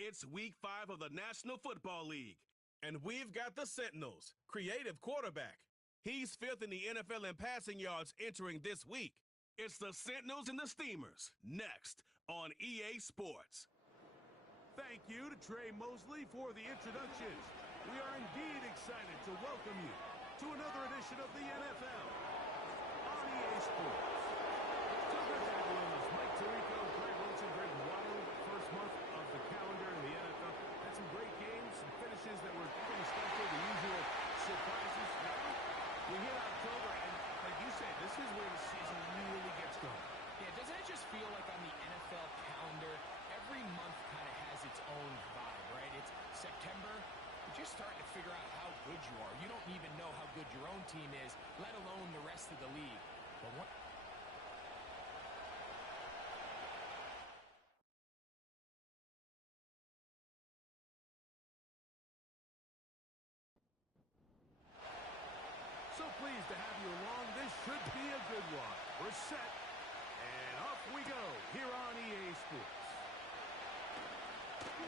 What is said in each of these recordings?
It's Week 5 of the National Football League, and we've got the Sentinels, creative quarterback. He's fifth in the NFL in passing yards entering this week. It's the Sentinels and the Steamers, next on EA Sports. Thank you to Trey Mosley for the introductions. We are indeed excited to welcome you to another edition of the NFL on EA Sports. Mike Tirico, Greg Wilson, Greg Wild, first month of the calendar in the NFL. Had some great games, some finishes that were pretty special, the usual surprises. Now, we hit October, and like you said, this is where the season really gets going. Yeah, doesn't it just feel like on the NFL calendar, every month kind of has its own vibe, right? It's September, you're just starting to figure out how good you are. You don't even know how good your own team is, let alone the rest of the league. But what... So pleased to have you along. This should be a good one. We're set, and off we go here on EA Sports.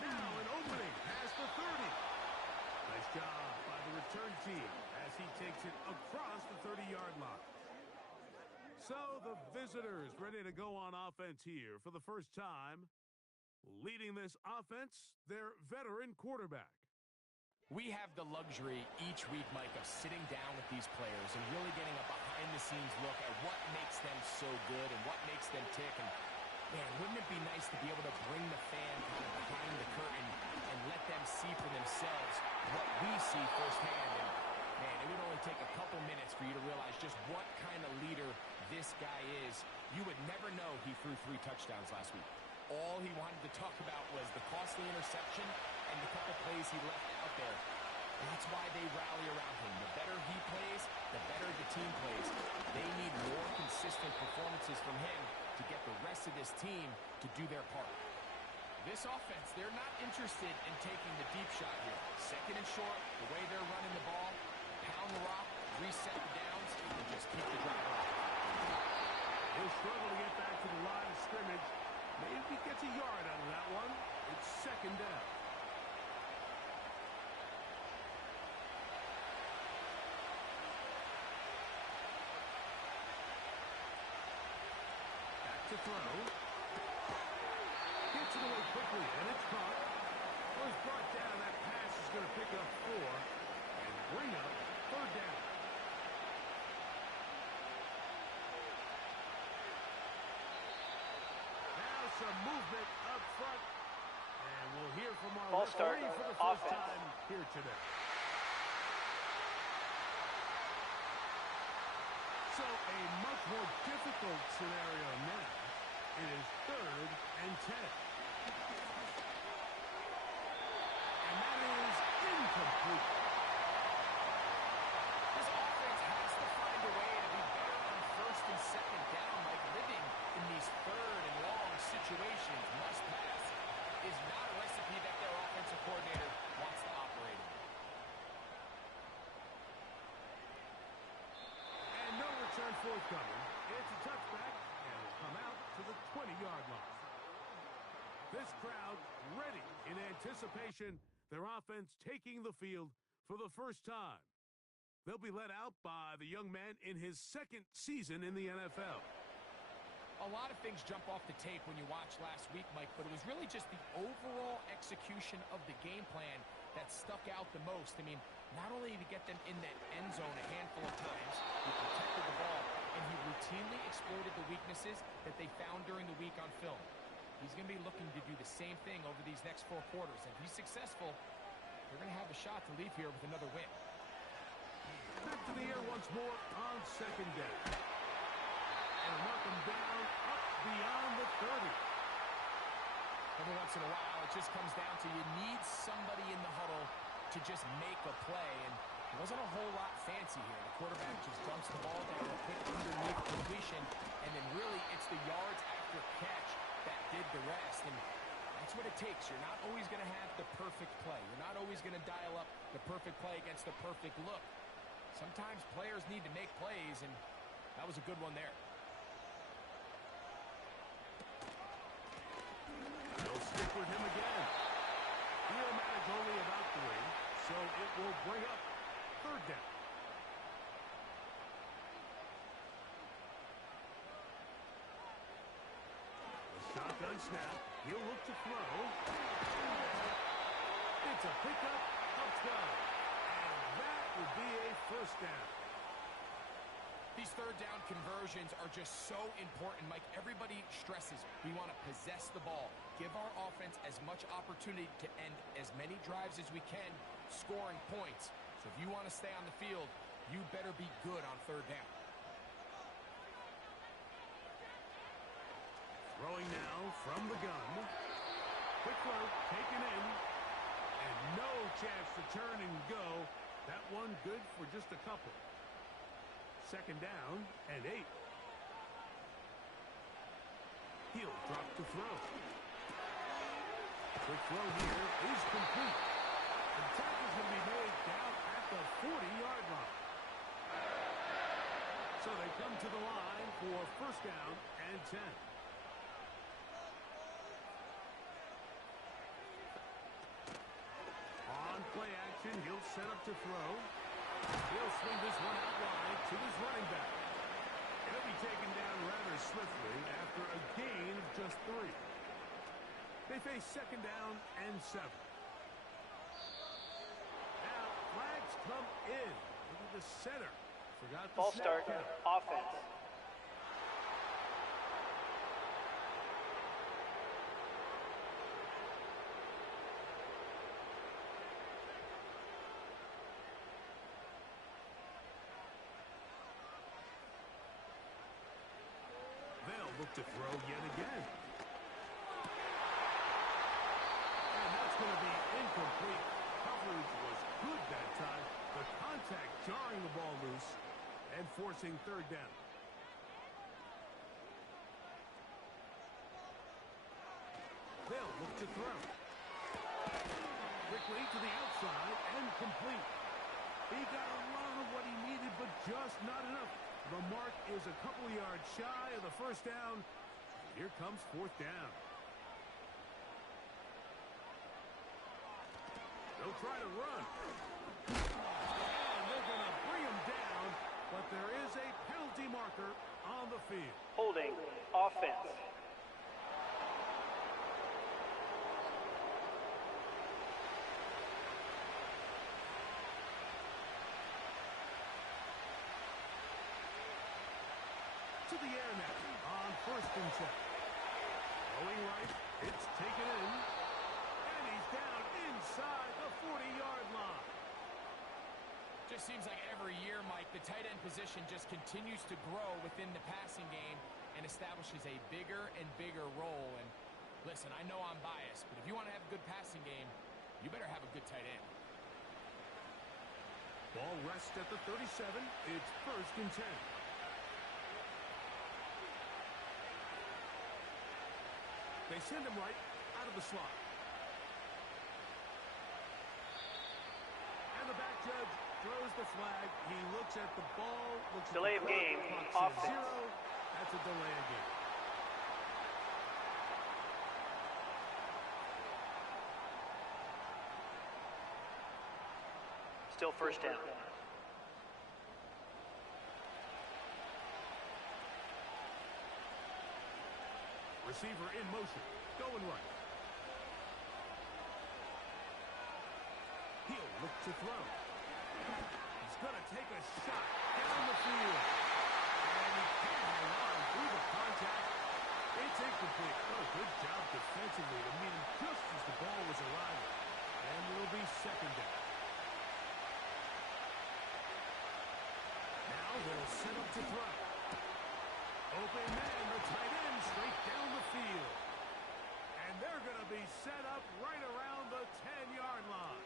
Now an opening past the 30. Nice job by the return team as he takes it across the 30-yard line. So the visitors ready to go on offense here for the first time. Leading this offense, their veteran quarterback. We have the luxury each week, Mike, of sitting down with these players and really getting a behind-the-scenes look at what makes them so good and what makes them tick. And, man, wouldn't it be nice to be able to bring the fan kind of behind the curtain and let them see for themselves what we see firsthand? And, man, it would only take a couple minutes for you to realize just what kind of leader this guy is. You would never know he threw 3 touchdowns last week. All he wanted to talk about was the costly interception and the couple plays he left out there. That's why they rally around him. The better he plays, the better the team plays. They need more consistent performances from him to get the rest of this team to do their part. This offense, they're not interested in taking the deep shot here. Second and short, the way they're running the ball, pound the rock, reset the downs, and just keep the drive alive. He'll struggle to get back to the line of scrimmage. Maybe gets a yard out of that one. It's second down. Back to throw. Gets it away quickly, and it's caught. Well, he's brought down. That pass is going to pick up 4 and bring up third down. Some movement up front, and we'll hear from our referee for the first time here today. So a much more difficult scenario now. It is 3rd and 10. And that is incomplete. This offense has to find a way to be better on 1st and 2nd down, like living in these 3rd and long situations. Must pass is not a recipe that their offensive coordinator wants to operate in. And no return forthcoming. It's a touchback, and will come out to the 20-yard line. This crowd ready in anticipation, their offense taking the field for the first time. They'll be led out by the young man in his 2nd season in the NFL. A lot of things jump off the tape when you watch last week, Mike, but it was really just the overall execution of the game plan that stuck out the most. I mean, not only did he get them in that end zone a handful of times, he protected the ball, and he routinely exploited the weaknesses that they found during the week on film. He's going to be looking to do the same thing over these next 4 quarters. And if he's successful, they're going to have a shot to leave here with another win. Back to the air once more on 2nd down. And knock him down up beyond the 30. Every once in a while, it just comes down to you need somebody in the huddle to just make a play. And it wasn't a whole lot fancy here. The quarterback just dumps the ball down a quick underneath completion. And then really, it's the yards after catch that did the rest. And that's what it takes. You're not always going to have the perfect play. You're not always going to dial up the perfect play against the perfect look. Sometimes players need to make plays, and that was a good one there. They'll stick with him again. He'll manage only about 3, so it will bring up third down. Shotgun snap. He'll look to throw. It's a pickup, touchdown. And that would be a first down. These third down conversions are just so important, Mike. Everybody stresses we want to possess the ball, give our offense as much opportunity to end as many drives as we can, scoring points. So if you want to stay on the field, you better be good on third down. Throwing now from the gun. Quick throw, taken in. And no chance to turn and go. That one good for just a couple. Second down and 8. He'll drop to throw. Quick throw here is complete. The tackle's going to be made down at the 40-yard line. So they come to the line for first down and 10. On play action, he'll set up to throw. He'll swing this one out wide to his running back. He'll be taken down rather swiftly after a gain of just 3. They face second down and 7. Now, flags come in. Look at the center. Forgot the Ball start, count. offense. They'll look to throw yet again. And that's going to be incomplete. Coverage was good that time. The contact jarring the ball loose and forcing third down. They'll look to throw. Quickly to the outside and complete. He got a lot of what he needed, but just not enough. The mark is a couple of yards shy of the first down. Here comes fourth down. They'll try to run. And they're going to bring him down, but there is a penalty marker on the field. Holding, offense. To the air now on first and 10. Going right, it's taken in. And he's down inside the 40-yard line. Just seems like every year, Mike, the tight end position just continues to grow within the passing game and establishes a bigger and bigger role. And listen, I know I'm biased, but if you want to have a good passing game, you better have a good tight end. Ball rests at the 37. It's first and 10. They send him right out of the slot. And the back judge throws the flag. He looks at the ball. Looks at Delay the of game, clock says offense. 0. That's a delay of game. Still first down. Receiver in motion. Going right. He'll look to throw. He's going to take a shot down the field. And he can't hang on through the contact. It's incomplete. What a good job defensively to meet him just as the ball was arriving. And it'll be second down. Now they'll set up to throw. Open man, the tight end, straight down the field. And they're going to be set up right around the 10-yard line.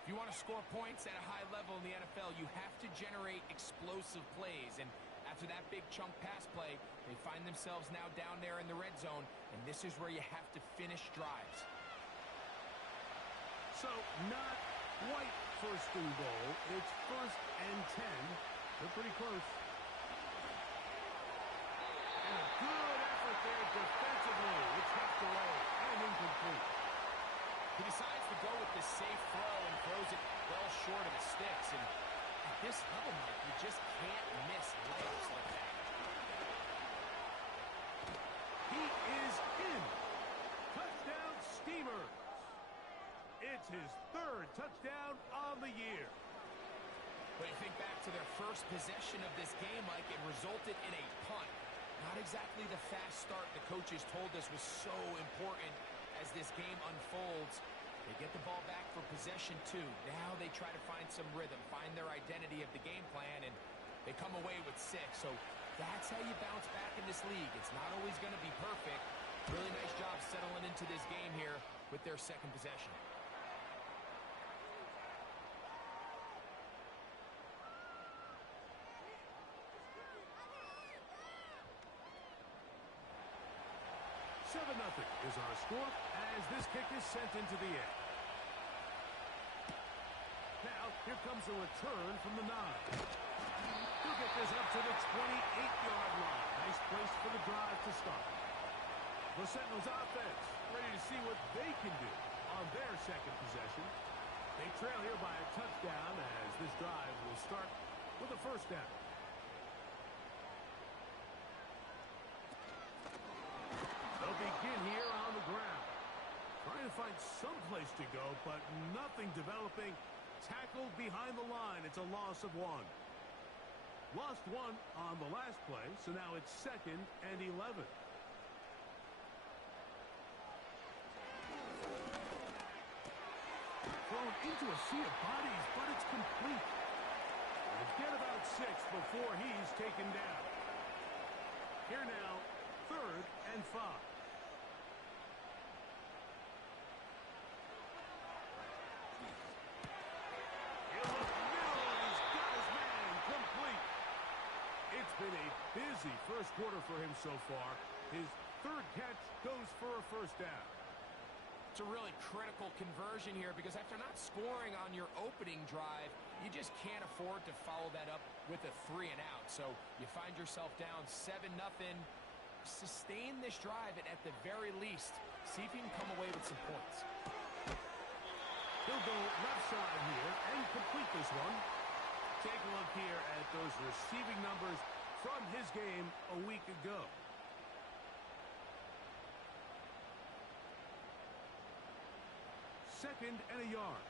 If you want to score points at a high level in the NFL, you have to generate explosive plays. And after that big chunk pass play, they find themselves now down there in the red zone, and this is where you have to finish drives. So not quite first and goal. It's first and 10. They're pretty close. And a good effort there defensively. It's knocked away and incomplete. He decides to go with the safe throw and throws it well short of the sticks. And at this level, Mike, you just can't miss layups like that. He is in. Touchdown, Steamers. It's his third touchdown on the year. When you think back to their first possession of this game, Mike, it resulted in a punt. Not exactly the fast start the coaches told us was so important as this game unfolds. They get the ball back for possession two. Now they try to find some rhythm, find their identity of the game plan, and they come away with 6. So that's how you bounce back in this league. It's not always going to be perfect. Really nice job settling into this game here with their second possession. Seven 0 is our score as this kick is sent into the air. Now, here comes a return from the 9. He'll get this up to the 28-yard line. Nice place for the drive to start. The Sentinels offense ready to see what they can do on their second possession. They trail here by a touchdown as this drive will start with a first down. They'll begin here on the ground. Trying to find some place to go, but nothing developing. Tackled behind the line. It's a loss of 1. Lost 1 on the last play, so now it's 2nd and 11. Thrown into a sea of bodies, but it's complete. We'll get about 6 before he's taken down. Here now, 3rd and 5. It's been a busy first quarter for him so far. His 3rd catch goes for a first down. It's a really critical conversion here because after not scoring on your opening drive, you just can't afford to follow that up with a 3 and out. So you find yourself down 7-0. Sustain this drive and at the very least, see if you can come away with some points. He'll go left side here and complete this one. Take a look here at those receiving numbers from his game a week ago. Second and a yard.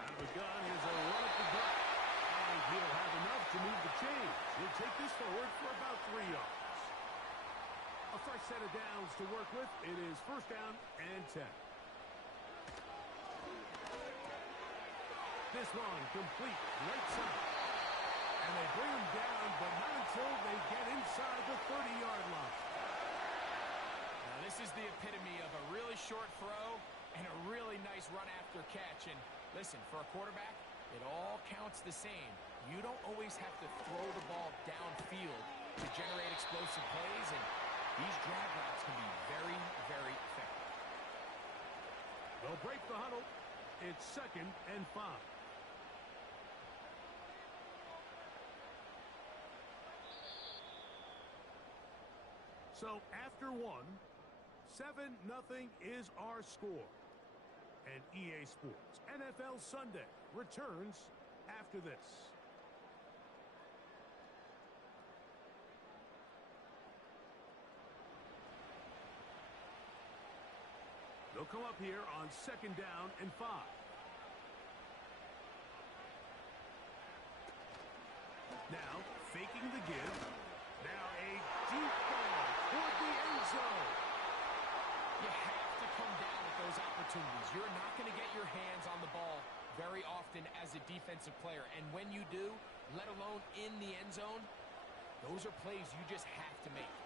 Out of the gun, here's a run at the gut. And he'll have enough to move the chains. He'll take this forward for about 3 yards. A fresh set of downs to work with. It is first down and 10. This one complete right side. And they bring him down, but not until they get inside the 30-yard line. Now, this is the epitome of a really short throw and a really nice run after catch. And listen, for a quarterback, it all counts the same. You don't always have to throw the ball downfield to generate explosive plays, and these drag routes can be very, very effective. They'll break the huddle. It's 2nd and 5. So after 1, 7-0 is our score. And EA Sports NFL Sunday returns after this. They'll come up here on 2nd down and 5. Now, faking the give. Now a deep ball toward the end zone. You have to come down with those opportunities. You're not going to get your hands on the ball very often as a defensive player. And when you do, let alone in the end zone, those are plays you just have to make.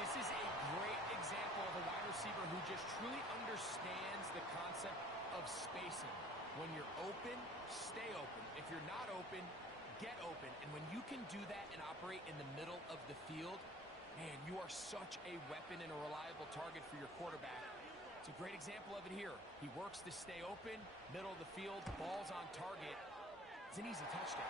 This is a great example of a wide receiver who just truly understands the concept of spacing. When you're open, stay open. If you're not open, get open. And when you can do that and operate in the middle of the field, man, you are such a weapon and a reliable target for your quarterback. It's a great example of it here. He works to stay open, middle of the field, ball's on target. It's an easy touchdown.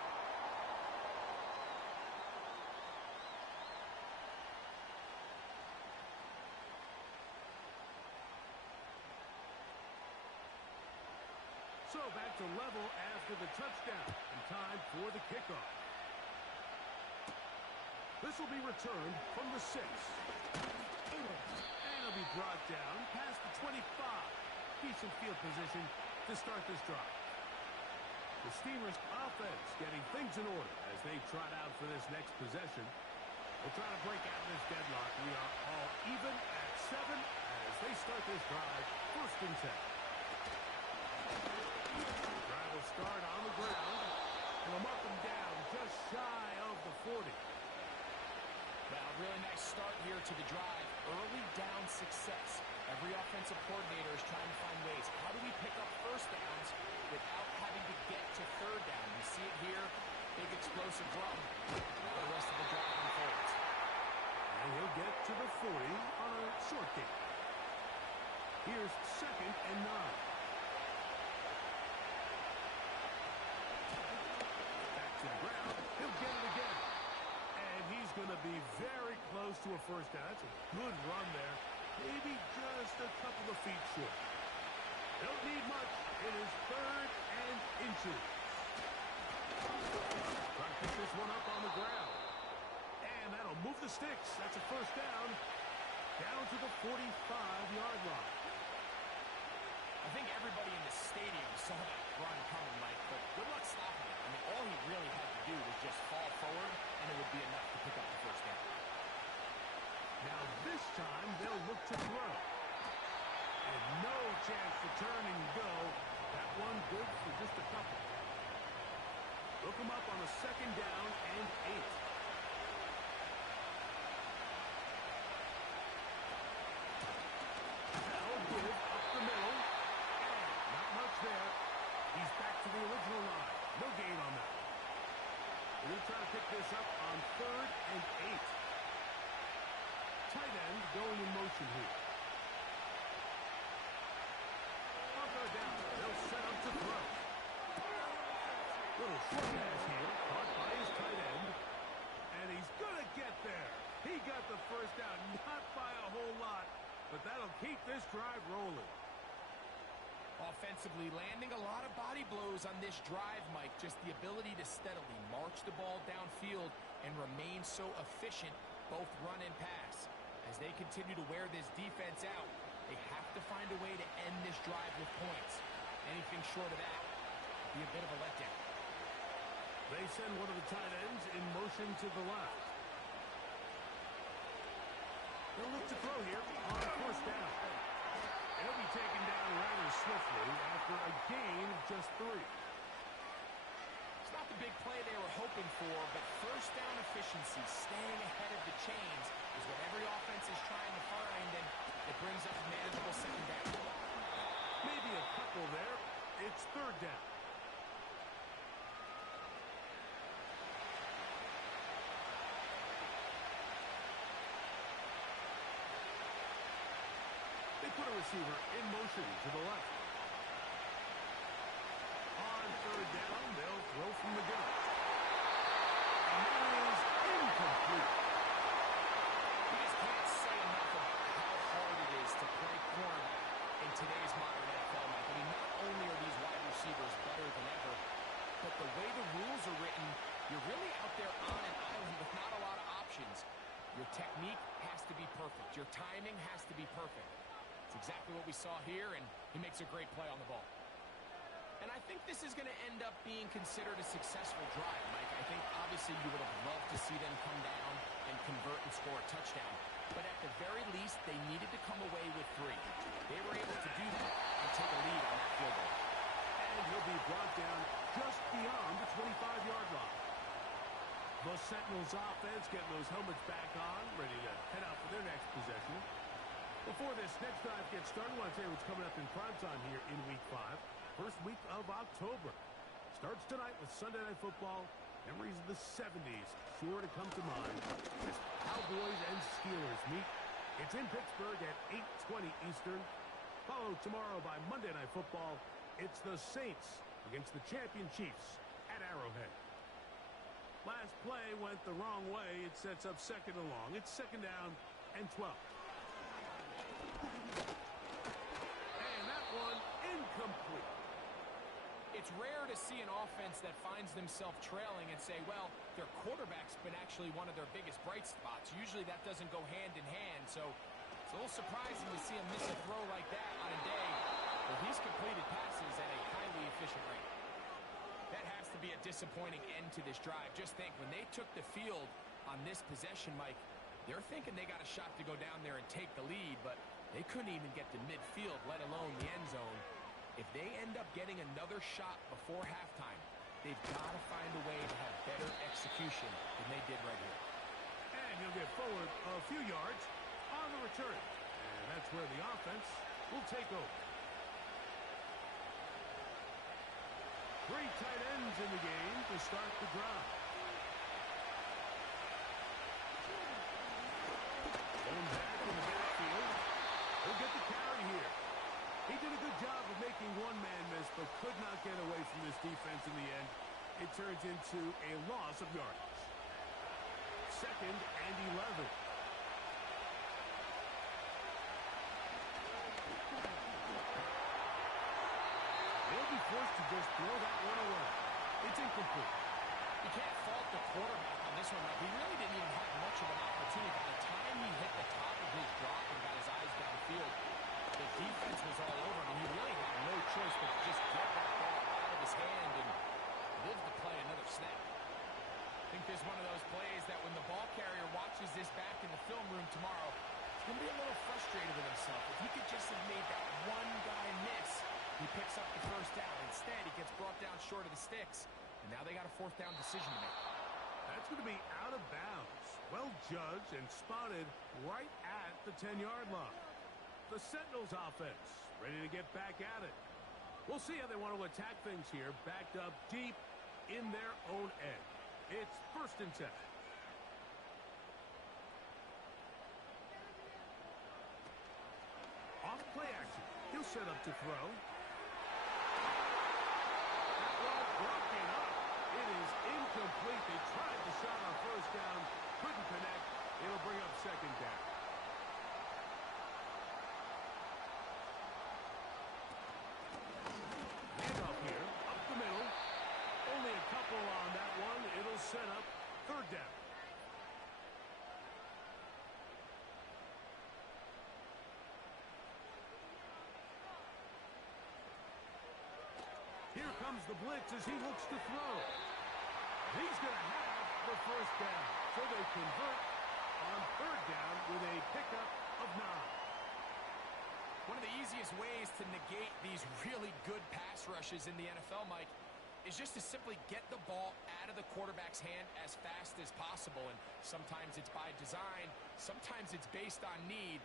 So back to level after the touchdown. And time for the kickoff. This will be returned from the 6. And it'll be brought down past the 25. Decent field position to start this drive. The Steelers offense getting things in order as they trot out for this next possession. We'll try to break out of this deadlock. We are all even at 7 as they start this drive. 1st and 10. Drive will start on the ground. And we'll mark them down just shy of the 40. Well, really nice start here to the drive. Early down success. Every offensive coordinator is trying to find ways. How do we pick up 1st downs without having to get to 3rd down? We see it here. Big explosive run. Now the rest of the drive unfolds. And he'll get to the 40 on a short kick. Here's 2nd and 9. Back to the ground. He'll get it again. And he's going to be very close to a 1st down. That's a good run there. Maybe just a couple of feet short. Don't need much. It is 3rd and inches. Trying to pick this one up on the ground. And that'll move the sticks. That's a 1st down. Down to the 45-yard line. I think everybody in the stadium saw that run coming, Mike, but good luck stopping it. I mean, all he really had to do was just fall forward, and it would be enough to pick up the 1st down. Now this time they'll look to throw. And no chance to turn and go. That one good for just a couple. Look him up on a 2nd down and 8. That'll give up the middle. And not much there. He's back to the original line. No gain on that. We're going to try to pick this up on 3rd and 8. Tight end going in motion here. Marco down. They'll set up to throw. Little short pass here. Caught by his tight end. And he's going to get there. He got the 1st down. Not by a whole lot. But that'll keep this drive rolling. Offensively, landing a lot of body blows on this drive, Mike. Just the ability to steadily march the ball downfield and remain so efficient, both run and pass. As they continue to wear this defense out, they have to find a way to end this drive with points. Anything short of that would be a bit of a letdown. They send one of the tight ends in motion to the left. They'll look to throw here on 1st down. He'll be taken down rather swiftly after a gain of just 3. It's not the big play they were hoping for, but 1st down efficiency, staying ahead of the chains, is what every offense is trying to find, and it brings up a manageable 2nd down. Maybe a couple there. It's 3rd down. They put a receiver in motion to the left. On 3rd down, they'll throw from the gun. And that is incomplete. You just can't say enough about how hard it is to play cornerback in today's modern NFL, Mike. I mean, not only are these wide receivers better than ever, but the way the rules are written, you're really out there on an island with not a lot of options. Your technique has to be perfect. Your timing has to be perfect. It's exactly what we saw here, and he makes a great play on the ball. And I think this is going to end up being considered a successful drive, Mike. I think obviously you would have loved to see them come down and convert and score a touchdown. But at the very least, they needed to come away with 3. They were able to do that and take a lead on that field goal. And he'll be brought down just beyond the 25-yard line. The Sentinels offense getting those helmets back on, ready to head out for their next possession. Before this next drive gets started, I want to tell you what's coming up in primetime here in Week 5. First week of October. Starts tonight with Sunday Night Football. Memories of the 70s sure to come to mind as Cowboys and Steelers meet. It's in Pittsburgh at 8:20 Eastern. Followed tomorrow by Monday Night Football, it's the Saints against the champion Chiefs at Arrowhead. Last play went the wrong way. It sets up second and long. It's second down and 12. And that one incomplete. It's rare to see an offense that finds themselves trailing and say, well, their quarterback's been actually one of their biggest bright spots. Usually that doesn't go hand in hand, so it's a little surprising to see him miss a throw like that on a day where he's completed passes at a highly efficient rate. That has to be a disappointing end to this drive. Just think, when they took the field on this possession, Mike, they're thinking they got a shot to go down there and take the lead, but they couldn't even get to midfield, let alone the end zone. If they end up getting another shot before halftime, they've got to find a way to have better execution than they did right here. And he'll get forward a few yards on the return. And that's where the offense will take over. 3 tight ends in the game to start the drive. Going back in the backfield. He'll get the carry here. He did a good job of making one man miss, but could not get away from this defense in the end. It turns into a loss of yardage. Second and 11. He'll be forced to just throw that one away. It's incomplete. You can't fault the quarterback on this one. Like, he really didn't even have much of an opportunity. By the time he hit the top of his drop and got his eyes downfield, the defense was all over him. He really had no choice but to just get that ball out of his hand and live to play another snap. I think there's one of those plays that when the ball carrier watches this back in the film room tomorrow, he's going to be a little frustrated with himself. If he could just have made that one guy miss, he picks up the first down. Instead, he gets brought down short of the sticks, and now they got a fourth down decision to make. That's going to be out of bounds. Well judged and spotted right at the 10-yard line. The Sentinels offense ready to get back at it. We'll see how they want to attack things here, backed up deep in their own end. It's first and 10. Off play action. He'll set up to throw. That one broken up. It is incomplete. They tried the shot on first down. Couldn't connect. It'll bring up second down. Handoff here. Up the middle. Only a couple on that one. It'll set up third down. Here comes the blitz as he looks to throw. He's going to have the first down. So they convert on third down with a pickup of 9. One of the easiest ways to negate these really good pass rushes in the NFL, Mike, is just to simply get the ball out of the quarterback's hand as fast as possible. And sometimes it's by design, sometimes it's based on need.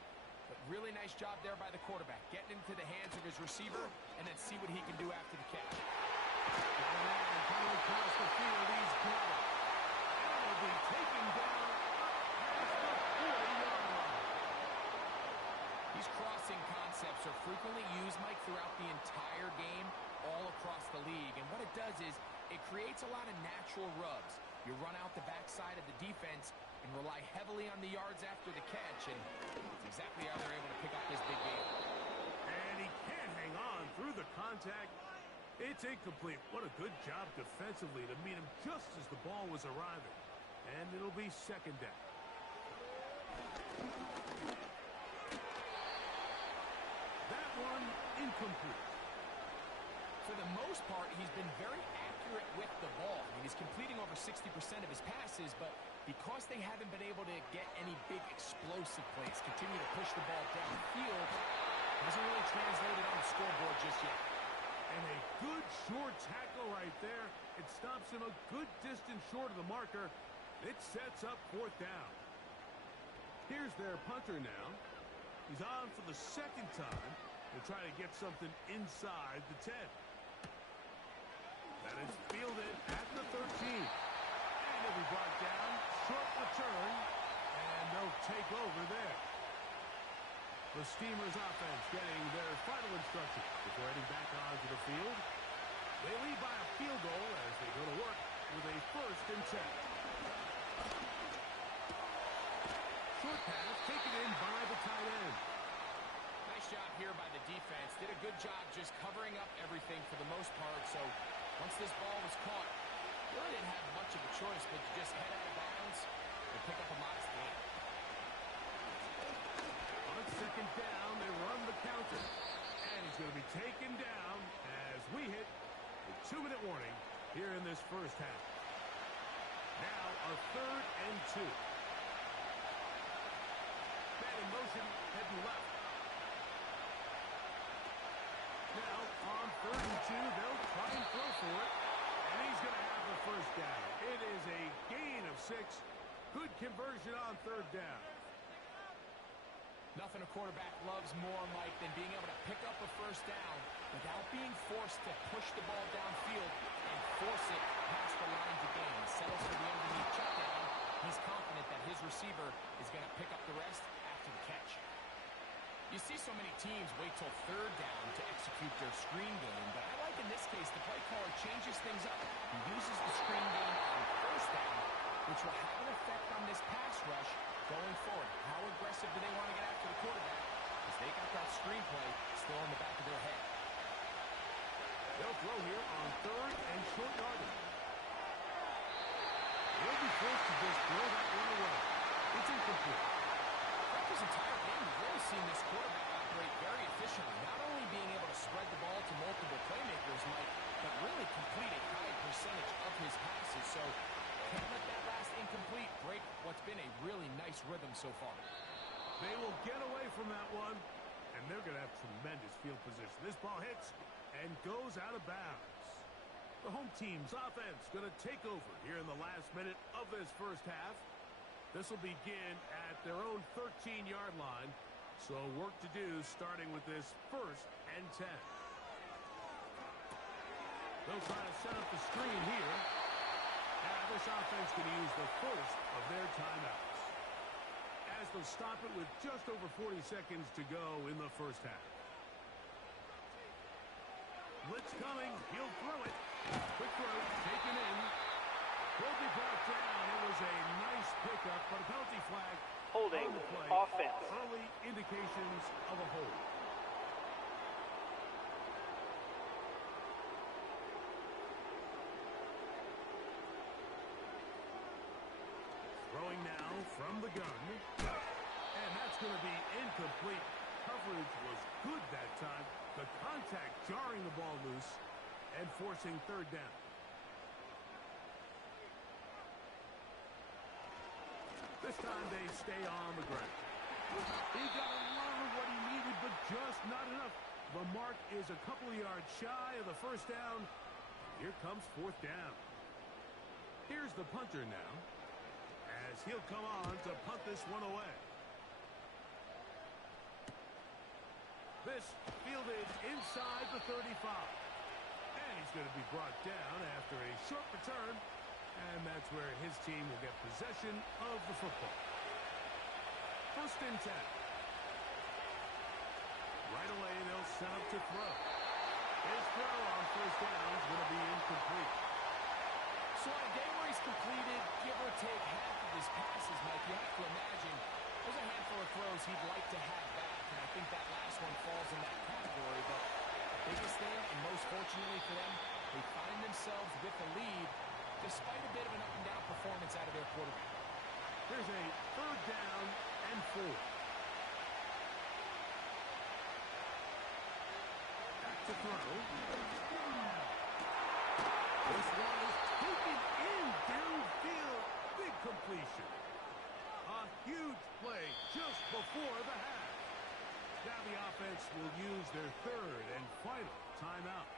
But really nice job there by the quarterback, getting into the hands of his receiver and then see what he can do after the catch. Coming across the field, he's got it. And will be taken down past the 40-yard line. These crossing concepts are frequently used, Mike, throughout the entire game, all across the league. And what it does is it creates a lot of natural rubs. You run out the backside of the defense and rely heavily on the yards after the catch, and that's exactly how they're able to pick up this big game. And he can't hang on through the contact. It's incomplete. What a good job defensively to meet him just as the ball was arriving. And it'll be second down. That one incomplete. For the most part, he's been very accurate with the ball. I mean, he's completing over 60% of his passes, but because they haven't been able to get any big explosive plays, continue to push the ball downfield, hasn't really translated on the scoreboard just yet. And a good short tackle right there. It stops him a good distance short of the marker. It sets up fourth down. Here's their punter now. He's on for the second time. They'll try to get something inside the 10. That is fielded at the 13. And it'll be brought down. Short return. And they'll take over there. The The Steamers offense getting their final instruction before heading back onto the field. They lead by a field goal as they go to work with a 1st and 10. Short pass taken in by the tight end. Nice job here by the defense. Did a good job just covering up everything for the most part. So once this ball was caught, really didn't have much of a choice but to just head out of bounds and pick up a modest gain. On 2nd down, they run the counter. And he's going to be taken down as we hit the 2-minute warning here in this 1st half. Now our 3rd and 2. Man in motion, heading left. Now on 3rd and 2, they'll try and throw for it. And he's going to have the 1st down. It is a gain of 6. Good conversion on 3rd down. Nothing a quarterback loves more, Mike, than being able to pick up a 1st down without being forced to push the ball downfield and force it past the line to gain. Settles for the underneath check down. He's confident that his receiver is going to pick up the rest after the catch. You see so many teams wait till 3rd down to execute their screen game, but I like in this case the play caller changes things up. He uses the screen game on 1st down, which will have an effect on this pass rush going forward. How aggressive do they want to get after the quarterback? Because they got that screen play still in the back of their head. They'll throw here on 3rd and short yardage. They'll be forced to just throw that one away. It's incomplete. Throughout this entire game, we've really seen this quarterback operate very efficiently, not only being able to spread the ball to multiple playmakers, Mike, but really complete a high percentage of his passes. So can't let that last incomplete break what's been a really nice rhythm so far. They will get away from that one, and they're going to have tremendous field position. This ball hits and goes out of bounds. The home team's offense going to take over here in the last minute of this 1st half. This will begin at their own 13-yard line, so work to do starting with this 1st and 10. They'll try to set up the screen here. This offense can use the 1st of their timeouts, as they'll stop it with just over 40 seconds to go in the 1st half. Blitz coming. He'll throw it. Quick throw. Taken in. Will be brought down. It was a nice pickup, but a penalty flag Holding on the play. offense. Early indications of a hold. Throwing now from the gun. And that's going to be incomplete. Coverage was good that time. The contact jarring the ball loose and forcing 3rd down. This time they stay on the ground. He got a lot of what he needed, but just not enough. The mark is a couple of yards shy of the 1st down. Here comes 4th down. Here's the punter now, as he'll come on to punt this one away. This fielded inside the 35. And he's going to be brought down after a short return. And that's where his team will get possession of the football. 1st and 10. Right away, they'll set up to throw. His throw on 1st down is going to be incomplete. So on a day where he's completed, give or take half of his passes, Mike, you have to imagine there's a handful of throws he'd like to have back. And I think that last one falls in that category. But the biggest thing, and most fortunately for them, they find themselves with the lead despite a bit of an up-and-down performance out of their quarterback. Here's a 3rd down and 4. Back to throw. This one is taken in downfield. Big completion. A huge play just before the half. Now the offense will use their 3rd and final timeout.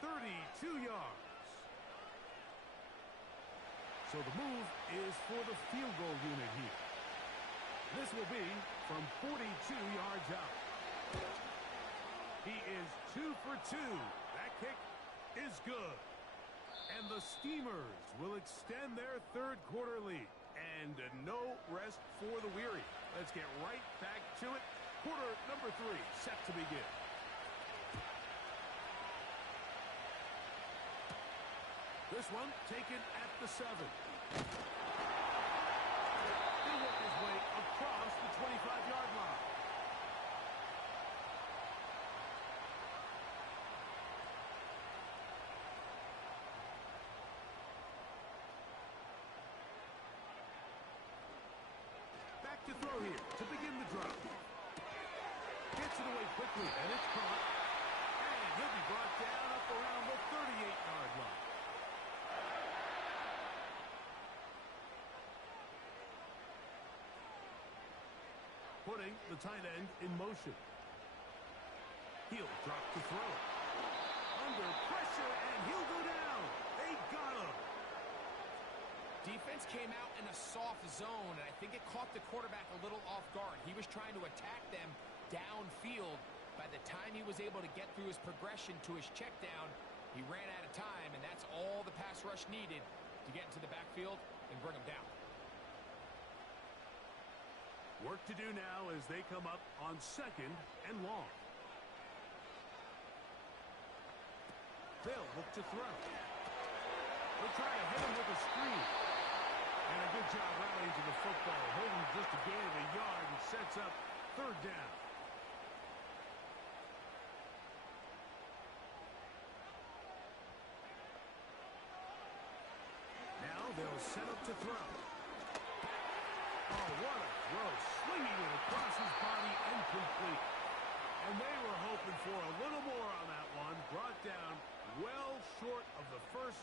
32 yards. So the move is for the field goal unit here. This will be from 42 yards out. He is 2 for 2. That kick is good. And the Steamers will extend their 3rd quarter lead. And no rest for the weary. Let's get right back to it Quarter number 3 set to begin. This one taken at the 7. He'll work his way across the 25-yard line. Back to throw here to begin the drive. Gets it away quickly, and it's caught. And he'll be brought down up around the 38-yard line. Putting the tight end in motion. He'll drop to throw. Under pressure, and he'll go down. They got him. Defense came out in a soft zone, and I think it caught the quarterback a little off guard. He was trying to attack them downfield. By the time he was able to get through his progression to his check down, he ran out of time, and that's all the pass rush needed to get into the backfield and bring him down. Work to do now as they come up on 2nd and long. They'll look to throw. They'll try to hit him with a screen. And a good job rallying to the football, holding just a gain of a yard and sets up 3rd down. Now they'll set up to throw. Oh, what a throw. Swinging it across his body and complete. And they were hoping for a little more on that one. Brought down well short of the first.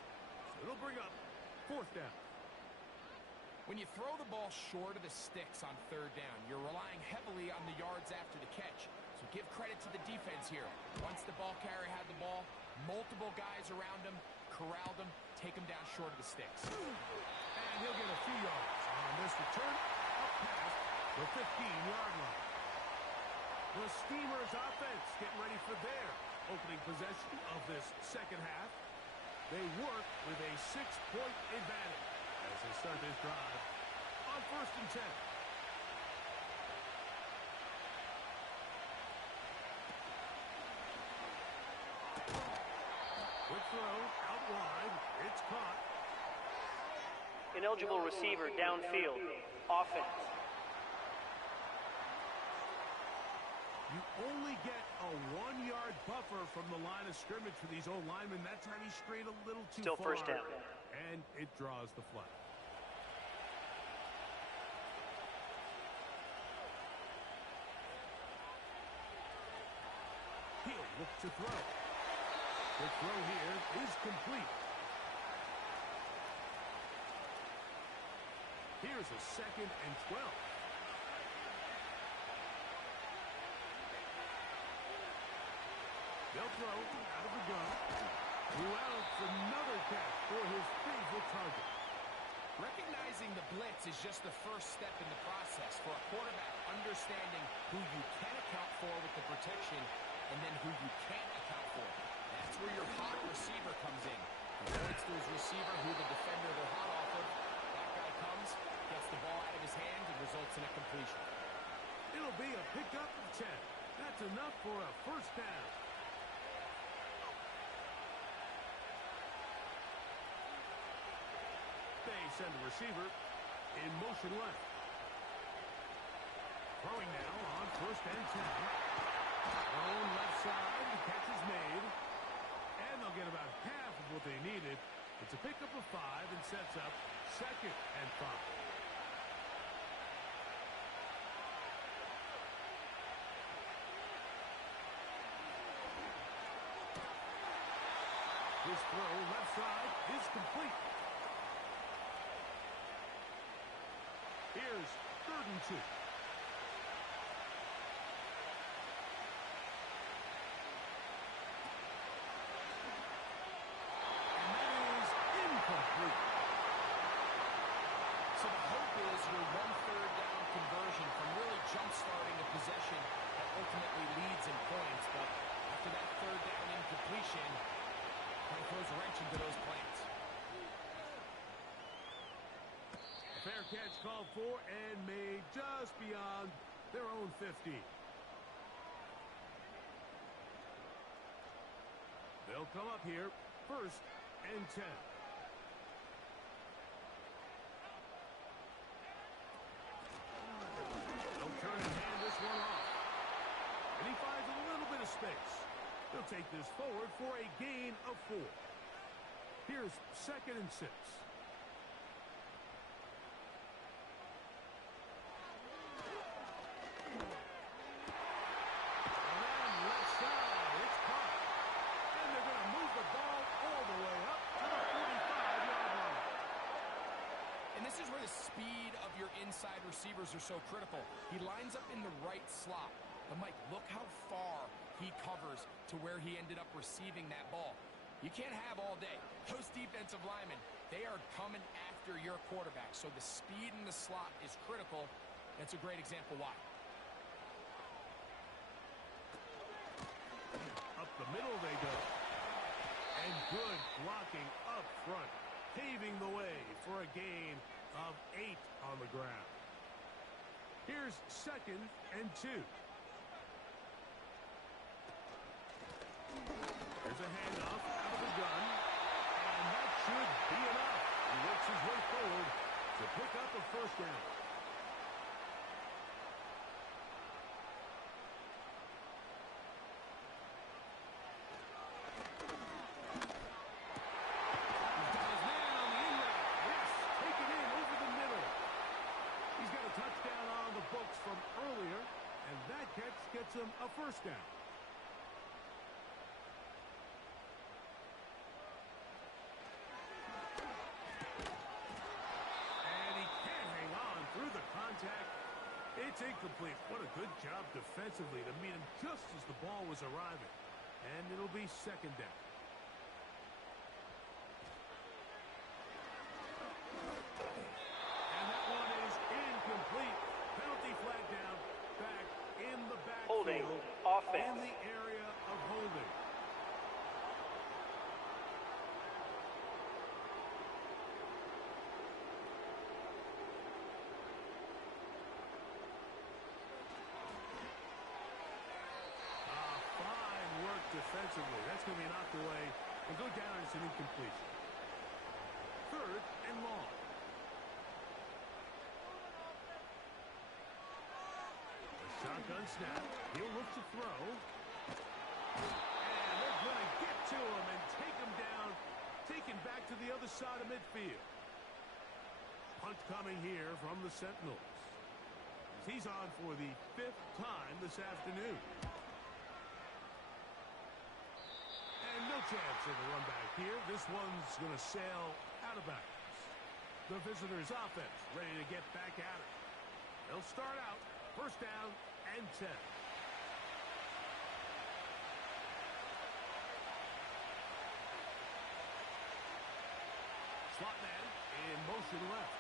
So it'll bring up 4th down. When you throw the ball short of the sticks on 3rd down, you're relying heavily on the yards after the catch. So give credit to the defense here. Once the ball carrier had the ball, multiple guys around him, corralled him, take him down short of the sticks. And he'll get a few yards on this return up past the 15-yard line. The Steamers offense getting ready for their opening possession of this 2nd half. They work with a 6-point advantage as they start this drive on 1st and 10. Quick throw out wide. It's caught. Ineligible receiver downfield. Offense. You only get a 1-yard buffer from the line of scrimmage for these old linemen. That time he strayed a little too Still far. 1st down. And it draws the flag. He'll look to throw. The throw here is complete. Here's a 2nd and 12. They'll throw out of the gun. Wells, another catch for his favorite target. Recognizing the blitz is just the first step in the process for a quarterback, understanding who you can account for with the protection and then who you can't account for. That's where your hot receiver comes in. Avoids his receiver who the defender they're hot off of. That guy comes, gets the ball out of his hand, and results in a completion. It'll be a pickup of 10. That's enough for a 1st down. They send the receiver in motion left. Throwing now on 1st and 10. Thrown left side, the catch is made. And they'll get about half of what they needed. It's a pickup of 5 and sets up 2nd and 5. This throw left side is complete. Here's 3rd and 2. And that is incomplete. So the hope is your 1/3 down conversion from really jump-starting a possession that ultimately leads in points. But after that 3rd down incompletion, kind of throws a wrench into those plans. Fair catch called for and made just beyond their own 50. They'll come up here, 1st and 10. They'll turn and hand this one off. And he finds a little bit of space. They'll take this forward for a gain of 4. Here's 2nd and 6. Speed of your inside receivers are so critical. He lines up in the right slot. But, Mike, look how far he covers to where he ended up receiving that ball. You can't have all day. Those defensive linemen, they are coming after your quarterback. So the speed in the slot is critical. That's a great example why. Up the middle they go. And good blocking up front, paving the way for a gain of 8 on the ground. Here's 2nd and 2. There's a handoff out of the gun, and that should be enough. He works his way forward to pick up a 1st down. From earlier, and that catch gets him a 1st down. And he can't hang on through the contact. It's incomplete. What a good job defensively to meet him just as the ball was arriving. And it'll be 2nd down. And that one is incomplete. Penalty flag down, back in the backfield. Holding, offense. In the area of holding. Fine work defensively. That's going to be knocked away and go down as an incompletion. 3rd and long. Shotgun snap. He'll look to throw. And they're going to get to him and take him down. Taken back to the other side of midfield. Punt coming here from the Sentinels. He's on for the 5th time this afternoon. And no chance of a run back here. This one's going to sail out of bounds. The visitors' offense ready to get back at it. They'll start out 1st down and 10. Slot man in motion left.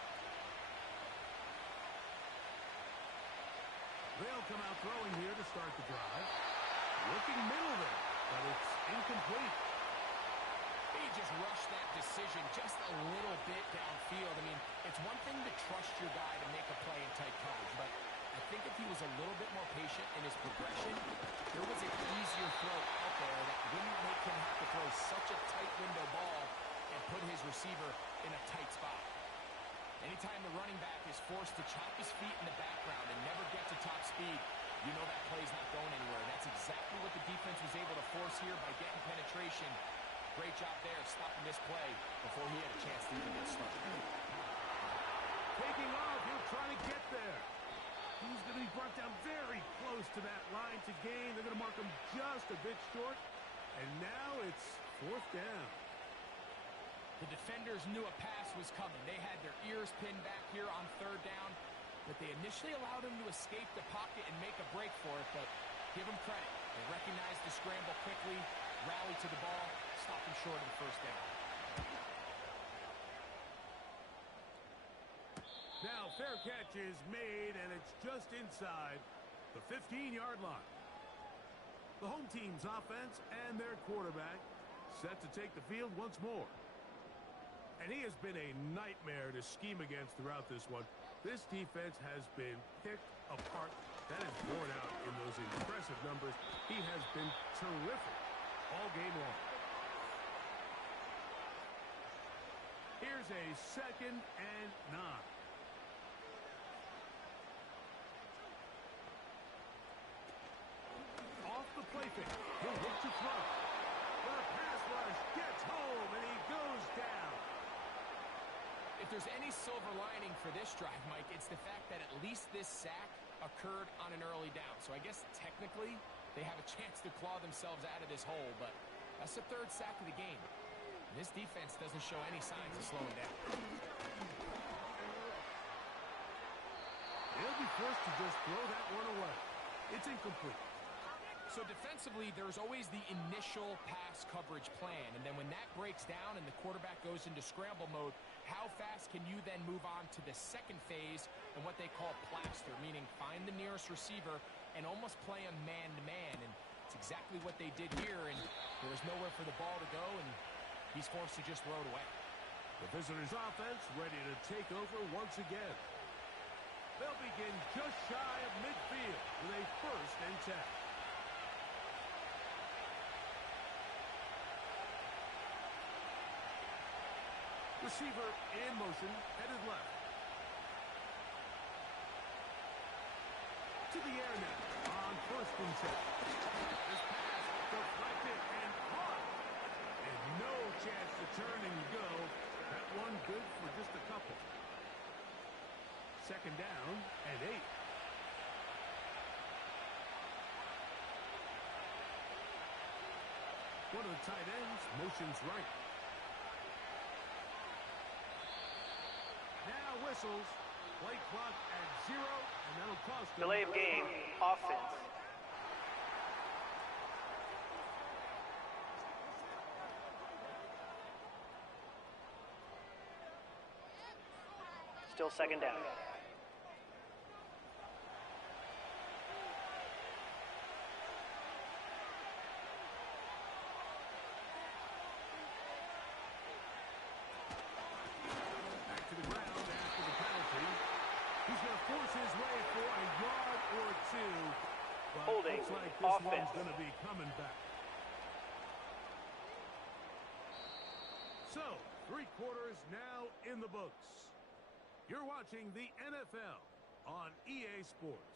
They'll come out throwing here to start the drive. Looking middle there, but it's incomplete. He just rushed that decision just a little bit downfield. I mean, it's one thing to trust your guy to make a play in tight coverage, but I think if he was a little bit more patient in his progression, there was an easier throw out there that wouldn't make him have to throw such a tight window ball and put his receiver in a tight spot. Anytime the running back is forced to chop his feet in the background and never get to top speed, you know that play's not going anywhere. That's exactly what the defense was able to force here by getting penetration. Great job there, stopping this play before he had a chance to even get started. Taking off, he'll try to get there. He's going to be brought down very close to that line to gain. They're going to mark him just a bit short. And now it's 4th down. The defenders knew a pass was coming. They had their ears pinned back here on 3rd down, but they initially allowed him to escape the pocket and make a break for it, but give them credit. They recognized the scramble quickly, rallied to the ball, stopped him short of the 1st down. Now fair catch is made, and it's just inside the 15-yard line. The home team's offense and their quarterback set to take the field once more. And he has been a nightmare to scheme against throughout this one. This defense has been picked apart. That is borne out in those impressive numbers. He has been terrific all game long. Here's a 2nd and 9. Off the play fake. He'll look to throw. The pass rush gets home, and he goes down. If there's any silver lining for this drive, Mike, it's the fact that at least this sack occurred on an early down. So I guess technically they have a chance to claw themselves out of this hole, but that's the 3rd sack of the game. And this defense doesn't show any signs of slowing down. They'll be forced to just throw that one away. It's incomplete. So defensively, there's always the initial pass coverage plan, and then when that breaks down and the quarterback goes into scramble mode, how fast can you then move on to the second phase and what they call plaster, meaning find the nearest receiver and almost play a man-to-man, and it's exactly what they did here, and there was nowhere for the ball to go, and he's forced to just throw it away. The visitors' offense ready to take over once again. They'll begin just shy of midfield with a 1st and 10. Receiver in motion, headed left. To the air now on 1st and 10. This pass deflected and caught. And no chance to turn and go. That one good for just a couple. 2nd down and 8. One of the tight ends motions right. Now whistles. Play clock at 0, and that'll cost them. Delay of game. Offense. Still 2nd down. Back to the ground after the penalty. He's going to force his way for a yard or 2. But Holding. looks like this Offense. one's going to be coming back. So, 3 quarters now in the books. You're watching the NFL on EA Sports.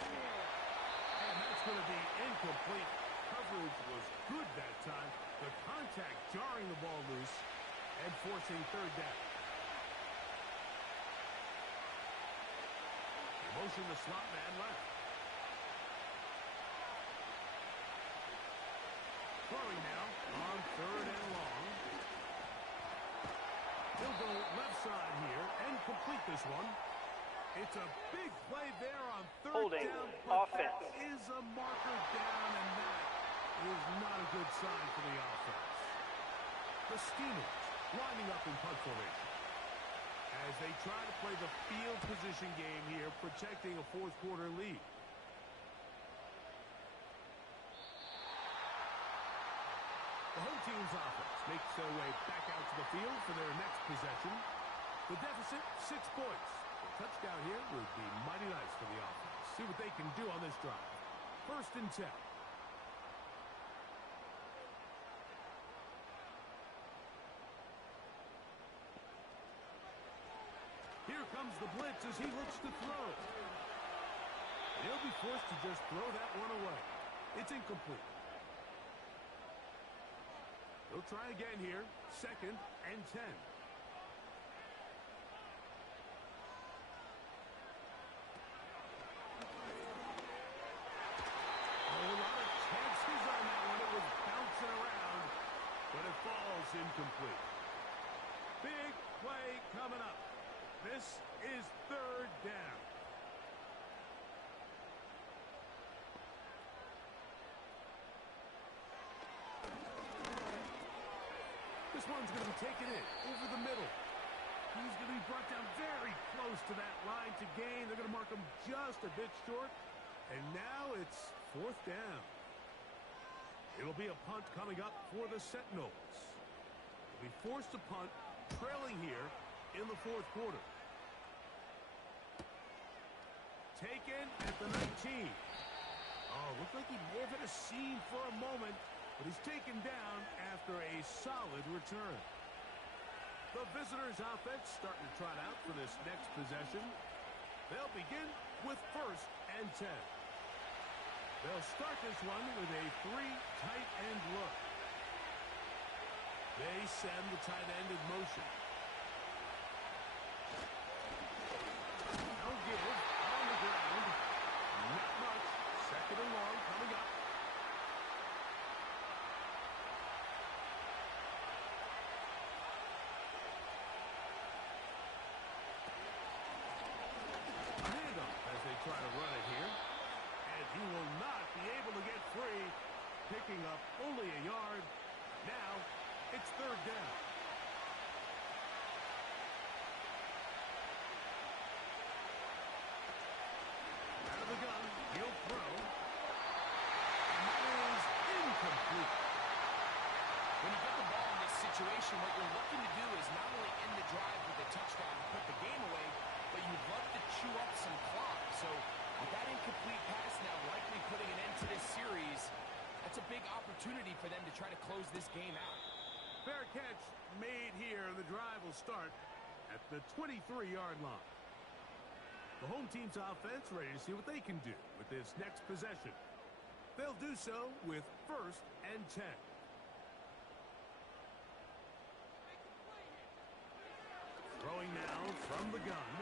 And that's going to be incomplete. Coverage was good that time. The contact jarring the ball loose and forcing 3rd down. Motion the slot man left. Throwing now on 3rd and long. He'll go left side here and complete this one. It's a big play there on 3rd Holding. down, but Offense. that is a marker down, and that is not a good sign for the offense. The Sentinels lining up in punt formation as they try to play the field position game here, protecting a 4th quarter lead. The home team's offense makes their way back out to the field for their next possession. The deficit, 6 points. A touchdown here would be mighty nice for the offense. See what they can do on this drive. 1st and 10. Here comes the blitz as he looks to throw. He'll be forced to just throw that one away. It's incomplete. He'll try again here. 2nd and 10. A lot of chances on that one. It was bouncing around, but it falls incomplete. Big play coming up. This is 3rd down. This one's going to be taken in over the middle. He's going to be brought down very close to that line to gain. They're going to mark him just a bit short. And now it's 4th down. It'll be a punt coming up for the Sentinels. They'll be forced to punt, trailing here in the 4th quarter. Taken at the 19. Oh, looked like he may have hit a seam for a moment, but he's taken down after a solid return. The visitors' offense starting to trot out for this next possession. They'll begin with 1st and 10. They'll start this one with a 3 tight end look. They send the tight end in motion. No give on the ground. Not much. 2nd and long coming up. Try to run it here, and he will not be able to get free, picking up only a yard. Now it's 3rd down. Out of the gun, he'll throw, and that is incomplete. When you get the ball in this situation, what you're looking to do is not only end the drive with a touchdown and put the game away, but you'd love to chew up some clock. So with that incomplete pass now likely putting an end to this series, that's a big opportunity for them to try to close this game out. Fair catch made here. The drive will start at the 23-yard line. The home team's offense ready to see what they can do with this next possession. They'll do so with 1st and 10. Throwing now from the gun.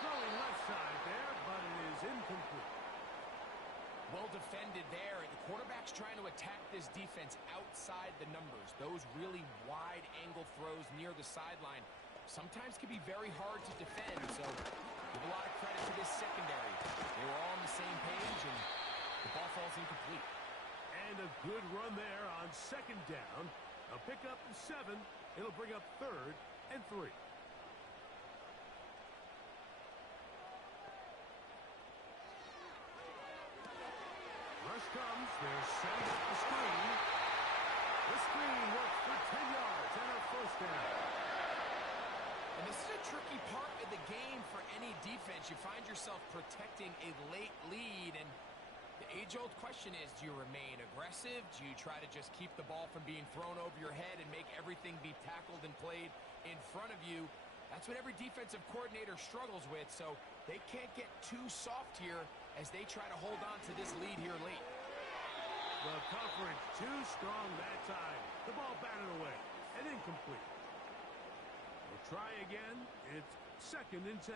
Throwing left side there, but it is incomplete. Well defended there. The quarterback's trying to attack this defense outside the numbers. Those really wide angle throws near the sideline sometimes can be very hard to defend. So give a lot of credit to this secondary. They were all on the same page, and the ball falls incomplete. And a good run there on 2nd down. A pickup of 7. It'll bring up 3rd and 3. Rush comes. They're setting up the screen. The screen works for 10 yards and a 1st down. And this is a tricky part of the game for any defense. You find yourself protecting a late lead, and the age-old question is, do you remain aggressive? Do you try to just keep the ball from being thrown over your head and make everything be tackled and played in front of you? That's what every defensive coordinator struggles with, so they can't get too soft here as they try to hold on to this lead here late. The coverage too strong that time. The ball batted away and incomplete. We'll try again. It's 2nd and 10.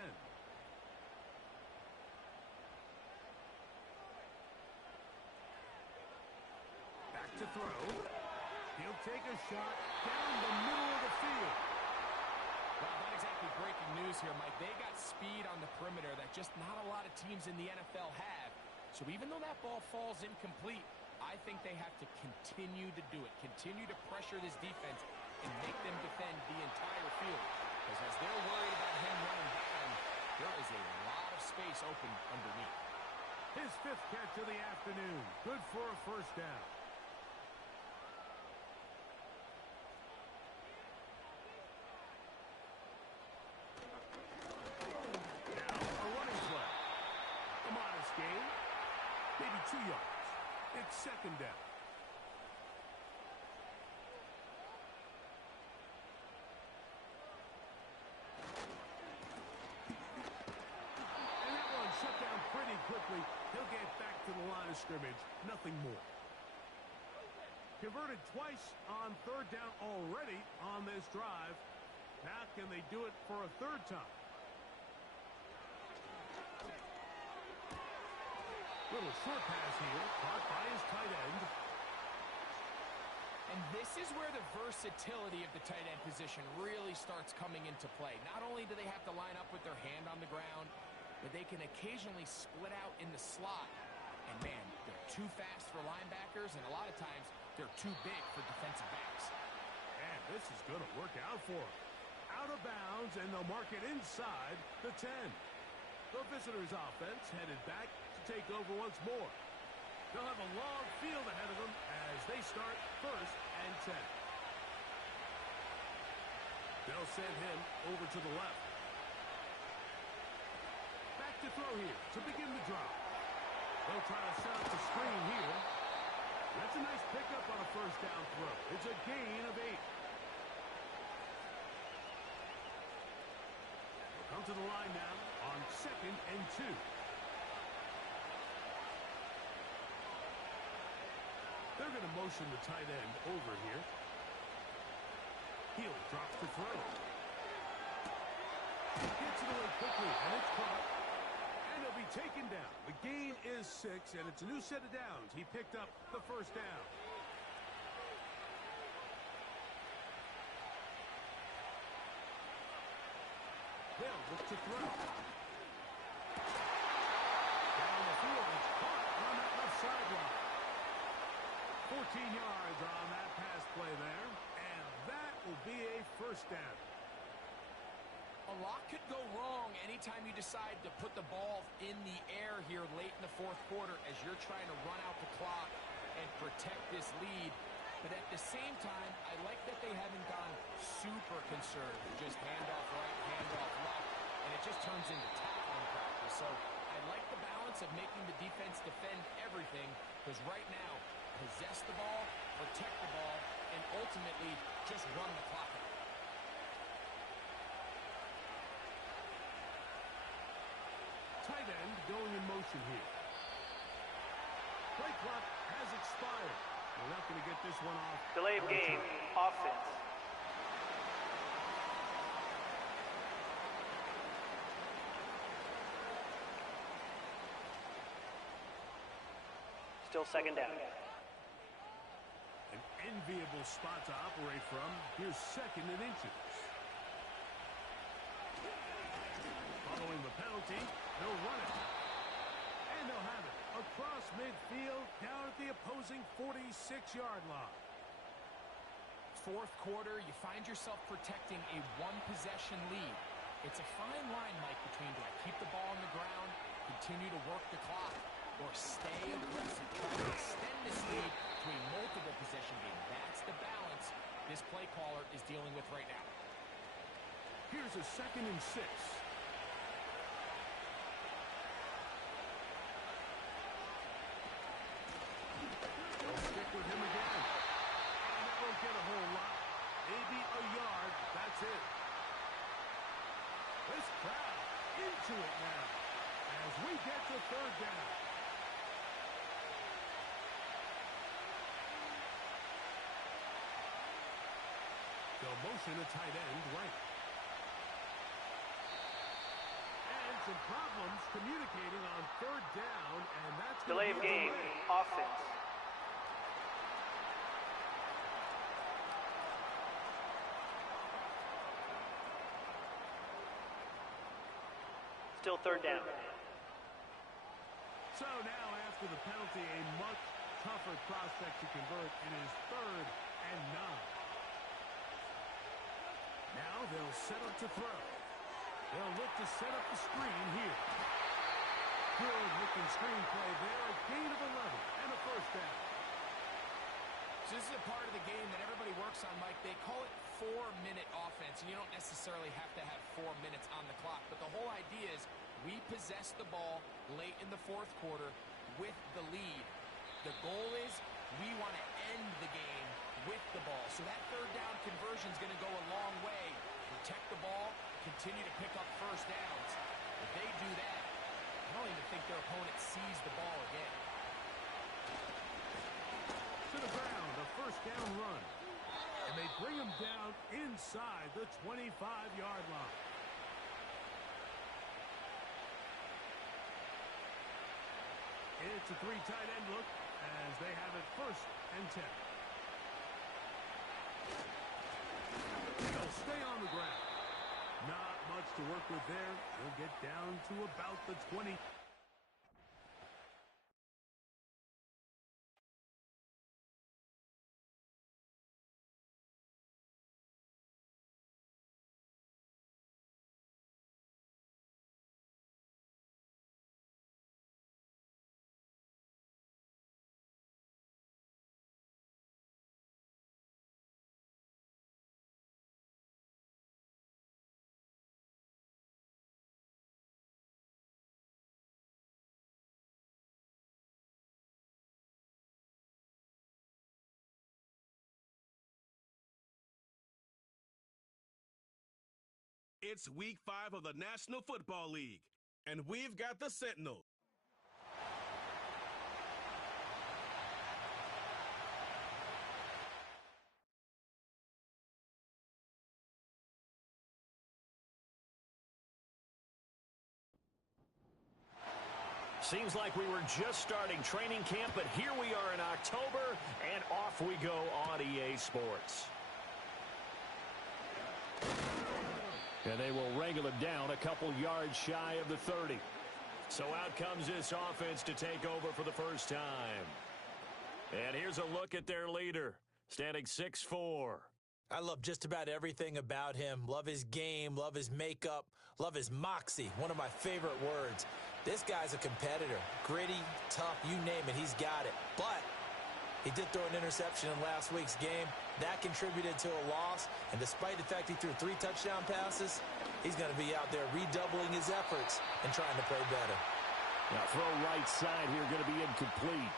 Back to throw. He'll take a shot down the middle of the field. Well, not exactly breaking news here, Mike. They got speed on the perimeter that just not a lot of teams in the NFL have. So even though that ball falls incomplete, I think they have to continue to do it. Continue to pressure this defense and make them defend the entire field. Because as they're worried about him running down, there is a lot of space open underneath. His 5th catch of the afternoon. Good for a 1st down. Now a running play. A modest gain. Maybe 2 yards. It's 2nd down. And that one shut down pretty quickly. He'll get back to the line of scrimmage. Nothing more. Converted twice on 3rd down already on this drive. Now can they do it for a 3rd time? Little short pass here, caught by his tight end. And this is where the versatility of the tight end position really starts coming into play. Not only do they have to line up with their hand on the ground, but they can occasionally split out in the slot. And man, they're too fast for linebackers, and a lot of times they're too big for defensive backs. And this is going to work out for them. Out of bounds, and they'll mark it inside the 10. The visitors' offense headed back to take over once more. They'll have a long field ahead of them as they start 1st and 10. They'll send him over to the left. Back to throw here to begin the drive. They'll try to set up the screen here. That's a nice pickup on a 1st down throw. It's a gain of 8. They'll come to the line now on 2nd and 2. They're going to motion the tight end over here. Hill drops the throw. Gets it away quickly, and it's caught. And he'll be taken down. The gain is 6, and it's a new set of downs. He picked up the 1st down. They'll look to throw. Down the field, it's caught on that left sideline. 14 yards on that pass play there, and that will be a 1st down. A lot could go wrong anytime you decide to put the ball in the air here late in the 4th quarter as you're trying to run out the clock and protect this lead. But at the same time, I like that they haven't gone super conservative. Just handoff right, handoff left, and it just turns into tackling practice. So I like the balance of making the defense defend everything, because right now, possess the ball, protect the ball, and ultimately just run the clock out. Tight end going in motion here. Play clock has expired. We're not going to get this one off. Delay of game, offense. Still 2nd down. An enviable spot to operate from. Here's 2nd and inches. Following the penalty, they'll run it. And they'll have it across midfield down at the opposing 46-yard line. 4th quarter, you find yourself protecting a 1-possession lead. It's a fine line, Mike, between do I keep the ball on the ground, continue to work the clock, or stay aggressive, try to extend this lead to a multiple possession game. That's the balance this play caller is dealing with right now. Here's a 2nd and 6. They'll stick with him again. And it won't get a whole lot. Maybe a yard. That's it. This crowd into it now as we get to 3rd down. They'll motion a tight end right. And some problems communicating on 3rd down, and that's going Delay to of be a game, delay. offense. Still 3rd down. So now after the penalty, a much tougher prospect to convert. It is 3rd and 9. Now they'll set up to throw. They'll look to set up the screen here. Good looking screen play there. A gain of 11 and a 1st down. So this is a part of the game that everybody works on, Mike. They call it 4-minute offense, and you don't necessarily have to have 4 minutes on the clock. But the whole idea is we possess the ball late in the 4th quarter with the lead. The goal is we want to end the game with the ball. So that 3rd down conversion is going to go a long way. Protect the ball, continue to pick up 1st downs. If they do that, I don't even think their opponent sees the ball again. To the ground, a 1st down run. And they bring him down inside the 25-yard line. It's a 3 tight end look as they have it 1st and 10. They'll stay on the ground. Not much to work with there. They'll get down to about the 20. It's week 5 of the National Football League, and we've got the Sentinels. Seems like we were just starting training camp, but here we are in October, and off we go on EA Sports. And they will wrangle him down a couple yards shy of the 30. So out comes this offense to take over for the first time. And here's a look at their leader, standing 6'4". I love just about everything about him. Love his game, love his makeup, love his moxie, one of my favorite words. This guy's a competitor. Gritty, tough, you name it, he's got it. But he did throw an interception in last week's game. That contributed to a loss. And despite the fact he threw 3 touchdown passes, he's going to be out there redoubling his efforts and trying to play better. Now throw right side here, going to be incomplete.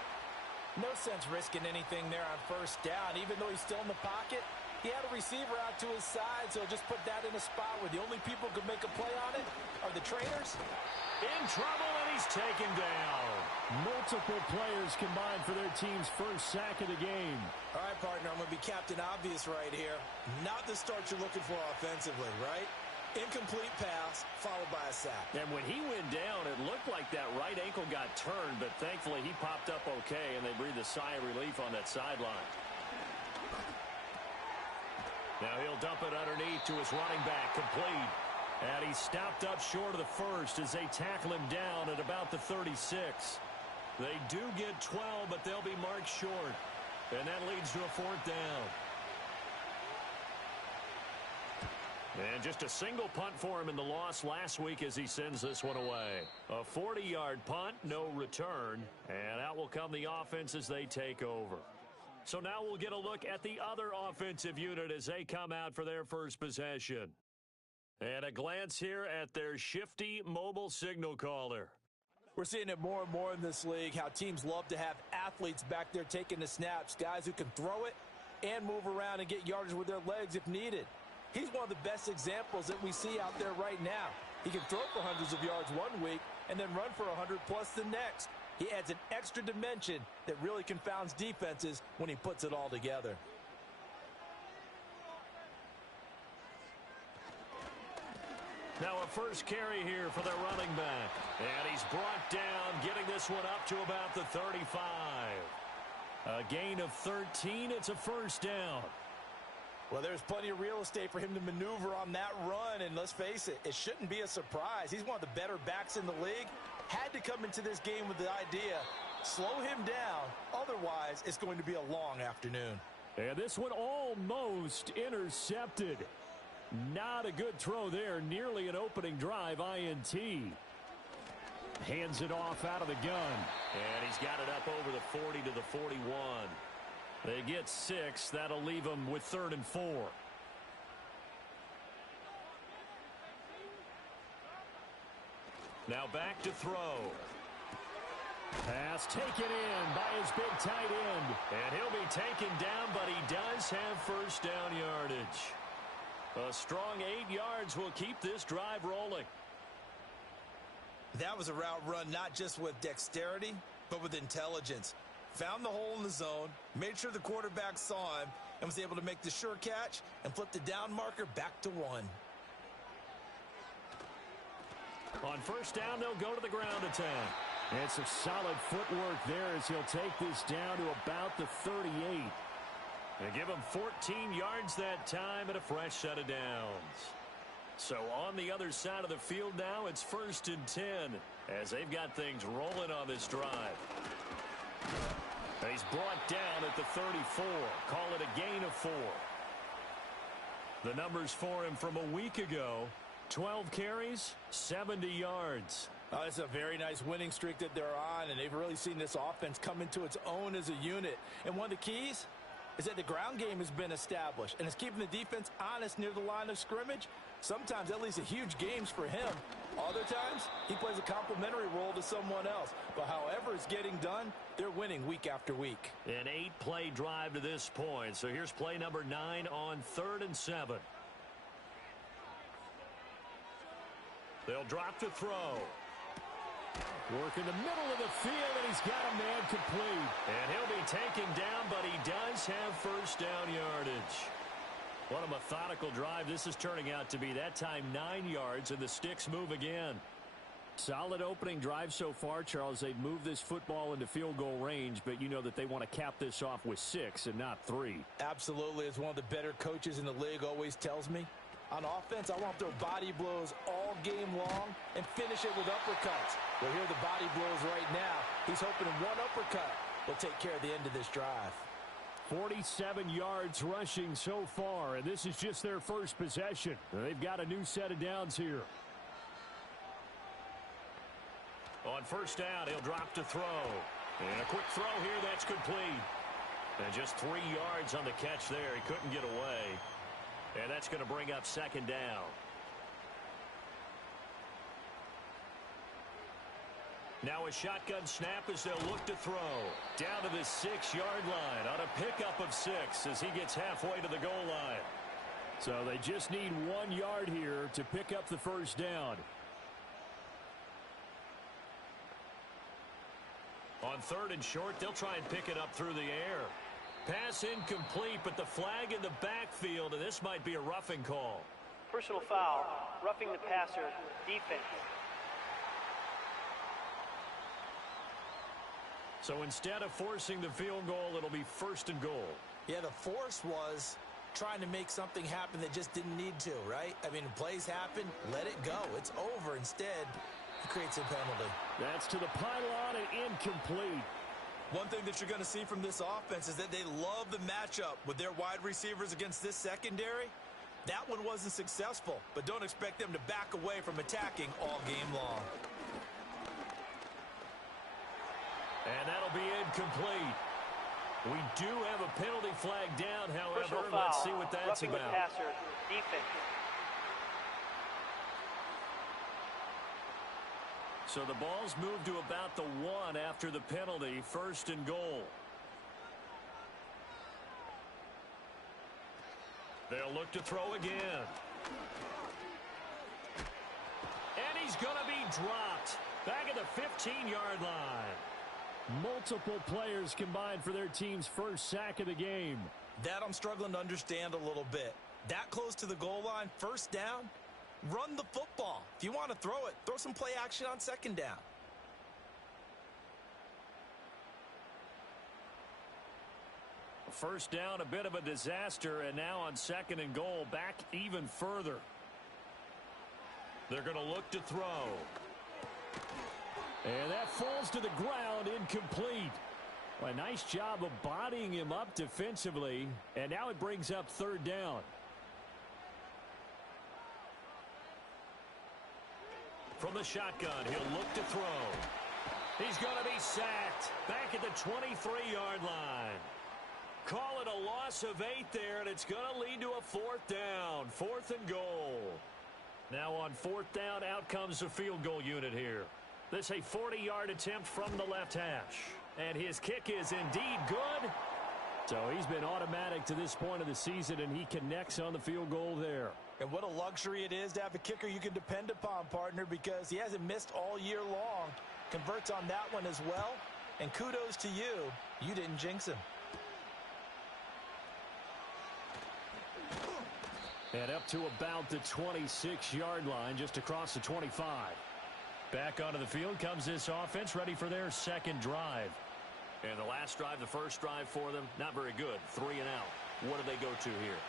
No sense risking anything there on first down. Even though he's still in the pocket, he had a receiver out to his side, so just put that in a spot where the only people who can make a play on it are the trainers. In trouble, and he's taken down. Multiple players combined for their team's first sack of the game. All right, partner, I'm going to be Captain Obvious right here. Not the start you're looking for offensively, right? Incomplete pass, followed by a sack. And when he went down, it looked like that right ankle got turned, but thankfully he popped up okay, and they breathed a sigh of relief on that sideline. Now he'll dump it underneath to his running back, complete. And he's stopped up short of the first as they tackle him down at about the 36. They do get 12, but they'll be marked short. And that leads to a 4th down. And just a single punt for him in the loss last week as he sends this one away. A 40-yard punt, no return. And out will come the offense as they take over. So now we'll get a look at the other offensive unit as they come out for their first possession. And a glance here at their shifty mobile signal caller. We're seeing it more and more in this league, how teams love to have athletes back there taking the snaps, guys who can throw it and move around and get yardage with their legs if needed. He's one of the best examples that we see out there right now. He can throw for hundreds of yards one week and then run for 100+ the next. He adds an extra dimension that really confounds defenses when he puts it all together. Now a first carry here for their running back. And he's brought down, getting this one up to about the 35. A gain of 13. It's a first down. Well, there's plenty of real estate for him to maneuver on that run. And let's face it, it shouldn't be a surprise. He's one of the better backs in the league. Had to come into this game with the idea, slow him down. Otherwise, it's going to be a long afternoon. And this one almost intercepted. Not a good throw there. Nearly an opening drive INT. Hands it off out of the gun. And he's got it up over the 40 to the 41. They get 6. That'll leave them with 3rd and 4. Now back to throw. Pass taken in by his big tight end. And he'll be taken down, but he does have first down yardage. A strong 8 yards will keep this drive rolling. That was a route run not just with dexterity, but with intelligence. Found the hole in the zone, made sure the quarterback saw him, and was able to make the sure catch and flip the down marker back to 1. On first down, they'll go to the ground attack. And some solid footwork there as he'll take this down to about the 38. They give him 14 yards that time and a fresh set of downs. So on the other side of the field now, it's 1st and 10 as they've got things rolling on this drive. He's brought down at the 34. Call it a gain of 4. The numbers for him from a week ago, 12 carries, 70 yards. It's a very nice winning streak that they're on, and they've really seen this offense come into its own as a unit. And one of the keys is that the ground game has been established, and it's keeping the defense honest near the line of scrimmage. Sometimes that leads to huge games for him. Other times, he plays a complementary role to someone else. But however it's getting done, they're winning week after week. An 8-play drive to this point. So here's play number 9 on 3rd and 7. They'll drop to throw. Work in the middle of the field, and he's got a man complete. And he'll be taken down, but he does have first down yardage. What a methodical drive this is turning out to be. That time 9 yards, and the sticks move again. Solid opening drive so far, Charles. They've moved this football into field goal range, but you know that they want to cap this off with 6 and not 3. Absolutely. As one of the better coaches in the league always tells me, on offense, I want to throw body blows all game long and finish it with uppercuts. Well, here are the body blows right now. He's hoping one uppercut will take care of the end of this drive. 47 yards rushing so far, and this is just their first possession. They've got a new set of downs here. On first down, he'll drop to throw. And a quick throw here, that's complete. And just 3 yards on the catch there. He couldn't get away. And that's going to bring up second down. Now a shotgun snap as they'll look to throw. Down to the 6-yard line on a pickup of 6 as he gets halfway to the goal line. So they just need 1 yard here to pick up the first down. On third and short, they'll try and pick it up through the air. Pass incomplete, but the flag in the backfield, and this might be a roughing call. Personal foul, roughing the passer, defense. So instead of forcing the field goal, it'll be first and goal. Yeah, the force was trying to make something happen that just didn't need to, right? I mean, plays happen, let it go. It's over. Instead, he creates a penalty. That's to the pylon and incomplete. One thing that you're going to see from this offense is that they love the matchup with their wide receivers against this secondary. That one wasn't successful, but don't expect them to back away from attacking all game long. And that'll be incomplete. We do have a penalty flag down, however. Personal foul, let's see what that's roughing about. the passer, defense. So the ball's moved to about the 1 after the penalty, first and goal. They'll look to throw again. And he's going to be dropped back at the 15-yard line. Multiple players combined for their team's first sack of the game. That I'm struggling to understand a little bit. That close to the goal line, first down, run the football. If you want to throw it, throw some play action on second down. First down, a bit of a disaster, and now on second and goal, back even further. They're going to look to throw. And that falls to the ground, incomplete. Well, a nice job of bodying him up defensively, and now it brings up third down. From the shotgun, he'll look to throw. He's going to be sacked back at the 23-yard line. Call it a loss of 8 there, and it's going to lead to a fourth down. Fourth and goal. Now on fourth down, out comes the field goal unit here. This is a 40-yard attempt from the left hash. And his kick is indeed good. So he's been automatic to this point of the season, and he connects on the field goal there. And what a luxury it is to have a kicker you can depend upon, partner, because he hasn't missed all year long. Converts on that one as well. And kudos to you. You didn't jinx him. And up to about the 26-yard line, just across the 25. Back onto the field comes this offense, ready for their second drive. And the last drive, the first drive for them, not very good. 3 and out. What do they go to here?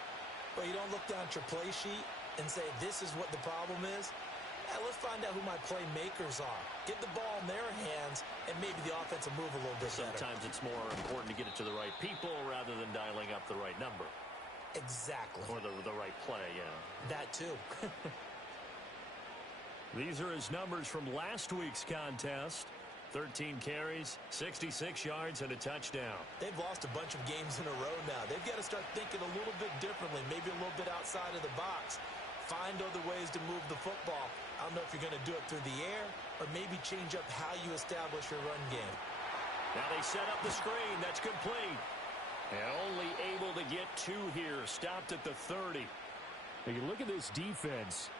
Well, you don't look down at your play sheet and say, this is what the problem is. Let's find out who my playmakers are. Get the ball in their hands, and maybe the offense will move a little bit better. Sometimes it's more important to get it to the right people rather than dialing up the right number. Exactly. Or the right play, yeah. That too. These are his numbers from last week's contest. 13 carries, 66 yards, and a touchdown. They've lost a bunch of games in a row now. They've got to start thinking a little bit differently, maybe a little bit outside of the box. Find other ways to move the football. I don't know if you're going to do it through the air or maybe change up how you establish your run game. Now they set up the screen. That's complete. And only able to get 2 here. Stopped at the 30. Now you look at this defense.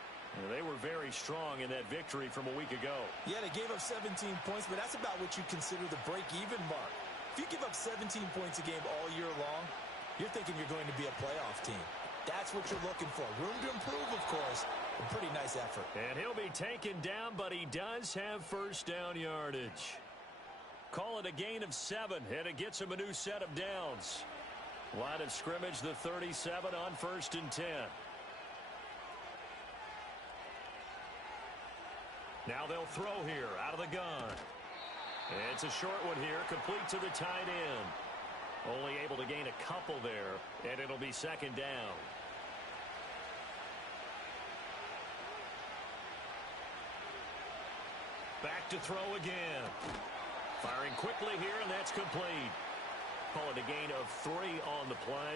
They were very strong in that victory from a week ago. Yeah, they gave up 17 points, but that's about what you consider the break-even mark. If you give up 17 points a game all year long, you're thinking you're going to be a playoff team. That's what you're looking for. Room to improve, of course. A pretty nice effort. And he'll be taken down, but he does have first down yardage. Call it a gain of 7, and it gets him a new set of downs. Line of scrimmage, the 37 on 1st and 10. Now they'll throw here out of the gun. It's a short one here, complete to the tight end. Only able to gain a couple there, and it'll be 2nd down. Back to throw again. Firing quickly here, and that's complete. Call it a gain of 3 on the play,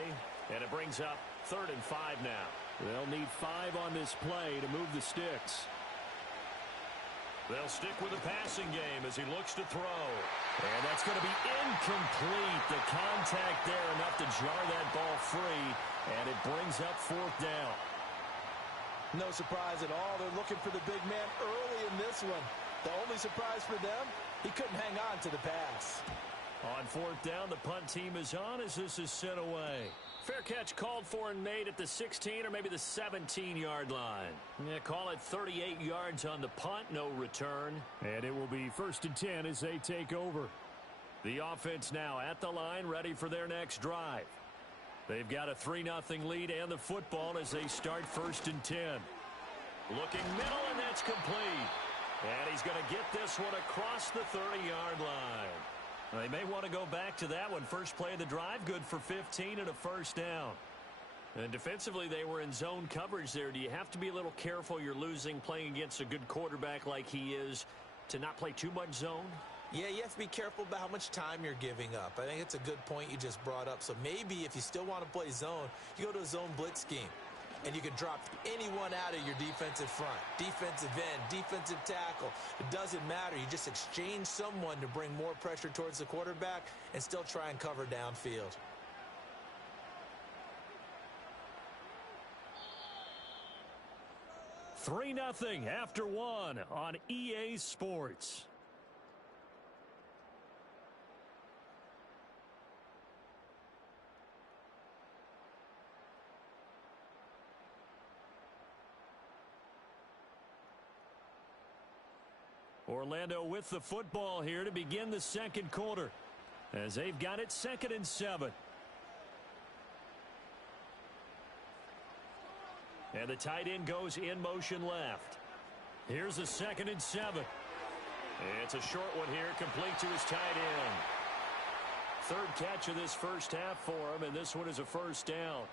and it brings up 3rd and 5 now. They'll need 5 on this play to move the sticks. They'll stick with the passing game as he looks to throw. And that's going to be incomplete. The contact there enough to jar that ball free, and it brings up 4th down. No surprise at all. They're looking for the big man early in this one. The only surprise for them, he couldn't hang on to the pass. On 4th down, the punt team is on as this is sent away. Fair catch called for and made at the 16 or maybe the 17-yard line. Yeah, call it 38 yards on the punt, no return. And it will be 1st and 10 as they take over. The offense now at the line, ready for their next drive. They've got a 3-0 lead and the football as they start 1st and 10. Looking middle, and that's complete. And he's going to get this one across the 30-yard line. They may want to go back to that one. First play of the drive, good for 15 and a 1st down. And defensively, they were in zone coverage there. Do you have to be a little careful you're losing playing against a good quarterback like he is to not play too much zone? Yeah, you have to be careful about how much time you're giving up. I think it's a good point you just brought up. So maybe if you still want to play zone, you go to a zone blitz scheme. And you can drop anyone out of your defensive front, defensive end, defensive tackle. It doesn't matter. You just exchange someone to bring more pressure towards the quarterback and still try and cover downfield. Three 3-0 after 1 on EA Sports. Orlando with the football here to begin the 2nd quarter as they've got it 2nd and 7. And the tight end goes in motion left. Here's a 2nd and 7. It's a short one here, complete to his tight end. 3rd catch of this first half for him, and this one is a 1st down.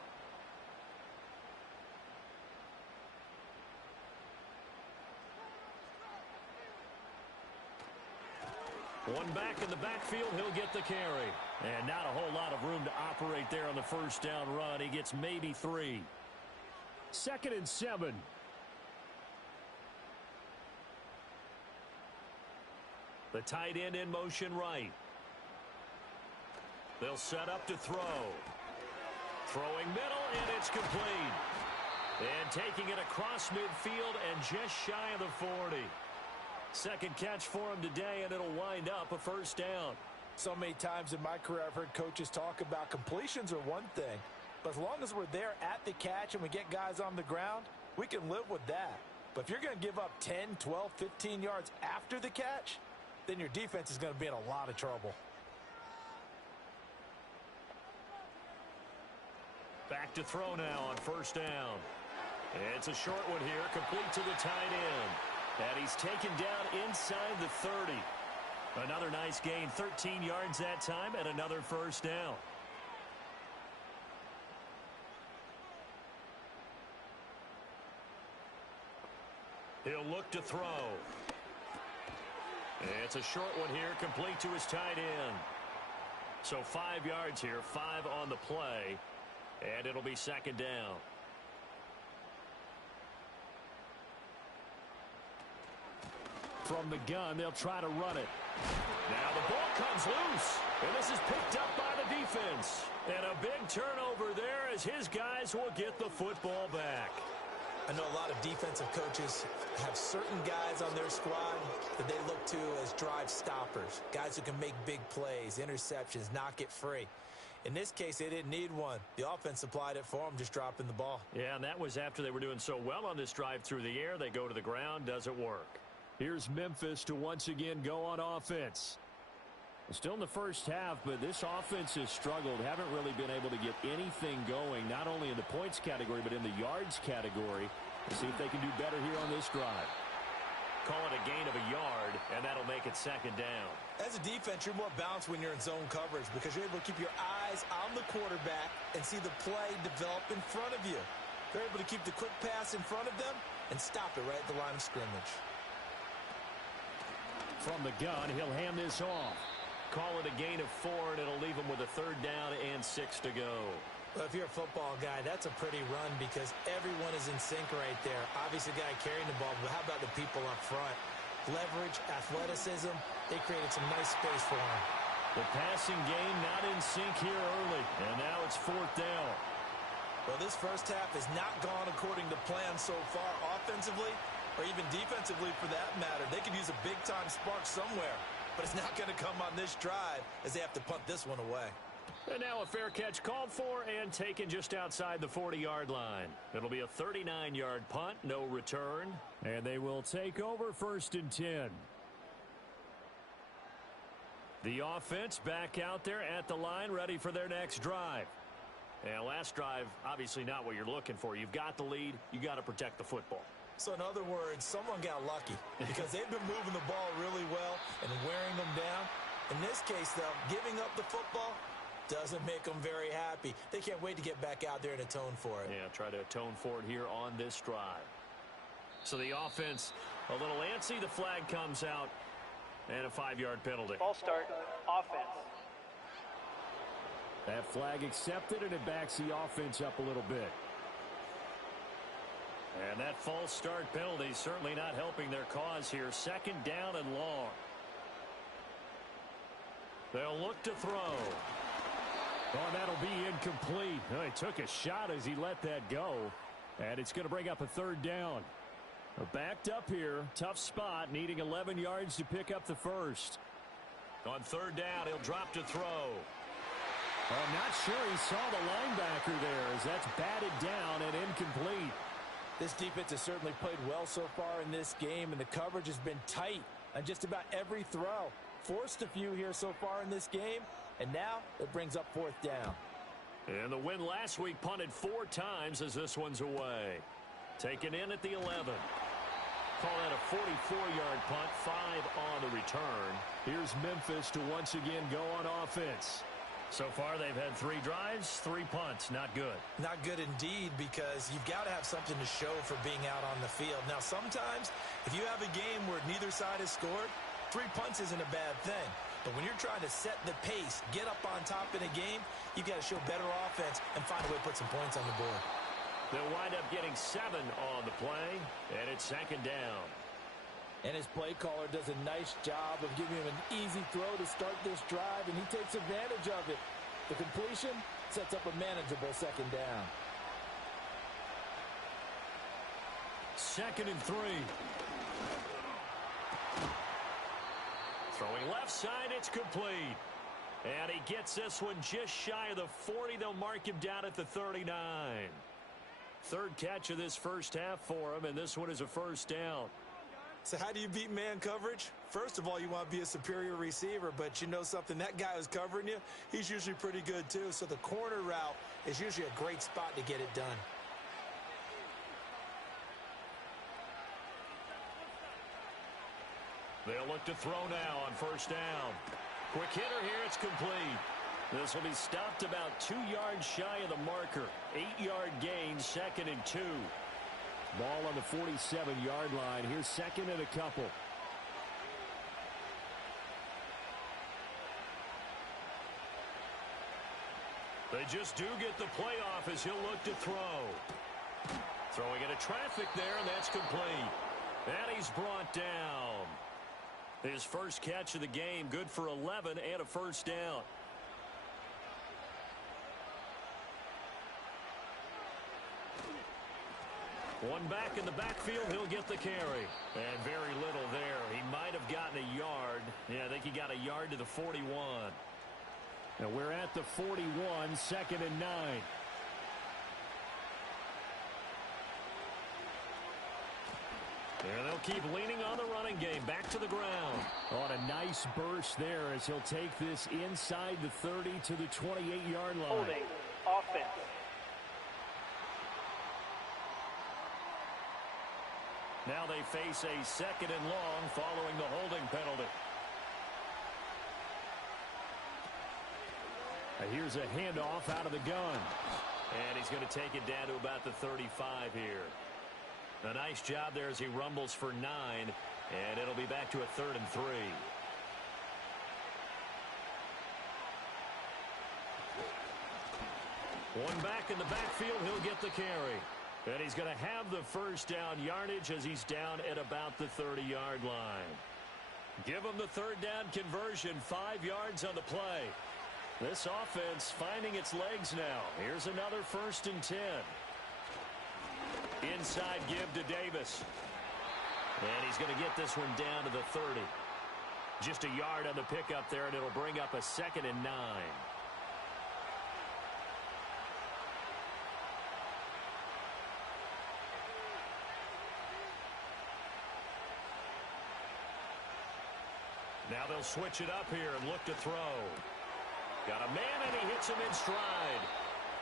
One back in the backfield, he'll get the carry. And not a whole lot of room to operate there on the 1st down run. He gets maybe 3. 2nd and 7. The tight end in motion right. They'll set up to throw. Throwing middle, and it's complete. And taking it across midfield and just shy of the 40. 2nd catch for him today, and it'll wind up a 1st down. So many times in my career I've heard coaches talk about completions are one thing, but as long as we're there at the catch and we get guys on the ground, we can live with that. But if you're going to give up 10, 12, 15 yards after the catch, then your defense is going to be in a lot of trouble. Back to throw now on 1st down. It's a short one here, complete to the tight end. And he's taken down inside the 30. Another nice gain, 13 yards that time, and another 1st down. He'll look to throw. It's a short one here, complete to his tight end. So 5 yards here, 5 on the play, and it'll be 2nd down. From the gun, they'll try to run it. Now the ball comes loose, and this is picked up by the defense. And a big turnover there as his guys will get the football back. I know a lot of defensive coaches have certain guys on their squad that they look to as drive stoppers, guys who can make big plays, interceptions, knock it free. In this case, they didn't need one. The offense supplied it for them, just dropping the ball. Yeah, and that was after they were doing so well on this drive through the air. They go to the ground, doesn't work. Here's Memphis to once again go on offense. Still in the first half, but this offense has struggled. Haven't really been able to get anything going, not only in the points category, but in the yards category. Let's see if they can do better here on this drive. Call it a gain of a yard, and that'll make it second down. As a defense, you're more balanced when you're in zone coverage because you're able to keep your eyes on the quarterback and see the play develop in front of you. They're able to keep the quick pass in front of them and stop it right at the line of scrimmage. From the gun, he'll hand this off. Call it a gain of 4, and it'll leave them with a third down and 6 to go. Well, if you're a football guy, that's a pretty run because everyone is in sync right there. Obviously, the guy carrying the ball, but how about the people up front? Leverage, athleticism, they created some nice space for him. The passing game not in sync here early, and now it's 4th down. Well, this first half has not gone according to plan so far offensively or even defensively for that matter. They could use a big-time spark somewhere, but it's not going to come on this drive as they have to punt this one away. And now a fair catch called for and taken just outside the 40-yard line. It'll be a 39-yard punt, no return. And they will take over 1st and 10. The offense back out there at the line, ready for their next drive. And last drive, obviously not what you're looking for. You've got the lead. You got to protect the football. So in other words, someone got lucky because they've been moving the ball really well and wearing them down. In this case, though, giving up the football doesn't make them very happy. They can't wait to get back out there and atone for it. Yeah, try to atone for it here on this drive. So the offense a little antsy. The flag comes out and a 5-yard penalty. False start, offense. That flag accepted, and it backs the offense up a little bit. And that false start penalty certainly not helping their cause here. 2nd down and long. They'll look to throw. Oh, that'll be incomplete. Oh, he took a shot as he let that go. And it's going to bring up a 3rd down. Backed up here. Tough spot. Needing 11 yards to pick up the first. On 3rd down, he'll drop to throw. Oh, I'm not sure he saw the linebacker there as that's batted down and incomplete. This defense has certainly played well so far in this game, and the coverage has been tight on just about every throw. Forced a few here so far in this game, and now it brings up 4th down. And the win last week punted 4 times as this one's away. Taken in at the 11. Call that a 44-yard punt, 5 on the return. Here's Memphis to once again go on offense. So far, they've had 3 drives, 3 punts. Not good. Not good indeed, because you've got to have something to show for being out on the field. Now, sometimes, if you have a game where neither side has scored, 3 punts isn't a bad thing. But when you're trying to set the pace, get up on top in a game, you've got to show better offense and find a way to put some points on the board. They'll wind up getting 7 on the play, and it's 2nd down. And his play caller does a nice job of giving him an easy throw to start this drive, and he takes advantage of it. The completion sets up a manageable 2nd down. 2nd and 3. Throwing left side, it's complete. And he gets this one just shy of the 40. They'll mark him down at the 39. 3rd catch of this first half for him, and this one is a 1st down. So how do you beat man coverage? First of all, you want to be a superior receiver, but you know something, that guy who's covering you, he's usually pretty good too. So the corner route is usually a great spot to get it done. They'll look to throw now on 1st down. Quick hitter here, it's complete. This will be stopped about 2 yards shy of the marker. 8-yard gain, 2nd and 2. Ball on the 47-yard line. Here's 2nd and a couple. They just do get the playoff as he'll look to throw. Throwing into traffic there, and that's complete. And he's brought down. His first catch of the game, good for 11 and a 1st down. One back in the backfield, he'll get the carry. And very little there. He might have gotten a yard. Yeah, I think he got a yard to the 41. And we're at the 41, 2nd and 9. There they'll keep leaning on the running game. Back to the ground. On a nice burst there as he'll take this inside the 30 to the 28-yard line. Holding offense. Now they face a 2nd and long following the holding penalty. Here's a handoff out of the gun. And he's going to take it down to about the 35 here. A nice job there as he rumbles for 9. And it'll be back to a 3rd and 3. One back in the backfield, he'll get the carry. And he's going to have the first down yardage as he's down at about the 30-yard line. Give him the 3rd down conversion, 5 yards on the play. This offense finding its legs now. Here's another 1st and 10. Inside give to Davis. And he's going to get this one down to the 30. Just a yard on the pickup there, and it'll bring up a 2nd and 9. Now they'll switch it up here and look to throw. Got a man, and he hits him in stride.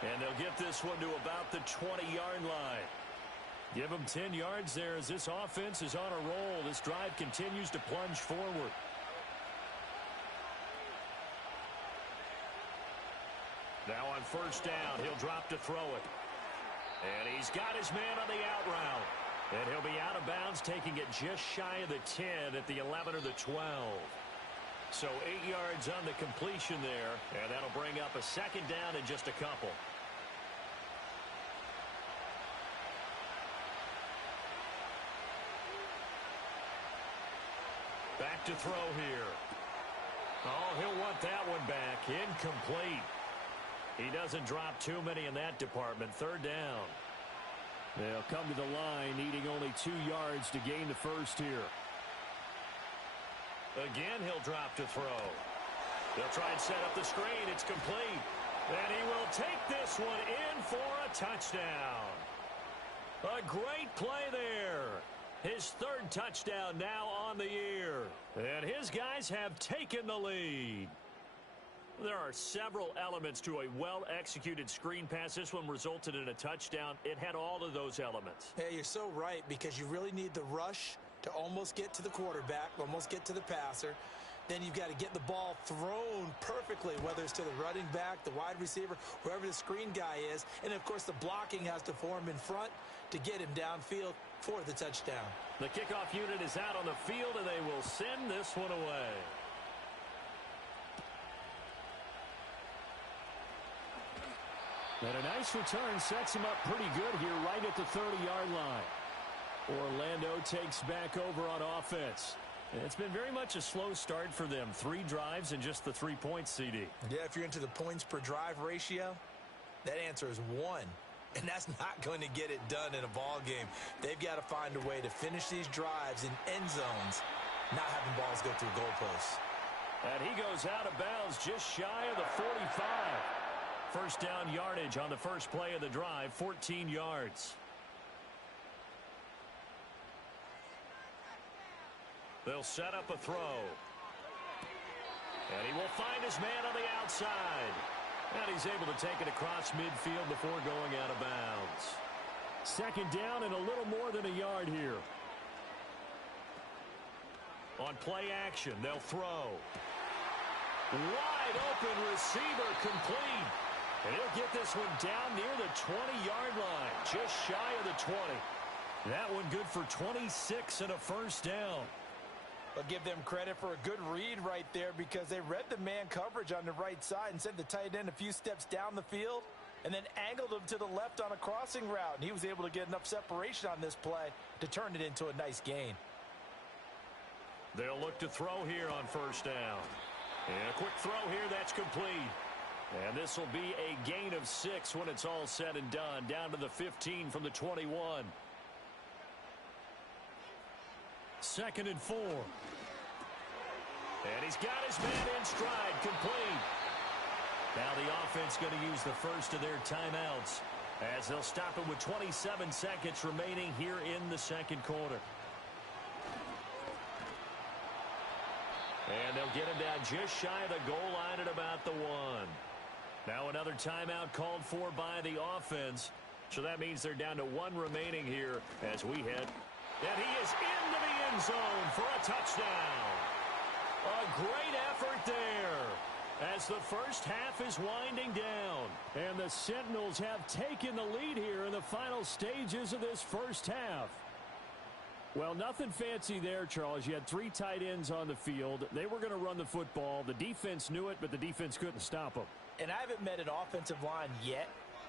And they'll get this one to about the 20-yard line. Give him 10 yards there as this offense is on a roll. This drive continues to plunge forward. Now on 1st down, he'll drop to throw it. And he's got his man on the out route. And he'll be out of bounds, taking it just shy of the 10 at the 11 or the 12. So 8 yards on the completion there, and that'll bring up a 2nd down in just a couple. Back to throw here. Oh, he'll want that one back. Incomplete. He doesn't drop too many in that department. 3rd down. They'll come to the line, needing only 2 yards to gain the first here. Again, he'll drop to throw. They'll try and set up the screen. It's complete. And he will take this one in for a touchdown. A great play there. His 3rd touchdown now on the year. And his guys have taken the lead. There are several elements to a well-executed screen pass. This one resulted in a touchdown. It had all of those elements. Yeah, you're so right, because you really need the rush to almost get to the quarterback, almost get to the passer. Then you've got to get the ball thrown perfectly, whether it's to the running back, the wide receiver, whoever the screen guy is. And, of course, the blocking has to form in front to get him downfield for the touchdown. The kickoff unit is out on the field, and they will send this one away. And a nice return sets him up pretty good here right at the 30-yard line. Orlando takes back over on offense. And it's been very much a slow start for them. 3 drives and just the 3 points, CD. Yeah, if you're into the points per drive ratio, that answer is 1. And that's not going to get it done in a ball game. They've got to find a way to finish these drives in end zones, not having balls go through goalposts. And he goes out of bounds just shy of the 45. First down yardage on the first play of the drive, 14 yards. They'll set up a throw. And he will find his man on the outside. And he's able to take it across midfield before going out of bounds. 2nd down and a little more than a yard here. On play action, they'll throw. Wide open receiver, complete. And he'll get this one down near the 20-yard line, just shy of the 20. That one good for 26 and a first down. I'll give them credit for a good read right there, because they read the man coverage on the right side and sent the tight end a few steps down the field and then angled him to the left on a crossing route. And he was able to get enough separation on this play to turn it into a nice gain. They'll look to throw here on first down. And a quick throw here, that's complete. And this will be a gain of 6 when it's all said and done, down to the 15 from the 21. 2nd and 4. And he's got his man in stride, complete. Now the offense going to use the first of their timeouts as they'll stop it with 27 seconds remaining here in the second quarter. And they'll get him down just shy of the goal line at about the 1. Now another timeout called for by the offense. So that means they're down to 1 remaining here as we head. And he is into the end zone for a touchdown. A great effort there as the first half is winding down. And the Sentinels have taken the lead here in the final stages of this first half. Well, nothing fancy there, Charles. You had 3 tight ends on the field. They were going to run the football. The defense knew it, but the defense couldn't stop them. And I haven't met an offensive line yet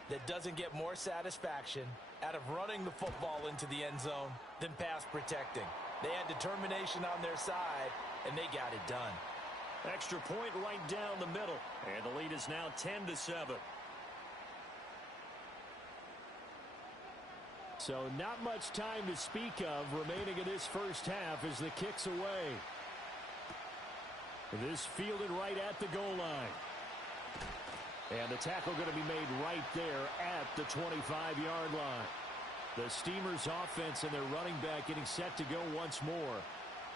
that doesn't get more satisfaction out of running the football into the end zone than pass protecting. They had determination on their side, and they got it done. Extra point right down the middle. And the lead is now 10-7. So not much time to speak of remaining in this first half as the kick's away. This fielded right at the goal line. And the tackle going to be made right there at the 25-yard line. The Steamers' offense and their running back getting set to go once more.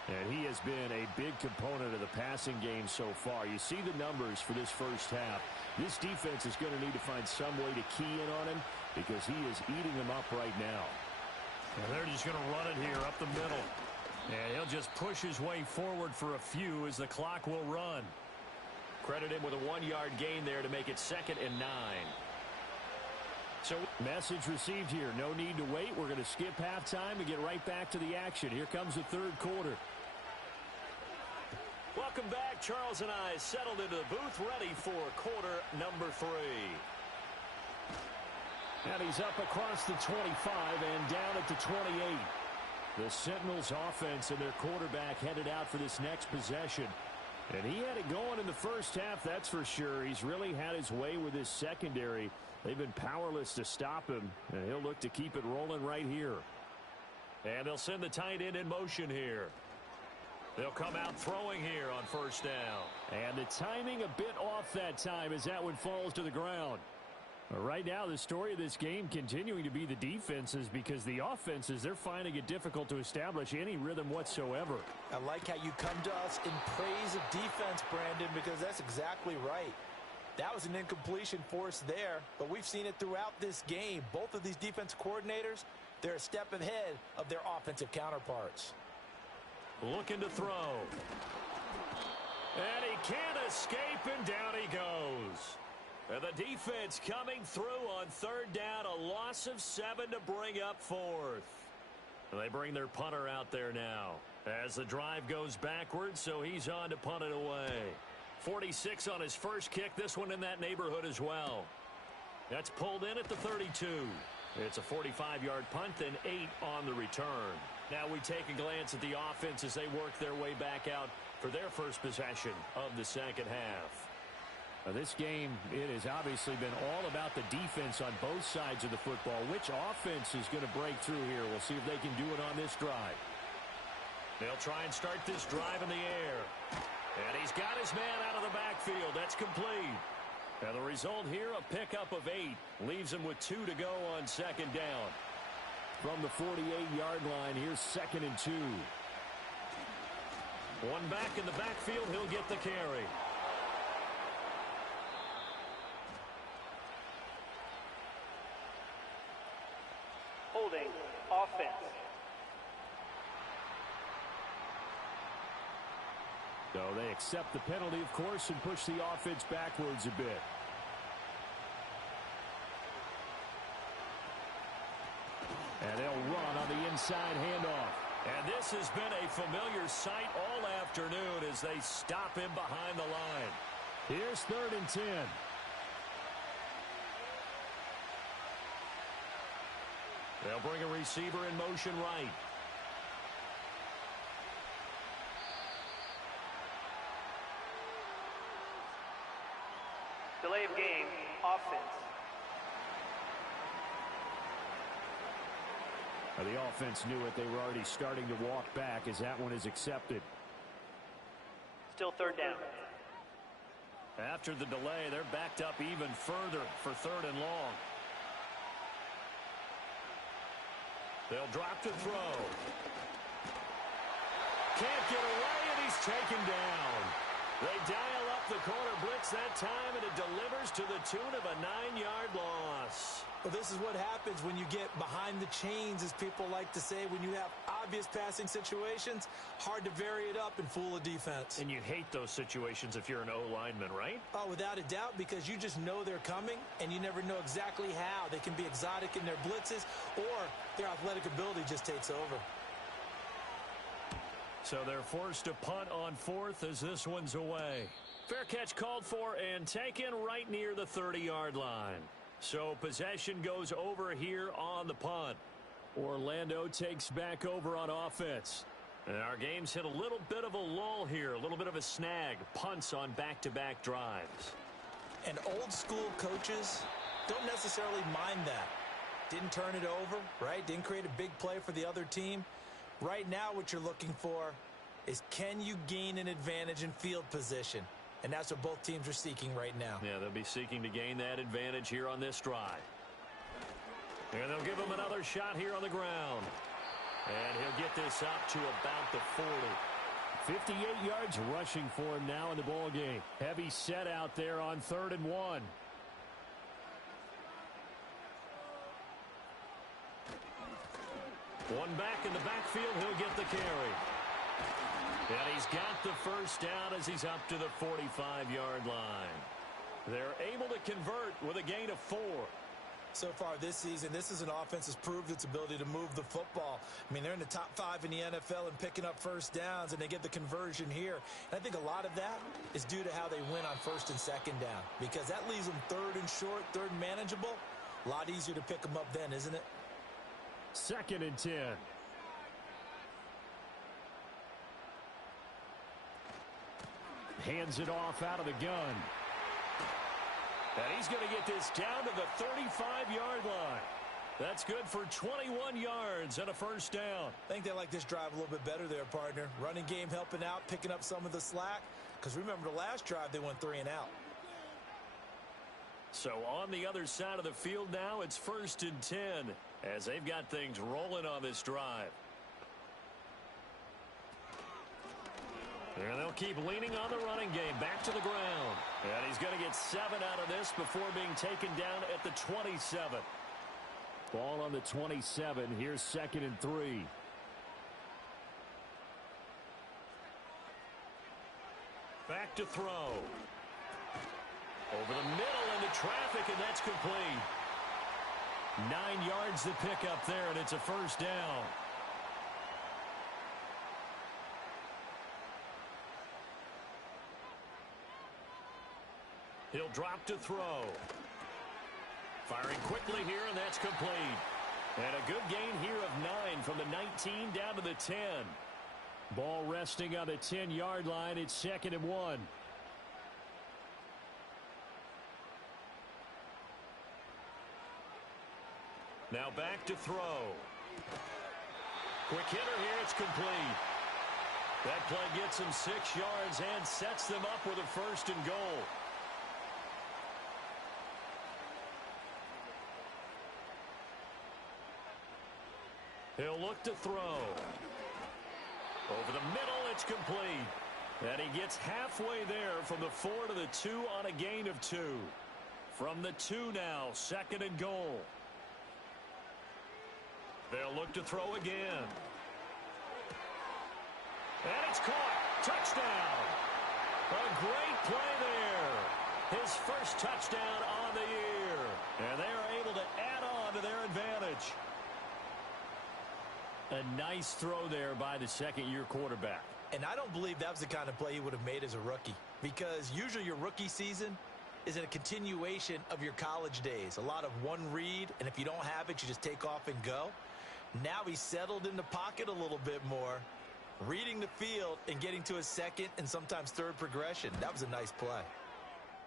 And he has been a big component of the passing game so far. You see the numbers for this first half. This defense is going to need to find some way to key in on him because he is eating them up right now. And they're just going to run it here up the middle. And he'll just push his way forward for a few as the clock will run. Credit him with a 1-yard gain there to make it 2nd and 9. So, message received here. No need to wait. We're going to skip halftime and get right back to the action. Here comes the third quarter. Welcome back. Charles and I settled into the booth ready for quarter number 3. And he's up across the 25 and down at the 28. The Sentinels offense and their quarterback headed out for this next possession. And he had it going in the first half, that's for sure. He's really had his way with his secondary. They've been powerless to stop him, and he'll look to keep it rolling right here. And they'll send the tight end in motion here. They'll come out throwing here on first down. And the timing a bit off that time as that one falls to the ground. Right now, the story of this game continuing to be the defenses because the offenses, they're finding it difficult to establish any rhythm whatsoever. I like how you come to us in praise of defense, Brandon, because that's exactly right. That was an incompletion force there, but we've seen it throughout this game. Both of these defense coordinators, they're a step ahead of their offensive counterparts. Looking to throw. And he can't escape, and down he goes. And the defense coming through on third down, a loss of 7 to bring up 4th. And they bring their punter out there now as the drive goes backwards, so he's on to punt it away. 46 on his first kick, this one in that neighborhood as well. That's pulled in at the 32. It's a 45-yard punt, then 8 on the return. Now we take a glance at the offense as they work their way back out for their first possession of the second half. This game, it has obviously been all about the defense on both sides of the football. Which offense is going to break through here? We'll see if they can do it on this drive. They'll try and start this drive in the air. And he's got his man out of the backfield. That's complete. And the result here, a pickup of 8. Leaves him with 2 to go on second down. From the 48-yard line, here's 2nd and 2. One back in the backfield, he'll get the carry. Holding offense. So they accept the penalty, of course, and push the offense backwards a bit. And they'll run on the inside handoff. And this has been a familiar sight all afternoon as they stop him behind the line. Here's 3rd and 10. They'll bring a receiver in motion right. Delay of game, offense. The offense knew it. They were already starting to walk back as that one is accepted. Still third down. After the delay, they're backed up even further for 3rd and long. They'll drop to throw. Can't get away, and he's taken down. They dial up the corner blitz that time, and it delivers to the tune of a 9-yard loss. Well, this is what happens when you get behind the chains, as people like to say. When you have obvious passing situations, hard to vary it up and fool a defense. And you hate those situations if you're an O-lineman, right? Oh, without a doubt, because you just know they're coming, and you never know exactly how. They can be exotic in their blitzes, or their athletic ability just takes over. So they're forced to punt on 4th as this one's away. Fair catch called for and taken right near the 30-yard line. So possession goes over here on the punt. Orlando takes back over on offense. And our game's hit a little bit of a lull here, a little bit of a snag. Punts on back-to-back drives. And old-school coaches don't necessarily mind that. Didn't turn it over, right? Didn't create a big play for the other team. Right now what you're looking for is, can you gain an advantage in field position? And that's what both teams are seeking right now. Yeah, they'll be seeking to gain that advantage here on this drive. And they'll give him another shot here on the ground. And he'll get this up to about the 40. 58 yards rushing for him now in the ball game. Heavy set out there on 3rd and 1. One back in the backfield, he'll get the carry. And he's got the first down as he's up to the 45-yard line. They're able to convert with a gain of 4. So far this season, this is an offense that's proved its ability to move the football. I mean, they're in the top 5 in the NFL and picking up first downs, and they get the conversion here. And I think a lot of that is due to how they win on 1st and 2nd down, because that leaves them 3rd and short, 3rd and manageable. A lot easier to pick them up then, isn't it? 2nd and 10. Hands it off out of the gun. And he's going to get this down to the 35-yard line. That's good for 21 yards and a first down. I think they like this drive a little bit better there, partner. Running game helping out, picking up some of the slack. Because remember, the last drive, they went 3 and out. So on the other side of the field now, it's 1st and 10 as they've got things rolling on this drive. And they'll keep leaning on the running game. Back to the ground. And he's going to get 7 out of this before being taken down at the 27. Ball on the 27. Here's 2nd and 3. Back to throw. Over the middle into traffic, and that's complete. 9 yards to pick up there, and it's a first down. He'll drop to throw. Firing quickly here, and that's complete. And a good gain here of 9 from the 19 down to the 10. Ball resting on the 10-yard line. It's 2nd and 1. Now back to throw. Quick hitter here, it's complete. That play gets him 6 yards and sets them up with a 1st and goal. He'll look to throw. Over the middle, it's complete. And he gets halfway there from the 4 to the 2 on a gain of 2. From the 2 now, 2nd and goal. They'll look to throw again. And it's caught. Touchdown. A great play there. His first touchdown on the year. And they are able to add on to their advantage. A nice throw there by the second-year quarterback. And I don't believe that was the kind of play he would have made as a rookie, because usually your rookie season is a continuation of your college days. A lot of one read, and if you don't have it, you just take off and go. Now he's settled in the pocket a little bit more, reading the field and getting to his 2nd and sometimes 3rd progression. That was a nice play.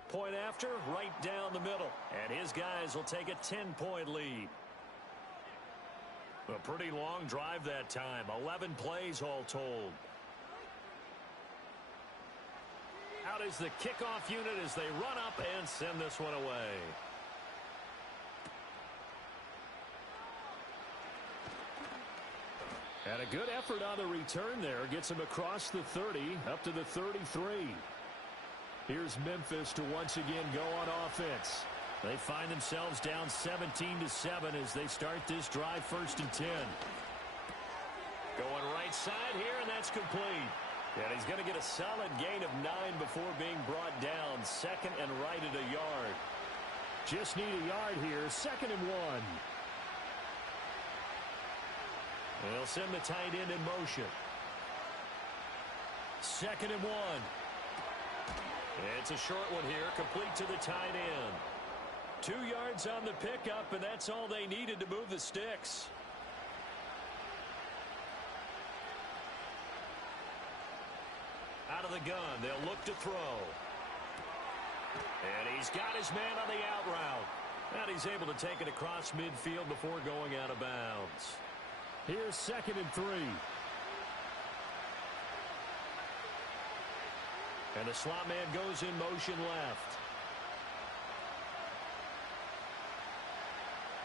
Point after, right down the middle. And his guys will take a 10-point lead. A pretty long drive that time. 11 plays all told. Out is the kickoff unit as they run up and send this one away. And a good effort on the return there. Gets him across the 30, up to the 33. Here's Memphis to once again go on offense. They find themselves down 17-7 as they start this drive, 1st and 10. Going right side here, and that's complete. And he's going to get a solid gain of 9 before being brought down. 2nd and right at a yard. Just need a yard here. 2nd and 1. They'll send the tight end in motion. 2nd and 1. It's a short one here, complete to the tight end. 2 yards on the pickup, and that's all they needed to move the sticks. Out of the gun, they'll look to throw. And he's got his man on the out route. And he's able to take it across midfield before going out of bounds. Here's 2nd and 3. And the slot man goes in motion left.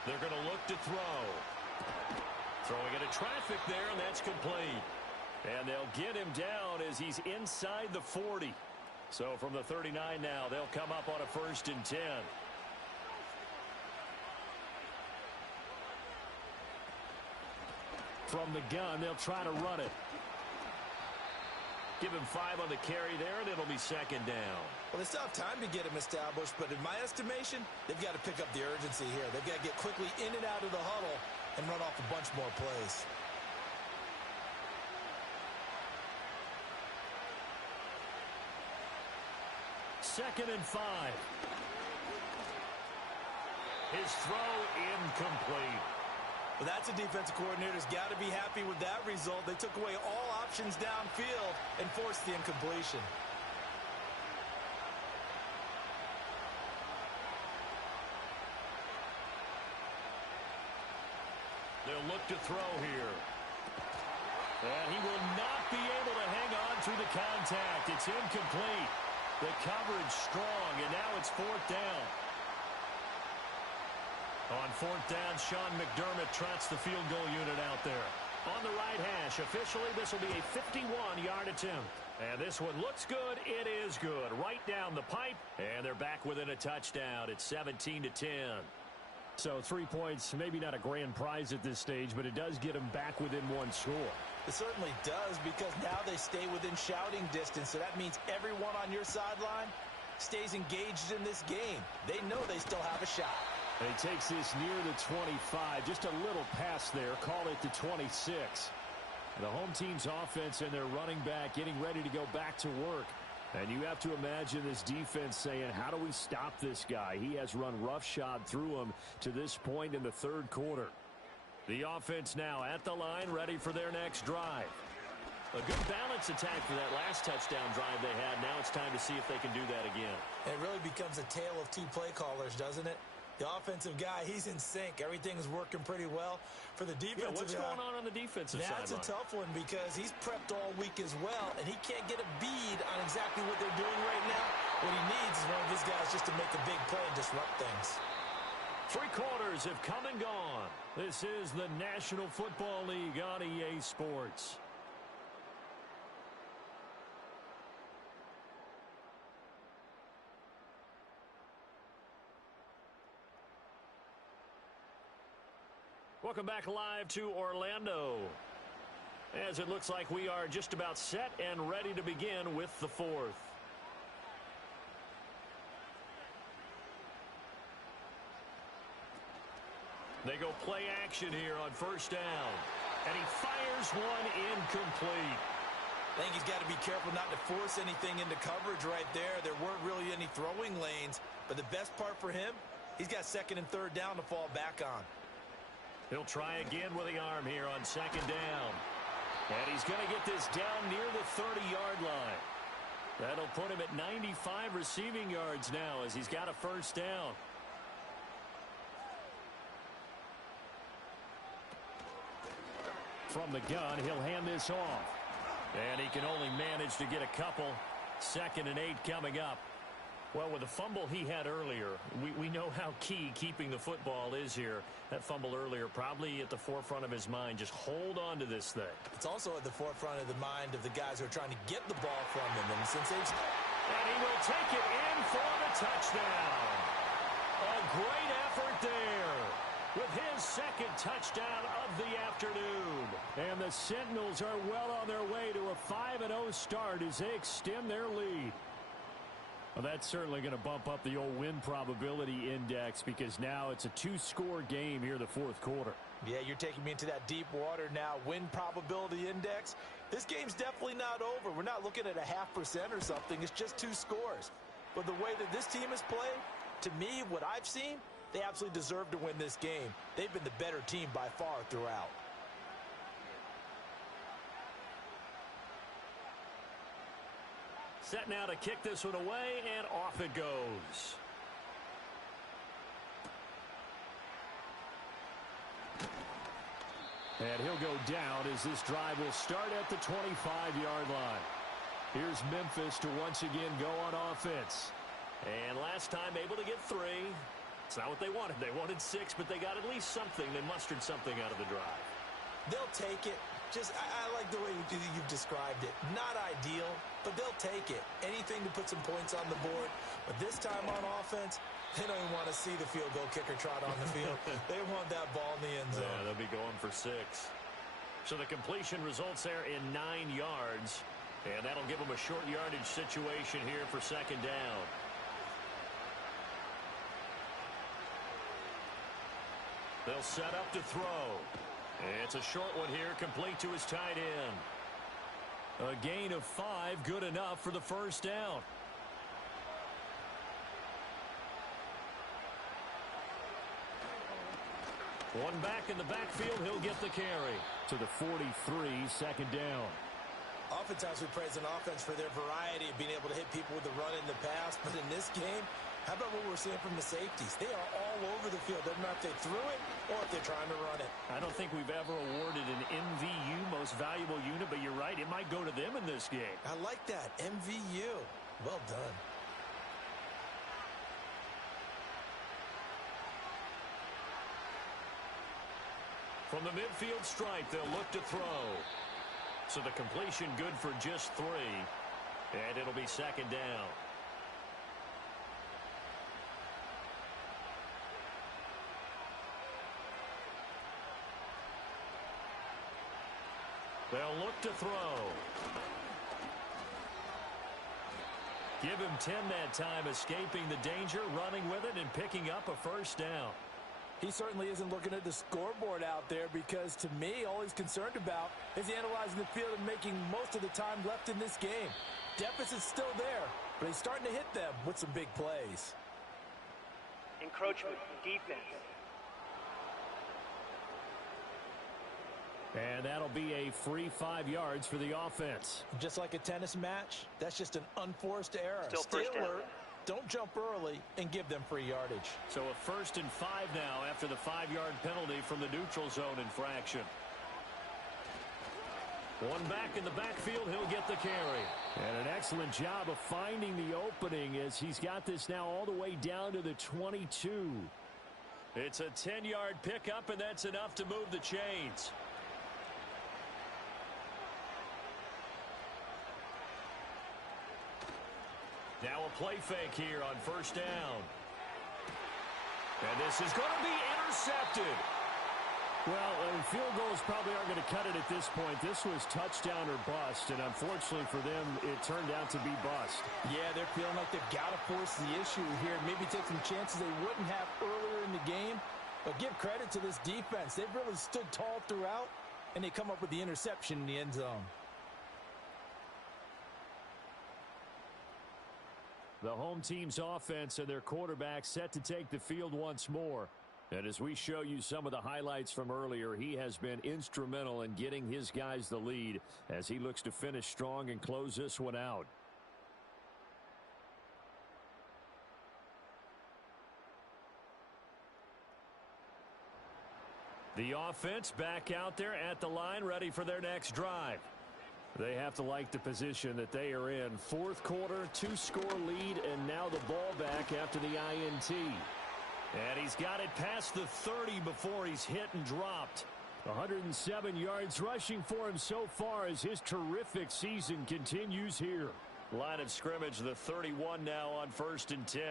They're going to look to throw. Throwing into traffic there, and that's complete. And they'll get him down as he's inside the 40. So from the 39 now, they'll come up on a 1st and 10. From the gun, they'll try to run it. Give him 5 on the carry there, and it'll be 2nd down. Well, they still have time to get him established, but in my estimation, they've got to pick up the urgency here. They've got to get quickly in and out of the huddle and run off a bunch more plays. Second and 5. His throw incomplete. Well, that's a defensive coordinator's got to be happy with that result. They took away all options downfield and forced the incompletion. They'll look to throw here. And he will not be able to hang on through the contact. It's incomplete. The coverage strong, and now it's 4th down. On 4th down, Sean McDermott trots the field goal unit out there. On the right hash, officially, this will be a 51-yard attempt. And this one looks good. It is good. Right down the pipe, and they're back within a touchdown. It's 17-10. So 3 points, maybe not a grand prize at this stage, but it does get them back within 1 score. It certainly does, because now they stay within shouting distance, so that means everyone on your sideline stays engaged in this game. They know they still have a shot. And he takes this near the 25, just a little pass there, call it the 26. The home team's offense and their running back getting ready to go back to work. And you have to imagine this defense saying, how do we stop this guy? He has run roughshod through him to this point in the 3rd quarter. The offense now at the line, ready for their next drive. A good balance attack for that last touchdown drive they had. Now it's time to see if they can do that again. It really becomes a tale of 2 play callers, doesn't it? The offensive guy, he's in sync. Everything is working pretty well. For the defensive what's going on the defensive side? That's a tough one because he's prepped all week as well, and he can't get a bead on exactly what they're doing right now. What he needs is one of his guys just to make a big play and disrupt things. 3 quarters have come and gone. This is the National Football League on EA Sports. Welcome back live to Orlando, as it looks like we are just about set and ready to begin with the 4th. They go play action here on 1st down, and he fires one incomplete. I think he's got to be careful not to force anything into coverage right there. There weren't really any throwing lanes, but the best part for him, he's got 2nd and 3rd down to fall back on. He'll try again with the arm here on 2nd down. And he's going to get this down near the 30-yard line. That'll put him at 95 receiving yards now as he's got a 1st down. From the gun, he'll hand this off. And he can only manage to get a couple. 2nd and 8 coming up. Well, with the fumble he had earlier, we know how key keeping the football is here. That fumble earlier probably at the forefront of his mind. Just hold on to this thing. It's also at the forefront of the mind of the guys who are trying to get the ball from him. And since they've... And he will take it in for the touchdown. A great effort there with his 2nd touchdown of the afternoon. And the Sentinels are well on their way to a 5-0 start as they extend their lead. Well, that's certainly going to bump up the old win probability index because now it's a 2-score game here in the 4th quarter. Yeah, you're taking me into that deep water now. Win probability index. This game's definitely not over. We're not looking at a 0.5% or something. It's just 2 scores. But the way that this team has played, to me, what I've seen, they absolutely deserve to win this game. They've been the better team by far throughout. Set now to kick this one away, and off it goes. And he'll go down as this drive will start at the 25-yard line. Here's Memphis to once again go on offense. And last time able to get 3. It's not what they wanted. They wanted 6, but they got at least something. They mustered something out of the drive. They'll take it. I like the way you've described it. Not ideal, but they'll take it. Anything to put some points on the board. But this time on offense, they don't even want to see the field goal kicker trot on the field. They want that ball in the end zone. Yeah, they'll be going for 6. So the completion results there in 9 yards. And that'll give them a short yardage situation here for 2nd down. They'll set up to throw. It's a short one here, complete to his tight end. A gain of 5, good enough for the 1st down. One back in the backfield, he'll get the carry. To the 43, 2nd down. Oftentimes we praise an offense for their variety of being able to hit people with the run in the pass, but in this game, how about what we're seeing from the safeties? They are all over the field. Doesn't matter if they threw it or if they're trying to run it. I don't think we've ever awarded an MVU, most valuable unit, but you're right, it might go to them in this game. I like that, MVU. Well done. From the midfield stripe, they'll look to throw. So the completion good for just 3. And it'll be 2nd down. They'll look to throw. Give him 10 that time, escaping the danger, running with it, and picking up a 1st down. He certainly isn't looking at the scoreboard out there because, to me, all he's concerned about is analyzing the field and making most of the time left in this game. Deficit's still there, but he's starting to hit them with some big plays. Encroachment, defense. And that'll be a free 5 yards for the offense. Just like a tennis match, that's just an unforced error. Still Stay first down. alert, don't jump early, and give them free yardage. So a 1st and 5 now after the 5-yard penalty from the neutral zone infraction. One back in the backfield, he'll get the carry. And an excellent job of finding the opening as he's got this now all the way down to the 22. It's a 10-yard pickup, and that's enough to move the chains. Now a play fake here on 1st down. And this is going to be intercepted. Well, field goals probably aren't going to cut it at this point. This was touchdown or bust, and unfortunately for them, it turned out to be bust. Yeah, they're feeling like they've got to force the issue here. Maybe take some chances they wouldn't have earlier in the game. But give credit to this defense. They've really stood tall throughout, and they come up with the interception in the end zone. The home team's offense and their quarterback set to take the field once more. And as we show you some of the highlights from earlier, he has been instrumental in getting his guys the lead as he looks to finish strong and close this one out. The offense back out there at the line, ready for their next drive. They have to like the position that they are in. Fourth quarter, 2-score lead, and now the ball back after the INT. And he's got it past the 30 before he's hit and dropped. 107 yards rushing for him so far as his terrific season continues here. Line of scrimmage, the 31 now on 1st and 10.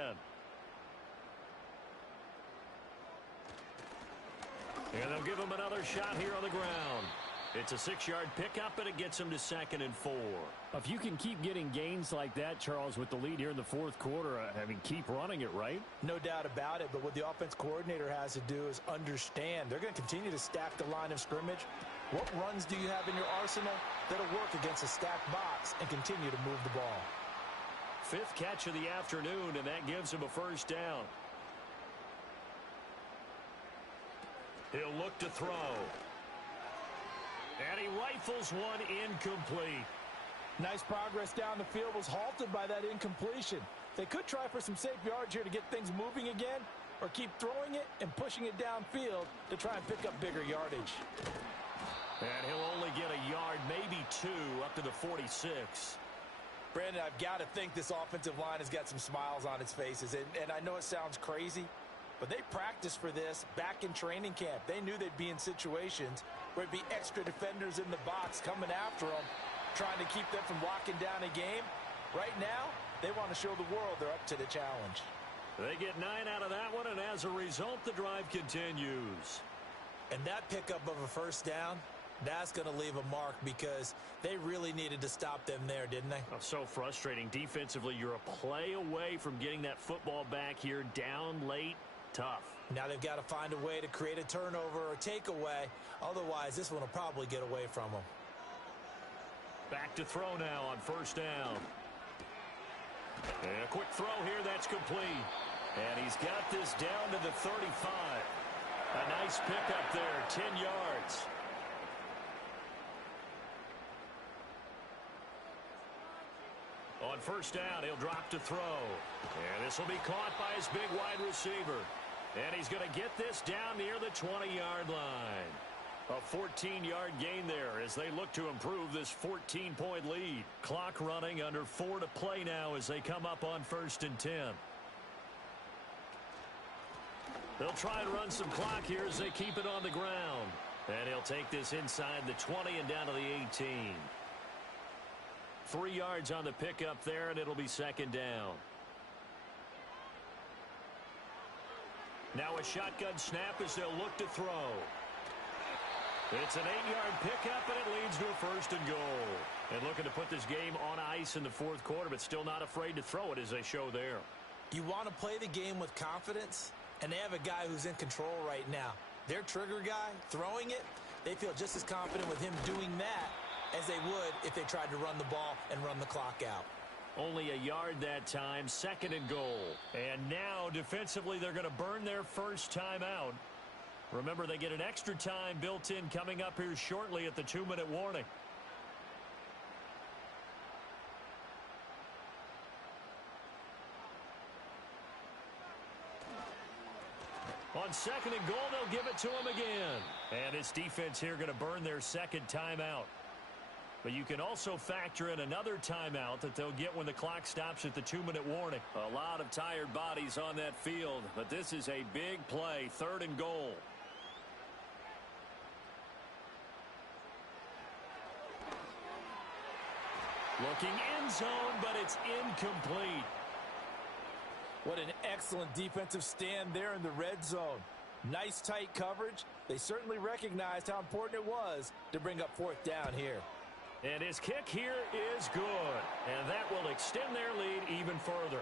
And they'll give him another shot here on the ground. It's a 6-yard pickup, and it gets him to 2nd and 4. If you can keep getting gains like that, Charles, with the lead here in the fourth quarter, I mean, keep running it, right? No doubt about it, but what the offense coordinator has to do is understand. They're going to continue to stack the line of scrimmage. What runs do you have in your arsenal that'll work against a stacked box and continue to move the ball? 5th catch of the afternoon, and that gives him a 1st down. He'll look to throw. And he rifles one incomplete. Nice progress down the field, was halted by that incompletion. They could try for some safe yards here to get things moving again, or keep throwing it and pushing it downfield to try and pick up bigger yardage. And he'll only get a yard, maybe 2, up to the 46. Brandon, I've got to think this offensive line has got some smiles on its faces, and I know it sounds crazy, but they practiced for this back in training camp. They knew they'd be in situations where it'd be extra defenders in the box coming after them, trying to keep them from locking down a game. Right now, they want to show the world they're up to the challenge. They get 9 out of that one, and as a result, the drive continues. And that pickup of a 1st down, that's going to leave a mark because they really needed to stop them there, didn't they? Oh, so frustrating. Defensively, you're a play away from getting that football back here, down late. Tough. Now they've got to find a way to create a turnover or takeaway. Otherwise, this one will probably get away from them. Back to throw now on 1st down. And a quick throw here, that's complete. And he's got this down to the 35. A nice pickup there, 10 yards. On 1st down, he'll drop to throw. And this will be caught by his big wide receiver. And he's going to get this down near the 20-yard line. A 14-yard gain there as they look to improve this 14-point lead. Clock running, under 4 to play now as they come up on 1st and 10. They'll try and run some clock here as they keep it on the ground. And he'll take this inside the 20 and down to the 18. 3 yards on the pickup there, and it'll be 2nd down. Now a shotgun snap as they'll look to throw. It's an 8-yard pickup, and it leads to a 1st and goal. And looking to put this game on ice in the fourth quarter, but still not afraid to throw it as they show there. You want to play the game with confidence, and they have a guy who's in control right now. Their trigger guy, throwing it, they feel just as confident with him doing that as they would if they tried to run the ball and run the clock out. Only a yard that time, 2nd and goal. And now, defensively, they're going to burn their first timeout. Remember, they get an extra time built in coming up here shortly at the 2-minute warning. On 2nd and goal, they'll give it to him again. And this defense here going to burn their 2nd timeout. But you can also factor in another timeout that they'll get when the clock stops at the 2-minute warning. A lot of tired bodies on that field, but this is a big play, 3rd and goal. Looking end zone, but it's incomplete. What an excellent defensive stand there in the red zone. Nice tight coverage. They certainly recognized how important it was to bring up 4th down here. And his kick here is good. And that will extend their lead even further.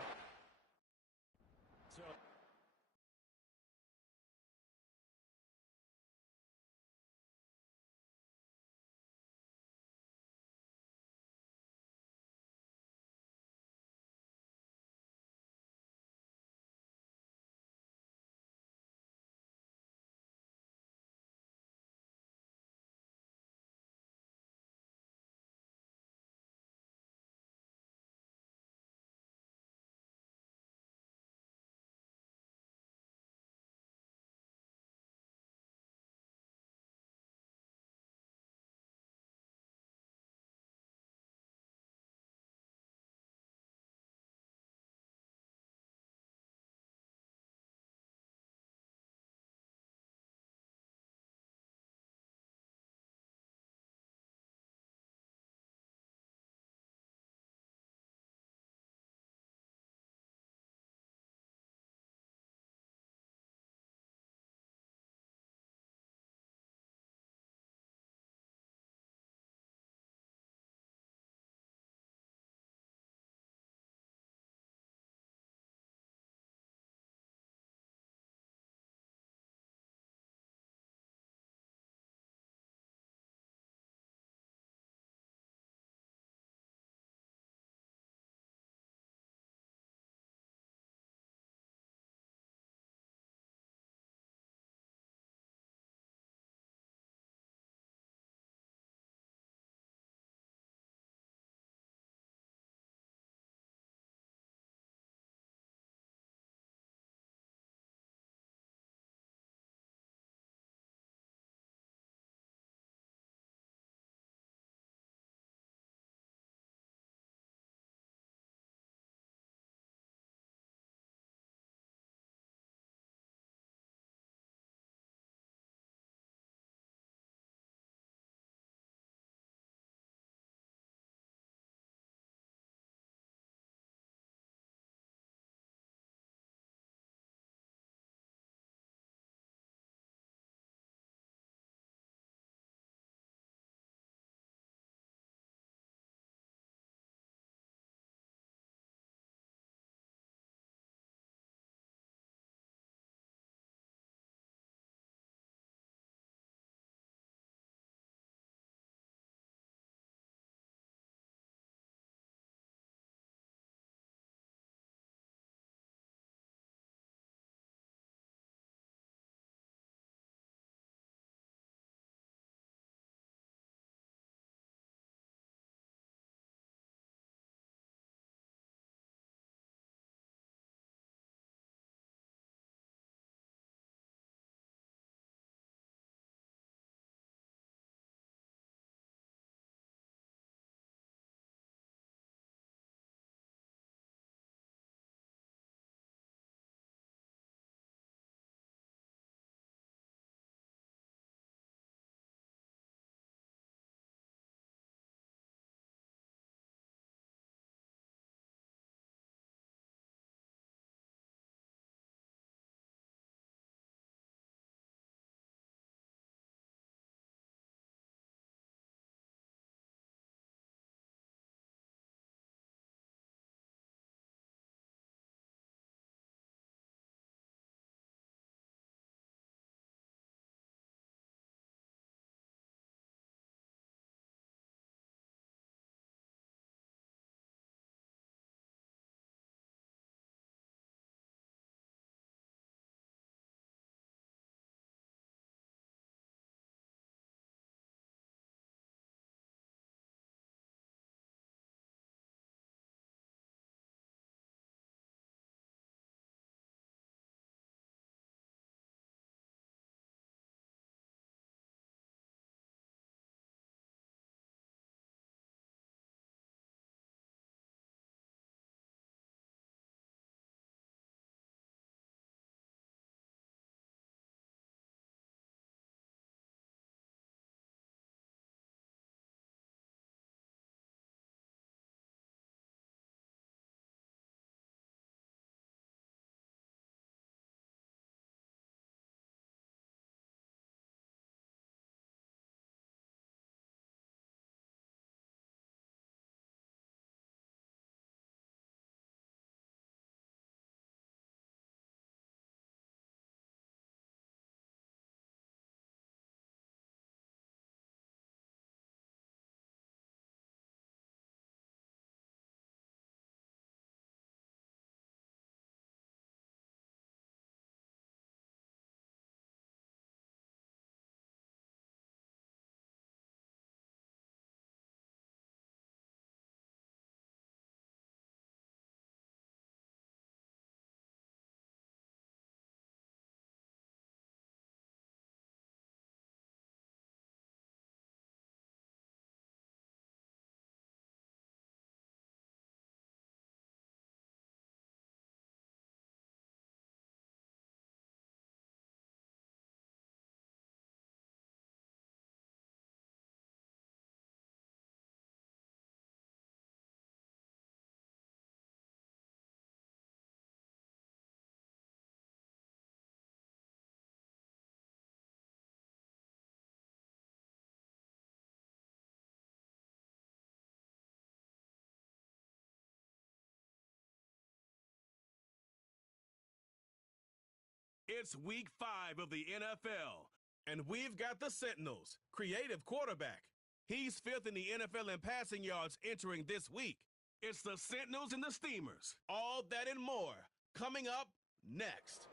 It's week 5 of the NFL, and we've got the Sentinels, creative quarterback. He's 5th in the NFL in passing yards entering this week. It's the Sentinels and the Steamers. All that and more coming up next.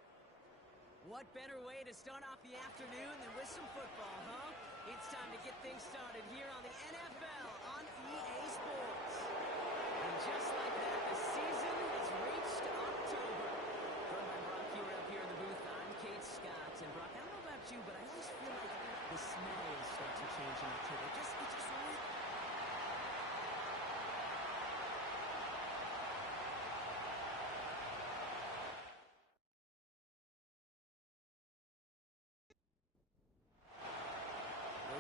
What better way to start off the afternoon than with some football, huh? It's time to get things started here on the NFL on EA Sports. And just like that, the season has reached October. Joined by Brock Hewitt up here in the booth, I'm Kate Scott. And Brock, I don't know about you, but I always feel like the smells start to change in October. It just really...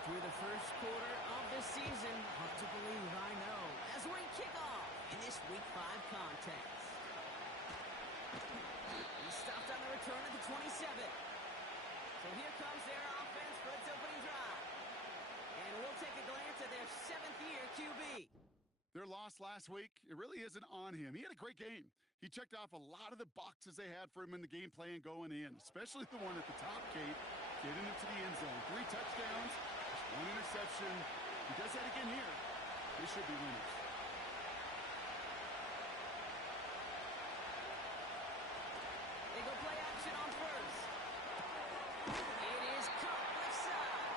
Through the first quarter of the season, hard to believe, I know, as we kick off in this Week 5 contest. He stopped on the return at the 27. So here comes their offense for its opening drive. And we'll take a glance at their 7th-year QB. Their loss last week, it really isn't on him. He had a great game. He checked off a lot of the boxes they had for him in the game plan going in, especially the one at the top, Kate, getting into the end zone. 3 touchdowns, 1 interception. He does that again here. They should be winners. They go play action on first. It is caught left side.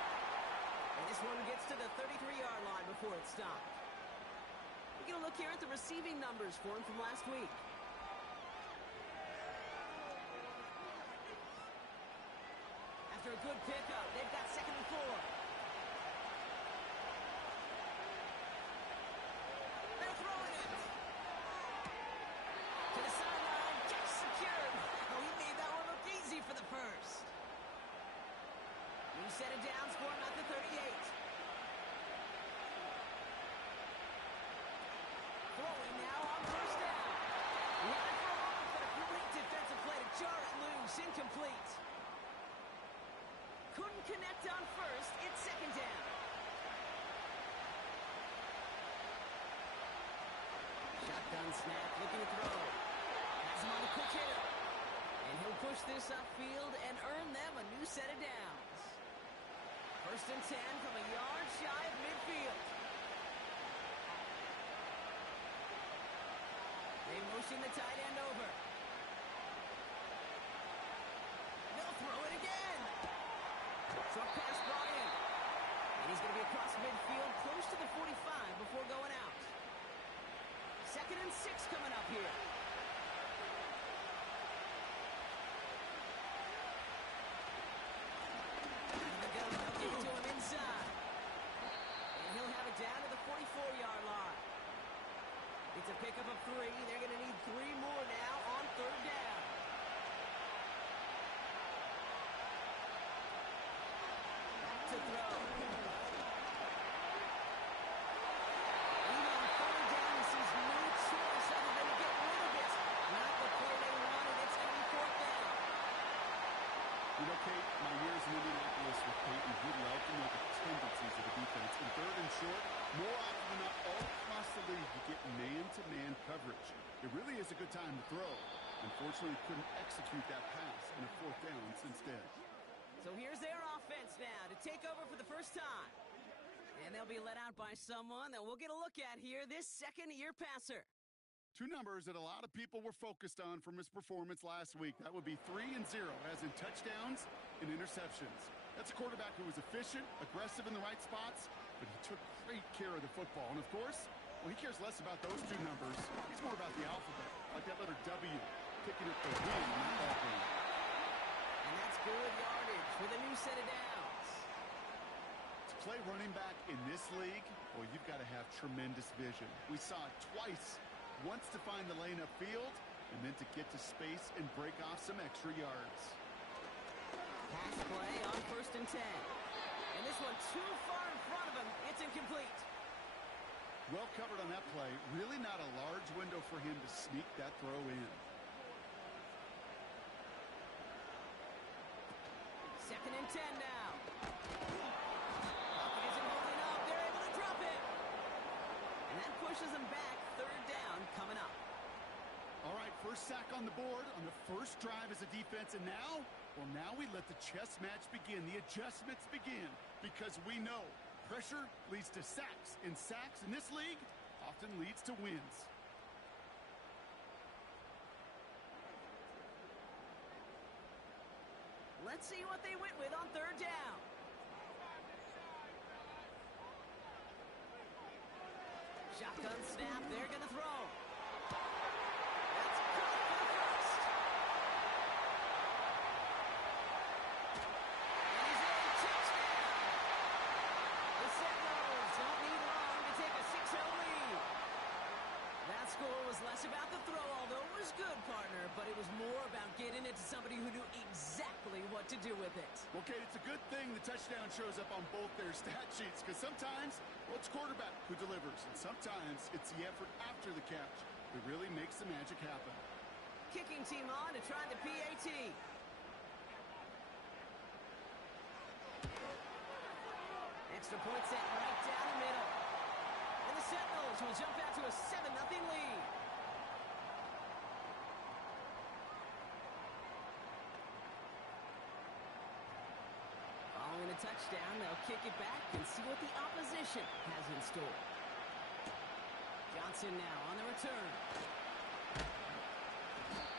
And this one gets to the 33-yard line before it stopped. We're going to look here at the receiving numbers for him from last week. After a good pickup, they've got 2nd and 4. They're throwing it. To the sideline, catch secured. Oh, he made that one look easy for the first. New set of downs for him at the 38. Throwing now on first down. He had it for a moment, but a great defensive play to jar it loose. Incomplete. Couldn't connect on first. It's 2nd down. Shotgun snap, looking to throw. Has him on the quick hitter. And he'll push this upfield and earn them a new set of downs. 1st and 10 from a yard shy of midfield. They motion the tight end over. They'll throw it again. Short pass brought in. And he's going to be across midfield, close to the 45 before going out. 2nd and 6 coming up here. They'll get it to him inside. And he'll have it down to the 44-yard line. It's a pickup of 3. They're going to need 3 more now on 3rd down. Back to throw. Even on 3rd down, he sees no choice other than to get rid of it. Not the play they wanted. It's going to be 4th down. You know, Kate, my years in Indianapolis with Peyton, he loved to know the tendencies of the defense. In 3rd and short, more often than not, all across the league, you get man-to-man coverage. It really is a good time to throw. Unfortunately, couldn't execute that pass in a 4th down instead. So here's their offense now to take over for the first time. And they'll be led out by someone that we'll get a look at here, this 2nd-year passer. 2 numbers that a lot of people were focused on from his performance last week. That would be 3 and 0, as in touchdowns and interceptions. That's a quarterback who was efficient, aggressive in the right spots, but he took great care of the football. And of course, well, he cares less about those 2 numbers. He's more about the alphabet, like that letter W, picking up the win in that ball game. And that's good yardage with a new set of downs. To play running back in this league, well, you've got to have tremendous vision. We saw it twice. Once to find the lane upfield, and then to get to space and break off some extra yards. Pass play on 1st and 10. And this one too far in front of him. It's incomplete. Well covered on that play. Really not a large window for him to sneak that throw in. 2nd and 10 now. Pocket isn't holding up. They're able to drop it. And that pushes them back. 3rd down coming up. All right, first sack on the board on the first drive as a defense, and now Well, now we let the chess match begin, the adjustments begin, because we know pressure leads to sacks, and sacks in this league often leads to wins. Let's see what they went with on third down. Shotgun snap, they're going to throw. That's caught for the first. And he's in, touchdown. The Sentinels don't need long to take a 6-0 lead. That score was less about the throw, although it was good, partner, but it was more about getting it to somebody who knew exactly what to do with it. Okay, it's a good thing the touchdown shows up on both their stat sheets, because sometimes, well, it's quarterback who delivers, and sometimes it's the effort after the catch that really makes the magic happen. Kicking team on to try the PAT. Extra point set right down the middle. And the Sentinels will jump out to a 7-0 lead. Following a touchdown, they'll kick it back and see what the opposition has in store. Johnson now on the return.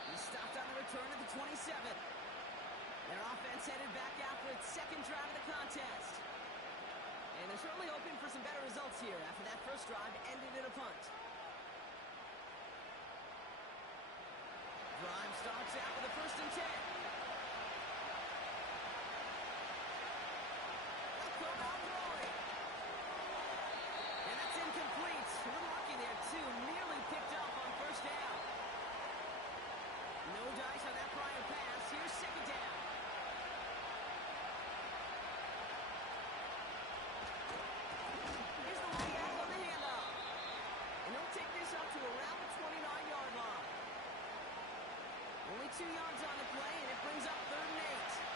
He stopped on the return at the 27. Their offense headed back out for its second drive of the contest. And they're certainly hoping for some better results here after that first drive ended in a punt. Drive starts out with a 1st and 10. And that's incomplete. A little lucky there, too. Nearly picked off on 1st down. No dice on that prior pass. Here's 2nd down. Here's the way out on the handoff. And he'll take this up to around the 29-yard line. Only 2 yards on the play, and it brings up 3rd and 8.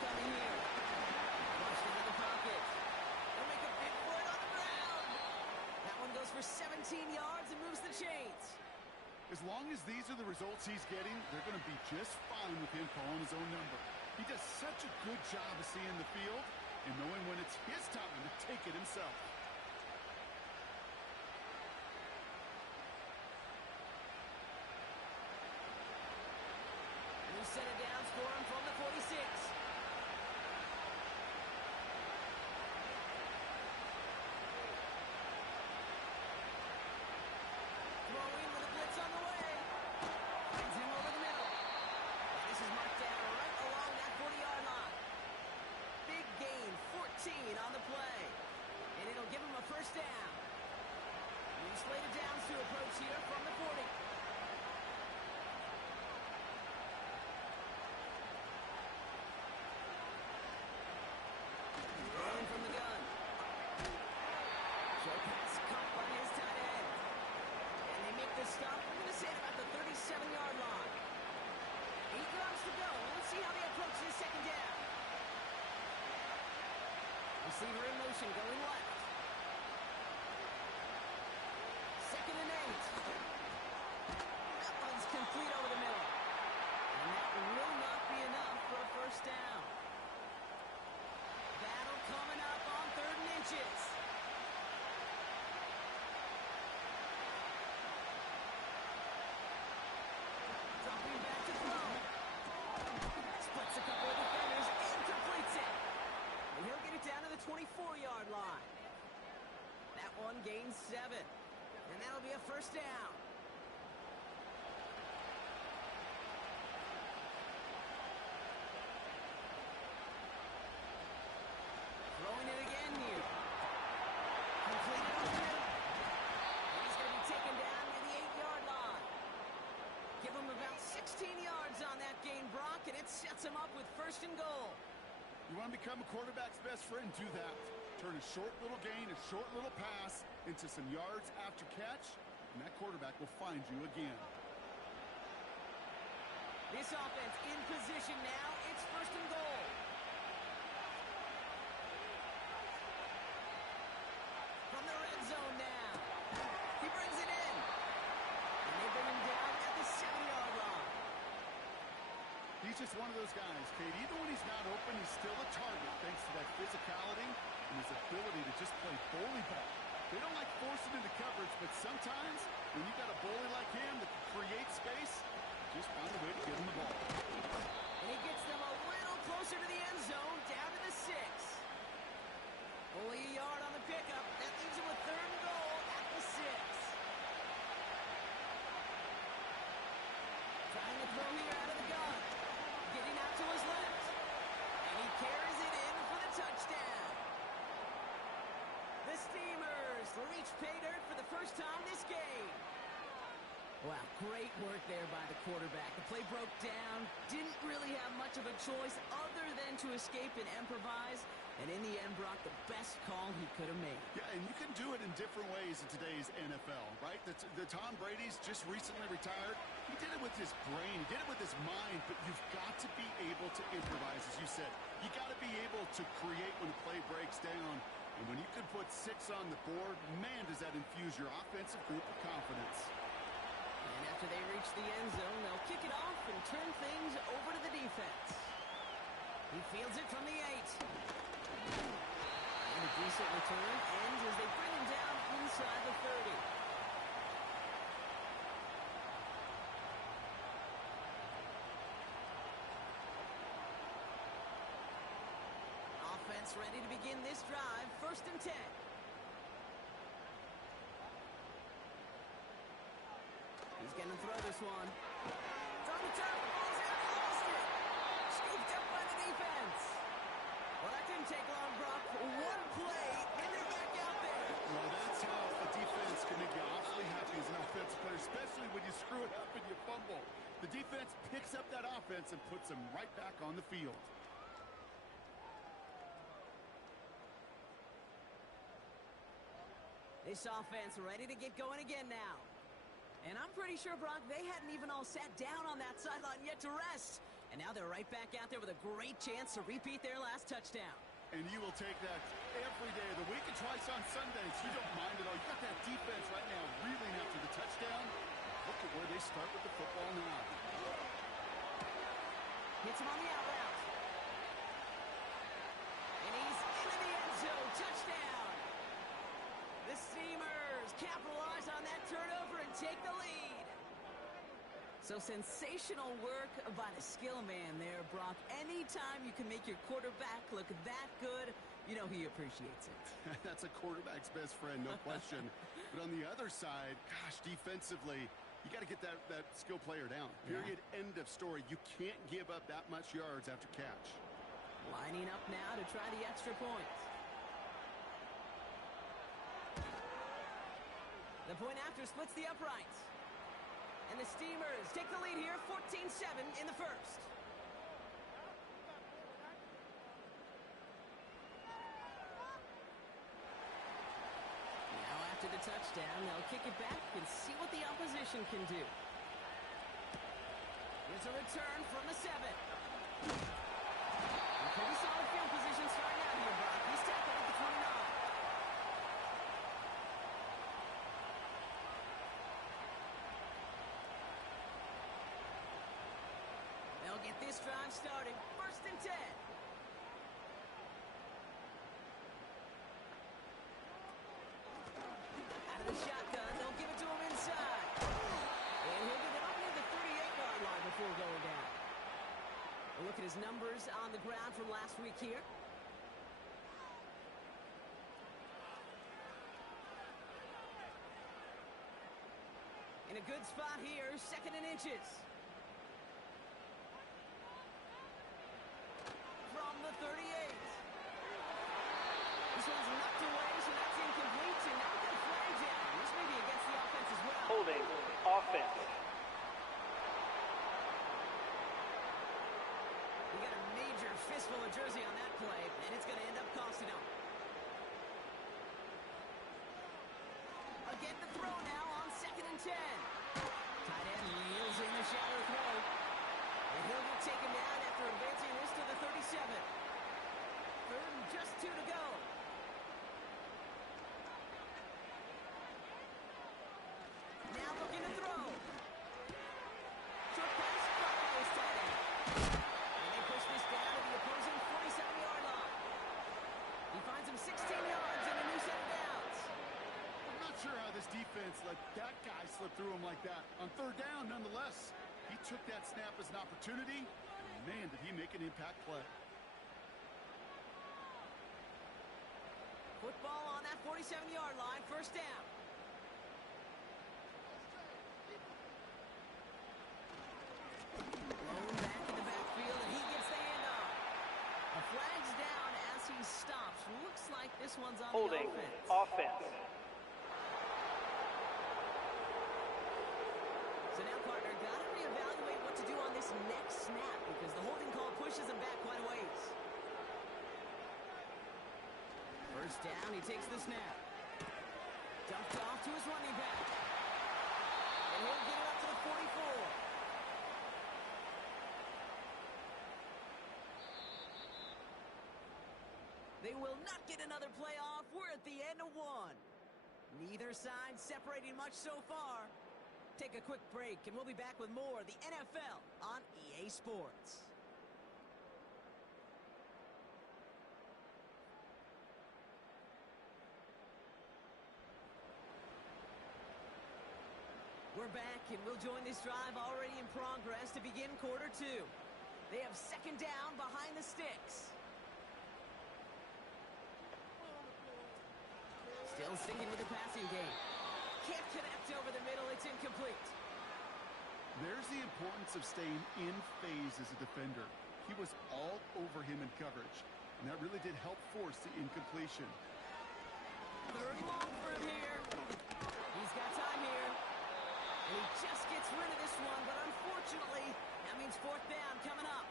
Coming here. Flushed into the pocket. They'll make a big play on the ground. That one goes for 17 yards and moves the chains. As long as these are the results he's getting, they're going to be just fine with him calling his own number. He does such a good job of seeing the field and knowing when it's his time to take it himself. And he set it down, scoring from the 46. Throwing with a blitz on the way. Finds him over the middle. And this is marked down right along that 40-yard line. Big gain, 14 on the play. And it'll give him a 1st down. New slated downs to approach here from the 40. Throwing from the gun. Short pass caught by his tight end. And they make the stop. We're going to say at about the 37-yard line. 8 yards to go. Let's see how they approach this 2nd down. Receiver in motion going left. 2nd and 8. That one's complete over the middle. And that will not be enough for a 1st down. Battle coming up on 3rd and inches. Dropping back to throw. Splits a couple of defenders and completes it. And he'll get it down to the 24-yard line. That one gains 7. And that'll be a 1st down. Throwing it again here. Completed over the middle. And he's going to be taken down near the 8-yard line. Give him about 16 yards on that gain, Brock, and it sets him up with 1st and goal. You want to become a quarterback's best friend? Do that. Turn a short little gain, a short little pass into some yards after catch, and that quarterback will find you again. This offense in position now. It's 1st and goal. He's just one of those guys, Kate. Even when he's not open, he's still a target thanks to that physicality and his ability to just play bully ball. They don't like forcing into coverage, but sometimes when you got a bully like him that can create space, just find a way to get him the ball. And he gets them a little closer to the end zone, down to the 6. Only a yard on the pickup. That leaves him with 3rd and goal at the 6. Trying to throw here out of the gun. Getting out to his left. And he carries it in for the touchdown. The Steamers reach pay dirt for the first time this game. Wow, great work there by the quarterback. The play broke down. Didn't really have much of a choice other than to escape and improvise. And in the end, Brock, the best call he could have made. Yeah, and you can do it in different ways in today's NFL, right? The Tom Brady's just recently retired. He did it with his brain. He did it with his mind. But you've got to be able to improvise, as you said. You got to be able to create when the play breaks down. And when you can put 6 on the board, man, does that infuse your offensive group with confidence. And after they reach the end zone, they'll kick it off and turn things over to the defense. He fields it from the 8. And a decent return ends as they bring him down inside the 30. Offense ready to begin this drive. 1st and 10. He's going to throw this one. Throwing the turn. Ball's out. Lost it. Scooped up by the defense. Well, that didn't take long, Brock. One play, and they're back out there. Well, that's how a defense can make you awfully happy as an offensive player, especially when you screw it up and you fumble. The defense picks up that offense and puts them right back on the field. This offense ready to get going again now. And I'm pretty sure, Brock, they hadn't even all sat down on that sideline yet to rest. And now they're right back out there with a great chance to repeat their last touchdown. And you will take that every day of the week and twice on Sundays. You don't mind it all. You got that defense right now reeling after the touchdown. Look at where they start with the football now. Hits him on the out route. And he's into the end zone. Touchdown. The Steamers capitalize on that turnover and take the lead. So sensational work by the skill man there, Brock. Anytime you can make your quarterback look that good, you know he appreciates it. That's a quarterback's best friend, no question. But on the other side, gosh, defensively, you got to get that skill player down. Period. Yeah. End of story. You can't give up that much yards after catch. Lining up now to try the extra point. The point after splits the uprights. And the Steamers take the lead here, 14-7 in the first. Now after the touchdown, they'll kick it back and see what the opposition can do. Here's a return from the 7. Pretty solid field position starting out here, Brock. He's tackled at the 29. They'll get this drive started. 1st and 10. Out of the shotgun, they'll give it to him inside. And he'll get it up near the 38-yard line before going down. A look at his numbers on the ground from last week here. In a good spot here, 2nd and inches. From the 38. This one's knocked away, so that's incomplete, and now we've got a flag down. This may be against the offense as well. Holding offense. We got a major fistful of jersey on that play, and it's going to end up costing him. Again to throw now on 2nd and 10. Tight end reels in the shallow throw. And he'll get taken down after advancing this to the 37. 3rd and just 2 to go. Now looking to throw. Short pass, caught by his tight end. defense let that guy slip through him like that. On third down, nonetheless, he took that snap as an opportunity. And man, did he make an impact play. Football on that 47-yard line, first down. Blown back in the backfield, and he gets the handoff. A flag's down as he stops. Looks like this one's on Holding the offense. offense. So now, partner, got to reevaluate what to do on this next snap because the holding call pushes him back quite a ways. First down, he takes the snap. Dumped off to his running back. And he'll get it up to the 44. They will not get another play off. We're at the end of one. Neither side separating much so far. Take a quick break, and we'll be back with more of the NFL on EA Sports. We're back, and we'll join this drive already in progress to begin quarter two. They have second down behind the sticks. Still sticking with the passing game. Can't connect over the middle. It's incomplete. There's the importance of staying in phase as a defender. He was all over him in coverage, and that really did help force the incompletion. Third and long for him here. He's got time here. And he just gets rid of this one, but unfortunately, that means fourth down coming up.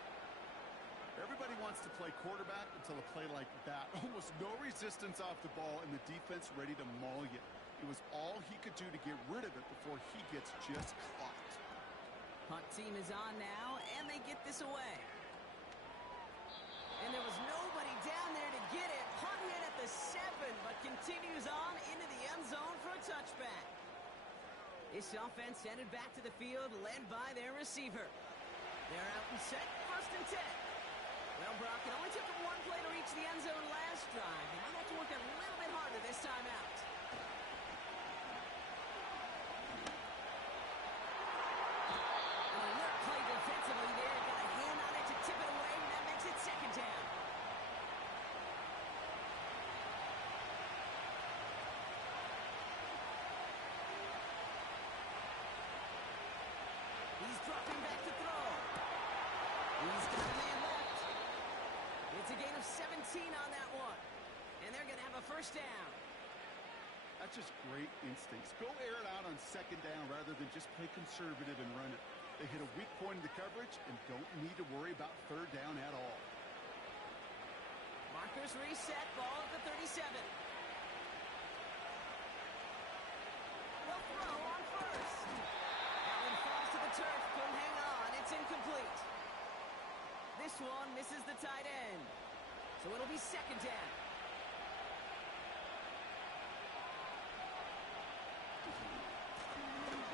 Everybody wants to play quarterback until a play like that. Almost no resistance off the ball and the defense ready to maul you. It was all he could do to get rid of it before he gets just clocked. Punt team is on now, and they get this away. And there was nobody down there to get it. Punt hit at the 7, but continues on into the end zone for a touchback. This offense headed back to the field, led by their receiver. They're out and set, first and 10. Well, Brock, it only took them one play to reach the end zone last drive. They might have to work a little bit harder this time out. An alert play defensively there. Got a hand on it to tip it away, and that makes it second down. He's dropping back to throw. He's got a man left. It's a gain of 17 on that one. And they're going to have a first down. That's just great instincts. Go air it out on second down rather than just play conservative and run it. They hit a weak point in the coverage and don't need to worry about third down at all. Markers reset, ball at the 37. They'll throw on first. That one falls to the turf, couldn't hang on. It's incomplete. This one misses the tight end. So it'll be second down.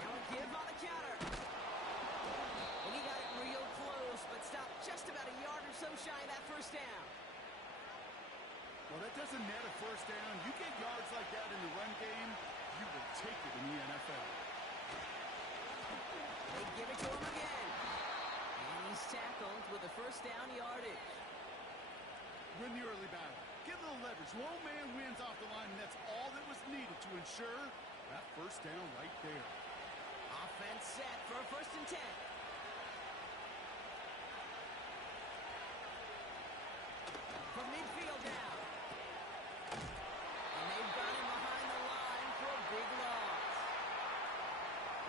Now a give on the counter. And he got it real close, but stopped just about a yard or so shy of that first down. Well, that doesn't net a first down. You get yards like that in the run game, you will take it in the NFL. They give it to him again. And he's tackled with a first down yardage. Win the early battle. Get a little leverage. Low man wins off the line, and that's all that was needed to ensure that first down right there. Offense set for a first and 10. From midfield now. And they've got him behind the line for a big loss.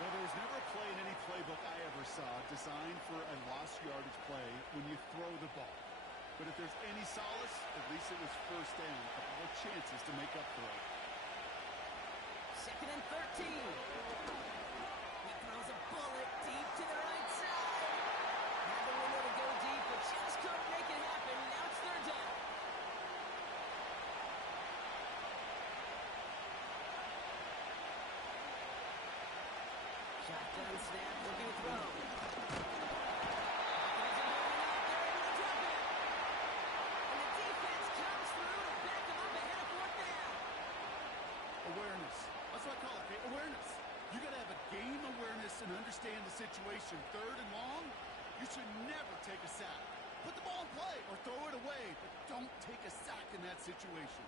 Well, there was never a play in any playbook I ever saw designed for a lost yardage play when you throw the ball. But if there's any solace, at least it was first down. A couple more chances to make up for it. Second and 13. He throws a bullet deep to the right side. Had the window to go deep, but just couldn't make it happen. Now it's third down. Shotgun snap, looking to throw. Awareness. That's what I call it. awareness and understand the situation. Third and long, you should never take a sack. Put the ball in play or throw it away, but don't take a sack in that situation.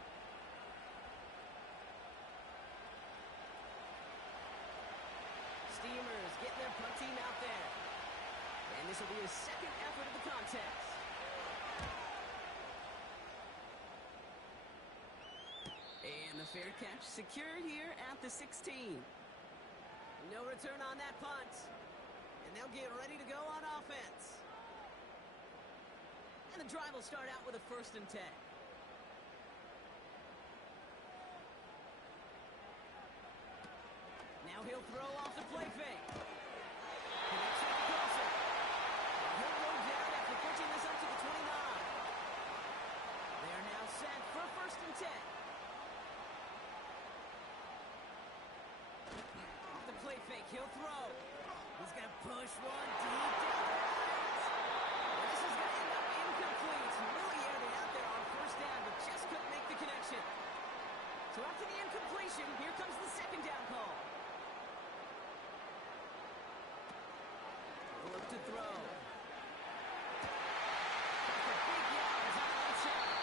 Steamers getting their punt team out there. And this will be his second effort of the contest. And the fair catch secured here at the 16. No return on that punt. And they'll get ready to go on offense. And the drive will start out with a 1st and 10. Now he'll throw off the play fake. Connects with the crosser. He'll go down after pushing this up to the 29. They are now set for 1st and 10. Off the play fake, he'll throw. He's going to push one deep down the right. This is going to end up incomplete. Really aired it out there on 1st down, but just couldn't make the connection. So after the incompletion, here comes the 2nd down call. Look to throw. For big yards on that shot.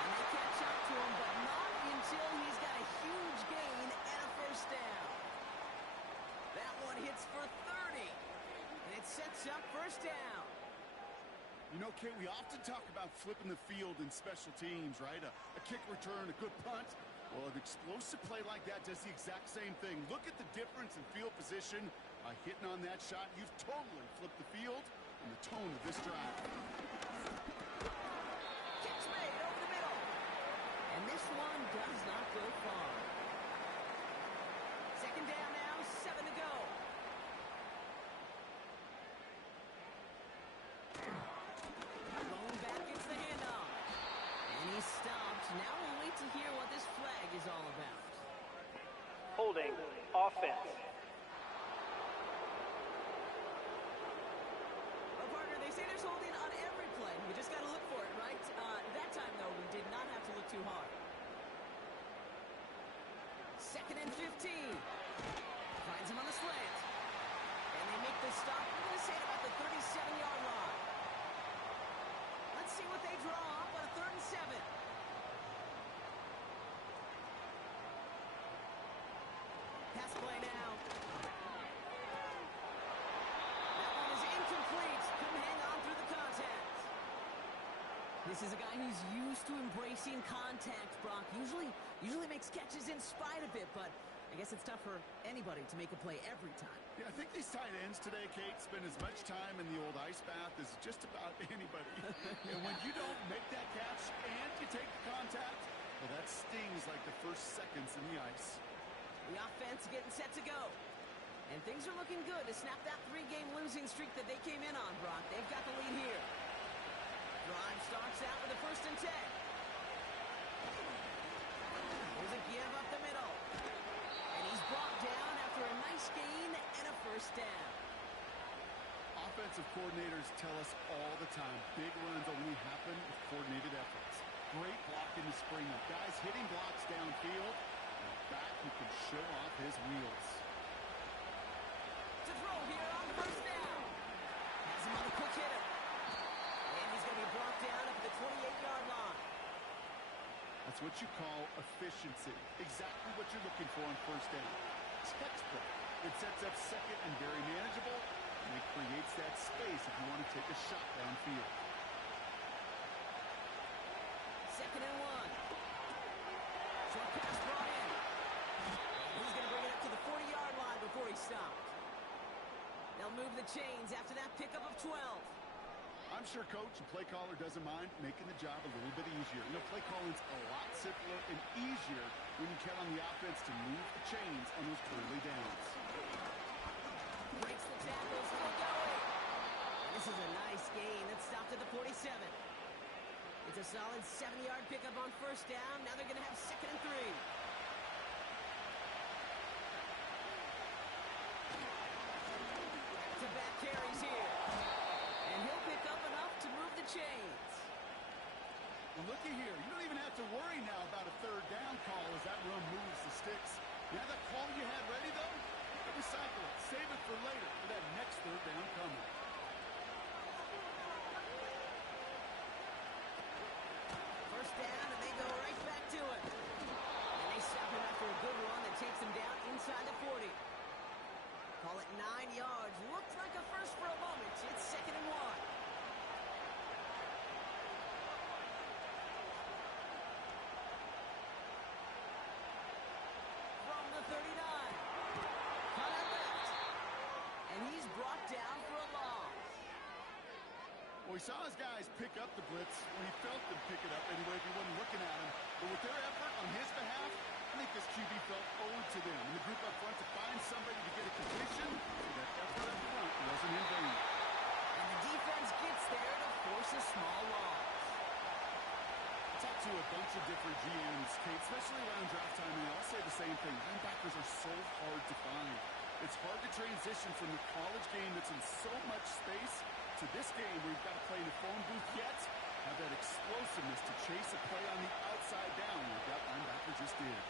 And they catch up to him, but not until he's got a huge gain and a 1st down. That one hits for 30. And it sets up 1st down. You know, Kate, we often talk about flipping the field in special teams, right? A kick return, a good punt. Well, an explosive play like that does the exact same thing. Look at the difference in field position. By hitting on that shot, you've totally flipped the field and the tone of this drive. Catch made over the middle. And this one does not go far. 2nd down now, 7 to go. Going back, gets the handoff. And he stopped. Now we'll wait to hear what this flag is all about. Holding offense. Well, partner, they say there's holding on every play. We just got to look for it, right? That time, though, we did not have to look too hard. 2nd and 15. Finds him on the slant. And they make the stop, I'm going to say, at about the 37-yard line. Let's see what they draw up on a 3rd and 7. Pass play now. That one is incomplete. Couldn't hang on through the contact. This is a guy who's used to embracing contact, Brock. Usually makes catches in spite of it, but I guess it's tough for anybody to make a play every time. Yeah, I think these tight ends today, Kate, spend as much time in the old ice bath as just about anybody. And when you don't make that catch and you take the contact, well, that stings like the first seconds in the ice. The offense getting set to go. And things are looking good to snap that 3-game losing streak that they came in on, Brock. They've got the lead here. Drive starts out with a 1st and 10. There's a give up the middle. And he's brought down after a nice gain and a 1st down. Offensive coordinators tell us all the time, big runs only happen with coordinated efforts. Great blocking to spring up. Guys hitting blocks downfield. And a back who can show off his wheels. To throw here on 1st down. Has him on the quick hitter. And he's going to be brought down up at the 28-yard line. That's what you call efficiency. Exactly what you're looking for on 1st down. Textbook. It sets up 2nd and very manageable, and it creates that space if you want to take a shot downfield. 2nd and 1. Short pass brought in. And he's going to bring it up to the 40-yard line before he stopped. They'll move the chains after that pickup of 12. I'm sure coach and play caller doesn't mind making the job a little bit easier. You know, play calling's a lot simpler and easier when you count on the offense to move the chains on those early downs. Breaks the tackle, still going. And this is a nice gain that stopped at the 47. It's a solid 70-yard pickup on 1st down. Now they're going to have 2nd and 3. Back-to-back carries here. And he'll pick up enough to move the chains. Well, looky here. You don't even have to worry now about a 3rd down call as that run moves the sticks. You have that call you had ready, though? Recycle it. Save it for later for that next third down coming. First down, and they go right back to it. And they stop him after a good run that takes him down inside the 40. Call it 9 yards. Looked like a first for a moment. It's 2nd and 1. From the 39. Cut out left. And he's brought down for a loss. Well, he saw his guys pick up the blitz when he felt them pick it up anyway if he wasn't looking at him. But with their effort on his behalf, I think this QB felt owed to them. And the group up front to find somebody to get a completion, so that effort up front wasn't in vain. And the defense gets there to force a small loss. I talked to a bunch of different GMs, Kate, especially around draft time, and they all say the same thing. Linebackers are so hard to find. It's hard to transition from the college game that's in so much space to this game where you've got to play in the phone booth yet have that explosiveness to chase a play on the outside down like that linebacker just did.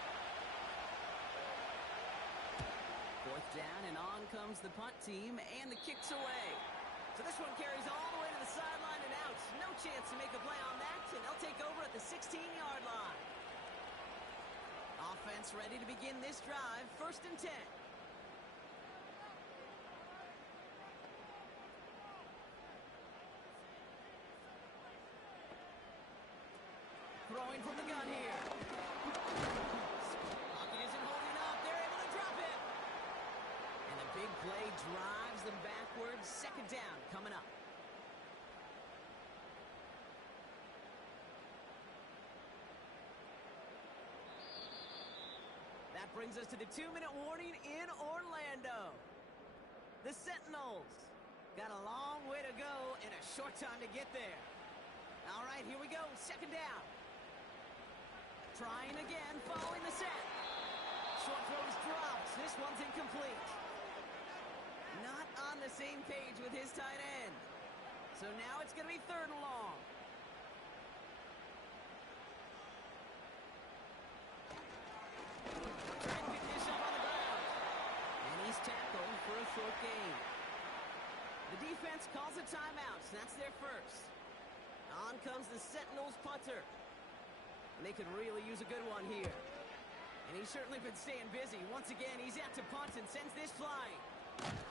4th down, and on comes the punt team, and the kick's away. So this one carries all the way to the sideline and out. No chance to make a play on that, and they'll take over at the 16-yard line. Offense ready to begin this drive. 1st and 10. Throwing from the gun here. Pocket isn't holding up. They're able to drop it. And the big play drives them backwards. 2nd down coming up. That brings us to the 2-minute warning in Orlando. The Sentinels got a long way to go and a short time to get there. All right, here we go. 2nd down. Trying again, following the set. Short throw is dropped. This one's incomplete. Not on the same page with his tight end. So now it's going to be 3rd and long. Trying to pick this up on the ground. And he's tackled for a short gain. The defense calls a timeout, so that's their first. On comes the Sentinels punter. And they could really use a good one here. And he's certainly been staying busy. Once again, he's out to punt and sends this flying.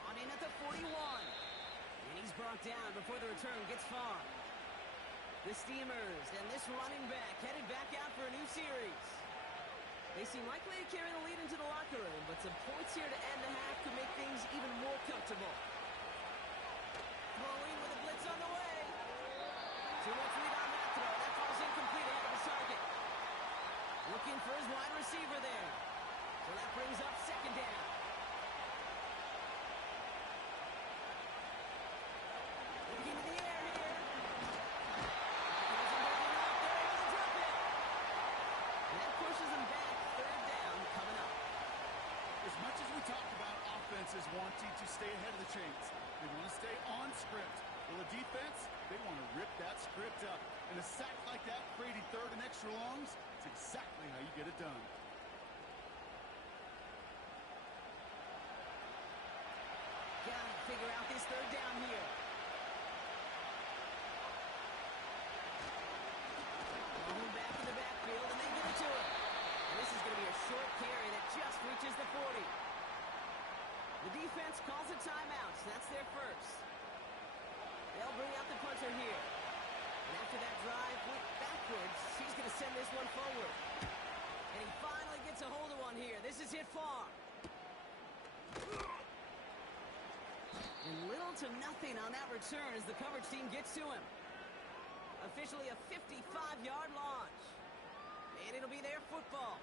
On in at the 41. And he's brought down before the return gets far. The Steamers and this running back headed back out for a new series. They seem likely to carry the lead into the locker room, but some points here to end the half could make things even more comfortable. Throwing with a blitz on the way. Too much lead on that throw. That falls incomplete ahead of his target. Looking for his wide receiver there. So that brings up 2nd down. Looking to the air here. They're able to drop it. And that pushes him back. 3rd down coming up. As much as we talk about offenses wanting to stay ahead of the chains, they want to stay on script. Well, the defense, they want to rip that script up. And a sack like that, creating 3rd and extra longs, it's exactly how you get it done. Gotta figure out this 3rd down here. Going back in the backfield, and they give it to him. And this is going to be a short carry that just reaches the 40. The defense calls a timeout, so that's their first. They'll bring out the punter here. And after that drive went backwards, he's going to send this one forward. And he finally gets a hold of one here. This is hit far. And little to nothing on that return as the coverage team gets to him. Officially a 55-yard launch. And it'll be their football.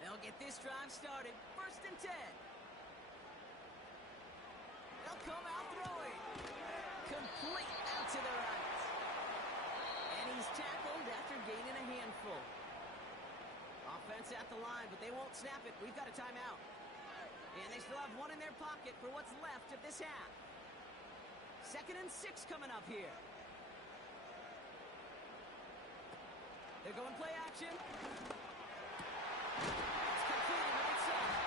They'll get this drive started. 1st and 10. They'll come out throwing. Complete out to the right. And he's tackled after gaining a handful. Offense at the line, but they won't snap it. We've got a timeout. And they still have one in their pocket for what's left of this half. 2nd and 6 coming up here. They're going play action. It's completed right side.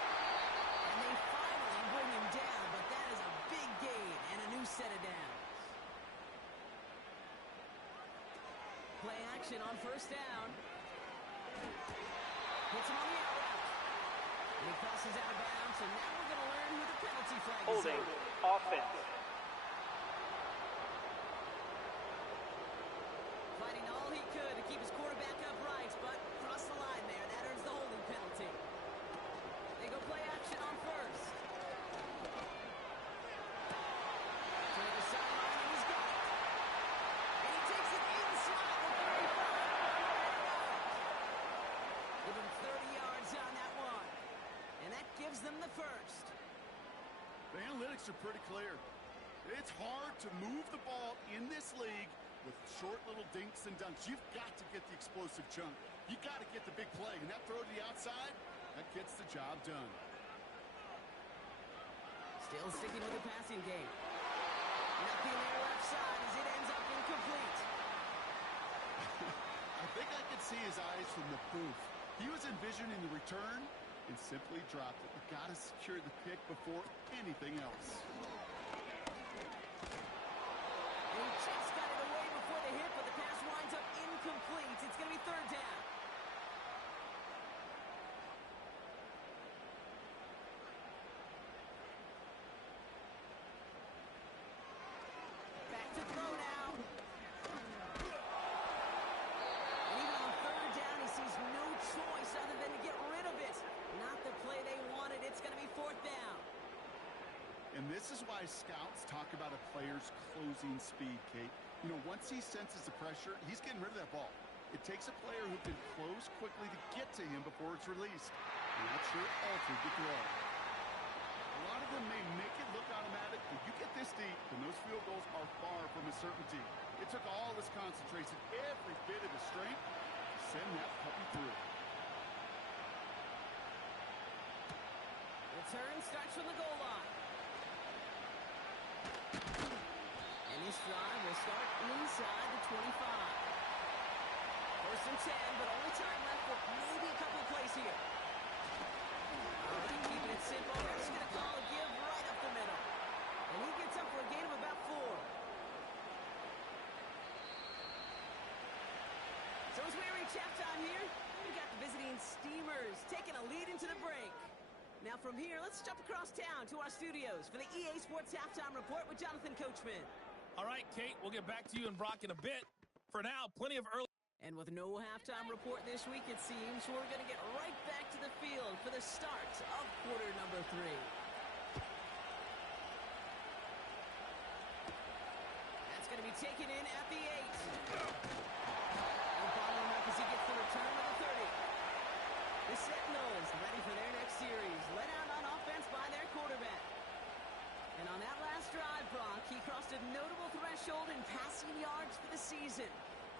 And they finally bring him down, but action on first down. Hits him on the out route. And he crosses out of bounds, and now we're going to learn who the penalty flag is Holding on. offense. Fighting all he could to keep his quarterback upright, but crossed the line there. That earns the holding penalty. They go play action on first. To the sideline, and he's got it. And he takes it inside the 35. Give him 30 yards on that one. And that gives them the first. The analytics are pretty clear. It's hard to move the ball in this league with short little dinks and dunks. You've got to get the explosive chunk. You got to get the big play. And that throw to the outside, that gets the job done. Still sticking with the passing game. Nothing there left side as it ends up incomplete. I think I could see his eyes from the booth. He was envisioning the return and simply dropped it. You got to secure the pick before anything else. He just got it away before the hit, but the pass winds up incomplete. It's going to be third down. Back to throw now. And even on third down, he sees no choice other than to get rid of it. Not the play they wanted. It's going to be fourth down. And this is why scouts talk about a player's closing speed, Kate. You know, once he senses the pressure, he's getting rid of that ball. It takes a player who can close quickly to get to him before it's released. And that sure altered the throw. A lot of them may make it look automatic, but you get this deep, and those field goals are far from a certainty. It took all this concentration, every bit of his strength, to send that puppy through. Return starts from the goal line. And this drive will start inside the 25. First and 10, but only time left for maybe a couple of plays here. All right, keeping it simple. They're just going to call a give right up the middle. And he gets up for a gain of about 4. So as we reach halftime here, we got the visiting Steamers taking a lead into the break. Now from here, let's jump across town to our studios for the EA Sports Halftime Report with Jonathan Coachman. All right, Kate, we'll get back to you and Brock in a bit. For now, plenty of early... And with no halftime report this week, it seems we're going to get right back to the field for the start of quarter number 3. That's going to be taken in at the 8. And following up as he gets the return to the 30. The Sentinels ready for their next series, led out on offense by their quarterback. And on that last drive, Brock, he crossed a notable threshold in passing yards for the season.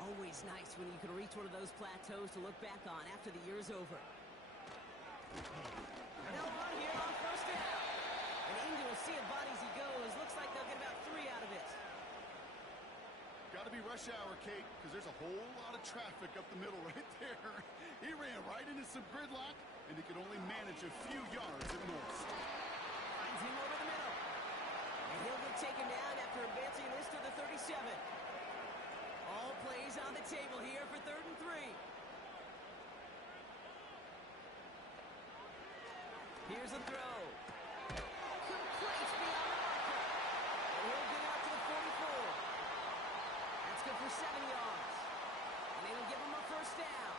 Always nice when you can reach one of those plateaus to look back on after the year's over. They'll run here on first down. And into a sea of bodies he goes. Looks like they'll get about 3 out of it. Got to be rush hour, Kate, because there's a whole lot of traffic up the middle right there. He ran right into some gridlock, and he could only manage a few yards at most. Finds him over the middle. And he'll get taken down after advancing this to the 37. All plays on the table here for third and 3. Here's a throw. Complete beyond the marker. And he'll get out to the 44. That's good for 7 yards. And it'll give him a first down.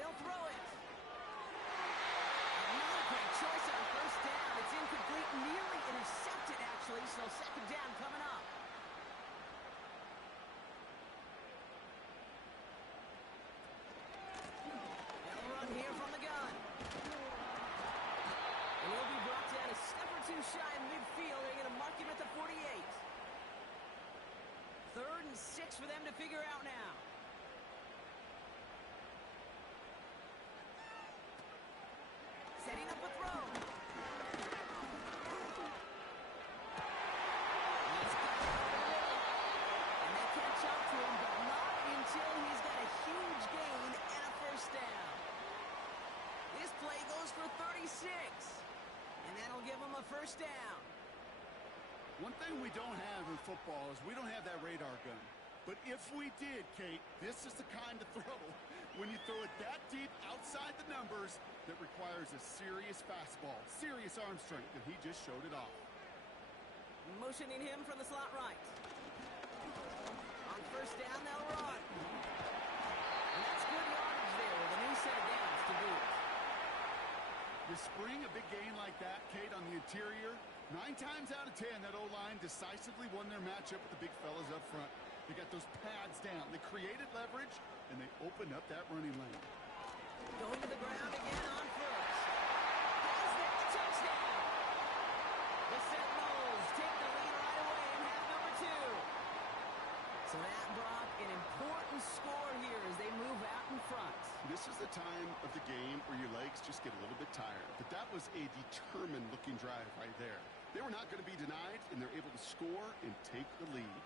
They'll throw it. Not a great choice on first down. It's incomplete, nearly intercepted, actually, so second down coming up. They'll run here from the gun. And he'll be brought down a step or 2 shy in midfield. They're going to mark him at the 48. Third and 6 for them to figure out now. Setting up a throw. He's got it over the middle. And they catch up to him, but not until he's got a huge gain and a first down. This play goes goes for 36. And that'll give him a first down. One thing we don't have in football is we don't have that radar gun. But if we did, Kate, this is the kind of throw, when you throw it that deep outside the numbers, that requires a serious fastball, serious arm strength, and he just showed it off. Motioning him from the slot right. On first down, they'll run. And that's good yardage there with a new set of downs to boot. You spring a big gain like that, Kate, on the interior, 9 times out of 10, that O-line decisively won their matchup with the big fellas up front. They got those pads down. They created leverage, and they opened up that running lane. Going to the ground again on first. Has that the touchdown. The Sentinels take the lead right away in half number 2. So that brought an important score here as they move out in front. This is the time of the game where your legs just get a little bit tired. But that was a determined-looking drive right there. They were not going to be denied, and they're able to score and take the lead.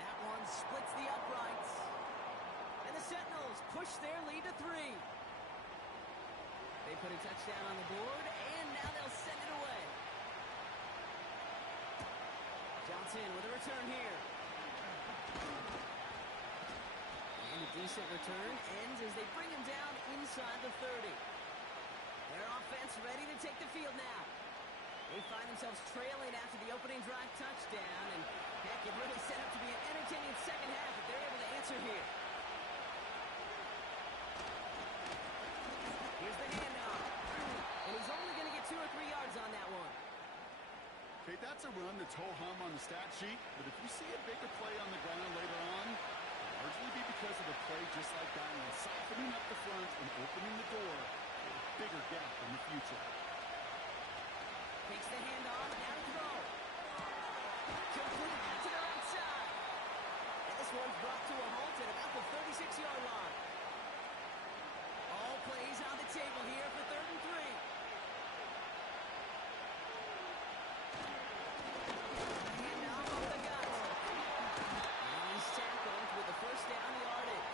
That one splits the uprights. And the Sentinels push their lead to 3. They put a touchdown on the board, and now they'll send it away. Johnson with a return here. And a decent return ends as they bring him down inside the 30. Their offense ready to take the field now. They find themselves trailing after the opening drive touchdown, and heck, it really set up to be an entertaining second half if they're able to answer here. Here's the handoff, and he's only going to get 2 or 3 yards on that one. Okay, that's a run that's ho-hum on the stat sheet, but if you see a bigger play on the ground later on, it'll largely be because of a play just like that one, softening up the front and opening the door for a bigger gap in the future. Takes the handoff, now to throw. Complete out to the right side. And this one's brought to a halt at about the 36-yard line. All plays on the table here for 3rd and 3. Handoff off the gut. And he's tackled with the first down yardage.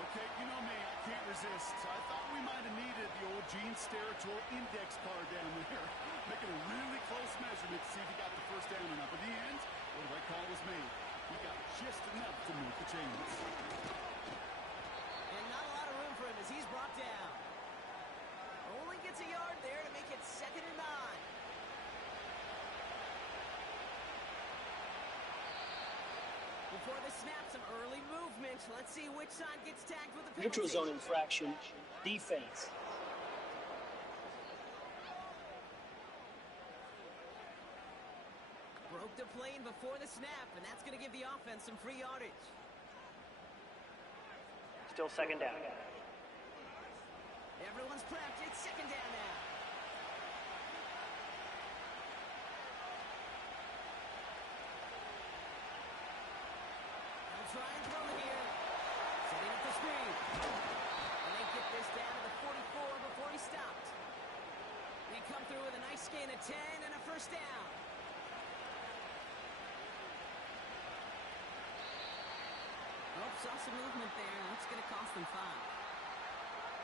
Okay, you know me, I can't resist. I thought we might have needed the old Gene Steratore index card down there, making a really close measurement to see if he got the first down or not. But in the end, well, the right call was made. He got just enough to move the chains. And not a lot of room for him as he's brought down. Only gets a yard there to make it 2nd and 9. Before the snap, some early movement. Let's see which side gets tagged with the penalty. Neutral zone infraction. Defense. Broke the plane before the snap, and that's going to give the offense some free yardage. Still 2nd down. Everyone's prepped. It's 2nd down now. They'll try and throw it here. Setting up the screen. And they get this down to the 44 before he stopped. They come through with a nice gain of 10 and a first down. Oh, saw some movement there. That's going to cost them 5.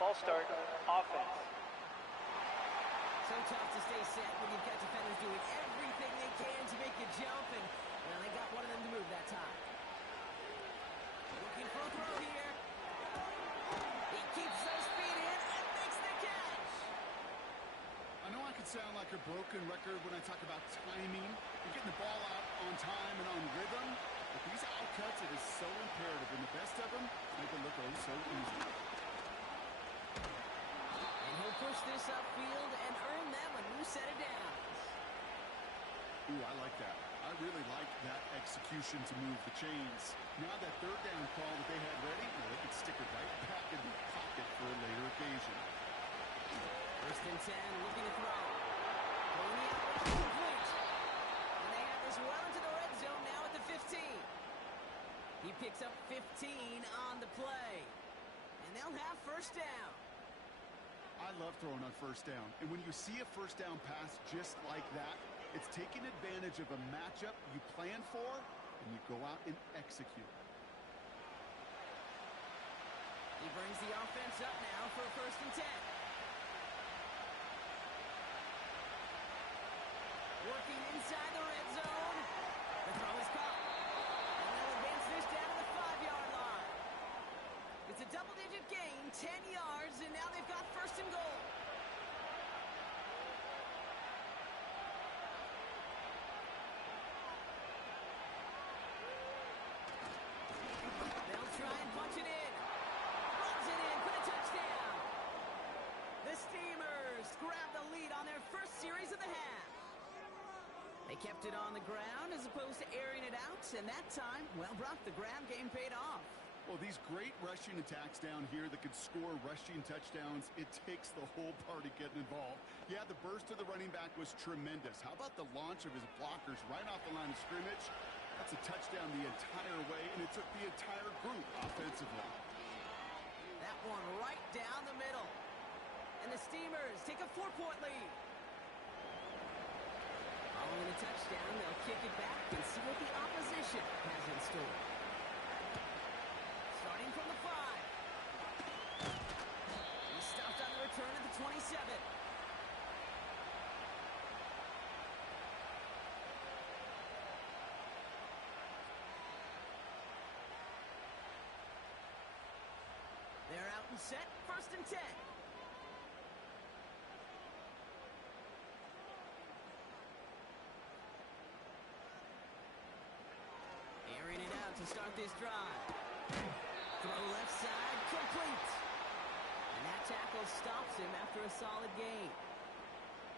False start. Offense. So tough to stay set when you've got defenders doing everything they can to make you jump, and, well, they got one of them to move that time. Looking for a throw here. He keeps those feet in and makes the catch. I know I could sound like a broken record when I talk about timing and getting the ball out on time and on rhythm, but these out cuts, it is so imperative, and the best of them make it look oh so easy. And he'll push this upfield and earn them a new set of downs. Ooh, I like that. I really like that execution to move the chains. Now that 3rd down call that they had ready, well, they could stick it right back in the pocket for a later occasion. 1st and 10, looking to throw. Going the outlet, complete. And they have this well into the red zone now at the 15. He picks up 15 on the play. And they'll have first down. I love throwing on 1st down. And when you see a 1st down pass just like that, it's taking advantage of a matchup you plan for, and you go out and execute. He brings the offense up now for a 1st and 10. Working inside the red zone. The throw is caught. And they'll advance this down to the 5-yard line. It's a double-digit gain, 10 yards, and now they've got 1st and goal. They'll try and punch it in. Runs it in for the touchdown. The Steamers grab the lead on their first series of the half. They kept it on the ground as opposed to airing it out, and that time, well, Brock, the ground game paid off. Well, these great rushing attacks down here that could score rushing touchdowns, it takes the whole party getting involved. Yeah, the burst of the running back was tremendous. How about the launch of his blockers right off the line of scrimmage? That's a touchdown the entire way, and it took the entire group offensively. That one right down the middle. And the Steamers take a 4-point lead. Following the touchdown, they'll kick it back and see what the opposition has in store. Starting from the 5. He's stopped on the return at the 27. They're out and set, 1st and 10. Airing it out to start this drive. Throw left side, complete. And that tackle stops him after a solid gain.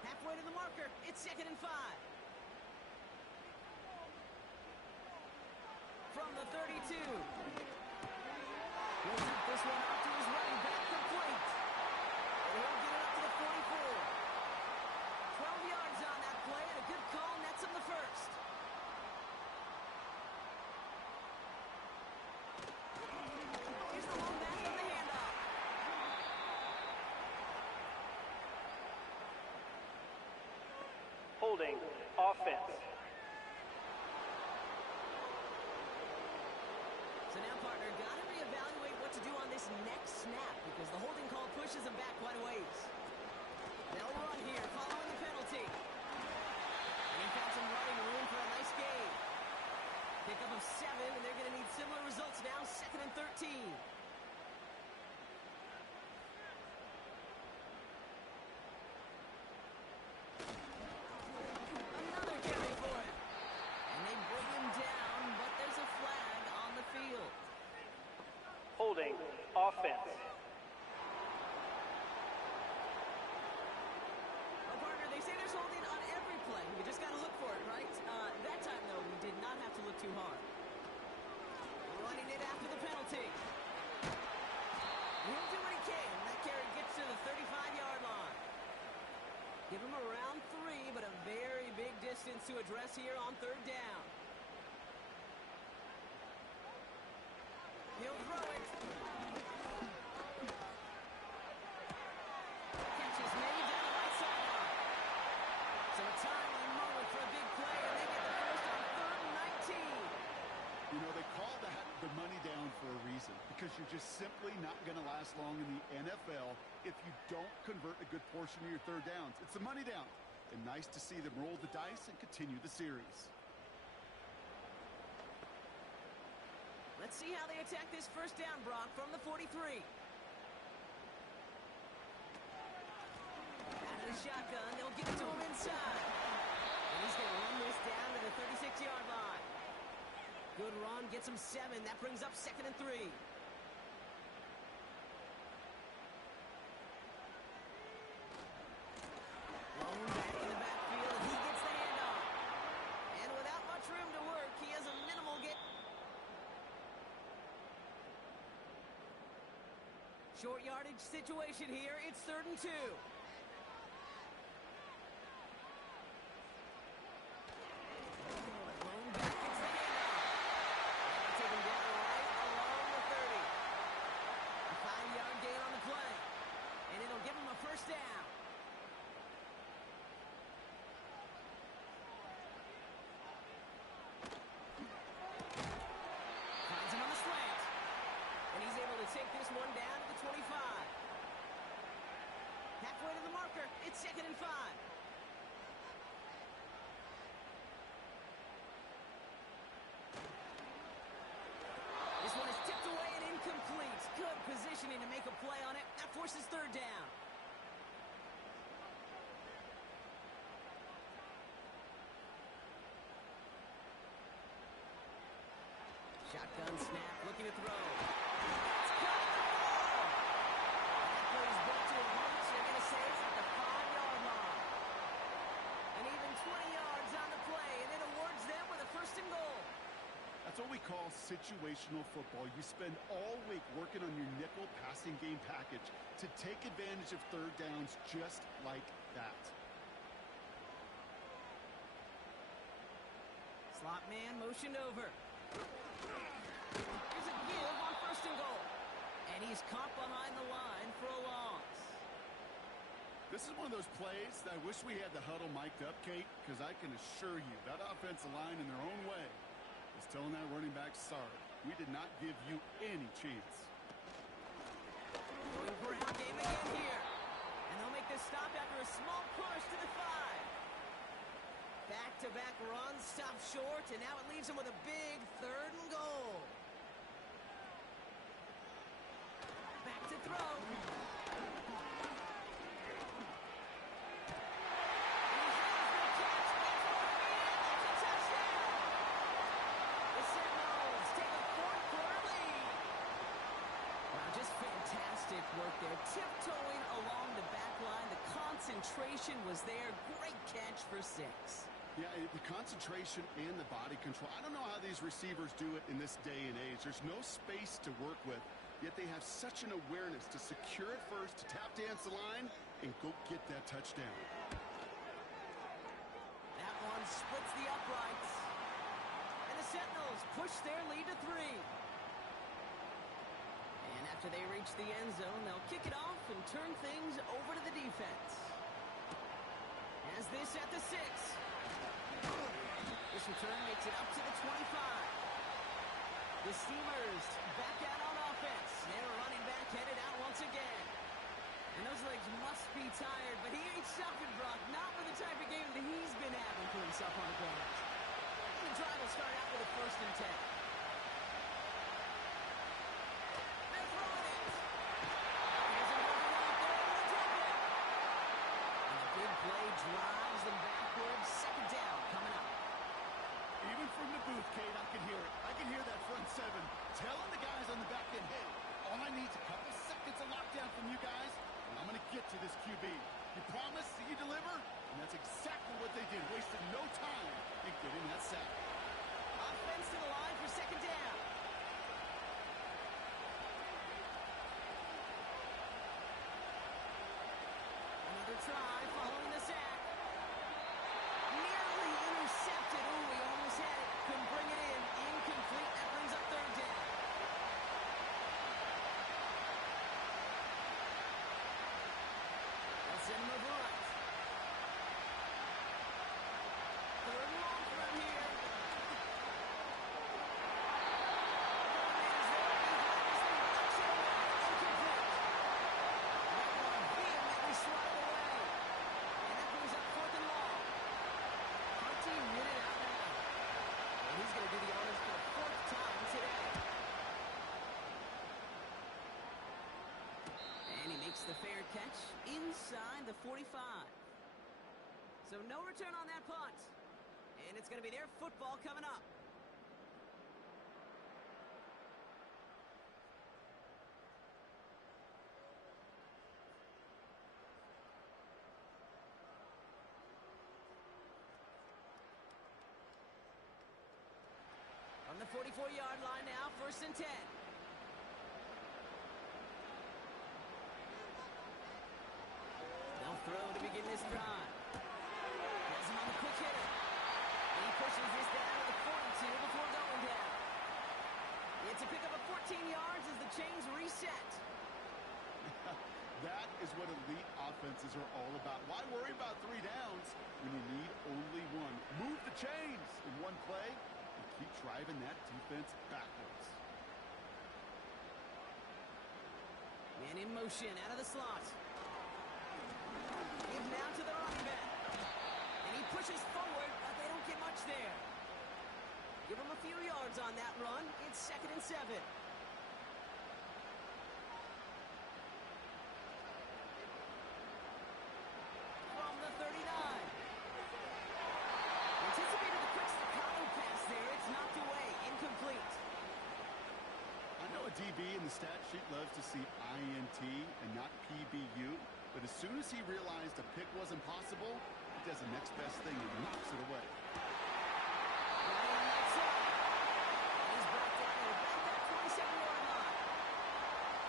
Halfway to the marker, it's 2nd and 5. From the 32. He'll tip this one out to his running back, complete. And he'll get it up to the 44. 12 yards on that play, and a good call nets him the 1st. Here's the long back on the handoff. Holding, offense. So now, partner, got to reevaluate what to do on this next snap because the holding call pushes him back quite a ways. They'll run here following the penalty. And he found some running room for a nice gain. Pickup of 7, and they're going to need similar results now, 2nd and 13. Another carry for him. And they bring him down, but there's a flag on the field. Holding, offense. Well, partner, they say there's holding on every play. You just got to look for it, right? That time, though, we did not have to look too hard. Running it after the penalty. He'll do what he can. That carry gets to the 35-yard line. Give him around 3, but a very big distance to address here on 3rd down. He'll throw it. Catch is made down the right sideline. So a timely moment for a big play, and they get the first on 3rd and 19. You know, they call that the money down for a reason because you're just simply not going to last long in the NFL if you don't convert a good portion of your 3rd downs. It's the money down. And nice to see them roll the dice and continue the series. Let's see how they attack this 1st down, Brock, from the 43. Out of the shotgun, they'll get it to him inside. And he's going to run this down to the 36-yard line. Good run, gets him 7. That brings up 2nd and 3. Lone back in the backfield, and he gets the handoff. And without much room to work, he has a minimal get. Short yardage situation here. It's 3rd and 2. Lone back gets the handoff. They'll take him down right along the 30. A 5-yard gain on the play. And it'll give him a 1st down. Finds him on the slant. And he's able to take this one down 2nd and 5. This one is tipped away and incomplete. Good positioning to make a play on it. That forces 3rd down. Shotgun snap, looking to throw. It's caught at the 4. That plays back to a bunch. They're going to say it's at the 5-yard line. And even 20 yards on the play, and it awards them with a 1st and goal. That's what we call situational football. You spend all week working on your nickel passing game package to take advantage of 3rd downs just like that. Slot man motioned over. Here's a give on 1st and goal. And he's caught behind the line for a loss. This is one of those plays that I wish we had the huddle mic'd up, Kate, because I can assure you that offensive line in their own way is telling that running back, sorry, we did not give you any chance. Going ground game again here. And they'll make this stop after a small push to the 5. Back-to-back runs, stop short, and now it leaves him with a big 3rd and goal. Back to throw. Work there, tiptoeing along the back line. The concentration was there. Great catch for 6. Yeah, the concentration and the body control. I don't know how these receivers do it in this day and age. There's no space to work with, yet they have such an awareness to secure it first, to tap dance the line, and go get that touchdown. That one splits the uprights. And the Sentinels push their lead to 3. And after they reach the end zone, they'll kick it off and turn things over to the defense. As this at the 6. This return makes it up to the 25. The Steamers back out on offense. They're running back headed out once again. And those legs must be tired, but he ain't stopping, Brock. Not with the type of game that he's been having for himself on the ground. The drive will start out with a 1st and 10. Drives them backwards. 2nd down coming up. Even from the booth, Kate, I can hear it. I can hear that front 7 telling the guys on the back end, hey, all I need is a couple seconds of lockdown from you guys, and I'm going to get to this QB. You promise that you deliver? And that's exactly what they did. Wasted no time in getting that sack. Offense to the line for 2nd down. Another try following the sack. Nearly intercepted. Ooh, he almost had it. Couldn't bring it in. Incomplete. That brings up 3rd down. They'll send him over right. 3rd and long for him here. The fair catch inside the 45. So no return on that punt. And it's going to be their football coming up. On the 44-yard line now, 1st and 10. Throw to begin this drive. Has him on the quick hitter. And he pushes this down to the 42 before going down. It's a pickup of 14 yards as the chains reset. That is what elite offenses are all about. Why worry about 3 downs when you need only 1? Move the chains in one play and keep driving that defense backwards. Man in motion out of the slot. Give now to the running back. And he pushes forward, but they don't get much there. Give him a few yards on that run. It's 2nd and 7. From the 39. Anticipated the quick staccato pass there. It's knocked away. Incomplete. I know a DB in the stat sheet loves to see INT and not PBU, but as soon as he realized a pick wasn't possible, he does the next best thing and knocks it away. Ryan lights up. He's brought down at about that 27-yard line.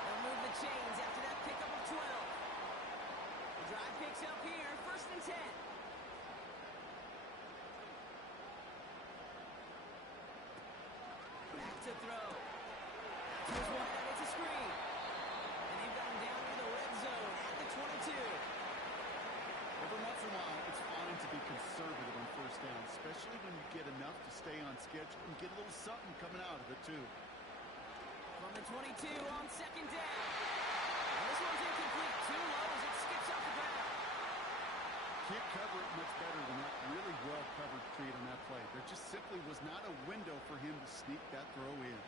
They'll move the chains after that pickup of 12. The drive picks up here, 1st and 10. Back to throw. Here's one, and it's a screen. And they've got him down near the red zone at the 22. Every once in a while, it's fine to be conservative on 1st down, especially when you get enough to stay on schedule and get a little something coming out of it, too. From the 22 on 2nd down. And this one's incomplete. Too low as it skips off the ground. Can't cover it much better than that really well-covered create on that play. There just simply was not a window for him to sneak that throw in.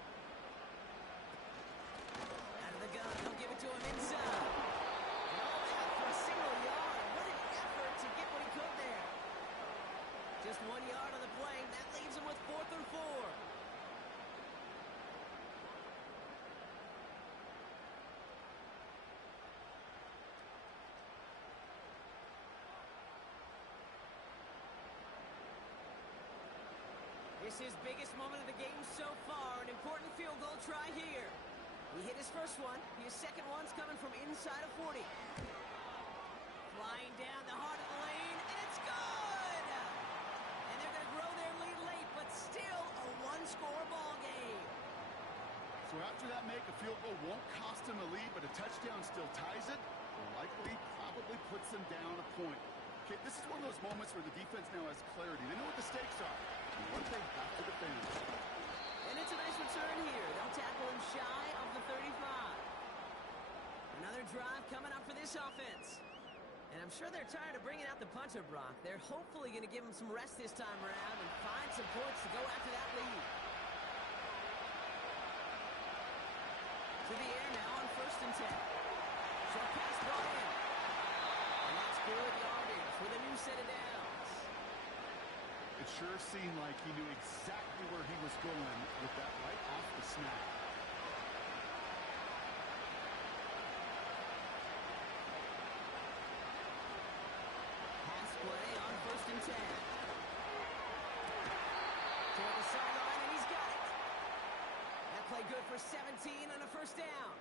Out of the gun, they'll give it to him inside. And all that for a single yard. What an effort to get what he could there. Just 1 yard on the play. That leaves him with 4th and 4. This is biggest moment of the game so far. An important field goal try here. He hit his first one. His second one's coming from inside of 40. Flying down the heart of the lane, and it's good! And they're going to grow their lead late, but still a one-score ball game. So after that make, a field goal won't cost them the lead, but a touchdown still ties it, or likely probably puts them down a point. Okay, this is one of those moments where the defense now has clarity. They know what the stakes are and what they have to defend. And it's a nice return here. They'll tackle him shy of the 35. Another drive coming up for this offense. And I'm sure they're tired of bringing out the punter, Brock. They're hopefully going to give him some rest this time around and find some points to go after that lead. To the air now on 1st and 10. Short pass brought in. And that's good yardage for the new set of downs. It sure seemed like he knew exactly where he was going with that right off the snap. Pass play on 1st and 10. Toward the sideline, and he's got it. That play good for 17 on a 1st down.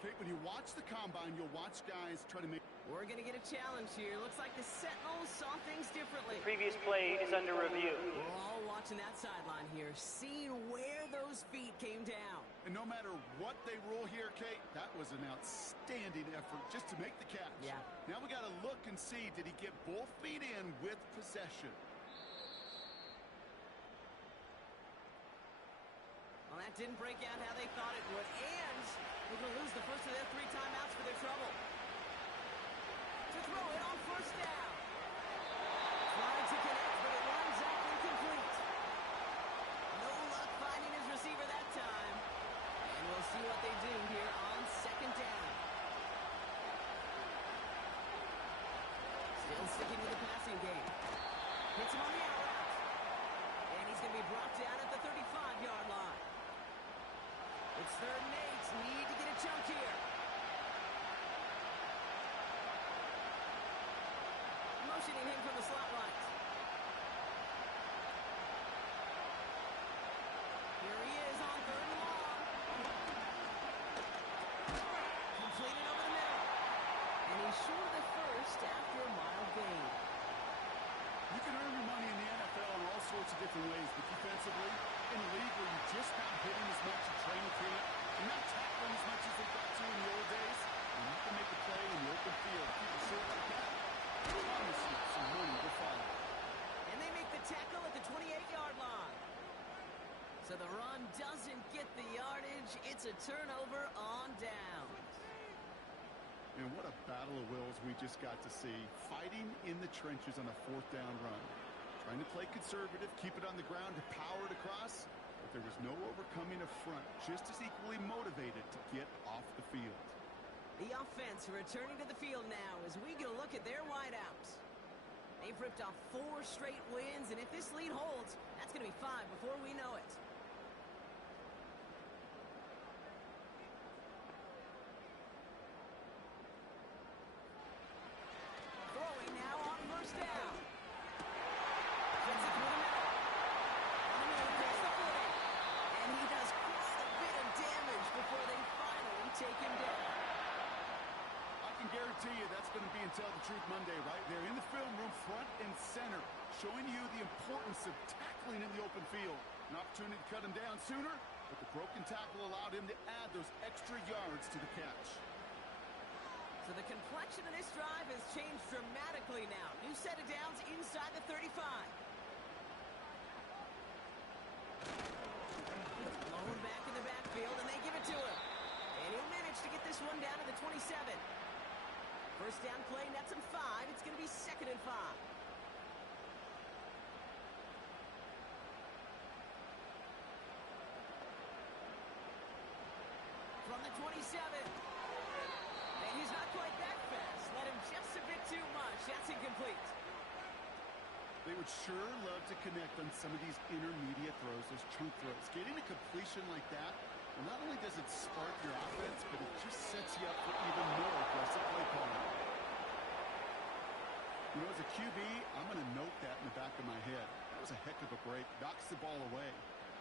Okay, when you watch the combine, you'll watch guys try to make... We're going to get a challenge here. Looks like the Sentinels saw things differently. Previous play is under review. We're all watching that sideline here, seeing where those feet came down. And no matter what they rule here, Kate, that was an outstanding effort just to make the catch. Yeah. Now we got to look and see, did he get both feet in with possession? Well, that didn't break out how they thought it would, and they're going to lose the first of their 3 timeouts for their trouble. To throw it on 1st down. Trying to connect, but it runs out incomplete. No luck finding his receiver that time. And we'll see what they do here on 2nd down. Still sticking with the passing game. Hits him on the out route. And he's going to be brought down at the 35-yard line. It's 3rd and 8. Need to get a chunk here. Motioning him from the slot right. Here he is on 3rd and long. Completed over the middle. And he's short of the first after a mild gain. You can earn your money in the NFL in all sorts of different ways, but defensively, in a league where you're just not hitting as much in training camp, you're not tackling as much as they got to in the old days, and you can make a play in the open field. Keep it short like that, I promise you some money will follow. And they make the tackle at the 28-yard line. So the run doesn't get the yardage. It's a turnover on downs. And what a battle of wills we just got to see. Fighting in the trenches on a 4th down run. Trying to play conservative, keep it on the ground to power it across. But there was no overcoming a front. Just as equally motivated to get off the field. The offense returning to the field now as we get a look at their wideouts. They've ripped off 4 straight wins, and if this lead holds, that's going to be 5 before we know it. Throwing now on 1st down. Gets it through the middle. On the move, across the 40. And he does quite a bit of damage before they finally take him down. I can guarantee you that's going to be in Tell the Truth Monday right there in the film room, front and center, showing you the importance of tackling in the open field. An opportunity to cut him down sooner, but the broken tackle allowed him to add those extra yards to the catch. So the complexion of this drive has changed dramatically now. New set of downs inside the 35. Blown back in the backfield, and they give it to him. And he'll manage to get this one down to the 27. First down play, nets him 5. It's going to be 2nd and 5. From the 27. And he's not quite that fast. Let him just a bit too much. That's incomplete. They would sure love to connect on some of these intermediate throws, those chunk throws. Getting a completion like that, well, not only does it spark your offense, but it just sets you up for even more aggressive play calling. You know, as a QB, I'm going to note that in the back of my head. That was a heck of a break. Knocks the ball away.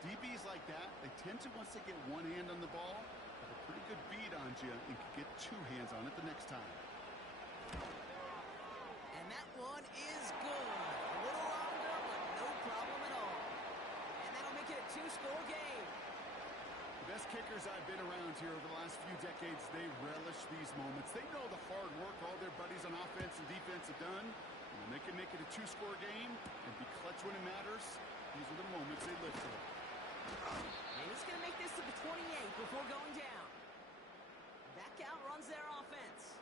DBs like that, they tend to, once they get one hand on the ball, have a pretty good beat on you and can get 2 hands on it the next time. And that one is good. A little longer, but no problem at all. And that'll make it a 2-score game. The best kickers I've been around here over the last few decades, they relish these moments. They know the hard work all their buddies on offense and defense have done. And when they can make it a 2-score game and be clutch when it matters, these are the moments they live for. And he's going to make this to the 28 before going down. Back out runs their offense.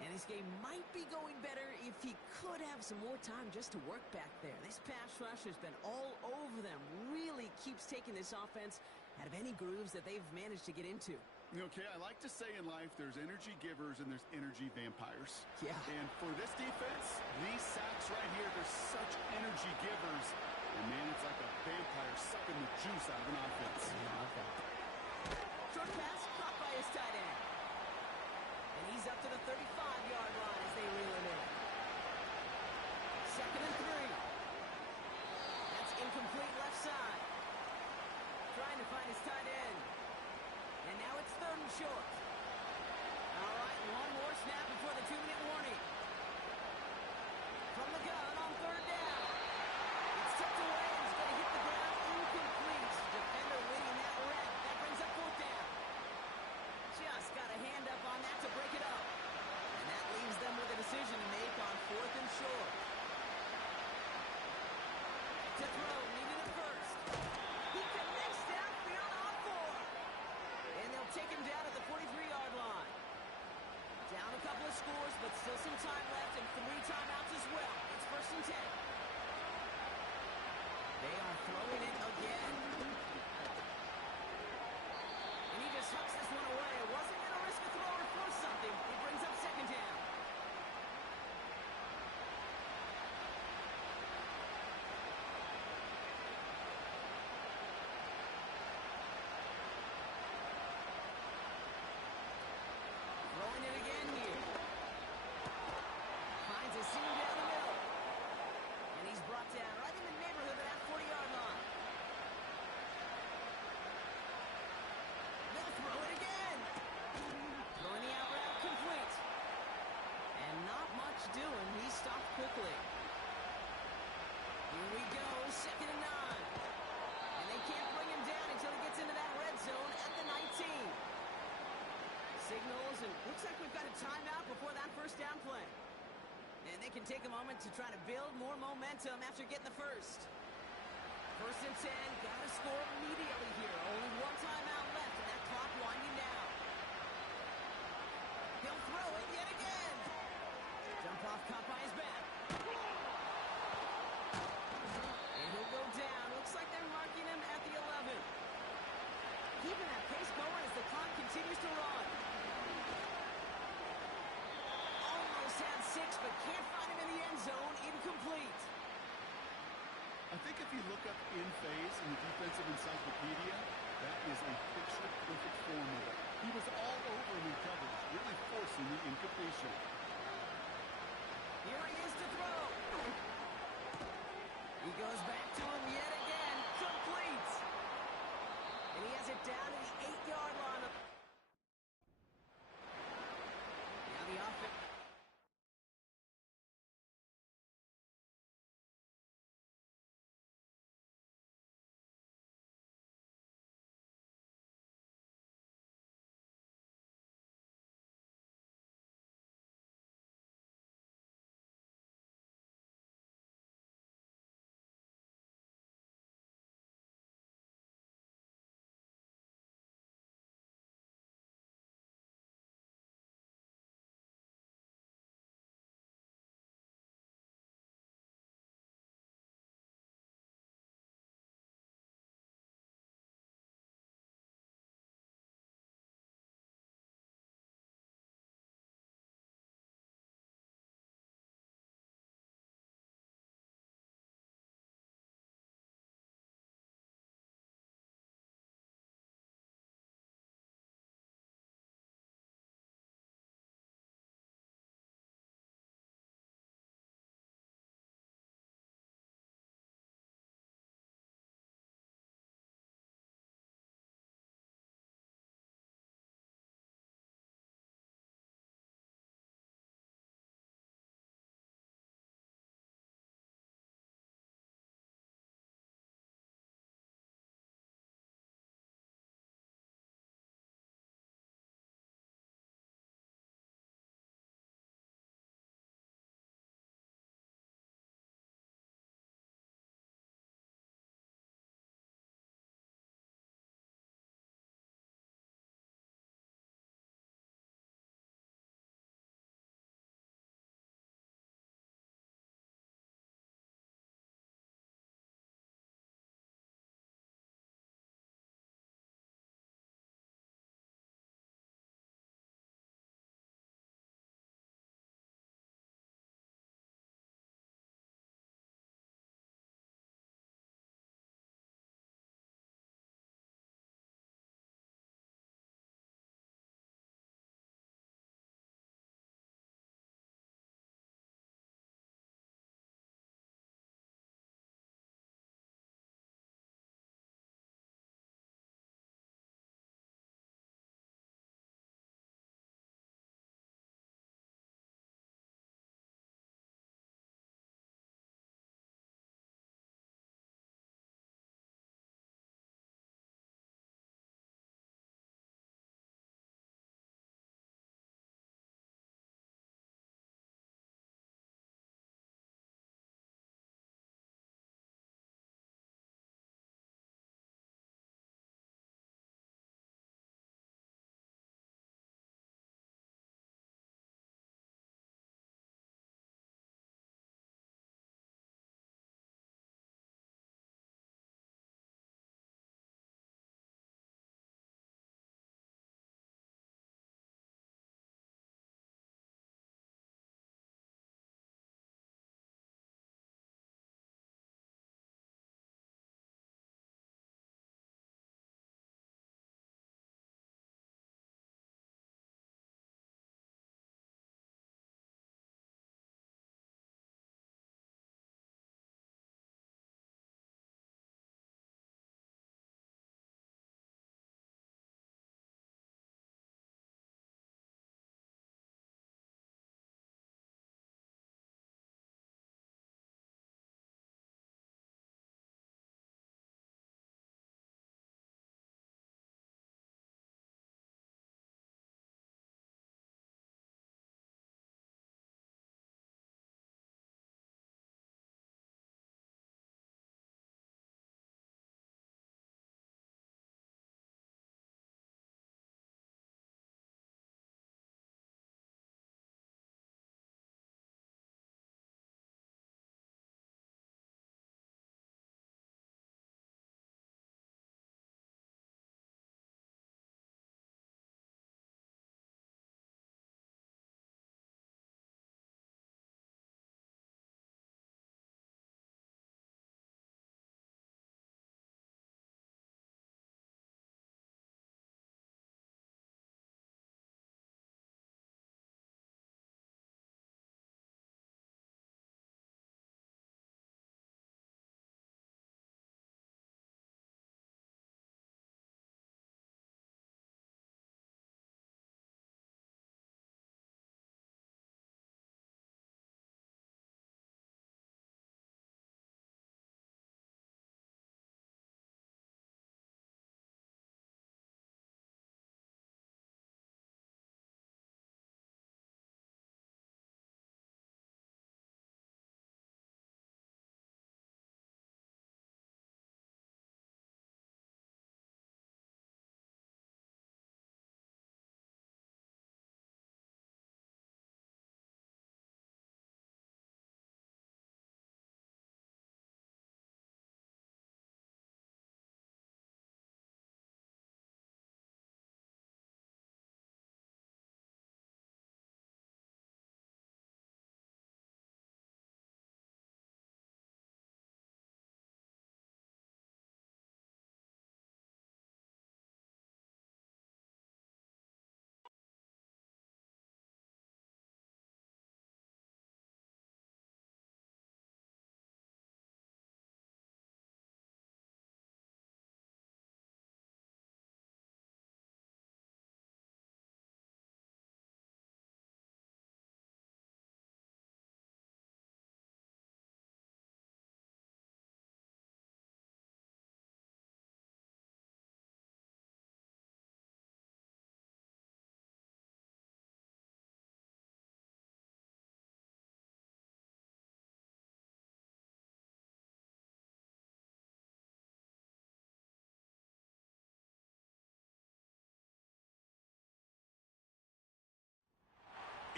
And this game might be going better if he could have some more time just to work back there. This pass rush has been all over them. Really keeps taking this offense out of any grooves that they've managed to get into. Okay, I like to say in life there's energy givers and there's energy vampires. Yeah. And for this defense, these sacks right here, they're such energy givers. And man, it's like a vampire sucking the juice out of an offense. Okay. Short pass caught by his tight end. And he's up to the 35-yard line as they reel him in. 2nd and 3. That's incomplete left side. Trying to find his tight end. And now it's 3rd and short. All right, one more snap before the 2-minute warning. From the gun on 3rd down. It's tipped away and it's going to hit the ground incomplete. Defender winning that rep. That brings up 4th down. Just got a hand up on that to break it up. And that leaves them with a decision to make on 4th and short. To throw, needed it first. He connects downfield on 4. And they'll take him down at the 43-yard line. Down a couple of scores, but still some time left and 3 timeouts as well. It's 1st and 10. They are throwing it again. And he just hucks this one away. Wasn't going to risk a throw or force something. He brings up 2nd down. Throwing it again here. Finds a seam down the middle. And he's brought down right in the neighborhood of that 40-yard line. They'll throw it again. Throwing the out route complete. And not much doing. He stopped quickly. Here we go, 2nd and 9. And they can't bring him down until he gets into that red zone at the 19. Signals, and looks like we've got a timeout before that 1st down play. And they can take a moment to try to build more momentum after getting the first. 1st and 10, got to score immediately here. Only 1 timeout left, and that clock winding down. He'll throw it yet again. Jump off caught by his back. And he'll go down. Looks like they're marking him at the 11. Keeping that pace going as the clock continues to run. Almost had 6, but can't find him in the end zone. Incomplete. I think if you look up in phase in the defensive encyclopedia, that is a picture-perfect form of it. He was all over him in coverage, really forcing the incompletion. Here he is to throw. He goes back to him yet again. Complete. And he has it down to the 8-yard line. Now the offense.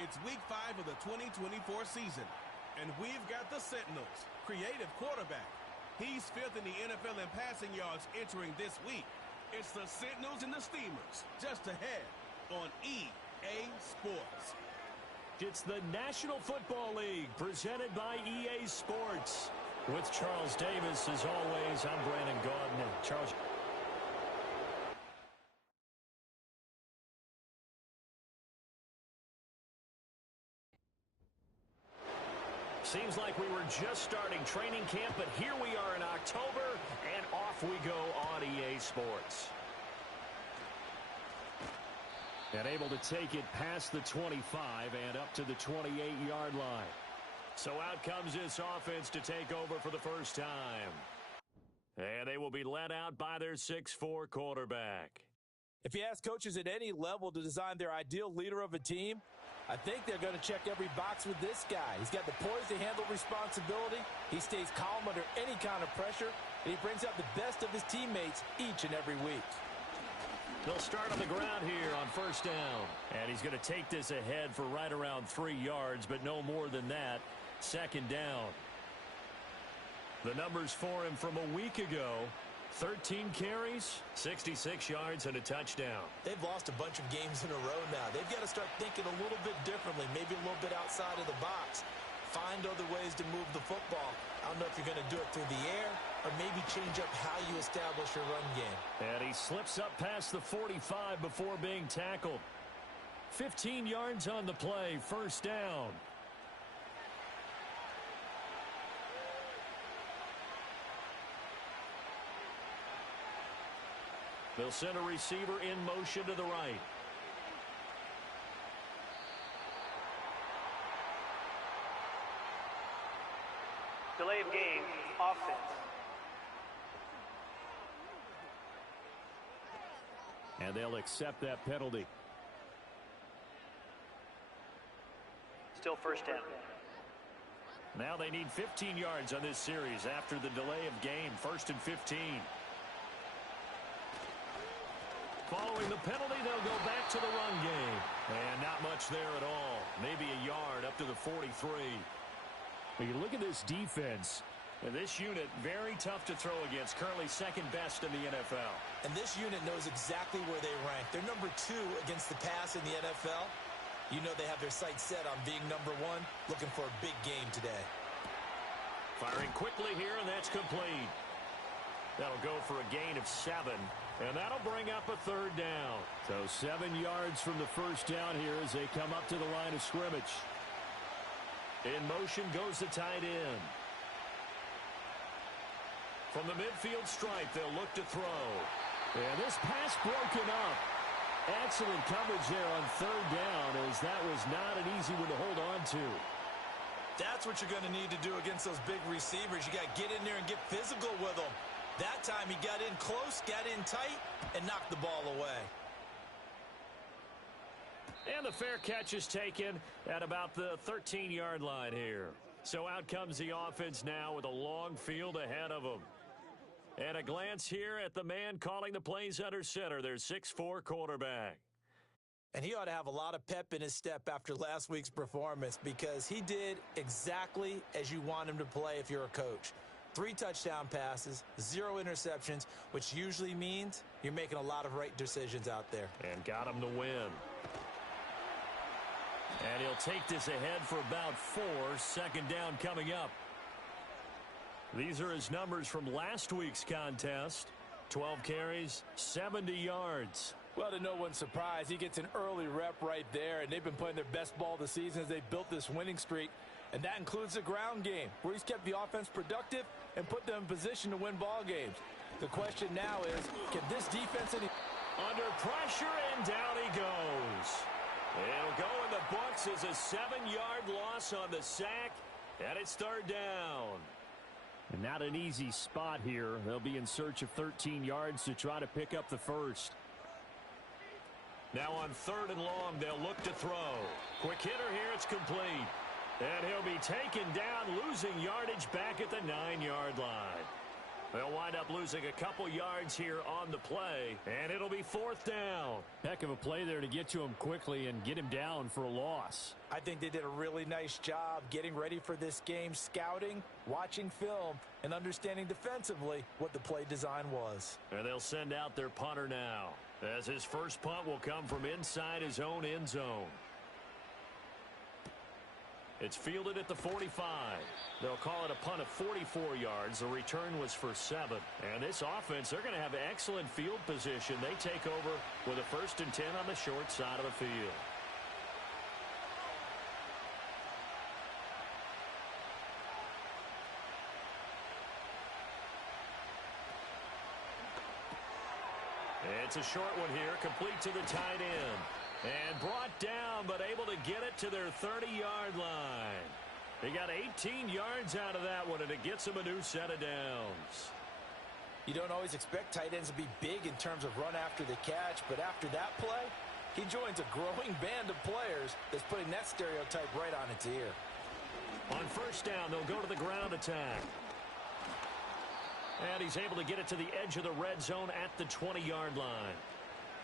It's week 5 of the 2024 season, and we've got the Sentinels, creative quarterback. He's 5th in the NFL in passing yards entering this week. It's the Sentinels and the Steamers, just ahead on EA Sports. It's the National Football League presented by EA Sports. With Charles Davis, as always, I'm Brandon Gaudin. Charles. Seems like we were just starting training camp, but here we are in October, and off we go on EA Sports. And able to take it past the 25 and up to the 28-yard line. So out comes this offense to take over for the first time. And they will be led out by their 6'4" quarterback. If you ask coaches at any level to design their ideal leader of a team, I think they're going to check every box with this guy. He's got the poise to handle responsibility. He stays calm under any kind of pressure, and he brings out the best of his teammates each and every week. They'll start on the ground here on first down. And he's going to take this ahead for right around 3 yards, but no more than that. Second down. The numbers for him from a week ago: 13 carries, 66 yards, and a touchdown. They've lost a bunch of games in a row now. They've got to start thinking a little bit differently, maybe a little bit outside of the box. Find other ways to move the football. I don't know if you're going to do it through the air or maybe change up how you establish your run game. And he slips up past the 45 before being tackled. 15 yards on the play, first down. They'll send a receiver in motion to the right. Delay of game, offense. And they'll accept that penalty. Still first down. Now they need 15 yards on this series after the delay of game. 1st and 15. Following the penalty, they'll go back to the run game. And not much there at all. Maybe a yard up to the 43. When you look at this defense, and this unit, very tough to throw against. Currently second best in the NFL. And this unit knows exactly where they rank. They're number 2 against the pass in the NFL. You know they have their sights set on being number 1, looking for a big game today. Firing quickly here, and that's complete. That'll go for a gain of 7. And that'll bring up a third down. So 7 yards from the first down here as they come up to the line of scrimmage. In motion goes the tight end. From the midfield stripe, they'll look to throw. And this pass broken up. Excellent coverage there on third down, as that was not an easy one to hold on to. That's what you're going to need to do against those big receivers. You got to get in there and get physical with them. That time he got in close, got in tight, and knocked the ball away. And the fair catch is taken at about the 13-yard line here. So out comes the offense now with a long field ahead of them. And a glance here at the man calling the plays under center, their 6'4" quarterback. And he ought to have a lot of pep in his step after last week's performance, because he did exactly as you want him to play if you're a coach. 3 touchdown passes, 0 interceptions, which usually means you're making a lot of right decisions out there. And got him to win. And he'll take this ahead for about 4. Second down coming up. These are his numbers from last week's contest. 12 carries, 70 yards. Well, to no one's surprise, he gets an early rep right there, and they've been playing their best ball this season as they built this winning streak. And that includes the ground game, where he's kept the offense productive and put them in position to win ball games. The question now is, can this defense... Under pressure, and down he goes. It'll go in the books as a 7-yard loss on the sack, and it's third down. And not an easy spot here. They'll be in search of 13 yards to try to pick up the first. Now on 3rd and long, they'll look to throw. Quick hitter here, it's complete. And he'll be taken down, losing yardage back at the 9-yard line. They'll wind up losing a couple yards here on the play, and it'll be 4th down. Heck of a play there to get to him quickly and get him down for a loss. I think they did a really nice job getting ready for this game, scouting, watching film, and understanding defensively what the play design was. And they'll send out their punter now, as his first punt will come from inside his own end zone. It's fielded at the 45. They'll call it a punt of 44 yards. The return was for 7. And this offense, they're going to have excellent field position. They take over with a 1st and 10 on the short side of the field. It's a short one here, complete to the tight end. And brought down, but able to get it to their 30-yard line. They got 18 yards out of that one, and it gets them a new set of downs. You don't always expect tight ends to be big in terms of run after the catch, but after that play, he joins a growing band of players that's putting that stereotype right on its ear. On 1st down, they'll go to the ground attack. And he's able to get it to the edge of the red zone at the 20-yard line.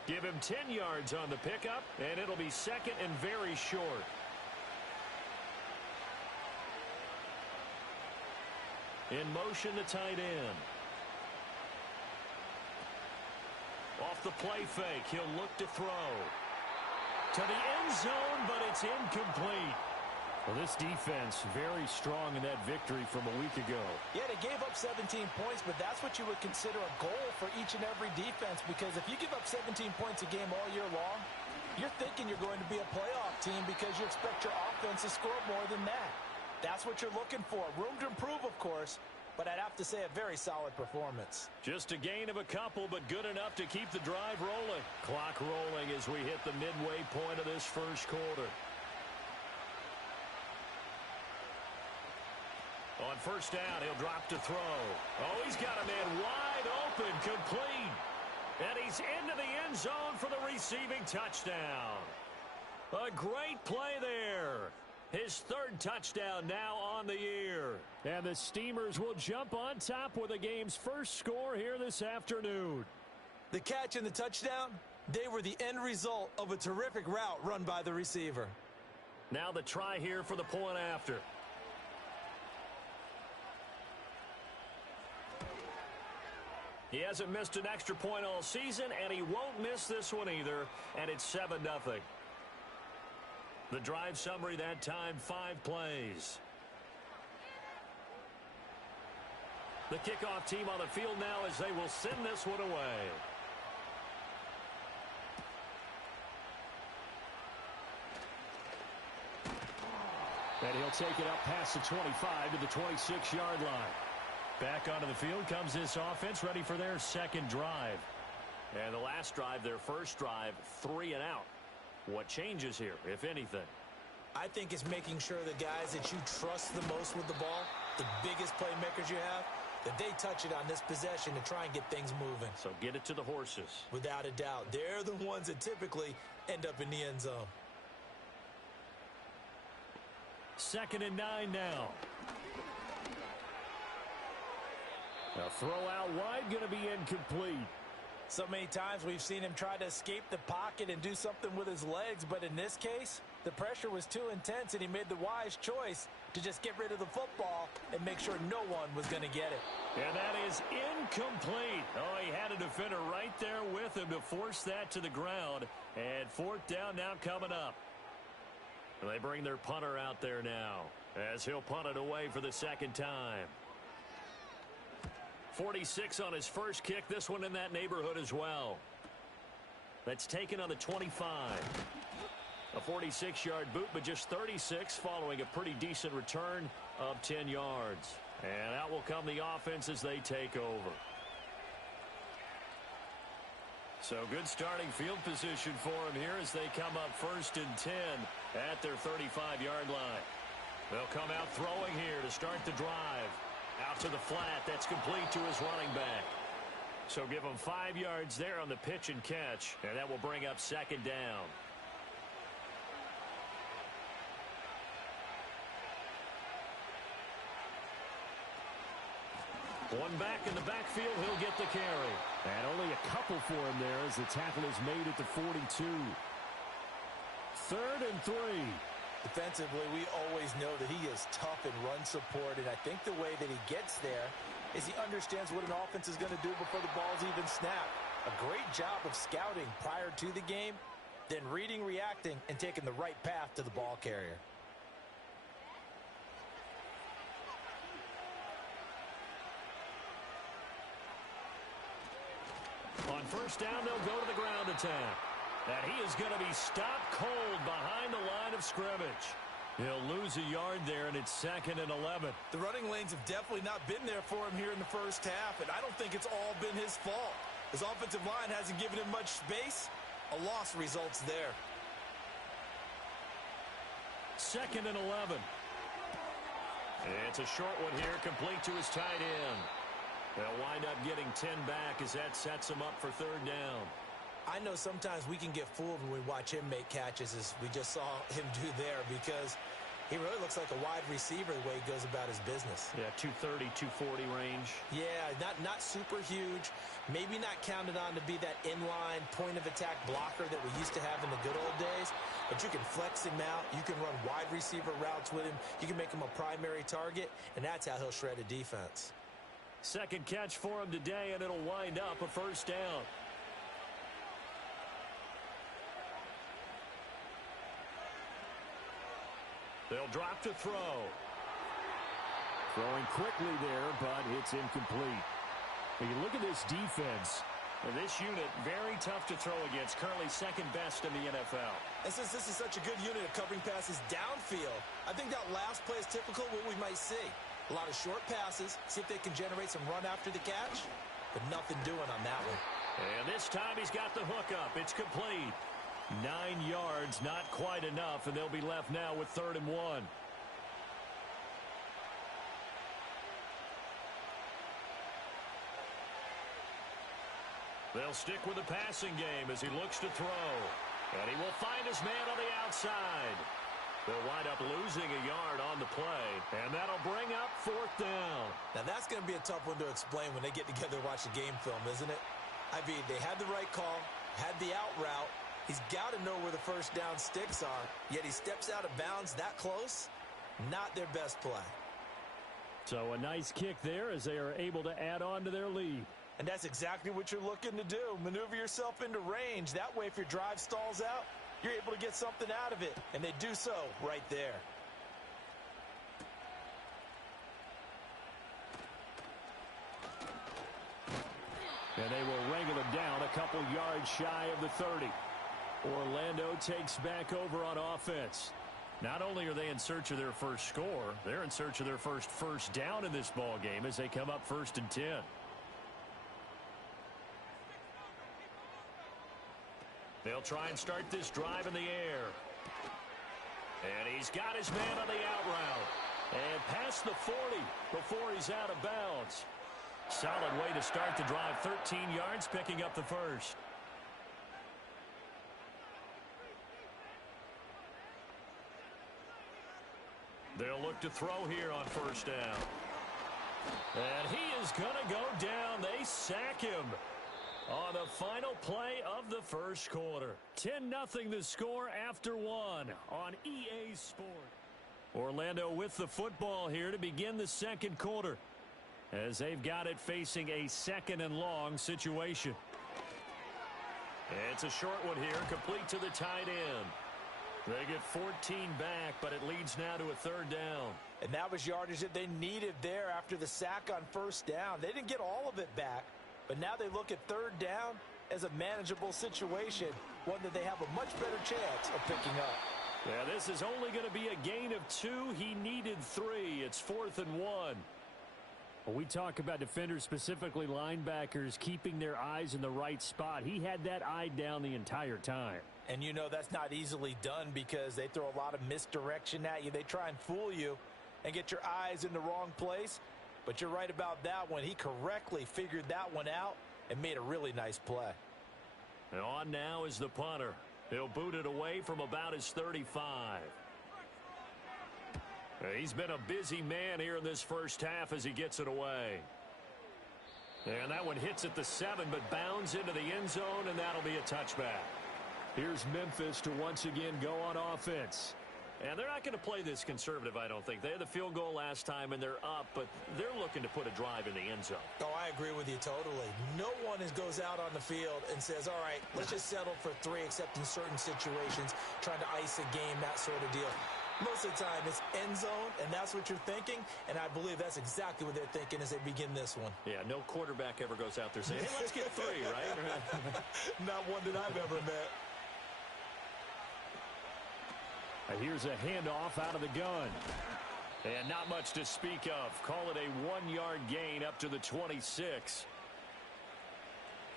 Give him 10 yards on the pickup, and it'll be 2nd and very short. In motion, the tight end. Off the play fake, he'll look to throw. To the end zone, but it's incomplete. Well, this defense very strong in that victory from a week ago. Yeah, they gave up 17 points, but that's what you would consider a goal for each and every defense, because if you give up 17 points a game all year long, you're thinking you're going to be a playoff team because you expect your offense to score more than that. That's what you're looking for. Room to improve, of course, but I'd have to say a very solid performance. Just a gain of a couple, but good enough to keep the drive rolling. Clock rolling as we hit the midway point of this first quarter. On 1st down, he'll drop to throw. Oh, he's got a man wide open, complete. And he's into the end zone for the receiving touchdown. A great play there. His 3rd touchdown now on the year. And the Steamers will jump on top with the game's first score here this afternoon. The catch and the touchdown, they were the end result of a terrific route run by the receiver. Now the try here for the point after. He hasn't missed an extra point all season, and he won't miss this one either, and it's 7-0. The drive summary that time, 5 plays. The kickoff team on the field now as they will send this one away. And he'll take it up past the 25 to the 26-yard line. Back onto the field comes this offense, ready for their 2nd drive. And the last drive, their first drive, 3 and out. What changes here, if anything? I think it's making sure the guys that you trust the most with the ball, the biggest playmakers you have, that they touch it on this possession to try and get things moving. So get it to the horses. Without a doubt. They're the ones that typically end up in the end zone. 2nd and 9 now. A throw out wide, going to be incomplete. So many times we've seen him try to escape the pocket and do something with his legs, but in this case, the pressure was too intense and he made the wise choice to just get rid of the football and make sure no one was going to get it. And that is incomplete. Oh, he had a defender right there with him to force that to the ground. And 4th down now coming up. They bring their punter out there now as he'll punt it away for the 2nd time. 46 on his first kick. This one in that neighborhood as well. That's taken on the 25. A 46-yard boot, but just 36 following a pretty decent return of 10 yards. And out will come the offense as they take over. So good starting field position for them here as they come up 1st and 10 at their 35-yard line. They'll come out throwing here to start the drive. Out to the flat. That's complete to his running back. So give him 5 yards there on the pitch and catch, and that will bring up 2nd down. One back in the backfield, he'll get the carry. And only a couple for him there as the tackle is made at the 42. 3rd and 3. Defensively, we always know that he is tough in run support, and I think the way that he gets there is he understands what an offense is going to do before the ball's even snapped. A great job of scouting prior to the game, then reading, reacting, and taking the right path to the ball carrier. On first down, they'll go to the ground attack. And he is going to be stopped cold behind the line of scrimmage. He'll lose a yard there, and it's 2nd and 11. The running lanes have definitely not been there for him here in the first half, and I don't think it's all been his fault. His offensive line hasn't given him much space. A loss results there. 2nd and 11. It's a short one here, complete to his tight end. They'll wind up getting 10 back as that sets him up for 3rd down. I know sometimes we can get fooled when we watch him make catches, as we just saw him do there, because he really looks like a wide receiver the way he goes about his business. Yeah, 230, 240 range. Yeah, not super huge. Maybe not counted on to be that inline point-of-attack blocker that we used to have in the good old days, but you can flex him out. You can run wide receiver routes with him. You can make him a primary target, and that's how he'll shred a defense. Second catch for him today, and it'll wind up a first down. They'll drop to throw. Throwing quickly there, but it's incomplete. When you look at this defense, this unit, very tough to throw against. Currently 2nd best in the NFL. And since this is such a good unit of covering passes downfield, I think that last play is typical of what we might see. A lot of short passes, see if they can generate some run after the catch, but nothing doing on that one. And this time he's got the hook up. It's complete. 9 yards, not quite enough, and they'll be left now with 3rd and 1. They'll stick with the passing game as he looks to throw. And he will find his man on the outside. They'll wind up losing a yard on the play, and that'll bring up 4th down. Now that's going to be a tough one to explain when they get together and watch the game film, isn't it? I mean, they had the right call, had the out route. He's got to know where the first down sticks are, yet he steps out of bounds that close. Not their best play. So a nice kick there as they are able to add on to their lead. And that's exactly what you're looking to do. Maneuver yourself into range. That way, if your drive stalls out, you're able to get something out of it. And they do so right there. And they will wrangle him down a couple yards shy of the 30. Orlando takes back over on offense. Not only are they in search of their first score, they're in search of their first down in this ball game as they come up 1st and 10. They'll try and start this drive in the air. And he's got his man on the out route. And past the 40 before he's out of bounds. Solid way to start the drive. 13 yards, picking up the first. They'll look to throw here on first down. And he is going to go down. They sack him on the final play of the first quarter. 10-0 the score after 1 on EA Sports. Orlando with the football here to begin the second quarter, as they've got it facing a 2nd and long situation. It's a short one here, complete to the tight end. They get 14 back, but it leads now to a 3rd down. And that was yardage that they needed there after the sack on first down. They didn't get all of it back, but now they look at 3rd down as a manageable situation, one that they have a much better chance of picking up. Yeah, this is only going to be a gain of 2. He needed 3. It's 4th and 1. Well, we talk about defenders, specifically linebackers, keeping their eyes in the right spot. He had that eye down the entire time. And you know that's not easily done because they throw a lot of misdirection at you. They try and fool you and get your eyes in the wrong place. But you're right about that one. He correctly figured that one out and made a really nice play. And on now is the punter. He'll boot it away from about his 35. He's been a busy man here in this first half as he gets it away. And that one hits at the 7, but bounds into the end zone, and that'll be a touchback. Here's Memphis to once again go on offense. And they're not going to play this conservative, I don't think. They had the field goal last time, and they're up, but they're looking to put a drive in the end zone. Oh, I agree with you totally. No one goes out on the field and says, all right, let's just settle for 3, except in certain situations, trying to ice a game, that sort of deal. Most of the time, it's end zone, and that's what you're thinking, and I believe that's exactly what they're thinking as they begin this one. Yeah, no quarterback ever goes out there saying, hey, let's get 3, right? Not one that I've ever met. Here's a handoff out of the gun. And not much to speak of. Call it a 1-yard gain up to the 26.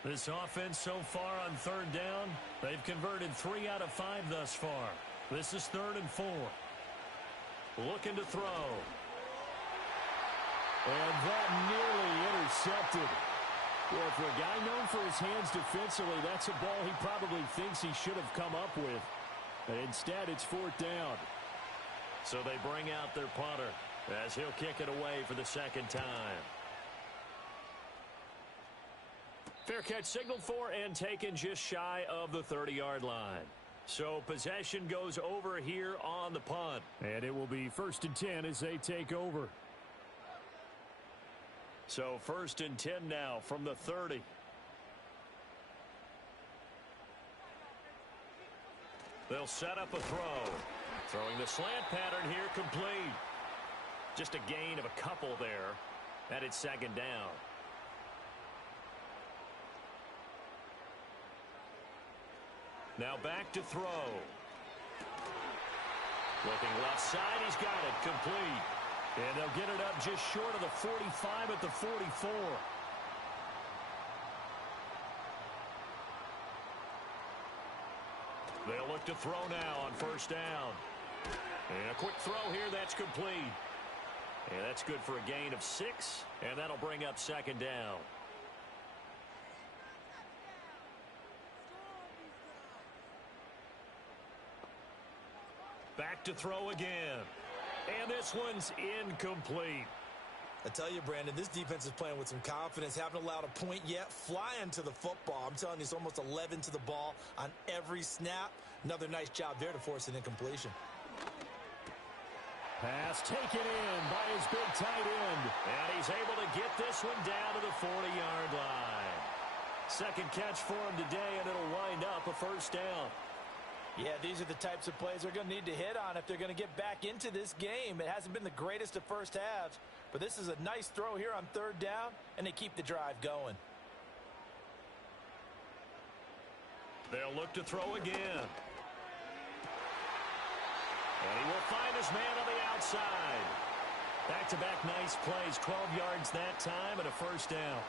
This offense so far on 3rd down, they've converted 3 out of 5 thus far. This is 3rd and 4. Looking to throw. And that nearly intercepted. Well, for a guy known for his hands defensively, that's a ball he probably thinks he should have come up with. And instead, it's 4th down. So they bring out their punter as he'll kick it away for the 2nd time. Fair catch signaled for and taken just shy of the 30-yard line. So possession goes over here on the punt. And it will be 1st and 10 as they take over. So 1st and 10 now from the 30. They'll set up a throw. Throwing the slant pattern here complete. Just a gain of a couple there. And it's 2nd down. Now back to throw. Looking left side, he's got it complete. And they'll get it up just short of the 45 at the 44. They'll look to throw now on 1st down. And a quick throw here, that's complete. And that's good for a gain of 6, and that'll bring up 2nd down. Back to throw again. And this one's incomplete. I tell you, Brandon, this defense is playing with some confidence. Haven't allowed a point yet. Flying to the football. I'm telling you, it's almost 11 to the ball on every snap. Another nice job there to force an incompletion. Pass taken in by his big tight end. And he's able to get this one down to the 40-yard line. 2nd catch for him today, and it'll wind up a 1st down. Yeah, these are the types of plays they're going to need to hit on if they're going to get back into this game. It hasn't been the greatest of first halves, but this is a nice throw here on 3rd down, and they keep the drive going. They'll look to throw again. And he will find his man on the outside. Back-to-back nice plays, 12 yards that time, and a 1st down.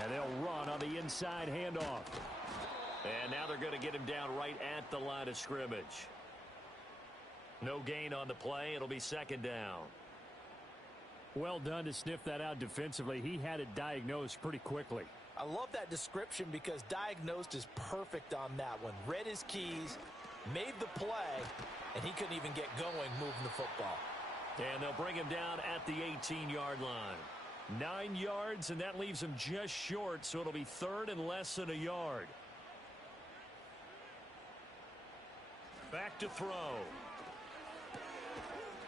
And they'll run on the inside handoff. And now they're going to get him down right at the line of scrimmage. No gain on the play. It'll be 2nd down. Well done to sniff that out defensively. He had it diagnosed pretty quickly. I love that description because diagnosed is perfect on that one. Read his keys, made the play, and he couldn't even get going moving the football. And they'll bring him down at the 18-yard line. 9 yards, and that leaves him just short, so it'll be 3rd and less than a yard. Back to throw.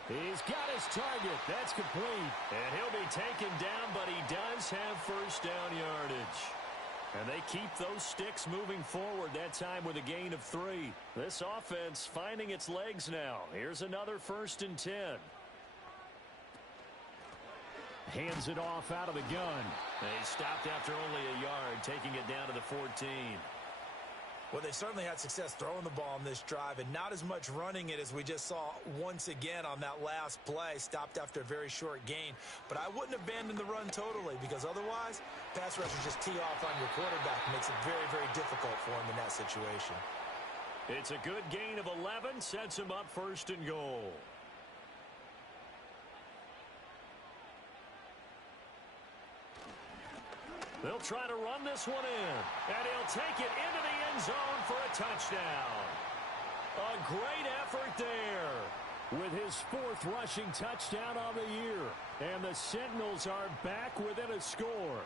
He's got his target. That's complete. And he'll be taken down, but he does have 1st down yardage. And they keep those sticks moving forward, that time with a gain of 3. This offense finding its legs now. Here's another 1st and 10. Hands it off out of the gun. They stopped after only a yard, taking it down to the 14. Well, they certainly had success throwing the ball on this drive and not as much running it as we just saw once again on that last play. Stopped after a very short gain. But I wouldn't abandon the run totally because otherwise, pass rushers just tee off on your quarterback. It makes it very, very difficult for him in that situation. It's a good gain of 11, sets him up 1st and goal. They'll try to run this one in, and he'll take it into the end zone for a touchdown. A great effort there. with his 4th rushing touchdown on the year. And the Sentinels are back within a score.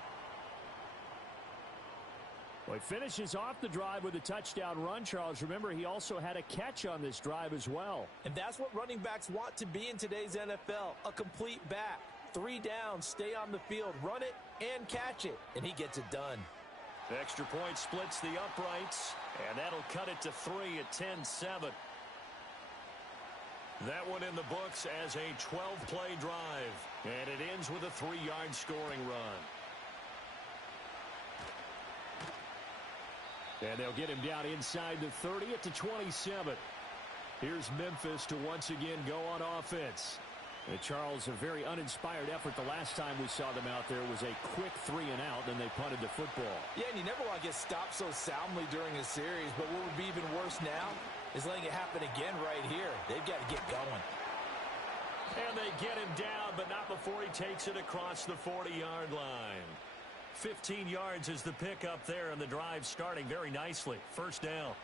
Well, he finishes off the drive with a touchdown run, Charles. Remember, he also had a catch on this drive as well. And that's what running backs want to be in today's NFL, a complete back. 3 downs, stay on the field, run it, and catch it. And he gets it done. Extra point splits the uprights, and that'll cut it to 3 at 10-7. That one in the books as a 12-play drive, and it ends with a 3-yard scoring run. And they'll get him down inside the 30 at the 27. Here's Memphis to once again go on offense. And Charles, a very uninspired effort the last time we saw them out there was a quick 3 and out, then they punted the football. Yeah, and you never want to get stopped so soundly during a series, but what would be even worse now is letting it happen again right here. They've got to get going. And they get him down, but not before he takes it across the 40-yard line. 15 yards is the pickup there, and the drive starting very nicely. First down.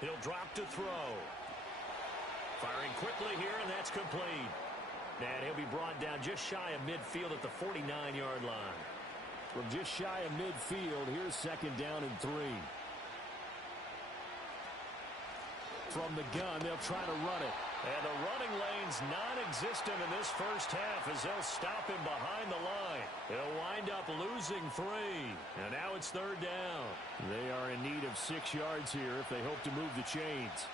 He'll drop to throw. Firing quickly here, and that's complete. And he'll be brought down just shy of midfield at the 49-yard line. From just shy of midfield, here's 2nd down and 3. From the gun, they'll try to run it. And the running lane's non-existent in this first half as they'll stop him behind the line. He'll wind up losing 3. And now it's 3rd down. They are in need of 6 yards here if they hope to move the chains.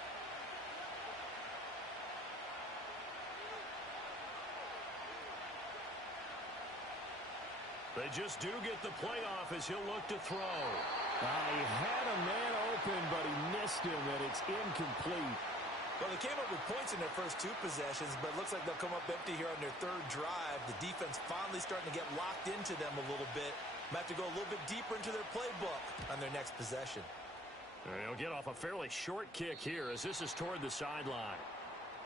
They just do get the playoff as he'll look to throw. He had a man open, but he missed him, and it's incomplete. Well, they came up with points in their first 2 possessions, but it looks like they'll come up empty here on their 3rd drive. The defense finally starting to get locked into them a little bit. Might have to go a little bit deeper into their playbook on their next possession. They'll get off a fairly short kick here as this is toward the sideline.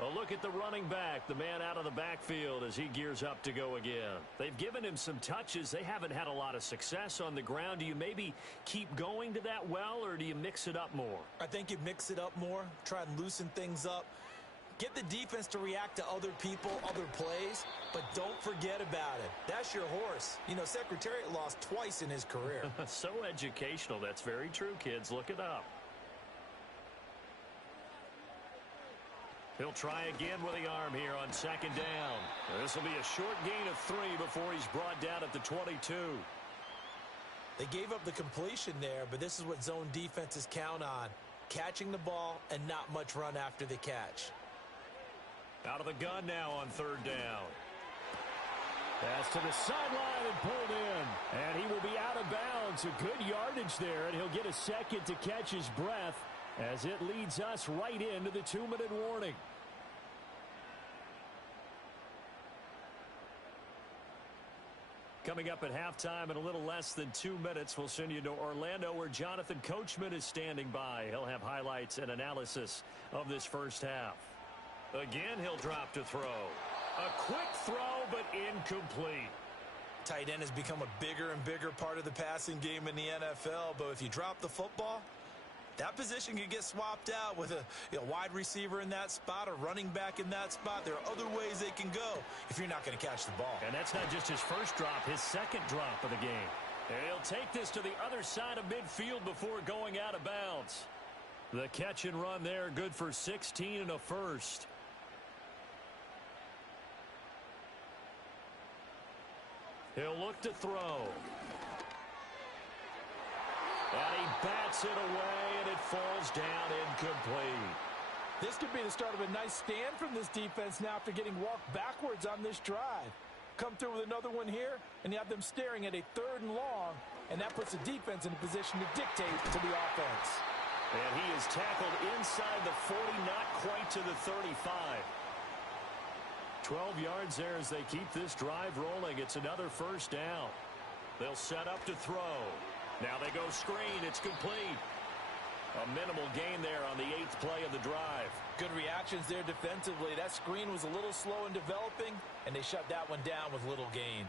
A look at the running back, the man out of the backfield as he gears up to go again. They've given him some touches. They haven't had a lot of success on the ground. Do you maybe keep going to that well, or do you mix it up more? I think you mix it up more, try and loosen things up. Get the defense to react to other people, other plays, but don't forget about it. That's your horse. You know, Secretariat lost twice in his career. So educational. That's very true, kids. Look it up. He'll try again with the arm here on 2nd down. This will be a short gain of 3 before he's brought down at the 22. They gave up the completion there, but this is what zone defenses count on. Catching the ball and not much run after the catch. Out of the gun now on 3rd down. Pass to the sideline and pulled in. And he will be out of bounds. A good yardage there, and he'll get a second to catch his breath as it leads us right into the 2-minute warning. Coming up at halftime in a little less than 2 minutes, we'll send you to Orlando where Jonathan Coachman is standing by. He'll have highlights and analysis of this first half. Again, he'll drop to throw. A quick throw, but incomplete. Tight end has become a bigger and bigger part of the passing game in the NFL, but if you drop the football, that position can get swapped out with a wide receiver in that spot, a running back in that spot. There are other ways they can go if you're not going to catch the ball. And that's not just his first drop, his 2nd drop of the game. And he'll take this to the other side of midfield before going out of bounds. The catch and run there, good for 16 and a first. He'll look to throw. And he bats it away, and it falls down incomplete. This could be the start of a nice stand from this defense now after getting walked backwards on this drive. Come through with another one here, and you have them staring at a 3rd and long, and that puts the defense in a position to dictate to the offense. And he is tackled inside the 40, not quite to the 35. 12 yards there as they keep this drive rolling. It's another first down. They'll set up to throw. Now they go screen. It's complete. A minimal gain there on the 8th play of the drive. Good reactions there defensively. That screen was a little slow in developing, and they shut that one down with little gain.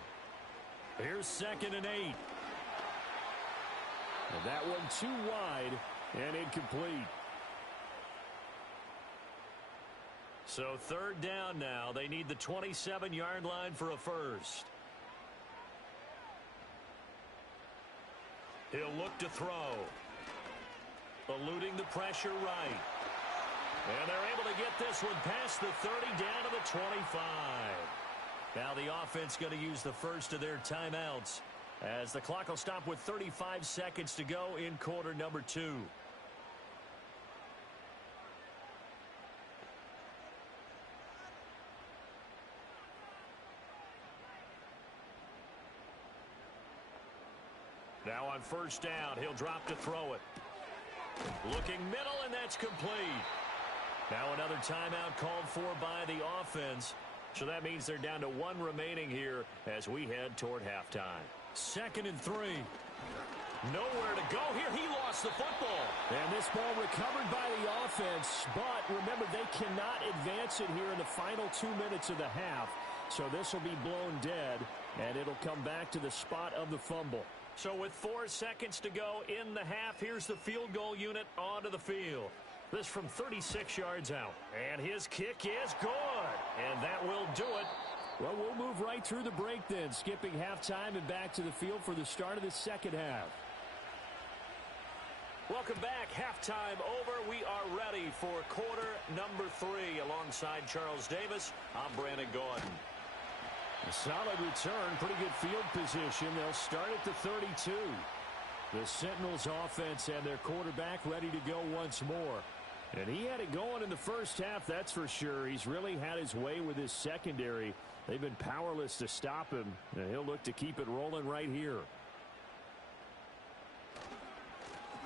Here's 2nd and 8. And that one too wide and incomplete. So third down now. They need the 27-yard line for a first. He'll look to throw. Eluding the pressure right. And they're able to get this one past the 30 down to the 25. Now the offense going to use the first of their timeouts as the clock will stop with 35 seconds to go in quarter number 2. Now on first down, he'll drop to throw it. Looking middle, and that's complete. Now another timeout called for by the offense. So that means they're down to 1 remaining here as we head toward halftime. 2nd and 3. Nowhere to go here. He lost the football. And this ball recovered by the offense. But remember, they cannot advance it here in the final 2 minutes of the half. So this will be blown dead, and it'll come back to the spot of the fumble. So with 4 seconds to go in the half, here's the field goal unit onto the field. This from 36 yards out. And his kick is good. And that will do it. Well, we'll move right through the break then, skipping halftime and back to the field for the start of the second half. Welcome back. Halftime over. We are ready for quarter number 3. Alongside Charles Davis, I'm Brandon Gordon. A solid return, pretty good field position. They'll start at the 32. The Sentinels offense and their quarterback ready to go once more. And he had it going in the first half, that's for sure. He's really had his way with his secondary. They've been powerless to stop him, and he'll look to keep it rolling right here.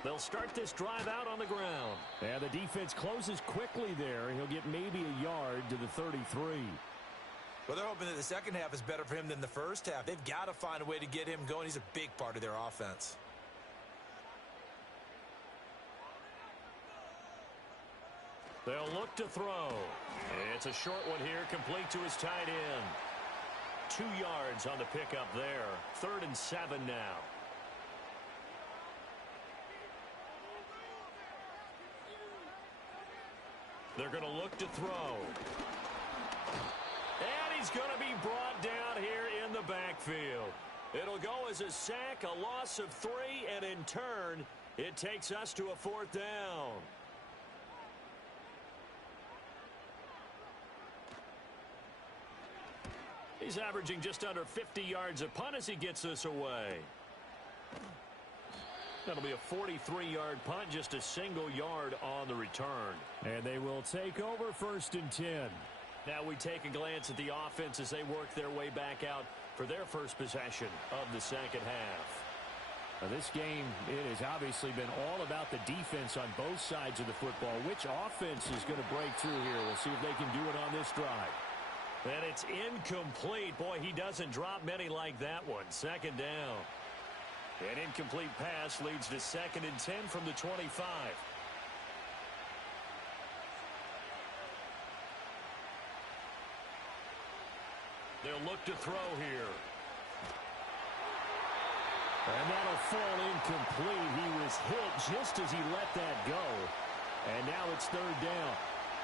They'll start this drive out on the ground. And the defense closes quickly there. He'll get maybe a yard to the 33. Well, they're hoping that the second half is better for him than the first half. They've got to find a way to get him going. He's a big part of their offense. They'll look to throw. It's a short one here, complete to his tight end. 2 yards on the pickup there. 3rd and 7 now. They're going to look to throw. And he's going to be brought down here in the backfield. It'll go as a sack, a loss of 3, and in turn, it takes us to a 4th down. He's averaging just under 50 yards a punt as he gets this away. That'll be a 43-yard punt, just a single yard on the return. And they will take over 1st and 10. Now we take a glance at the offense as they work their way back out for their first possession of the second half. Now this game, it has obviously been all about the defense on both sides of the football. Which offense is going to break through here? We'll see if they can do it on this drive. And it's incomplete. Boy, he doesn't drop many like that one. 2nd down. An incomplete pass leads to 2nd and 10 from the 25. They'll look to throw here. And that'll fall incomplete. He was hit just as he let that go. And now it's 3rd down.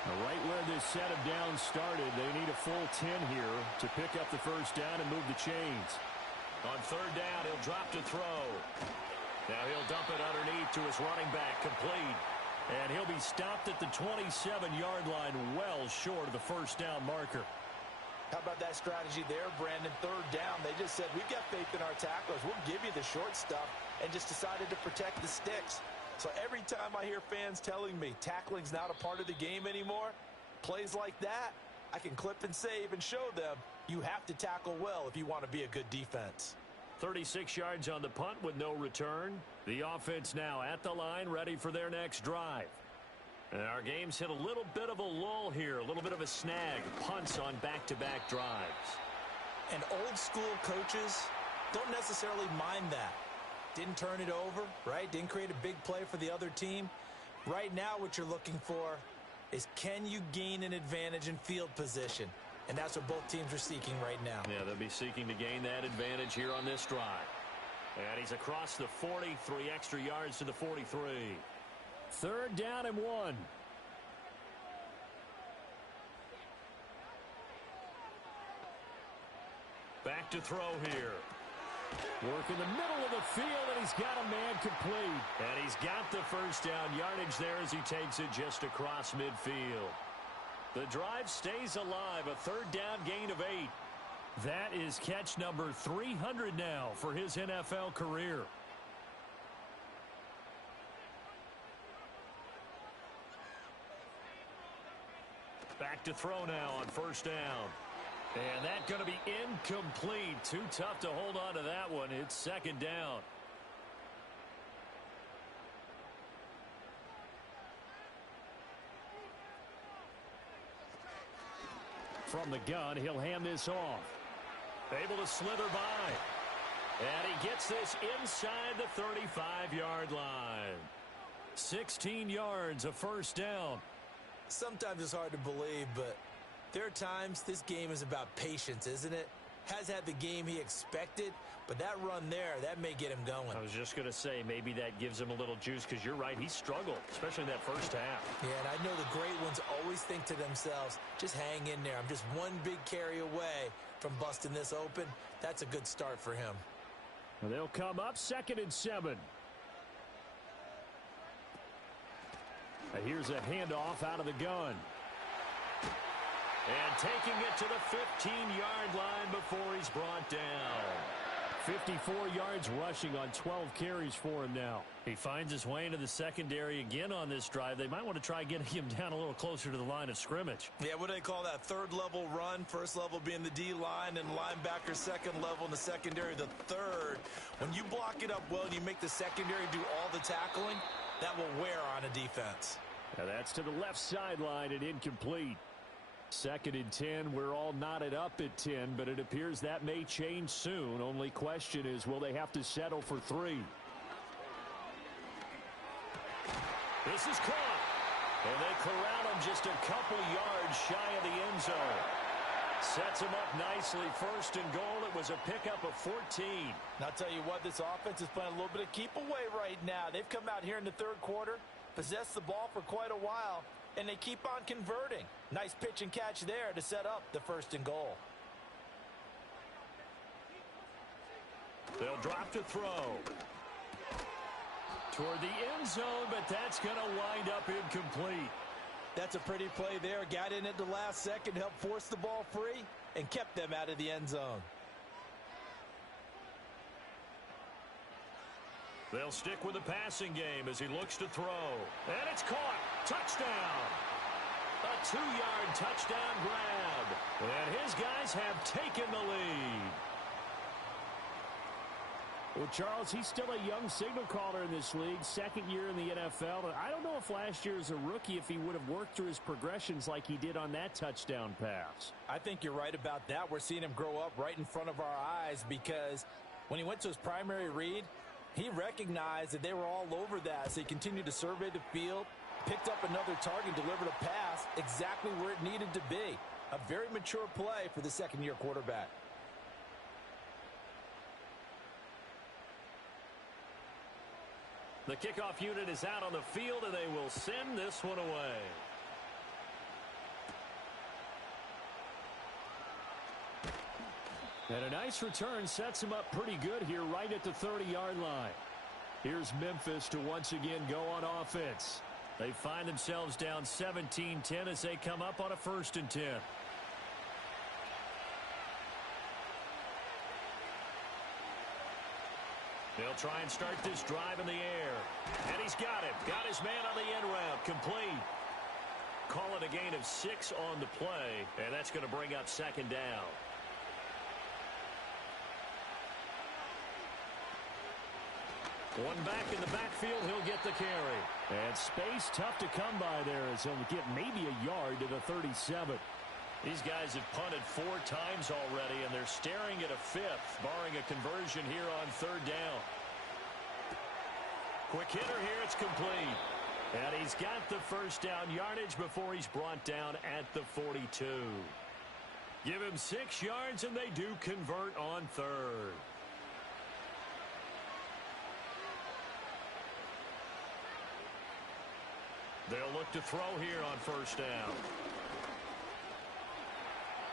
Right where this set of downs started, they need a full 10 here to pick up the first down and move the chains. On 3rd down, he'll drop to throw. Now he'll dump it underneath to his running back, complete. And he'll be stopped at the 27-yard line, well short of the first down marker. How about that strategy there, Brandon? 3rd down, they just said, we've got faith in our tacklers. We'll give you the short stuff, and just decided to protect the sticks. So every time I hear fans telling me tackling's not a part of the game anymore, plays like that, I can clip and save and show them you have to tackle well if you want to be a good defense. 36 yards on the punt with no return. The offense now at the line, ready for their next drive. And our game's hit a little bit of a lull here, a little bit of a snag. Punts on back-to-back drives. And old school coaches don't necessarily mind that. Didn't turn it over, right? Didn't create a big play for the other team. Right now what you're looking for is, can you gain an advantage in field position? And that's what both teams are seeking right now. Yeah, they'll be seeking to gain that advantage here on this drive. And he's across the 40, 3 extra yards to the 43. 3rd down and 1. Back to throw here. Work in the middle of the field, and he's got a man complete. And he's got the first down yardage there as he takes it just across midfield. The drive stays alive, a 3rd down gain of 8. That is catch number 300 now for his NFL career. Back to throw now on 1st down. And that's going to be incomplete. Too tough to hold on to that one. It's 2nd down. From the gun, he'll hand this off. Able to slither by. And he gets this inside the 35-yard line. 16 yards, a 1st down. Sometimes it's hard to believe, but there are times this game is about patience, isn't it? Has had the game he expected, but that run there, that may get him going. I was just going to say, maybe that gives him a little juice, because you're right, he struggled, especially in that 1st half. Yeah, and I know the great ones always think to themselves, just hang in there. I'm just one big carry away from busting this open. That's a good start for him. Well, they'll come up 2nd and 7. And here's a handoff out of the gun. And taking it to the 15-yard line before he's brought down. 54 yards rushing on 12 carries for him now. He finds his way into the secondary again on this drive. They might want to try getting him down a little closer to the line of scrimmage. Yeah, what do they call that? 3rd level run. 1st level being the D-line, and linebacker 2nd level in the secondary, the 3rd. When you block it up well and you make the secondary do all the tackling, that will wear on a defense. Now that's to the left sideline and incomplete. 2nd and 10. We're all knotted up at 10, but it appears that may change soon. Only question is, will they have to settle for 3? This is caught. And they corral him just a couple yards shy of the end zone. Sets him up nicely. 1st and goal. It was a pickup of 14. And I'll tell you what, this offense is playing a little bit of keep away right now. They've come out here in the 3rd quarter, possessed the ball for quite a while, and they keep on converting. Nice pitch and catch there to set up the 1st and goal. They'll drop to throw. Toward the end zone, but that's going to wind up incomplete. That's a pretty play there. Got in at the last second, helped force the ball free, and kept them out of the end zone. They'll stick with the passing game as he looks to throw. And it's caught. Touchdown. A 2-yard touchdown grab. And his guys have taken the lead. Well, Charles, he's still a young signal caller in this league, 2nd year in the NFL. I don't know if last year as a rookie, if he would have worked through his progressions like he did on that touchdown pass. I think you're right about that. We're seeing him grow up right in front of our eyes, because when he went to his primary read, he recognized that they were all over that. So he continued to survey the field, picked up another target, delivered a pass exactly where it needed to be. A very mature play for the 2nd-year quarterback. The kickoff unit is out on the field, and they will send this one away. And a nice return sets him up pretty good here right at the 30-yard line. Here's Memphis to once again go on offense. They find themselves down 17-10 as they come up on a 1st and 10. They'll try and start this drive in the air. And he's got it. Got his man on the end route. Complete. Call it a gain of 6 on the play. And that's going to bring up 2nd down. One back in the backfield. He'll get the carry. And space tough to come by there as he'll get maybe a yard to the 37. These guys have punted 4 times already, and they're staring at a 5th, barring a conversion here on 3rd down. Quick hitter here, it's complete. And he's got the 1st down yardage before he's brought down at the 42. Give him 6 yards, and they do convert on 3rd. They'll look to throw here on first down.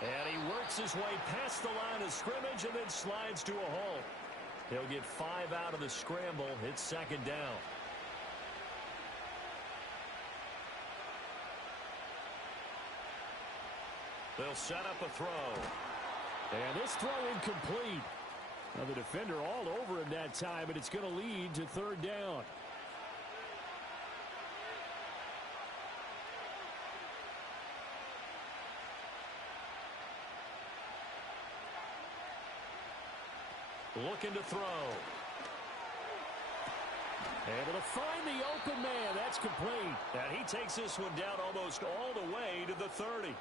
And he works his way past the line of scrimmage and then slides to a halt. He'll get 5 out of the scramble. It's second down. They'll set up a throw. And this throw incomplete. Now the defender all over him that time, but it's going to lead to third down. Looking to throw. Able to find the open man. That's complete. And he takes this one down almost all the way to the 30.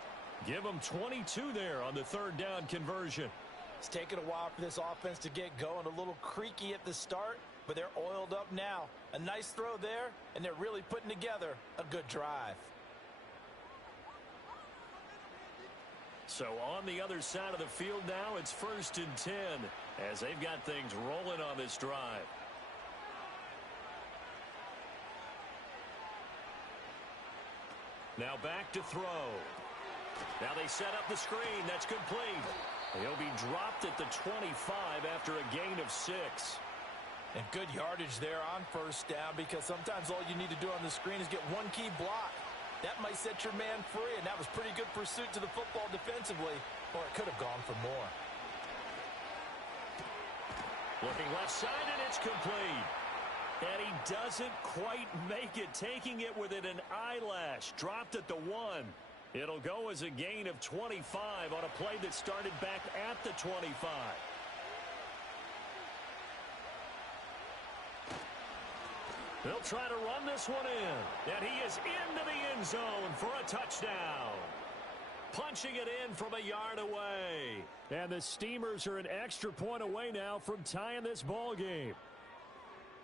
Give him 22 there on the third down conversion. It's taken a while for this offense to get going. A little creaky at the start, but they're oiled up now. A nice throw there, and they're really putting together a good drive. So on the other side of the field now, it's 1st and 10 as they've got things rolling on this drive. Now back to throw. Now they set up the screen. That's complete. He'll be dropped at the 25 after a gain of 6. And good yardage there on first down, because sometimes all you need to do on the screen is get one key block. That might set your man free, and that was pretty good pursuit to the football defensively, or it could have gone for more. Looking left side, and it's complete. And he doesn't quite make it, taking it within an eyelash. Dropped at the 1. It'll go as a gain of 25 on a play that started back at the 25. They'll try to run this one in. And he is into the end zone for a touchdown. Punching it in from a yard away. And the Steamers are an extra point away now from tying this ball game.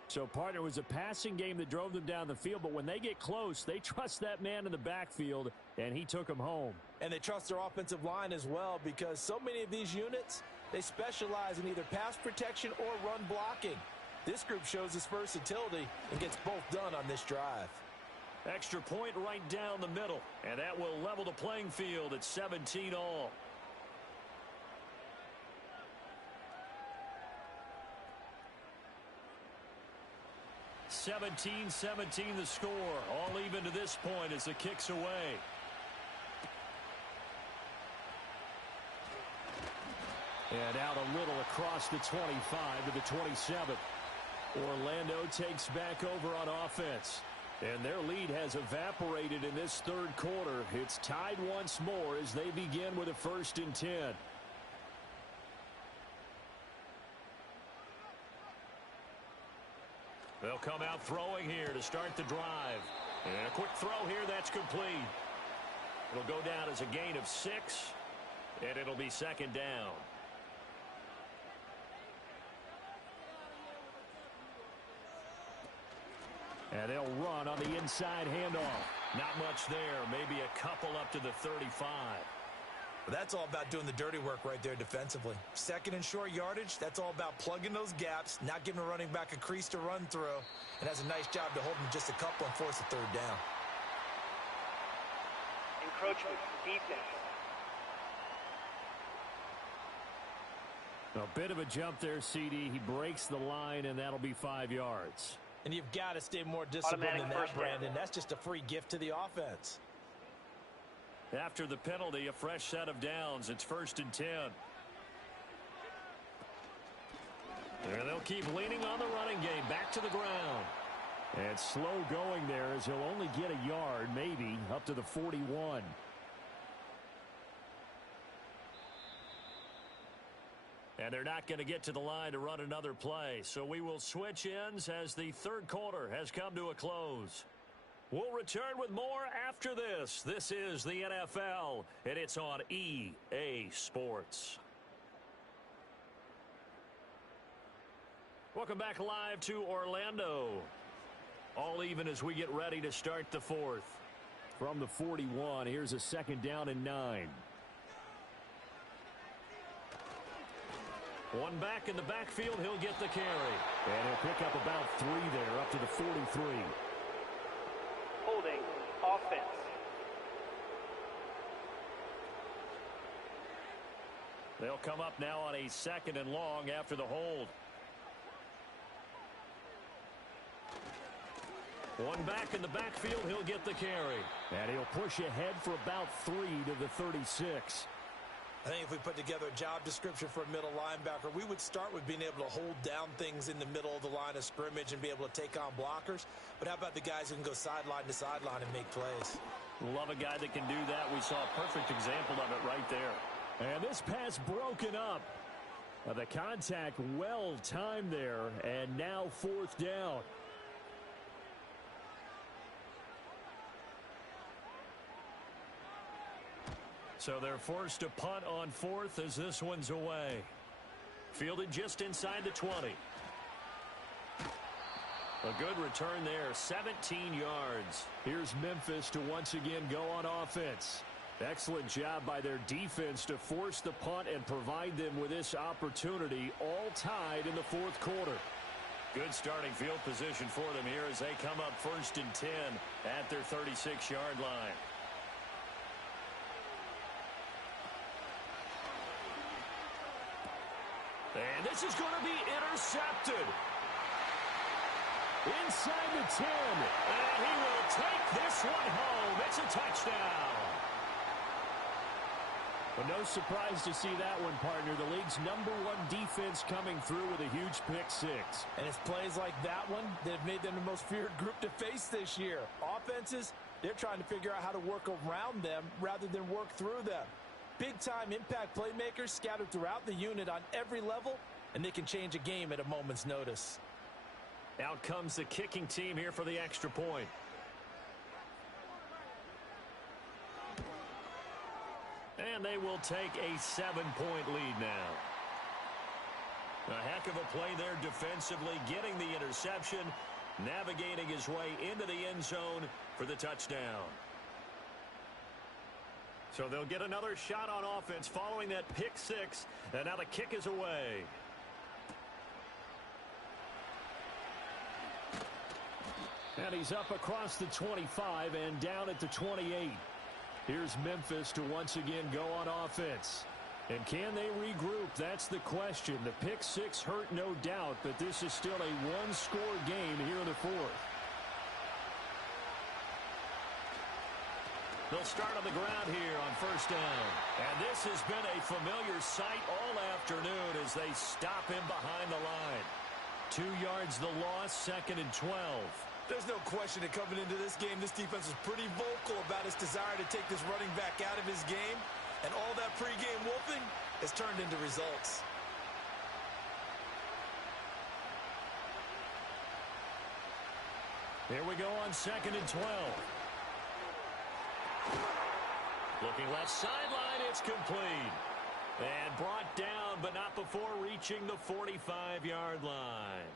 So, partner, it was a passing game that drove them down the field, but when they get close, they trust that man in the backfield, and he took them home. And they trust their offensive line as well, because so many of these units, they specialize in either pass protection or run blocking. This group shows its versatility and gets both done on this drive. Extra point right down the middle, and that will level the playing field at 17 all. (17-17) the score. All even to this point as the kick's away. And out a little across the 25 to the 27. Orlando takes back over on offense. And their lead has evaporated in this third quarter. It's tied once more as they begin with a 1st and 10. They'll come out throwing here to start the drive. And a quick throw here, that's complete. It'll go down as a gain of 6, and it'll be second down. And they'll run on the inside handoff. Not much there, maybe a couple up to the 35. But that's all about doing the dirty work right there defensively. Second and short yardage, that's all about plugging those gaps, not giving a running back a crease to run through, and has a nice job to hold him just a couple and force a third down. Encroachment, defense. A bit of a jump there, CD. He breaks the line, and that'll be 5 yards. And you've got to stay more disciplined than that, Brandon. That's just a free gift to the offense. After the penalty, a fresh set of downs. It's 1st and 10. And they'll keep leaning on the running game. Back to the ground. And slow going there as he'll only get a yard, maybe, up to the 41. And they're not going to get to the line to run another play. So we will switch ends as the third quarter has come to a close. We'll return with more after this. This is the NFL, and it's on EA Sports. Welcome back live to Orlando. All even as we get ready to start the fourth. From the 41, here's a 2nd down and 9. One back in the backfield, he'll get the carry. And he'll pick up about 3 there, up to the 43. Holding, offense. They'll come up now on a 2nd and long after the hold. One back in the backfield, he'll get the carry. And he'll push ahead for about 3 to the 36. I think if we put together a job description for a middle linebacker, we would start with being able to hold down things in the middle of the line of scrimmage and be able to take on blockers. But how about the guys who can go sideline to sideline and make plays? Love a guy that can do that. We saw a perfect example of it right there. And this pass broken up. The contact well timed there, and now 4th down. So they're forced to punt on 4th as this one's away. Fielded just inside the 20. A good return there, 17 yards. Here's Memphis to once again go on offense. Excellent job by their defense to force the punt and provide them with this opportunity, all tied in the 4th quarter. Good starting field position for them here as they come up 1st and 10 at their 36-yard line. And this is going to be intercepted. Inside the 10. And he will take this one home. It's a touchdown. But no surprise to see that one, partner. The league's #1 defense coming through with a huge pick-6. And it's plays like that one that have made them the most feared group to face this year. Offenses, they're trying to figure out how to work around them rather than work through them. Big-time impact playmakers scattered throughout the unit on every level, and they can change a game at a moment's notice. Out comes the kicking team here for the extra point. And they will take a 7-point lead now. A heck of a play there defensively, getting the interception, navigating his way into the end zone for the touchdown. So they'll get another shot on offense following that pick-6, and now the kick is away. And he's up across the 25 and down at the 28. Here's Memphis to once again go on offense. And can they regroup? That's the question. The pick-6 hurt, no doubt, but this is still a one-score game here in the 4th. They'll start on the ground here on 1st down. And this has been a familiar sight all afternoon as they stop him behind the line. 2 yards the loss, 2nd and 12. There's no question that coming into this game, this defense was pretty vocal about its desire to take this running back out of his game. And all that pregame wolfing has turned into results. Here we go on 2nd and 12. Looking left sideline, it's complete. And brought down, but not before reaching the 45-yard line.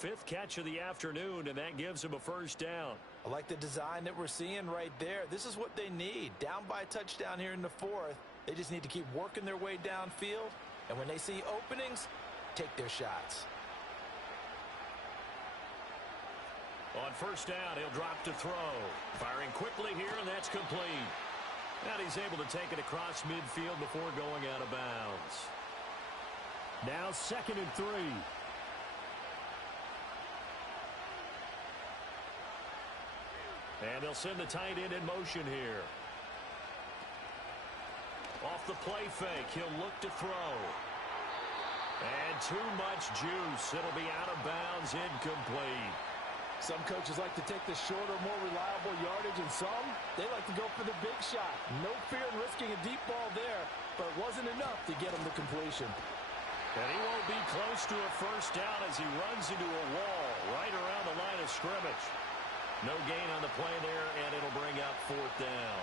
5th catch of the afternoon, and that gives him a 1st down. I like the design that we're seeing right there. This is what they need. Down by a touchdown here in the 4th. They just need to keep working their way downfield. And when they see openings, take their shots. On 1st down, he'll drop to throw. Firing quickly here, and that's complete. And he's able to take it across midfield before going out of bounds. Now 2nd and 3. And they'll send the tight end in motion here. Off the play fake, he'll look to throw. And too much juice. It'll be out of bounds, incomplete. Some coaches like to take the shorter, more reliable yardage, and some, they like to go for the big shot. No fear in risking a deep ball there, but it wasn't enough to get him to completion. And he won't be close to a 1st down as he runs into a wall right around the line of scrimmage. No gain on the play there, and it'll bring up 4th down.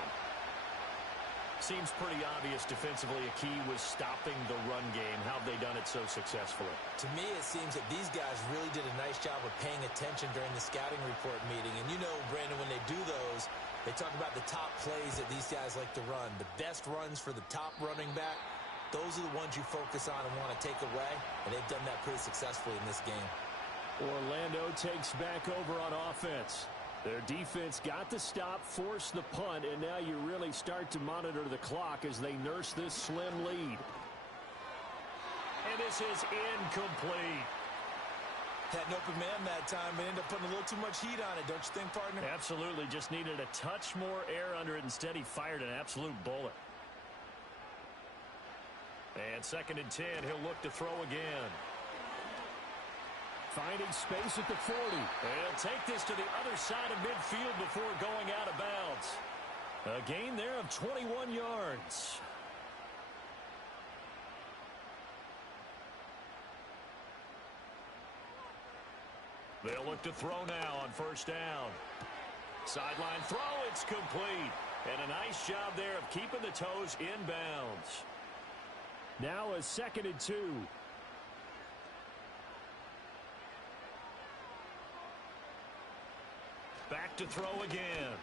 Seems pretty obvious defensively a key was stopping the run game. How have they done it so successfully? To me, it seems that these guys really did a nice job of paying attention during the scouting report meeting. And you know, Brandon, when they do those, they talk about the top plays that these guys like to run. The best runs for the top running back, those are the ones you focus on and want to take away. And they've done that pretty successfully in this game. Orlando takes back over on offense. Their defense got the stop, forced the punt, and now you really start to monitor the clock as they nurse this slim lead. And this is incomplete. Had an open man that time, but ended up putting a little too much heat on it, don't you think, partner? Absolutely. Just needed a touch more air under it. Instead, he fired an absolute bullet. And 2nd and 10, he'll look to throw again. Finding space at the 40. And he'll take this to the other side of midfield before going out of bounds. A gain there of 21 yards. They'll look to throw now on 1st down. Sideline throw, it's complete. And a nice job there of keeping the toes inbounds. Now a 2nd and 2. Back to throw again.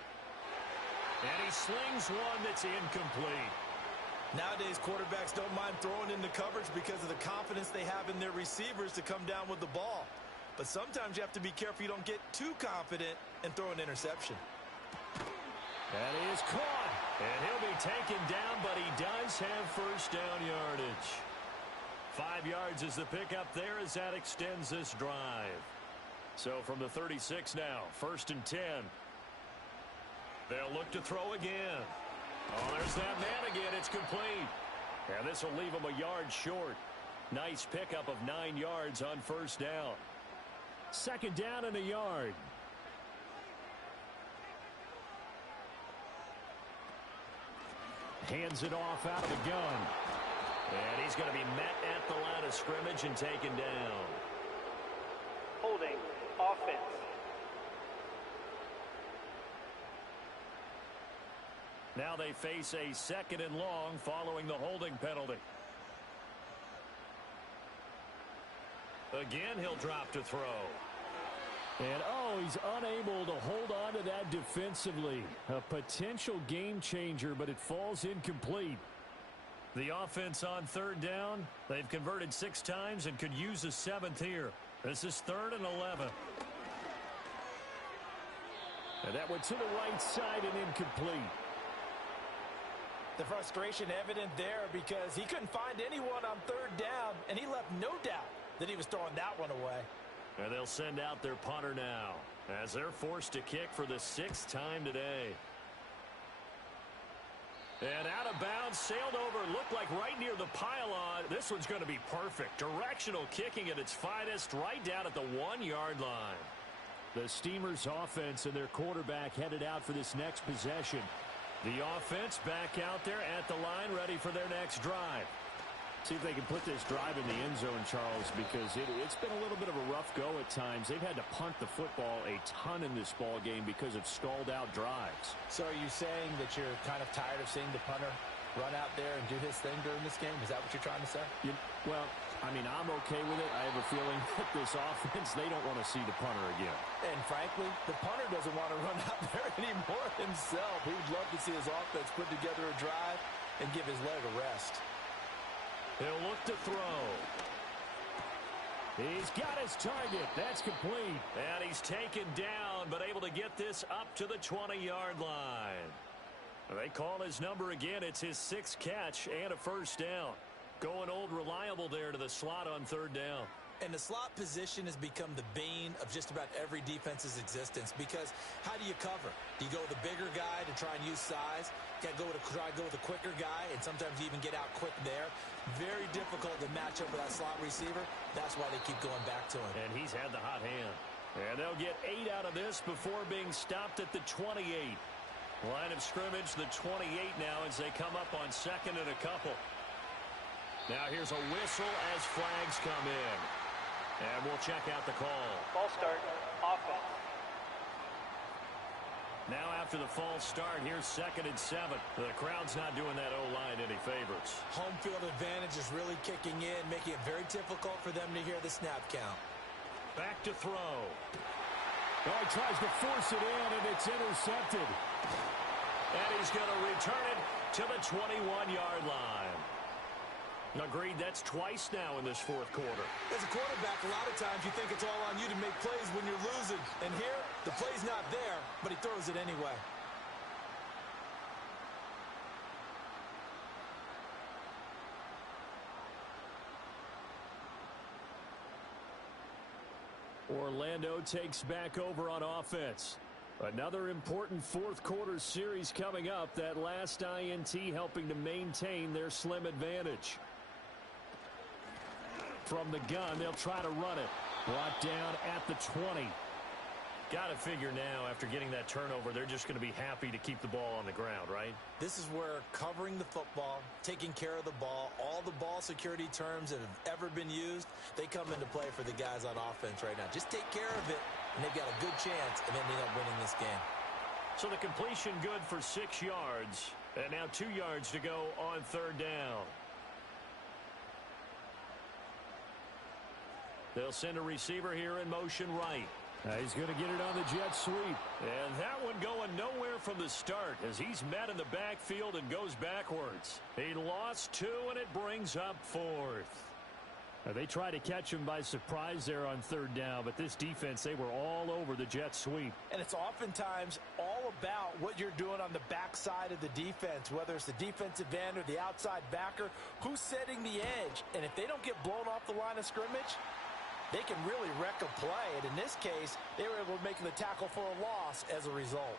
And he slings one that's incomplete. Nowadays, quarterbacks don't mind throwing into coverage because of the confidence they have in their receivers to come down with the ball. But sometimes you have to be careful you don't get too confident and throw an interception. That is caught. And he'll be taken down, but he does have 1st down yardage. 5 yards is the pickup there as that extends this drive. So from the 36 now, 1st and 10. They'll look to throw again. Oh, there's that man again. It's complete. And this will leave him a yard short. Nice pickup of 9 yards on 1st down. 2nd down and a yard. Hands it off out of the gun. And he's going to be met at the line of scrimmage and taken down. Holding, offense. Now they face a 2nd and long following the holding penalty. Again, he'll drop to throw. And, oh, he's unable to hold on to that defensively. A potential game changer, but it falls incomplete. The offense on 3rd down, they've converted 6 times and could use a 7th here. This is 3rd and 11. And that went to the right side and incomplete. The frustration evident there because he couldn't find anyone on 3rd down, and he left no doubt that he was throwing that one away. And they'll send out their punter now as they're forced to kick for the 6th time today. And out of bounds, sailed over, looked like right near the pylon. This one's going to be perfect. Directional kicking at its finest right down at the 1-yard line. The Steamers' offense and their quarterback headed out for this next possession. The offense back out there at the line, ready for their next drive. See if they can put this drive in the end zone, Charles, because it's been a little bit of a rough go at times. They've had to punt the football a ton in this ball game because of stalled-out drives. So are you saying that you're kind of tired of seeing the punter run out there and do his thing during this game? Is that what you're trying to say? Well, I mean, I'm okay with it. I have a feeling that this offense, they don't want to see the punter again. And frankly, the punter doesn't want to run out there anymore himself. He would love to see his offense put together a drive and give his leg a rest. He'll look to throw. He's got his target. That's complete. And he's taken down, but able to get this up to the 20-yard line. They call his number again. It's his 6th catch and a 1st down. Going old reliable there to the slot on 3rd down. And the slot position has become the bane of just about every defense's existence because how do you cover? Do you go with a bigger guy to try and use size? You got to try to go with a quicker guy, and sometimes you even get out quick there. Very difficult to match up with that slot receiver. That's why they keep going back to him. And he's had the hot hand. And they'll get 8 out of this before being stopped at the 28. Line of scrimmage, the 28 now as they come up on 2nd and a couple. Now here's a whistle as flags come in. And we'll check out the call. Ball start, offense. Now after the false start, here's 2nd and 7. The crowd's not doing that O-line any favors. Home field advantage is really kicking in, making it very difficult for them to hear the snap count. Back to throw. Oh, he tries to force it in, and it's intercepted. And he's going to return it to the 21-yard line. Agreed, that's twice now in this fourth quarter. As a quarterback, a lot of times you think it's all on you to make plays when you're losing. And here, the play's not there, but he throws it anyway. Orlando takes back over on offense. Another important fourth quarter series coming up. That last INT helping to maintain their slim advantage. From the gun, they'll try to run it. Brought down at the 20. Got to figure now, after getting that turnover, they're just going to be happy to keep the ball on the ground, right? This is where covering the football, taking care of the ball, all the ball security terms that have ever been used, they come into play for the guys on offense right now. Just take care of it, and they've got a good chance of ending up winning this game. So the completion good for 6 yards. And now 2 yards to go on third down. They'll send a receiver here in motion right. He's going to get it on the jet sweep. And that one going nowhere from the start as he's met in the backfield and goes backwards. He lost 2, and it brings up 4th. They tried to catch him by surprise there on third down, but this defense, they were all over the jet sweep. And it's oftentimes all about what you're doing on the backside of the defense, whether it's the defensive end or the outside backer, who's setting the edge. And if they don't get blown off the line of scrimmage, they can really wreck a play. And in this case, they were able to make the tackle for a loss as a result.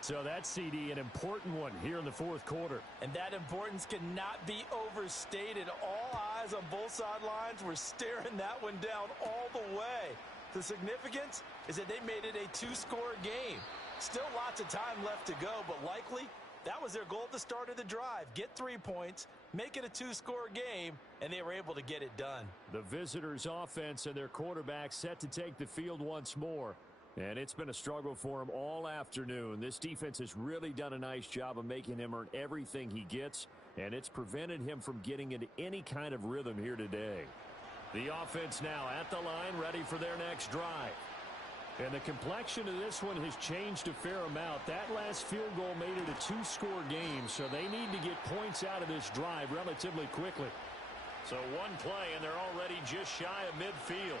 So that CD, an important one here in the fourth quarter. And that importance cannot be overstated. All eyes on both sidelines were staring that one down all the way. The significance is that they made it a 2-score game. Still lots of time left to go, but likely that was their goal at the start of the drive. Get 3 points, make it a 2-score game, and they were able to get it done. The visitors' offense and their quarterback set to take the field once more. And it's been a struggle for him all afternoon. This defense has really done a nice job of making him earn everything he gets, and it's prevented him from getting into any kind of rhythm here today. The offense now at the line, ready for their next drive. And the complexion of this one has changed a fair amount. That last field goal made it a 2-score game, so they need to get points out of this drive relatively quickly. So one play, and they're already just shy of midfield.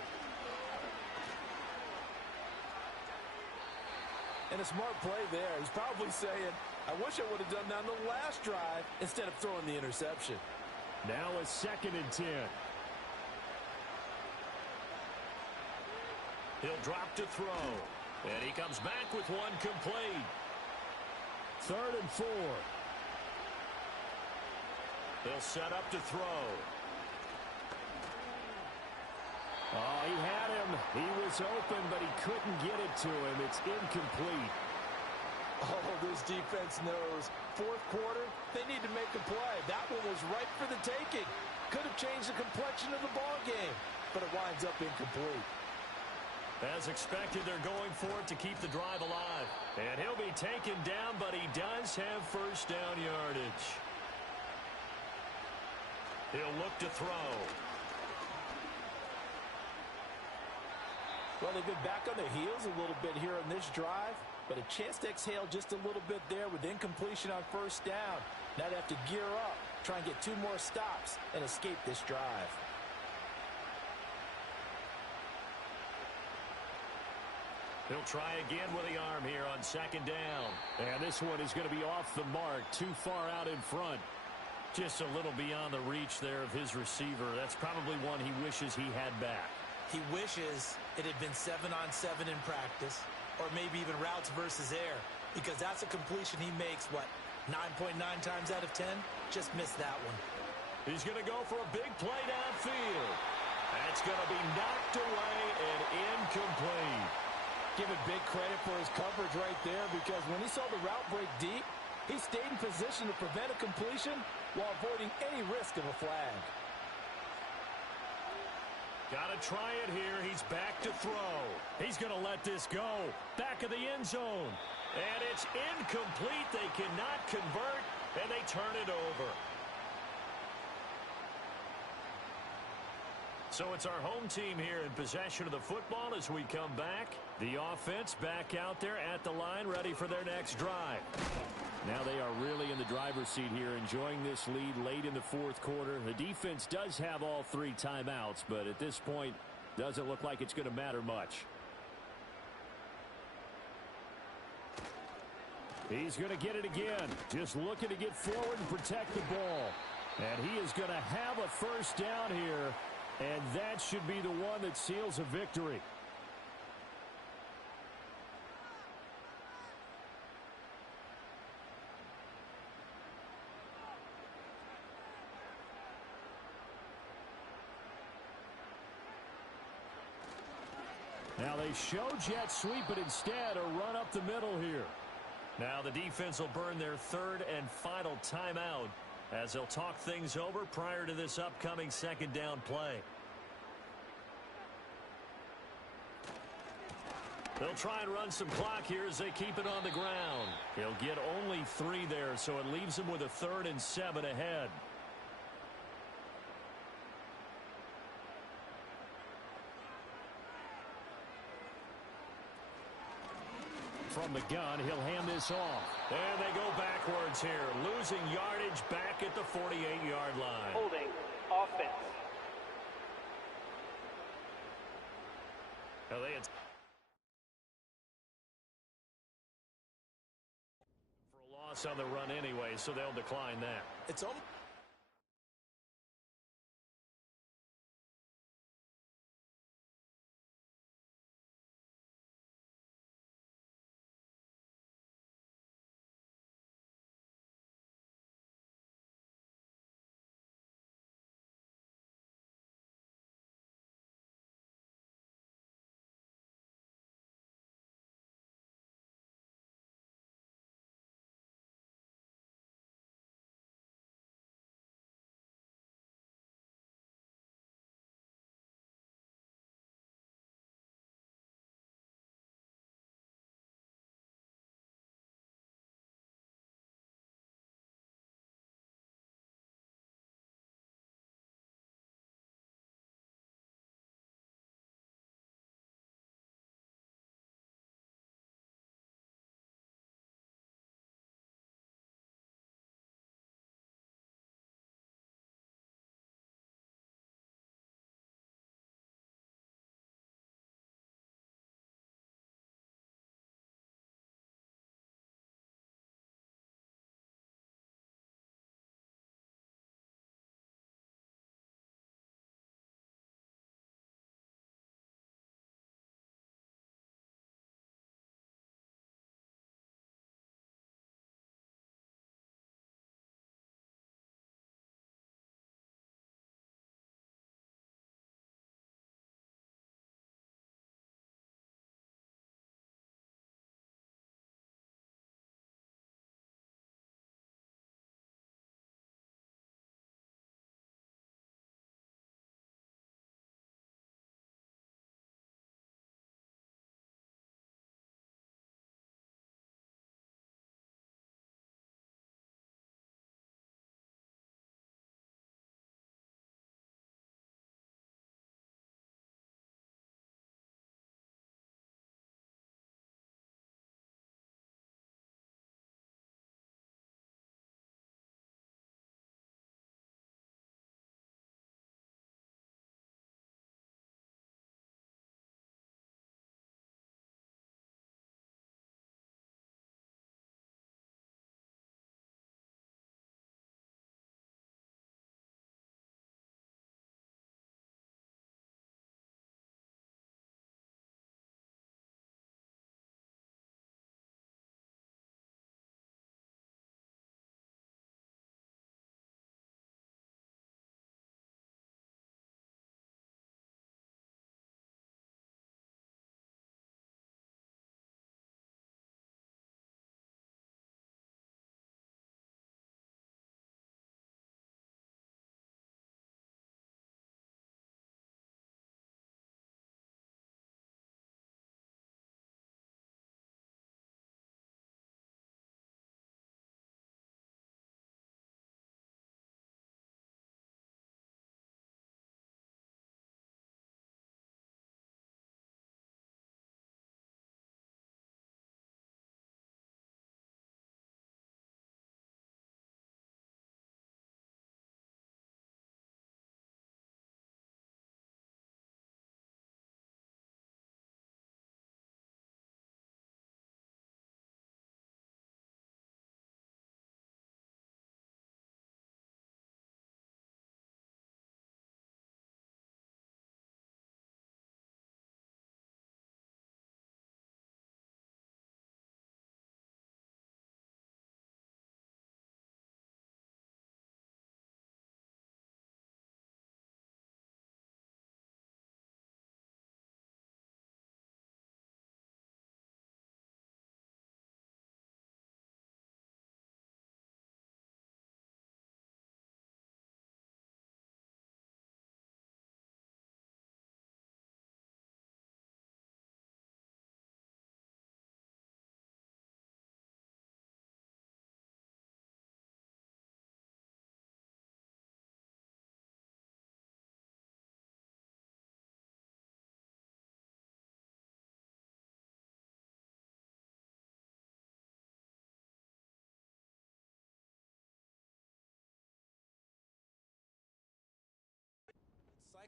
And a smart play there. He's probably saying, I wish I would have done that on the last drive instead of throwing the interception. Now a 2nd and 10. He'll drop to throw. And he comes back with one complete. 3rd and 4. They'll set up to throw. Oh, he had him. He was open, but he couldn't get it to him. It's incomplete. Oh, this defense knows. Fourth quarter, they need to make a play. That one was ripe for the taking. Could have changed the complexion of the ball game, but it winds up incomplete. As expected, they're going for it to keep the drive alive. And he'll be taken down, but he does have first down yardage. He'll look to throw. Well, they've been back on their heels a little bit here on this drive, but a chance to exhale just a little bit there with incompletion on first down. Now they have to gear up, try and get 2 more stops, and escape this drive. He'll try again with the arm here on 2nd down. And this one is going to be off the mark, too far out in front. Just a little beyond the reach there of his receiver. That's probably one he wishes he had back. He wishes it had been 7-on-7 in practice, or maybe even routes versus air, because that's a completion he makes, 9.9 times out of 10? Just missed that one. He's going to go for a big play downfield. That's going to be knocked away and incomplete. Give it big credit for his coverage right there, because when he saw the route break deep, he stayed in position to prevent a completion while avoiding any risk of a flag. Got to try it here. He's back to throw. He's going to let this go. Back of the end zone. And it's incomplete. They cannot convert, and they turn it over. So it's our home team here in possession of the football as we come back. The offense back out there at the line, ready for their next drive. Now they are really in the driver's seat here, enjoying this lead late in the fourth quarter. The defense does have all 3 timeouts, but at this point, doesn't look like it's going to matter much. He's going to get it again. Just looking to get forward and protect the ball. And he is going to have a first down here, and that should be the one that seals a victory. Now they show jet sweep, but instead a run up the middle here. Now the defense will burn their 3rd and final timeout as they'll talk things over prior to this upcoming 2nd down play. They'll try and run some clock here as they keep it on the ground. He'll get only 3 there, so it leaves him with a 3rd and 7 ahead. From the gun, he'll hand this off. And they go backwards here, losing yardage back at the 48-yard line. Holding offense. Now they had for a loss on the run anyway, so they'll decline that. It's almost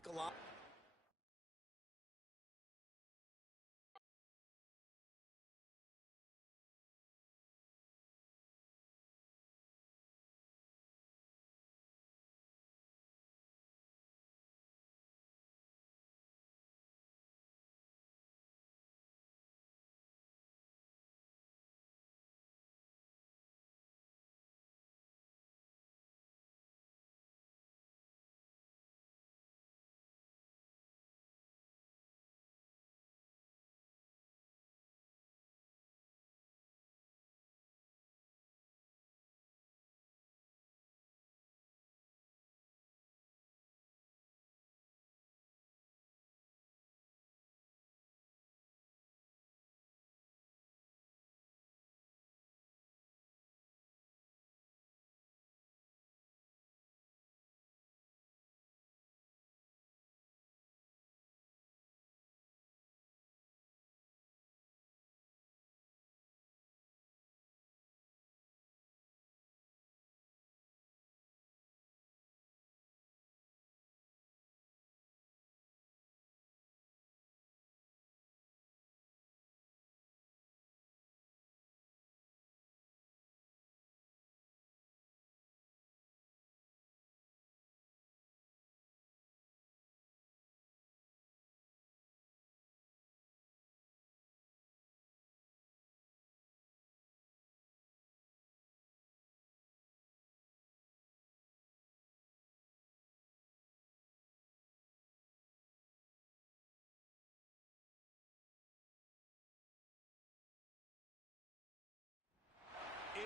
a lot.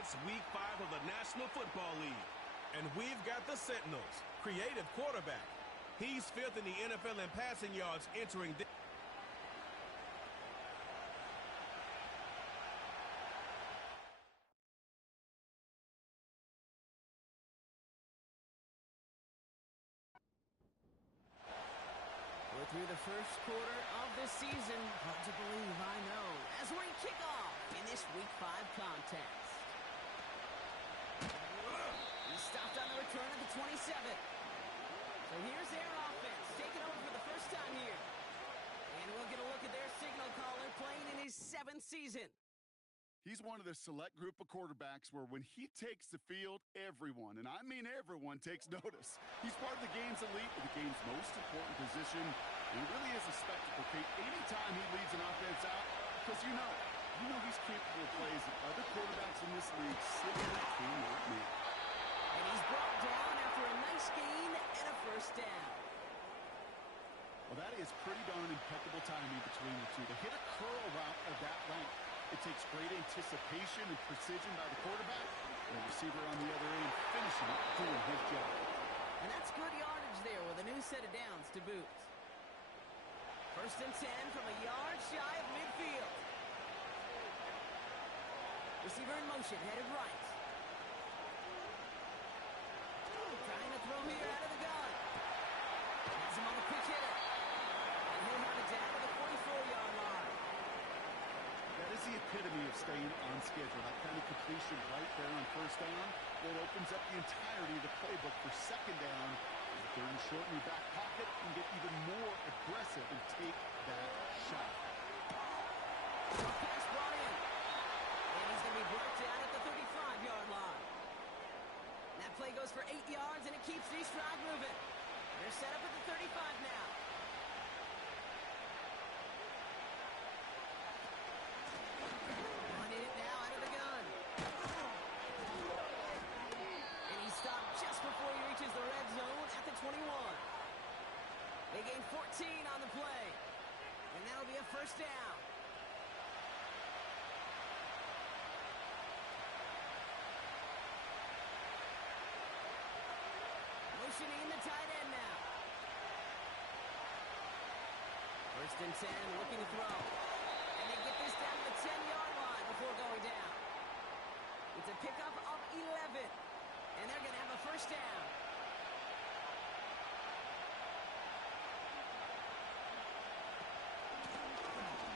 It's week 5 of the National Football League, and we've got the Sentinels, creative quarterback. He's 5th in the NFL in passing yards entering this. We're through the first quarter of the season. Hard to believe, I know, as we kick off in this week 5 contest. He stopped on the return at the 27. So here's their offense, taking over for the first time here. And we'll get a look at their signal caller playing in his 7th season. He's one of the select group of quarterbacks where when he takes the field, everyone, and I mean everyone, takes notice. He's part of the game's elite, the game's most important position. And he really is a spectacle, Kate, anytime he leads an offense out, because you know he's capable of plays that other quarterbacks in this league simply cannot make. And he's brought down after a nice gain and a first down. Well, that is pretty darn impeccable timing between the two. To hit a curl route of that length, it takes great anticipation and precision by the quarterback, and the receiver on the other end finishing it, doing his job. And that's good yardage there with a new set of downs to boot. 1st and 10 from a yard shy of midfield. Receiver in motion, headed right. Trying to throw here out of the gun. Has him on the quick hitter. And he'll have it down to the 44-yard line. That is the epitome of staying on schedule. That kind of completion right there on first down. Well, it opens up the entirety of the playbook for second down. Third and short in your back pocket and get even more aggressive and take that shot. Pass brought in. And he's going to be brought down at the 35-yard line. That play goes for 8 yards, and it keeps these drive moving. They're set up at the 35 now. Running it now out of the gun. And he stopped just before he reaches the red zone at the 21. They gain 14 on the play. And that'll be a first down. Motioning the tight end now. 1st and 10, looking to throw. And they get this down to the 10-yard line before going down. It's a pickup of 11. And they're going to have a first down.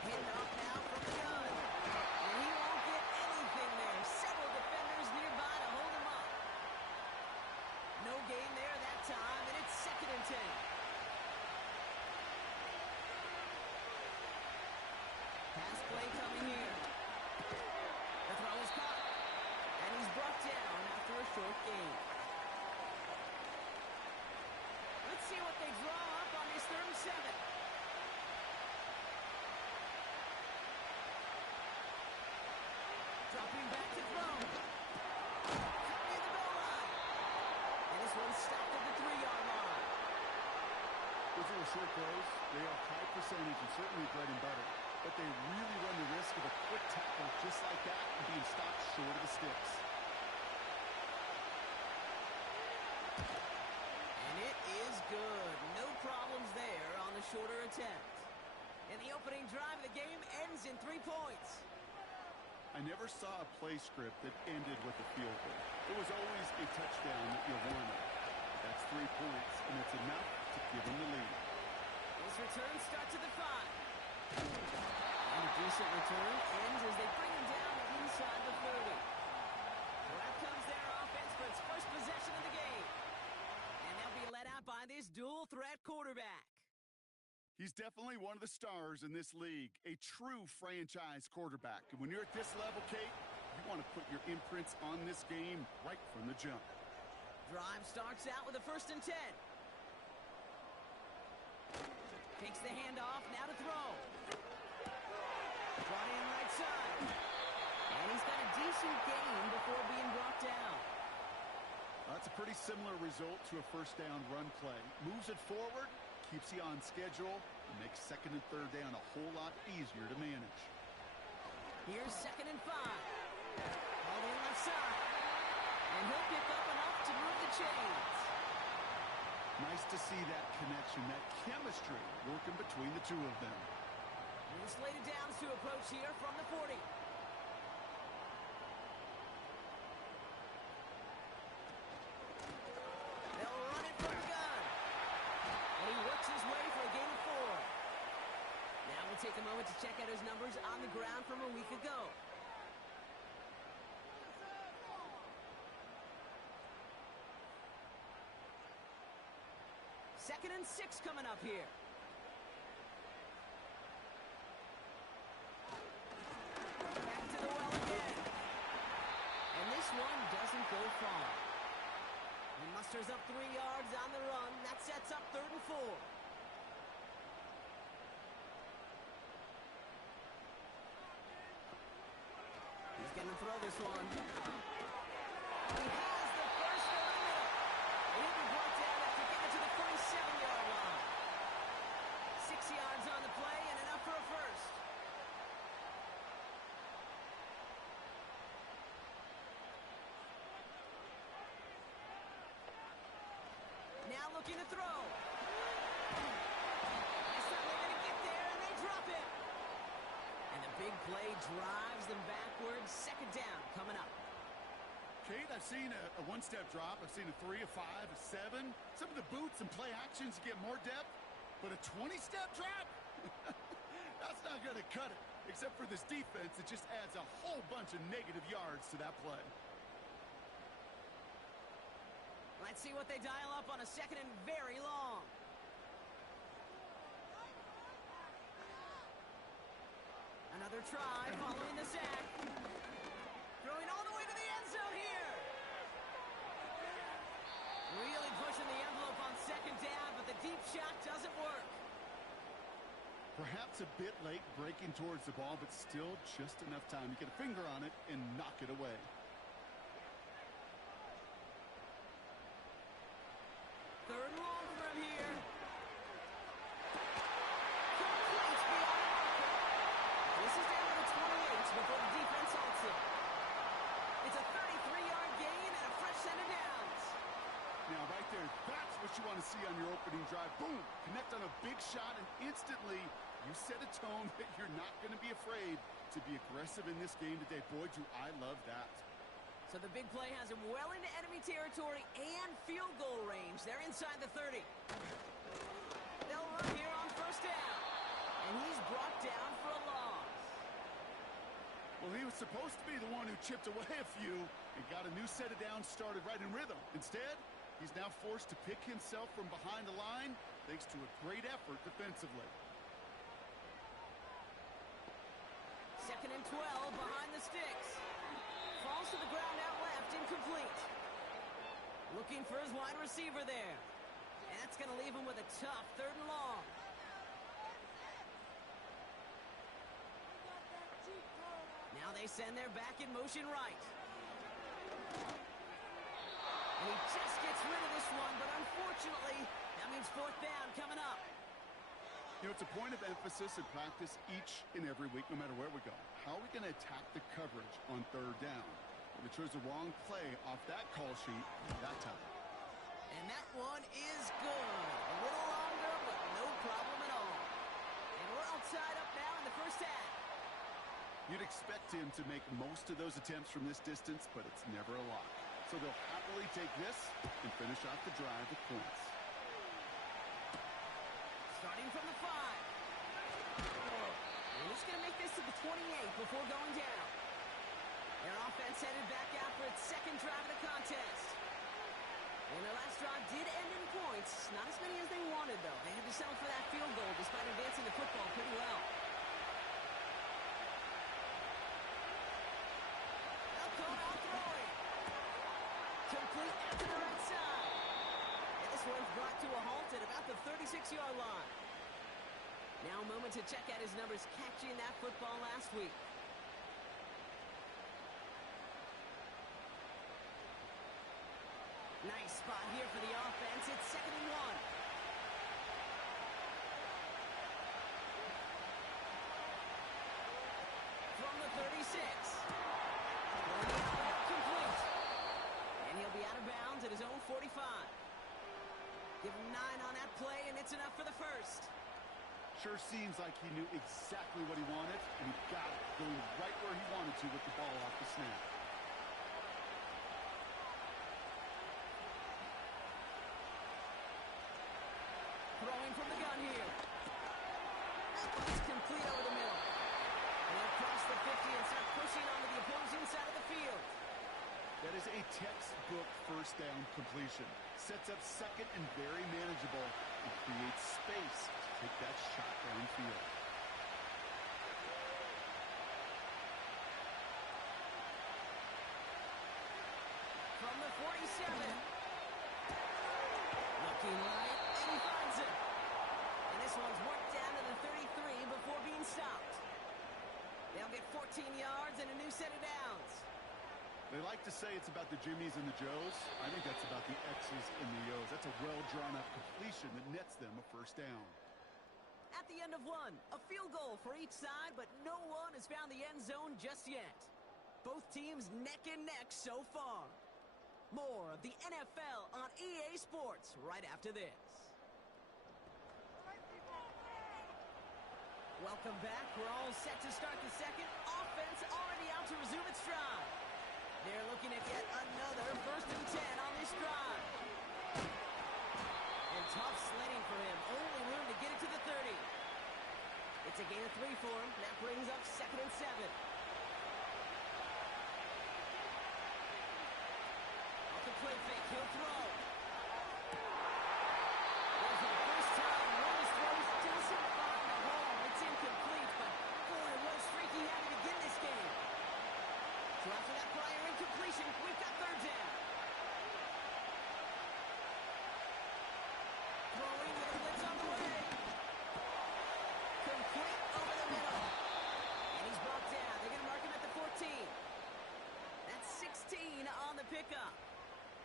Hand off now from the gun. And he won't get anything there. Several defenders nearby to hold him up. No gain there that time, and it's 2nd and 10. play coming here. The throw is caught. And he's brought down after a short gain. Let's see what they draw up on this 3rd and 7. Dropping back to throw. Coming in the goal line. And this one's stopped at the 3-yard line. Those little short throws, they are high percentage and certainly bread and butter. But they really run the risk of a quick tackle just like that and being stopped short of the sticks. And it is good. No problems there on the shorter attempt. And the opening drive of the game ends in 3 points. I never saw a play script that ended with a field goal. It was always a touchdown that you wanted. That's 3 points, and it's enough to give them the lead. This return starts at the 5. And a decent return ends as they bring him down inside the 30. Well, that comes their offense for its first possession of the game. And they'll be let out by this dual-threat quarterback. He's definitely one of the stars in this league, a true franchise quarterback. And when you're at this level, Kate, you want to put your imprints on this game right from the jump. Drive starts out with a 1st and 10. Takes the handoff, now to throw. Brought in right side. And he's got a decent gain before being brought down. That's a pretty similar result to a 1st down run play. Moves it forward, keeps you on schedule, and makes 2nd and 3rd down a whole lot easier to manage. Here's 2nd and 5. All the left side. And he'll pick up enough to move the chains. Nice to see that connection, that chemistry working between the two of them. And the slated downs to approach here from the 40. They'll run it from the gun. And he works his way for a gain of 4. Now we'll take a moment to check out his numbers on the ground from a week ago. Second and 6 coming up here. Back to the well again. And this one doesn't go far. He musters up 3 yards on the run. That sets up 3rd and 4. He's going to throw this one. He has the first over the middle. And he'll be brought down after getting to the 47-yard line. 6 yards on the play and enough for a first. Now looking to throw. This time they're going to get there, and they drop it. And the big play drives them backwards. 2nd down coming up. Kate, I've seen a 1-step drop. I've seen a 3, a 5, a 7. Some of the boots and play actions get more depth, but a 20-step drop? That's not going to cut it. Except for this defense, it just adds a whole bunch of negative yards to that play. Let's see what they dial up on a 2nd and very long. Another try following the sack. Throwing all the way to the end zone here. Really pushing the envelope on 2nd down, but the deep shot doesn't work. Perhaps a bit late breaking towards the ball, but still just enough time to get a finger on it and knock it away. Third and long from here. Complete beyond the marker. This is down to the 28 before the defense halts it. It's a 33-yard gain and a fresh set of downs. Now, right there, that's what you want to see on your opening drive. Boom! Connect on a big shot, and instantly you set a tone that you're not going to be afraid to be aggressive in this game today. Boy, do I love that. So the big play has him well into enemy territory and field goal range. They're inside the 30. They'll run here on 1st down. And he's brought down for a loss. Well, he was supposed to be the one who chipped away a few and got a new set of downs started right in rhythm. Instead, he's now forced to pick himself from behind the line thanks to a great effort defensively. 2nd and 12 behind the sticks. Falls to the ground out left, incomplete. Looking for his wide receiver there. And that's going to leave him with a tough 3rd and long. Now they send their back in motion right. And he just gets rid of this one, but unfortunately, that means 4th down coming up. You know, it's a point of emphasis in practice each and every week, no matter where we go. How are we going to attack the coverage on 3rd down? Well, they chose the wrong play off that call sheet that time. And that one is good. A little longer, but no problem at all. And we're all tied up now in the first half. You'd expect him to make most of those attempts from this distance, but it's never a lot. So they'll happily take this and finish off the drive with points. Starting from the 5. And he's going to make this to the 28 before going down. Their offense headed back out for its 2nd drive of the contest. And their last drive did end in points. Not as many as they wanted, though. They had to settle for that field goal despite advancing the football pretty well. They'll call out throwing. Complete out to the right side. And this one's brought to a halt at about the 36-yard line. Now a moment to check out his numbers catching that football last week. Nice spot here for the offense. It's 2nd and 1. From the 36. Complete. And he'll be out of bounds at his own 45. Give him 9 on that play, and it's enough for the first. Sure seems like he knew exactly what he wanted, and he got it, going right where he wanted to with the ball off the snap. Throwing from the gun here. It's complete over the middle. And he'll cross the 50 and start pushing onto the opposing side of the field. That is a textbook 1st down completion. Sets up 2nd and very manageable and creates space to take that shot downfield. From the 47. Looking right, and he finds it. And this one's worked down to the 33 before being stopped. They'll get 14 yards and a new set of downs. They like to say it's about the Jimmies and the Joes. I think that's about the X's and the O's. That's a well-drawn-up completion that nets them a 1st down. At the end of one, a field goal for each side, but no one has found the end zone just yet. Both teams neck and neck so far. More of the NFL on EA Sports right after this. Welcome back. We're all set to start the 2nd. Offense already out to resume its stride. They're looking at yet another 1st and 10 on this drive. And tough sledding for him. Only room to get it to the 30. It's a gain of 3 for him. That brings up 2nd and 7. Off the play fake, he'll throw. And for the first time, one of his throws doesn't find a home. It's incomplete, but boy, what a streak he had to begin this game. So after that prior incompletion, we've got 3rd down. Throwing with a blitz on the way. Complete over the middle. And he's brought down. They're going to mark him at the 14. That's 16 on the pickup.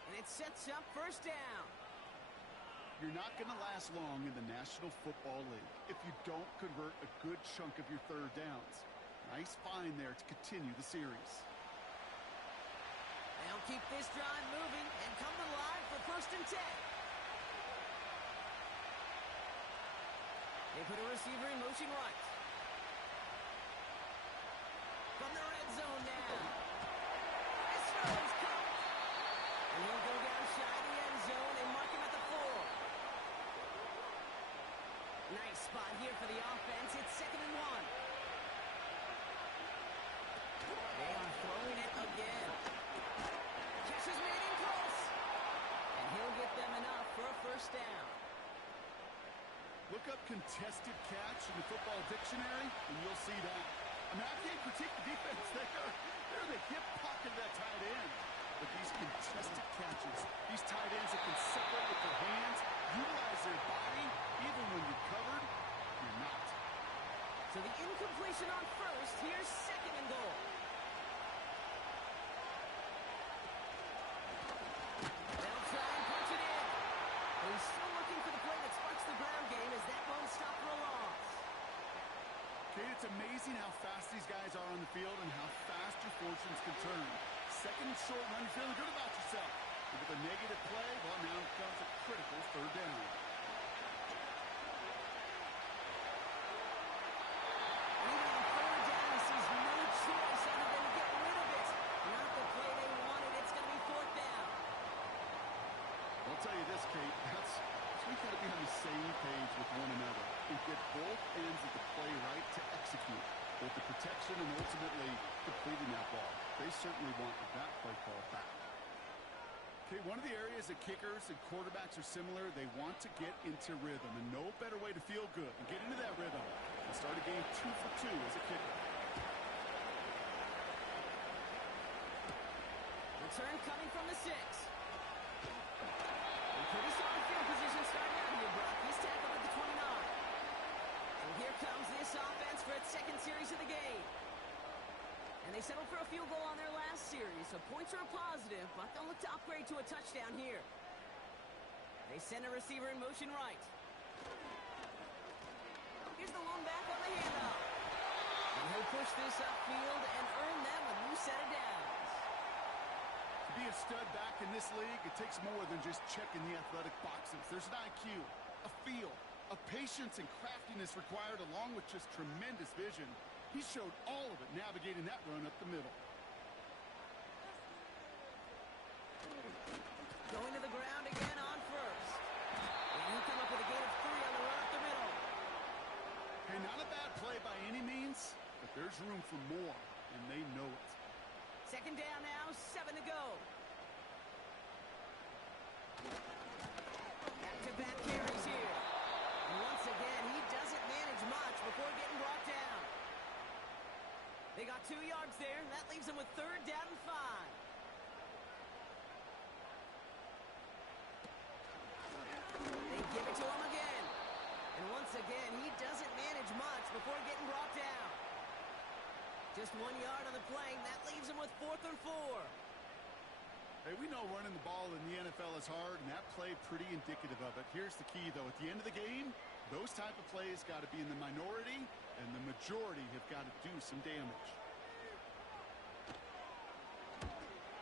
And it sets up 1st down. You're not going to last long in the National Football League if you don't convert a good chunk of your 3rd downs. Nice find there to continue the series. They'll keep this drive moving and come to the line for 1st and 10. They put a receiver in motion right. From the red zone now. This throw is caught. And he'll go down shy of the end zone and mark him at the 4. Nice spot here for the offense. It's 2nd and 1. They are throwing it again. Catch is made in close. And he'll get them enough for a 1st down. Look up contested catch in the football dictionary, and you'll see that. I mean, I can't critique the defense. They're the hip pocket of that tight end. But these contested catches, these tight ends that can separate with their hands, utilize their body, even when you're covered, you're not. So the incompletion on first. Here's second and goal. They'll try and punch it in. But he's still looking for the play that sparks the ground game as that won't stop for a loss. Kate, it's amazing how fast these guys are on the field and how fast your fortunes can turn. Second and short run, you're feeling good about yourself. But with a negative play, well, now comes a critical third down. Even on third down, he sees no choice other than to get rid of it. Not the play they wanted. It's going to be fourth down. I'll tell you this, Kate, we've got to be on the same page with one another and get both ends of the play right to execute, both the protection and ultimately completing that ball. They certainly want that play call back. Okay, one of the areas that kickers and quarterbacks are similar, they want to get into rhythm, and no better way to feel good and get into that rhythm than start a game 2 for 2 as a kicker. Return coming from the 6. Pretty solid field position starting out here, Brock. He's tackled at the 29. So here comes this offense for its second series of the game. And they settled for a field goal on their last series, so points are a positive, but they'll look to upgrade to a touchdown here. They send a receiver in motion right. Here's the lone back on the handoff. And he'll push this upfield and earn them a new set of downs. To be a stud back in this league, it takes more than just checking the athletic boxes. There's an IQ, a feel, a patience and craftiness required along with just tremendous vision. He showed all of it navigating that run up the middle. Going to the ground again on first. And he'll come up with a gain of 3 on the run up the middle. Hey, not a bad play by any means, but there's room for more, and they know it. Second down now, 7 to go. Back-to-back carries here. And once again, he doesn't manage much before getting brought down. They got 2 yards there. That leaves them with third down and 5. They give it to him again. And once again, he doesn't manage much before getting brought down. Just 1 yard on the play, and that leaves him with 4th and 4. Hey, we know running the ball in the NFL is hard, and that play pretty indicative of it. Here's the key, though. At the end of the game, those type of plays got to be in the minority, and the majority have got to do some damage.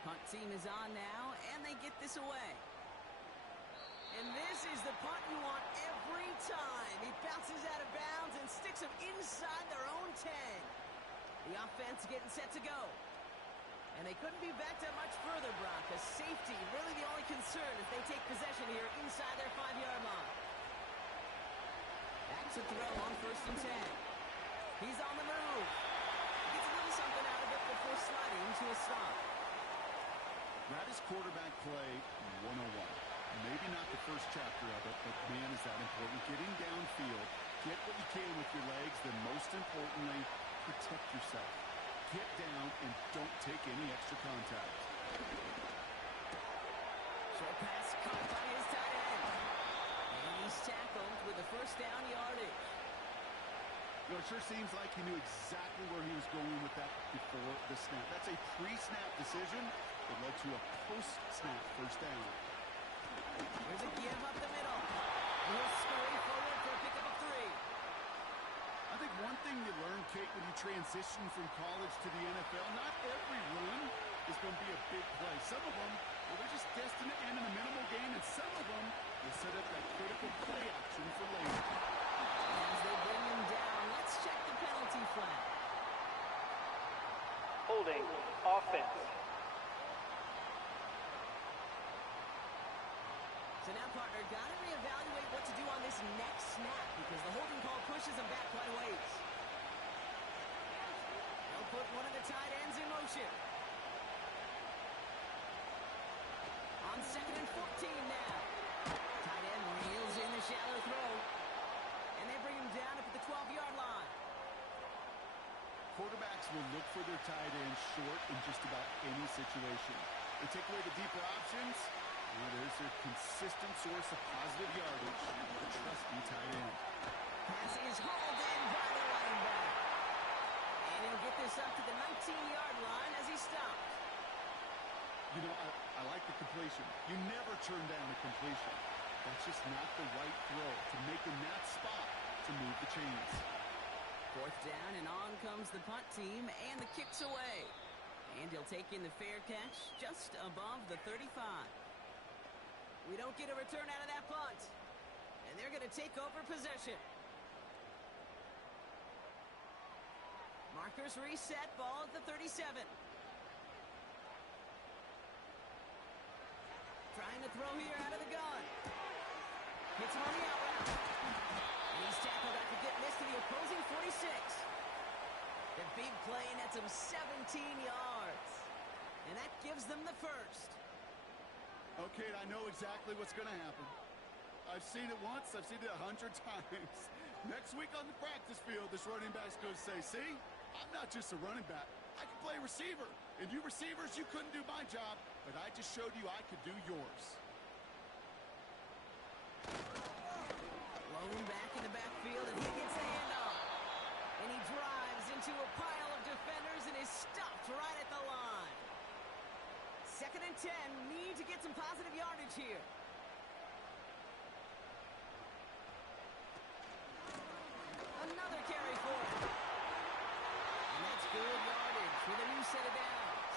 Punt team is on now, and they get this away. And this is the punt you want every time. He bounces out of bounds and sticks him inside their own 10. The offense getting set to go. And they couldn't be backed up much further, Brock. A safety, really the only concern if they take possession here inside their 5-yard line. Back to throw on 1st and 10. He's on the move. Gets a little something out of it before sliding to a stop. That is quarterback play 101. Maybe not the first chapter of it, but man, is that important. Getting downfield, get what you can with your legs, then most importantly, protect yourself. Get down and don't take any extra contact. Short pass caught by his tight end. And he's tackled with a first down yardage. You know, it sure seems like he knew exactly where he was going with that before the snap. That's a pre-snap decision that led to a post-snap first down. Here's a give up the middle. He'll scurry forward for a pickup of 3. I think one thing you learn, Kate, when you transition from college to the NFL, not every run is going to be a big play. Some of them, well, they're just destined to end in a minimal gain, and some of them will set up that critical play action for later. As they bring him down, let's check the penalty flag. Holding, offense. So now, partner, got to reevaluate what to do on this next snap because the holding call pushes him back quite a ways. They'll put one of the tight ends in motion. On 2nd and 14 now. Tight end reels in the shallow throw. And they bring him down up at the 12-yard line. quarterbacks will look for their tight end short in just about any situation. They take away the deeper options, and there's a consistent source of positive yardage, the trusty tight end. Pass is hauled in by the running back. And he'll get this up to the 19-yard line as he stopped. You know, I like the completion. You never turn down a completion. That's just not the right throw to make in that spot to move the chains. Fourth down, and on comes the punt team, and the kick's away. And he'll take in the fair catch just above the 35. We don't get a return out of that punt. And they're going to take over possession. Markers reset, ball at the 37. Trying to throw here out of the gun. Hits him on the out route. And he's tackled after getting this to the opposing 46. The big play nets him 17 yards. And that gives them the first. Okay, I know exactly what's going to happen. I've seen it once. I've seen it 100 times. Next week on the practice field, this running back's going to say, see, I'm not just a running back. I can play receiver. And you receivers, you couldn't do my job, but I just showed you I could do yours. Blown back in the backfield, and he gets the handoff. And he drives into a pile of defenders and is stopped right at the line. 2nd and 10, need to get some positive yardage here. Another carry for him. And that's good yardage with a new set of downs.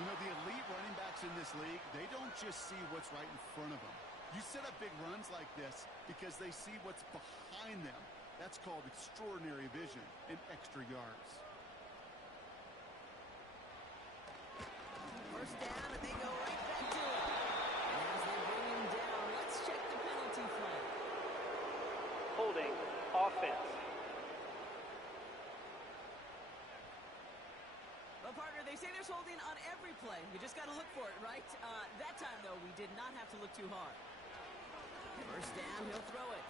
You know, the elite running backs in this league, they don't just see what's right in front of them. You set up big runs like this because they see what's behind them. That's called extraordinary vision and extra yards. First down, and they go right back to it. And as they bring him down, let's check the penalty flag. Holding offense. Well, partner, they say there's holding on every play. You just got to look for it, right? That time, though, we did not have to look too hard. First down, he'll throw it.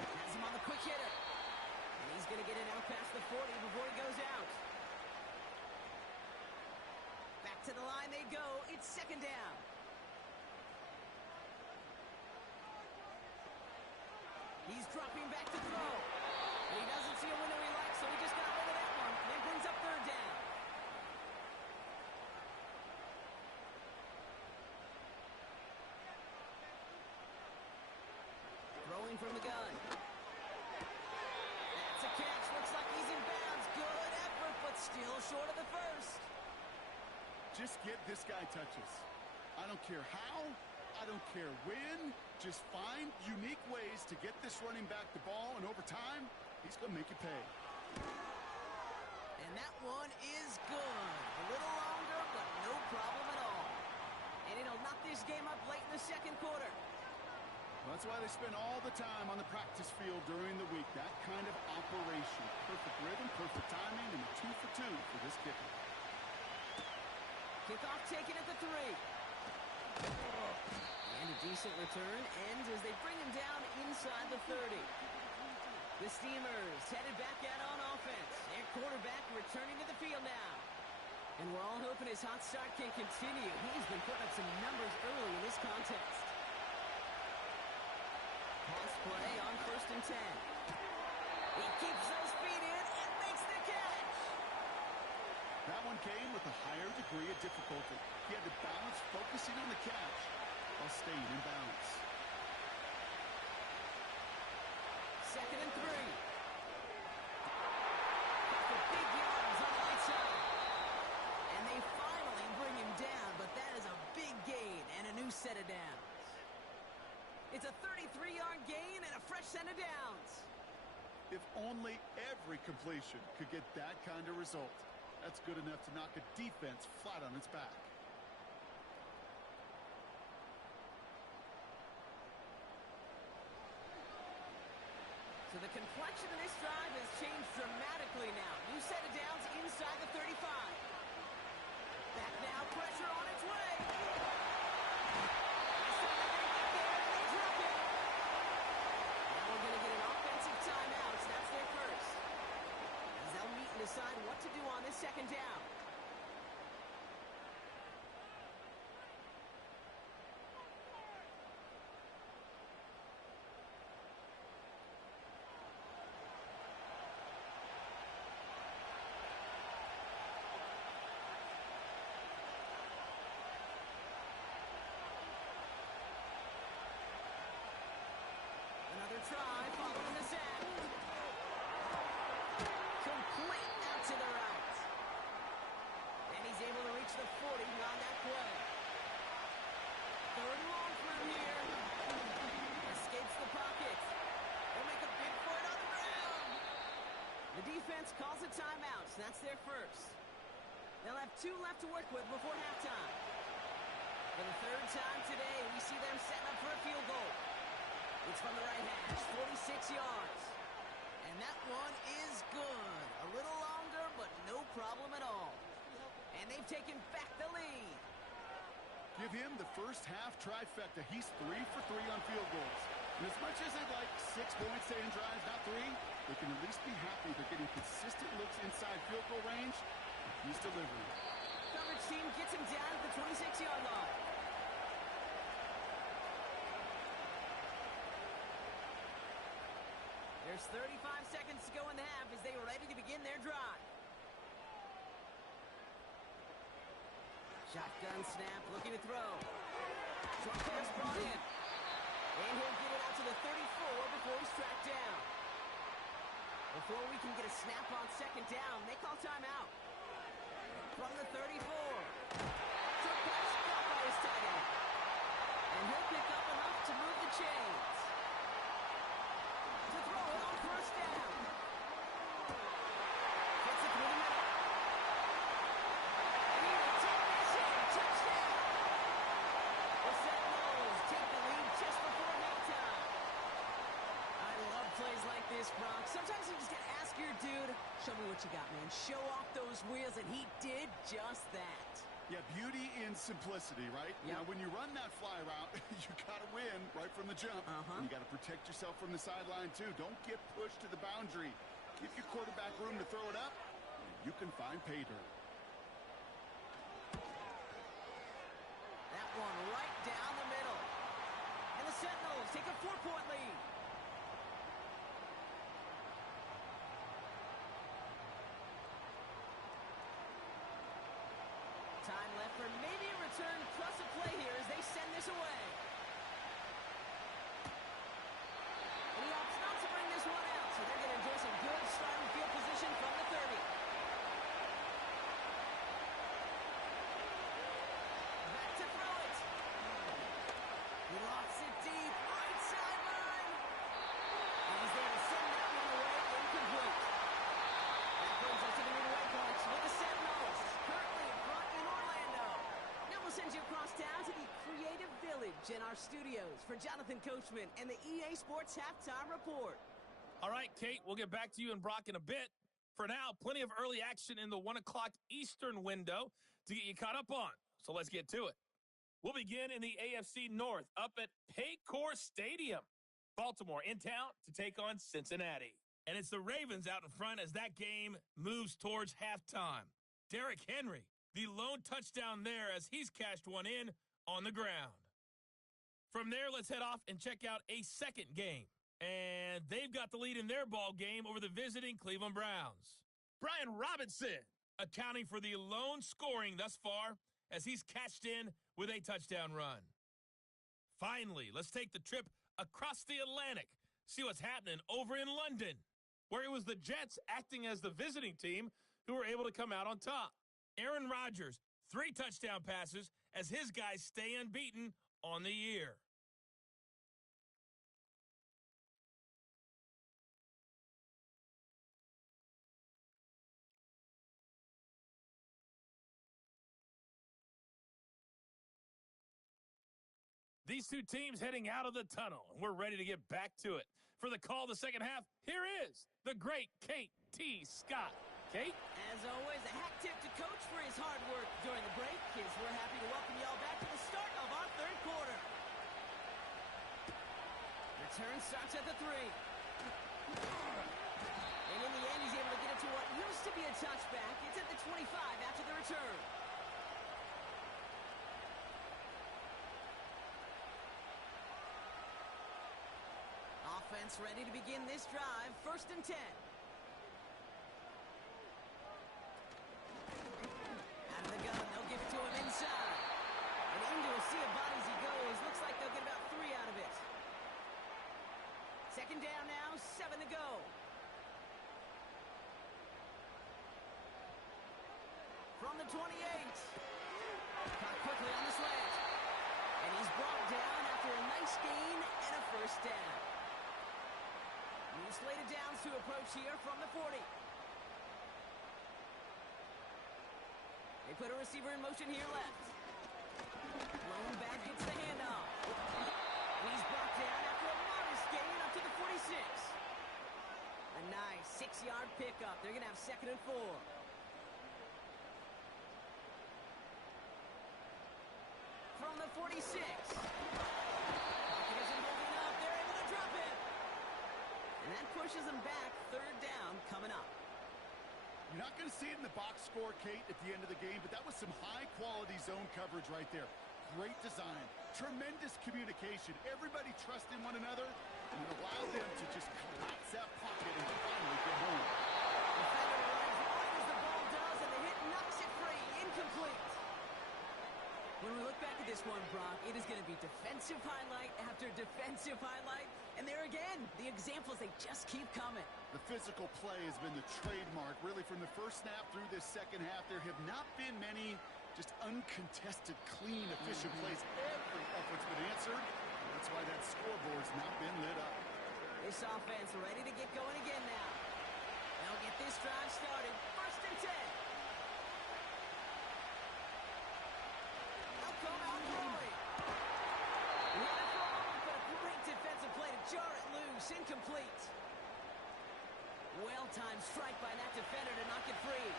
Has him on the quick hitter. And he's going to get it out past the 40 before he goes out. Back to the line they go. It's 2nd down. He's dropping back to throw. And he doesn't see a window he likes, so he just got rid of that one. And brings up 3rd down. Throwing from the gun. That's a catch. Looks like he's in bounds. Good effort, but still short of the first. Just get this guy touches. I don't care how. I don't care when. Just find unique ways to get this running back the ball, and over time, he's going to make you pay. And that one is good. A little longer, but no problem at all. And it'll knock this game up late in the 2nd quarter. Well, that's why they spend all the time on the practice field during the week. That kind of operation. Perfect rhythm, perfect timing, and a 2 for 2 for this kicker. Kickoff taken at the 3. And a decent return ends as they bring him down inside the 30. The Steamers headed back out on offense. Their quarterback returning to the field now. And we're all hoping his hot start can continue. He's been putting up some numbers early in this contest. Pass play on 1st and 10. He keeps those feet in and makes the catch. That one came with a higher degree of difficulty. He had to balance focusing on the catch while staying in balance. 2nd and 3. Got the big yards on the right side. And they finally bring him down, but that is a big gain and a new set of downs. It's a 33-yard gain and a fresh set of downs. If only every completion could get that kind of result. That's good enough to knock a defense flat on its back. So the complexion of this drive has changed dramatically now. New set of downs inside the 35. Back now, pressure on its way. Now we're going to get an offensive timeout. That's their first. defense calls a timeout, so that's their first. They'll have 2 left to work with before halftime. For the 3rd time today, we see them setting up for a field goal. It's from the right hash, 46 yards. And that one is good. A little longer, but no problem at all. And they've taken back the lead. Give him the first half trifecta. He's 3 for 3 on field goals. And as much as they'd like 6 points to end drives, not 3, they can at least be happy they're getting consistent looks inside field goal range. He's delivering. Coverage team gets him down at the 26-yard line. There's 35 seconds to go in the half as they are ready to begin their drive. Shotgun snap, looking to throw. Short pass brought in. And he'll get it out to the 34 before he's tracked down. Before we can get a snap on 2nd down, they call timeout. From the 34. Short pass caught by his tight end. And he'll pick up enough to move the chains. To throw it on 1st down. Gets it through the middle. And he will take this in. Touchdown. The Sentinels take the lead just before halftime. I love plays like this, Bronx. Sometimes you just gotta ask your dude, show me what you got, man. Show off those wheels, and he did just that. Yeah, beauty in simplicity, right? Yep. Now, when you run that fly route, you got to win right from the jump. And you got to protect yourself from the sideline, too. Don't get pushed to the boundary. Give your quarterback room to throw it up, and you can find pay dirt. That one right down the middle. And the Sentinels take a 4-point lead. Time left for maybe a return plus a play here as they send this away. And he opts not to bring this one out, so they're going to enjoy some good starting field position from the 30. Back to throw it. He lofts it deep, right sideline. And he's there to send that one away, incomplete. That brings us to the midway point with the Sentinels currently in front in Orlando. Now we'll send you across town to the Creative Village in our studios for Jonathan Coachman and the EA Sports Halftime Report. All right, Kate, we'll get back to you and Brock in a bit. For now, plenty of early action in the 1 o'clock Eastern window to get you caught up on. So let's get to it. We'll begin in the AFC North up at Paycor Stadium. Baltimore in town to take on Cincinnati. And it's the Ravens out in front as that game moves towards halftime. Derrick Henry, the lone touchdown there as he's cashed one in on the ground. From there, let's head off and check out a second game. And they've got the lead in their ball game over the visiting Cleveland Browns. Brian Robinson accounting for the lone scoring thus far as he's cashed in with a touchdown run. Finally, let's take the trip across the Atlantic, see what's happening over in London, where it was the Jets acting as the visiting team who were able to come out on top. Aaron Rodgers, 3 touchdown passes as his guys stay unbeaten on the year. These two teams heading out of the tunnel, and we're ready to get back to it. For the call of the second half, here is the great Kate T. Scott. Kate? As always, a hat tip to Coach for his hard work during the break, as we're happy to welcome y'all back to the start of our 3rd quarter. Return starts at the 3. And in the end, he's able to get it to what used to be a touchback. It's at the 25 after the return. Offense ready to begin this drive. 1st and 10. Out of the gun, they'll give it to him inside. And into a sea of bodies he goes. Looks like they'll get about 3 out of it. 2nd down now, 7 to go. From the 28. Caught quickly on the slant. And he's brought down after a nice gain and a 1st down. New slated downs to approach here from the 40. put a receiver in motion here left. Thrown back, gets the handoff. And he's brought down after a modest gain up to the 46. A nice 6-yard pickup. They're going to have 2nd and 4. From the 46. Pocket isn't holding up. They're able to drop it. And that pushes them back. 3rd down coming up. You're not going to see it in the box score, Kate, at the end of the game, but that was some high-quality zone coverage right there. Great design, tremendous communication. Everybody trusting one another, and it allowed them to just collapse that pocket and finally get home. Defender runs wide as the ball does, and the hit knocks it free. Incomplete. When we look back at this one, Brock, it is going to be defensive highlight after defensive highlight. And there again, the examples, they just keep coming. The physical play has been the trademark, really, from the first snap through this second half. There have not been many just uncontested, clean, efficient plays. Every effort's been answered. That's why that scoreboard's not been lit up. This offense ready to get going again now. They'll get this drive started. 1st and 10. They'll come out throwing. Not a throw, but a great defensive play to jar it loose. Incomplete. Well-timed strike by that defender to knock it free.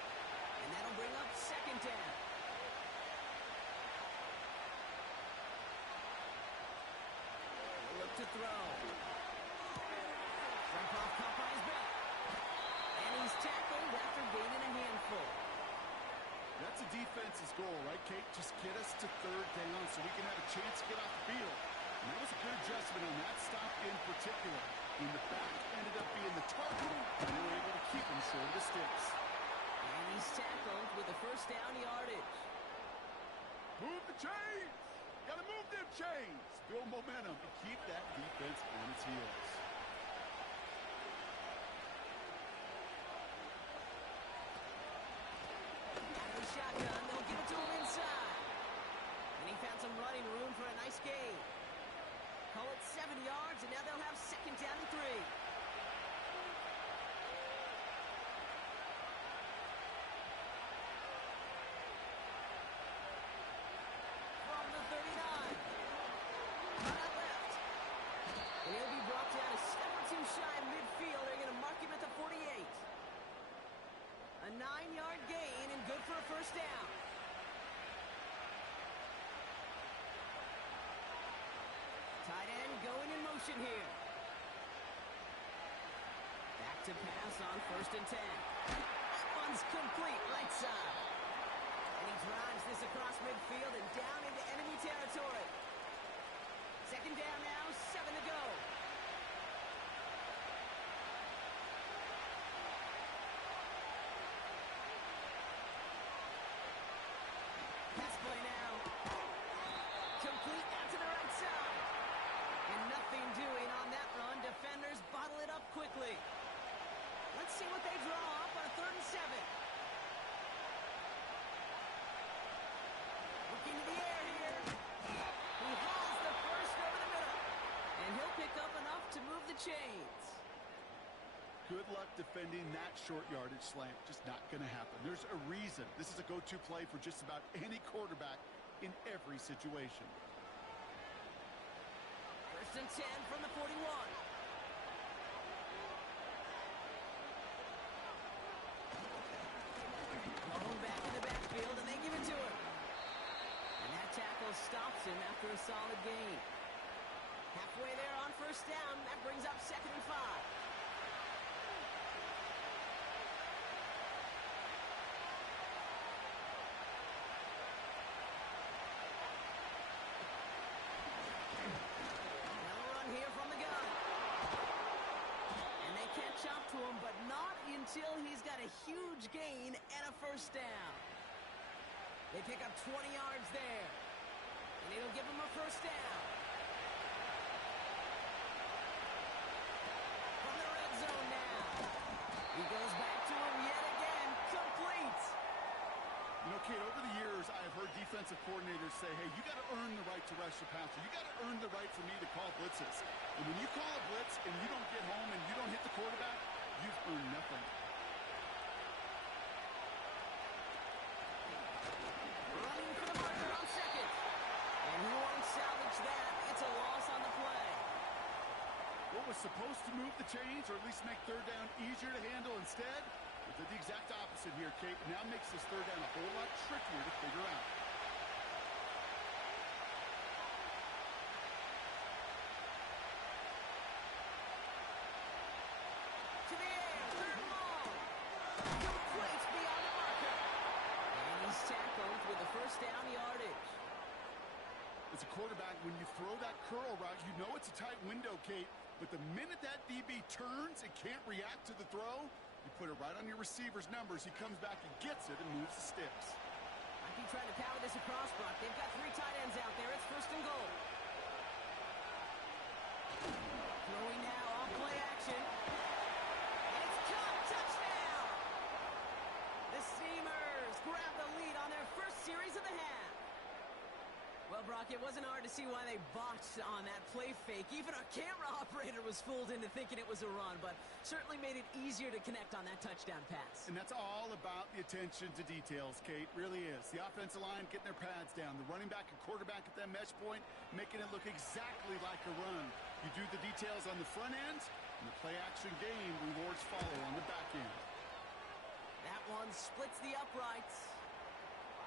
And that'll bring up 2nd down. Look to throw. Jump off caught by his back. And he's tackled after gaining a handful. That's a defense's goal, right, Kate? Just get us to 3rd down so we can have a chance to get off the field. And that was a good adjustment on that stop in particular. When the back ended up being the target, and they were able to keep him short of the sticks. And he's tackled with the 1st down yardage. Move the chains! Gotta move them chains! Build momentum and keep that defense on its heels. Out of the shotgun, they'll give it to him inside. And he found some running room for a nice gain. Call it 7 yards, and now they'll have 2nd down and 3. From the 39. Cut out left. And he'll be brought down a step or two shy of midfield. They're going to mark him at the 48. A 9-yard gain and good for a 1st down. Tight end going in motion here. Back to pass on 1st and 10. That one's complete, right side. And he drives this across midfield and down into enemy territory. 2nd down now, 7 to go. Pass play now. Complete out to the right side. And nothing doing on that run. Defenders bottle it up quickly. Let's see what they draw up on a 3rd and 7. Looking to the air here. He hauls the 1st over the middle. And he'll pick up enough to move the chains. Good luck defending that short yardage slant. Just not going to happen. There's a reason. This is a go-to play for just about any quarterback in every situation. 1st and 10 from the 41. Blown back in the backfield, and they give it to him. And that tackle stops him after a solid gain. Halfway there on 1st down. That brings up 2nd and 5. Here from the gun. And they catch up to him, but not until he's got a huge gain and a 1st down. They pick up 20 yards there. And it'll give him a 1st down. From the red zone now. He goes back to him yet again. Complete. You know, Kate, over the years, I have heard defensive coordinators say, hey, you got to earn the right to rush the passer. You got to earn the right for me to call blitzes. And when you call a blitz and you don't get home and you don't hit the quarterback, you've earned nothing. supposed to move the chains or at least make third down easier to handle. Instead, they did the exact opposite here, Kate. Now makes this third down a whole lot trickier to figure out. To the air, third and long. Complete beyond the marker. And he's tackled with a first down yardage. As a quarterback, when you throw that curl route, you know it's a tight window, Kate. But the minute that DB turns and can't react to the throw, you put it right on your receiver's numbers. He comes back and gets it and moves the sticks. Might be trying to power this across, Brock. They've got 3 tight ends out there. It's first and goal. Throwing now, off play action. And it's caught. Touchdown! The Steamers grab the lead on their first series of the half. Well, Brock, it wasn't hard to see why they botched on that play fake. Even our camera operator was fooled into thinking it was a run, but certainly made it easier to connect on that touchdown pass. And that's all about the attention to details, Kate. Really is. The offensive line getting their pads down. The running back and quarterback at that mesh point, making it look exactly like a run. You do the details on the front end, and the play-action game rewards follow on the back end. That one splits the uprights.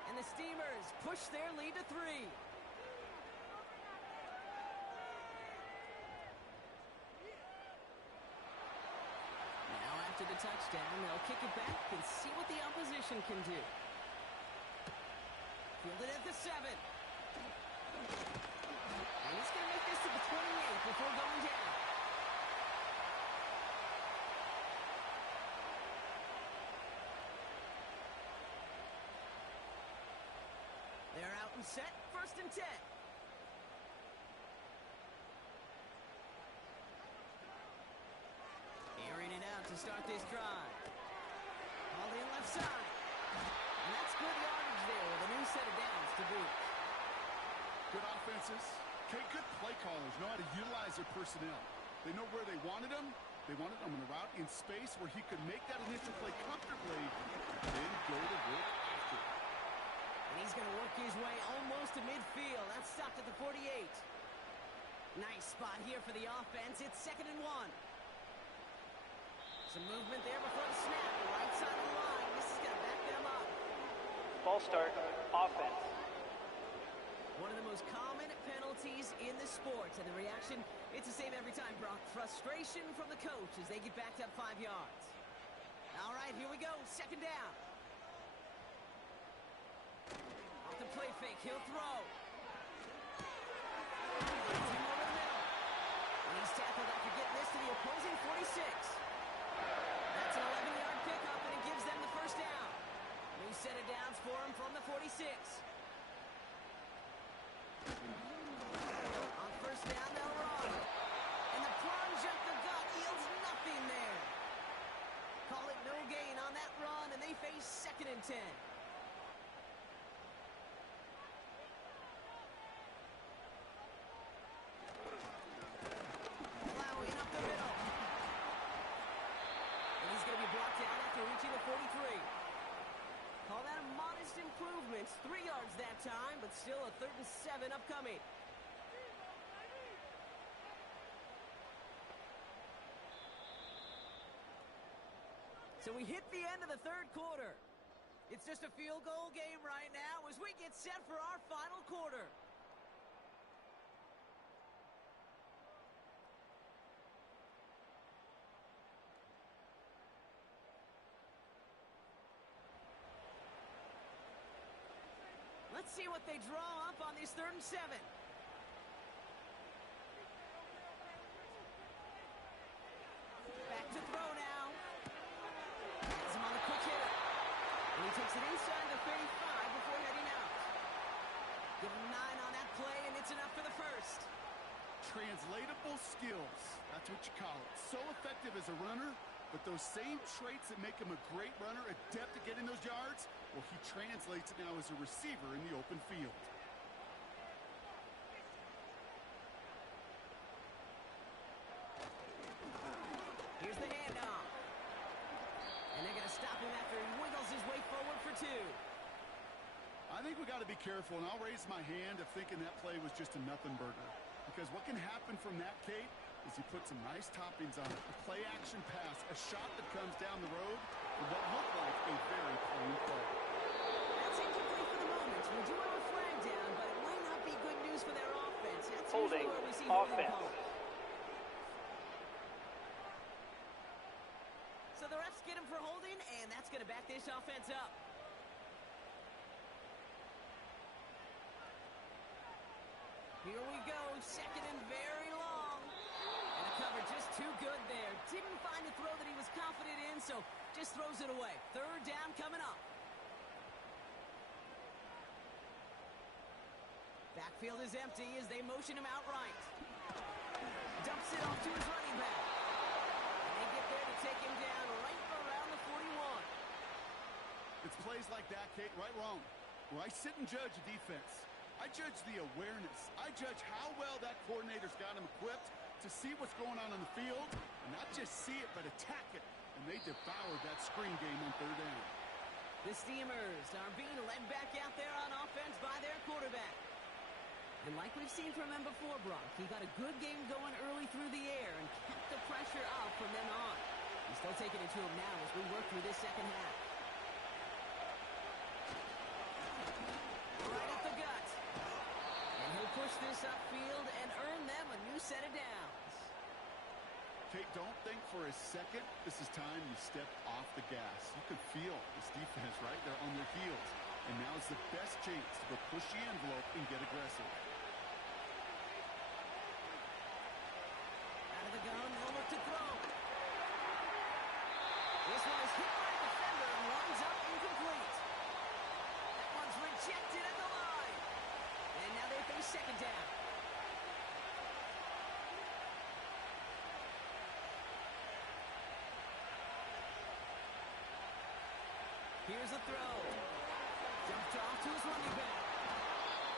And the Steamers push their lead to 3. After the touchdown, they'll kick it back and see what the opposition can do. Fielded at the 7. And he's going to make this to the 28 before going down. They're out and set, first and 10. Airing it out to start this drive. All in left side. And that's good yardage there with a new set of downs to boot. Good offenses. Okay, good play callers know how to utilize their personnel. They know where they wanted them. They wanted them on a route in space where he could make that initial play comfortably and then go to work after. And he's going to work his way almost to midfield. That's stopped at the 48. Nice spot here for the offense. It's 2nd and 1. Some movement there before the snap. Right side of the line. This is going to back them up. Ball start, offense. One of the most common penalties in the sport. And the reaction, it's the same every time, Brock. Frustration from the coach as they get backed up 5 yards. All right, here we go. 2nd down. Off the play fake. He'll throw. Over the middle. And he's tackled after getting this to the opposing 46. That's an 11-yard pickup, and it gives them the first down. New set of downs for him from the 46. On first down, they'll run. And the plunge up the gut yields nothing there. Call it no gain on that run, and they face 2nd and 10. Plowing up the middle. And he's going to be brought down after reaching the 43. Call that a modest improvement. 3 yards that time, but still a 3rd and 7 upcoming. So we hit the end of the 3rd quarter. It's just a field goal game right now as we get set for our final quarter. Let's see what they draw up on this 3rd and 7. Back to throw now. Has him on the quick hitter. And he takes it inside the 35 before heading out. Give him 9 on that play, and it's enough for the first. Translatable skills. That's what you call it. So effective as a runner, but those same traits that make him a great runner, adept at getting those yards, well, he translates it now as a receiver in the open field. Here's the handoff. And they're going to stop him after he wiggles his way forward for 2. I think we got to be careful, and I'll raise my hand of thinking that play was just a nothing burger. Because what can happen from that, Kate, is he puts some nice toppings on it. A play-action pass, a shot that comes down the road for what looked like a very clean play. That's incomplete for the moment. We do have a flag down, but it might not be good news for their offense. That's Holding usually where we see offense. calls. So the refs get him for holding, and that's going to back this offense up. Here we go, second and very long. And the cover just too good there. Didn't find the throw that he was confident in, so just throws it away. Third down coming up. Backfield is empty as they motion him out right. Dumps it off to his running back. And they get there to take him down right around the 41. It's plays like that, Kate, right wrong. Where I sit and judge a defense. I judge the awareness. I judge how well that coordinator's got him equipped to see what's going on the field, and not just see it, but attack it. And they devoured that screen game on third down. The Steamers are being led back out there on offense by their quarterback. And like we've seen from him before, Brock, he got a good game going early through the air and kept the pressure up from then on. He's still taking it to him now as we work through this second half. Right up the gut. And he'll push this upfield and earn them a new set of downs. Kate, don't think for a second this is time you step off the gas. You can feel this defense right there on their heels. And now is the best chance to go push the envelope and get aggressive. Out of the gun, they'll look to throw. This one is hit by a defender and winds up incomplete. That one's rejected at the line. And now they face second down. Here's a throw. Dumped off to his running back.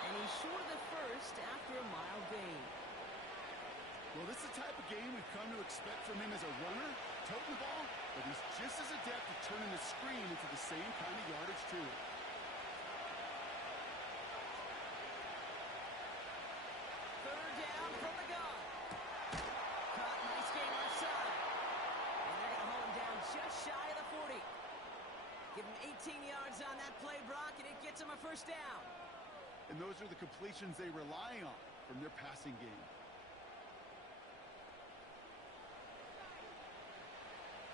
And he's short of the first after a mild gain. Well, this is the type of game we've come to expect from him as a runner, toting the ball, but he's just as adept at turning the screen into the same kind of yardage, too. Third down from the gun. Caught, nice game left side. And they're going to hold him down just shy of the 40. Give him 18 yards on that play, Brock, and it gets him a first down. And those are the completions they rely on from their passing game.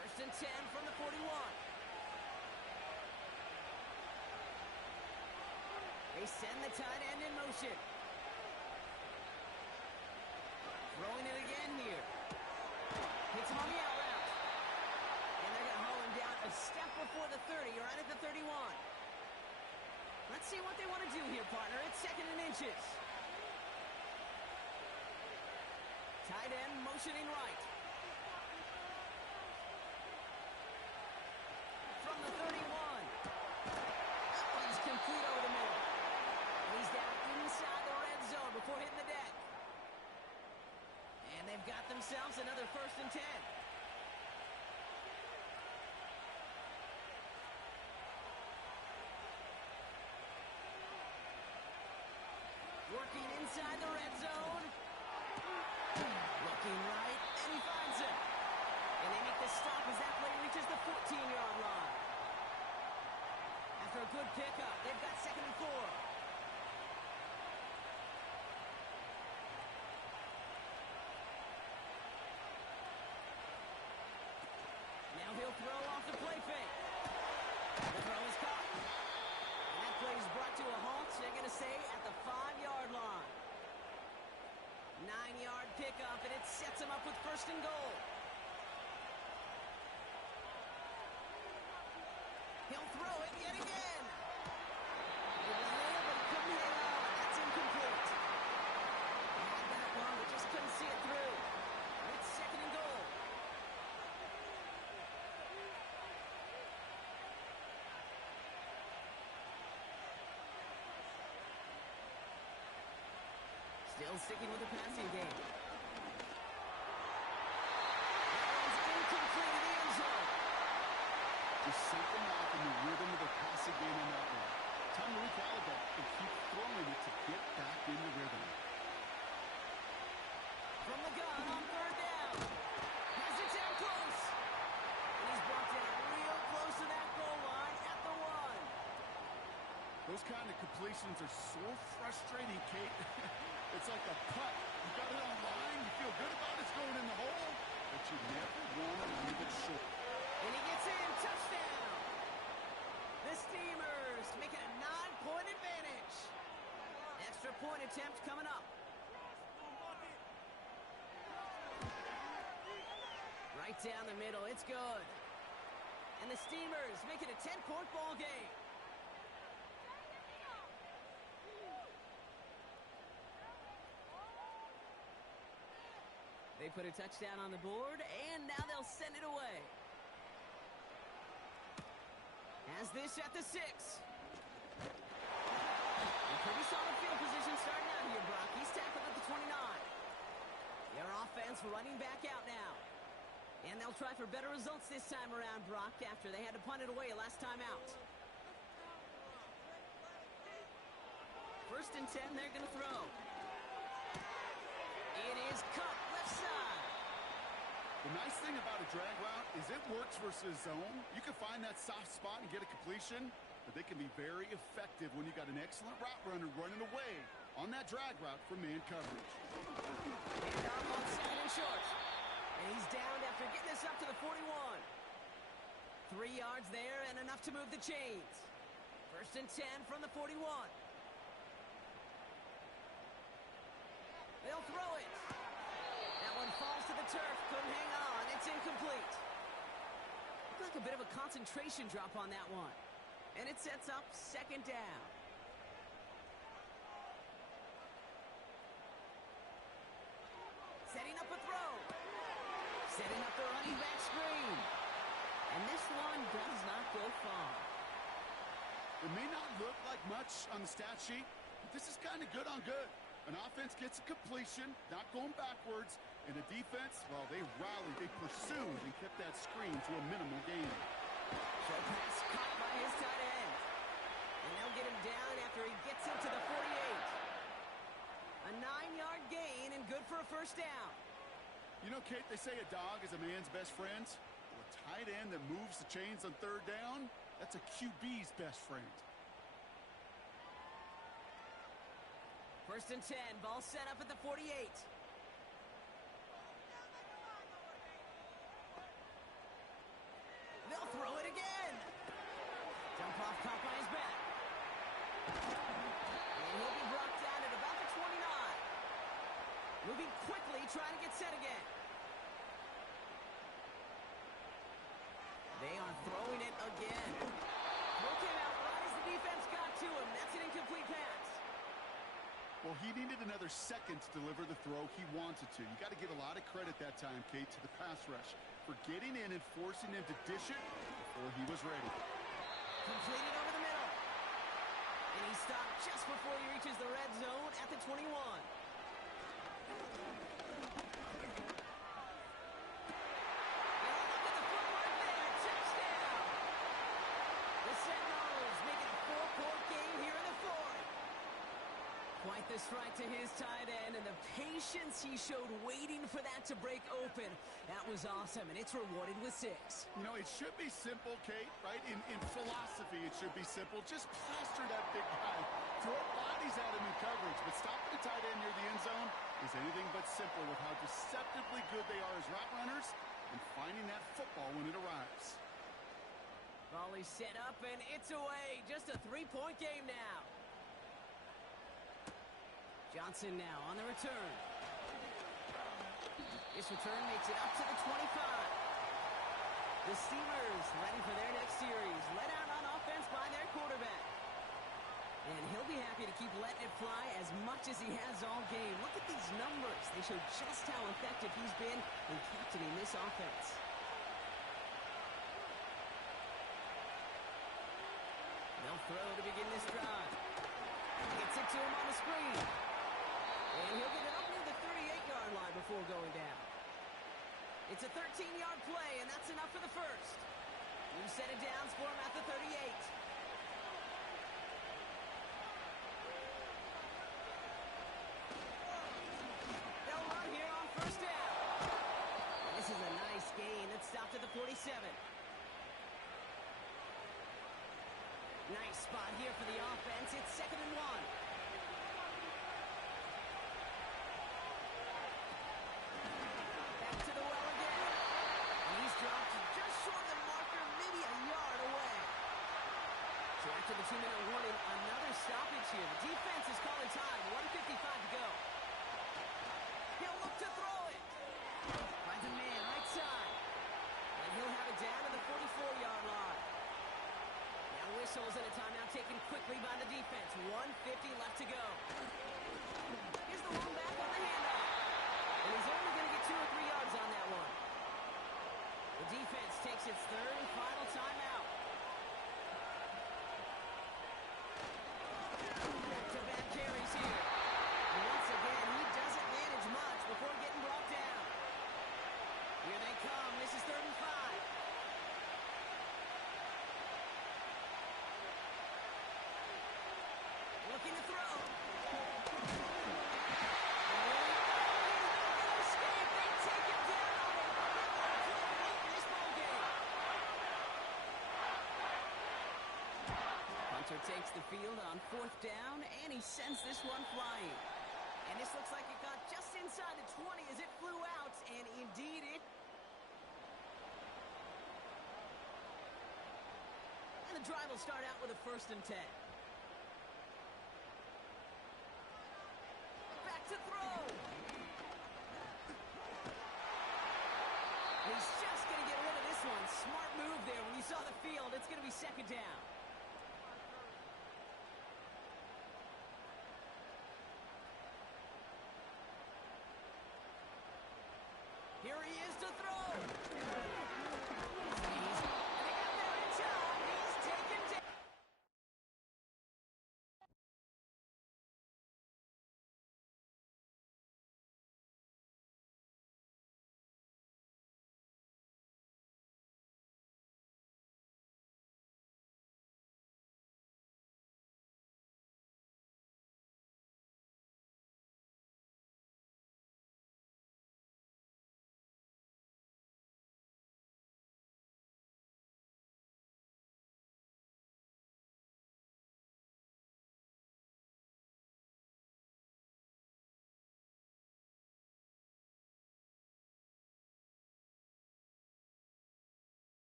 First and 10 from the 41. They send the tight end in motion. Throwing it again here. Hits him on the out route. And they're going to haul him down a step before the 30, right at the 31. Let's see what they want to do here, partner. It's second and inches. Tight end motioning right. From the 31. That one's complete over the middle. He's down inside the red zone before hitting the deck. And they've got themselves another first and 10. Working inside the red zone. Looking right, and he finds it. And they make the stop as that play reaches the 14-yard line. After a good pickup, they've got second and 4. Now he'll throw off the play fake. The throw is caught. And that play is brought to a halt, they're going to say, at the 5-yard line. 9-yard pickup, and it sets him up with first and goal. He'll throw it yet again. It was there, but he couldn't hit it on. That's incomplete. He had that one, but just couldn't see it through. It's second and goal. Still sticking with the passing game. That one's incomplete in the end zone. Just sent them off in the rhythm of the passing game on that one. Time to recalibrate and keep throwing it to get back in the rhythm. From the gun on third down. incompletions are so frustrating, Kate. It's like a putt. You got it on line, you feel good about it's going in the hole, but you never want to leave it short. And he gets in, touchdown. The Steamers make it a 9-point advantage. Extra point attempt coming up. Right down the middle, it's good. And the Steamers make it a 10-point ball game. They put a touchdown on the board, and now they'll send it away. Has this at the 6. And pretty solid field position starting out here, Brock. He's tackled at the 29. Their offense running back out now. And they'll try for better results this time around, Brock, after they had to punt it away last time out. 1st and 10, they're going to throw. It is cut left side. The nice thing about a drag route is it works versus zone. You can find that soft spot and get a completion, but they can be very effective when you got an excellent route runner running away on that drag route from man coverage. And off on 2nd and short. And he's downed after getting this up to the 41. 3 yards there and enough to move the chains. 1st and 10 from the 41. They'll throw it. That one falls to the turf. Couldn't hang on. It's incomplete. Looked like a bit of a concentration drop on that one. And it sets up 2nd down. Setting up a throw. Setting up the running back screen. And this one does not go far. It may not look like much on the stat sheet, but this is kind of good on good. An offense gets a completion, not going backwards, and the defense, well, they rallied, they pursued, and kept that screen to a minimal gain. Short pass caught by his tight end. And they'll get him down after he gets into the 48. A 9-yard gain and good for a 1st down. You know, Kate, they say a dog is a man's best friend. Well, a tight end that moves the chains on 3rd down, that's a QB's best friend. 1st and 10, ball set up at the 48. They'll throw it again. Jump off caught by his back. And he'll be brought down at about the 29. Moving quickly, trying to get set again. They are throwing it again. Throw came out right as the defense got to him. That's an incomplete pass. Well, he needed another second to deliver the throw he wanted to. You got to give a lot of credit that time, Kate, to the pass rush for getting in and forcing him to dish it before he was ready. Completed over the middle. And he stopped just before he reaches the red zone at the 21. Quite the strike to his tight end, and the patience he showed waiting for that to break open. That was awesome, and it's rewarded with 6. You know, it should be simple, Kate, right? In philosophy, it should be simple. Just plaster that big guy. Throw bodies at him in coverage, but stopping the tight end near the end zone is anything but simple with how deceptively good they are as route runners and finding that football when it arrives. Volley set up, and it's away. Just a 3-point game now. Johnson now on the return. This return makes it up to the 25. The Steelers ready for their next series. Let out on offense by their quarterback. And he'll be happy to keep letting it fly as much as he has all game. Look at these numbers. They show just how effective he's been in captaining this offense. They'll throw to begin this drive. Gets it to him on the screen. And he'll get it up near the 38-yard line before going down. It's a 13-yard play, and that's enough for the 1st. New set of downs for him at the 38. They'll run here on 1st down. This is a nice gain. It stopped at the 47. Nice spot here for the offense. It's 2nd and 1. Back to the well again. And he's dropped just short of the marker, maybe a yard away. So after the 2-minute warning, another stoppage here. The defense is calling time. 1:55 to go. He'll look to throw it. Finds a man right side. And he'll have it down to the 44-yard line. Now whistles and a timeout taken quickly by the defense. 1:50 left to go. Here's the one back on the handoff. And he's only going to get 2 or 3 yards on that one. The defense takes its 3rd and final timeout. Back-to-back carries here. And once again, he doesn't manage much before getting brought down. Here they come. This is 3rd and 5. Looking to throw. Escape. They take him down on a late in this ball game. Hunter takes the field on 4th down, and he sends this one flying. And this looks like it got just inside the 20 as it flew out, and indeed it. And the drive will start out with a 1st and 10. Back to throw. He's just going to get rid of this one. Smart move there. When you saw the field, it's going to be 2nd down.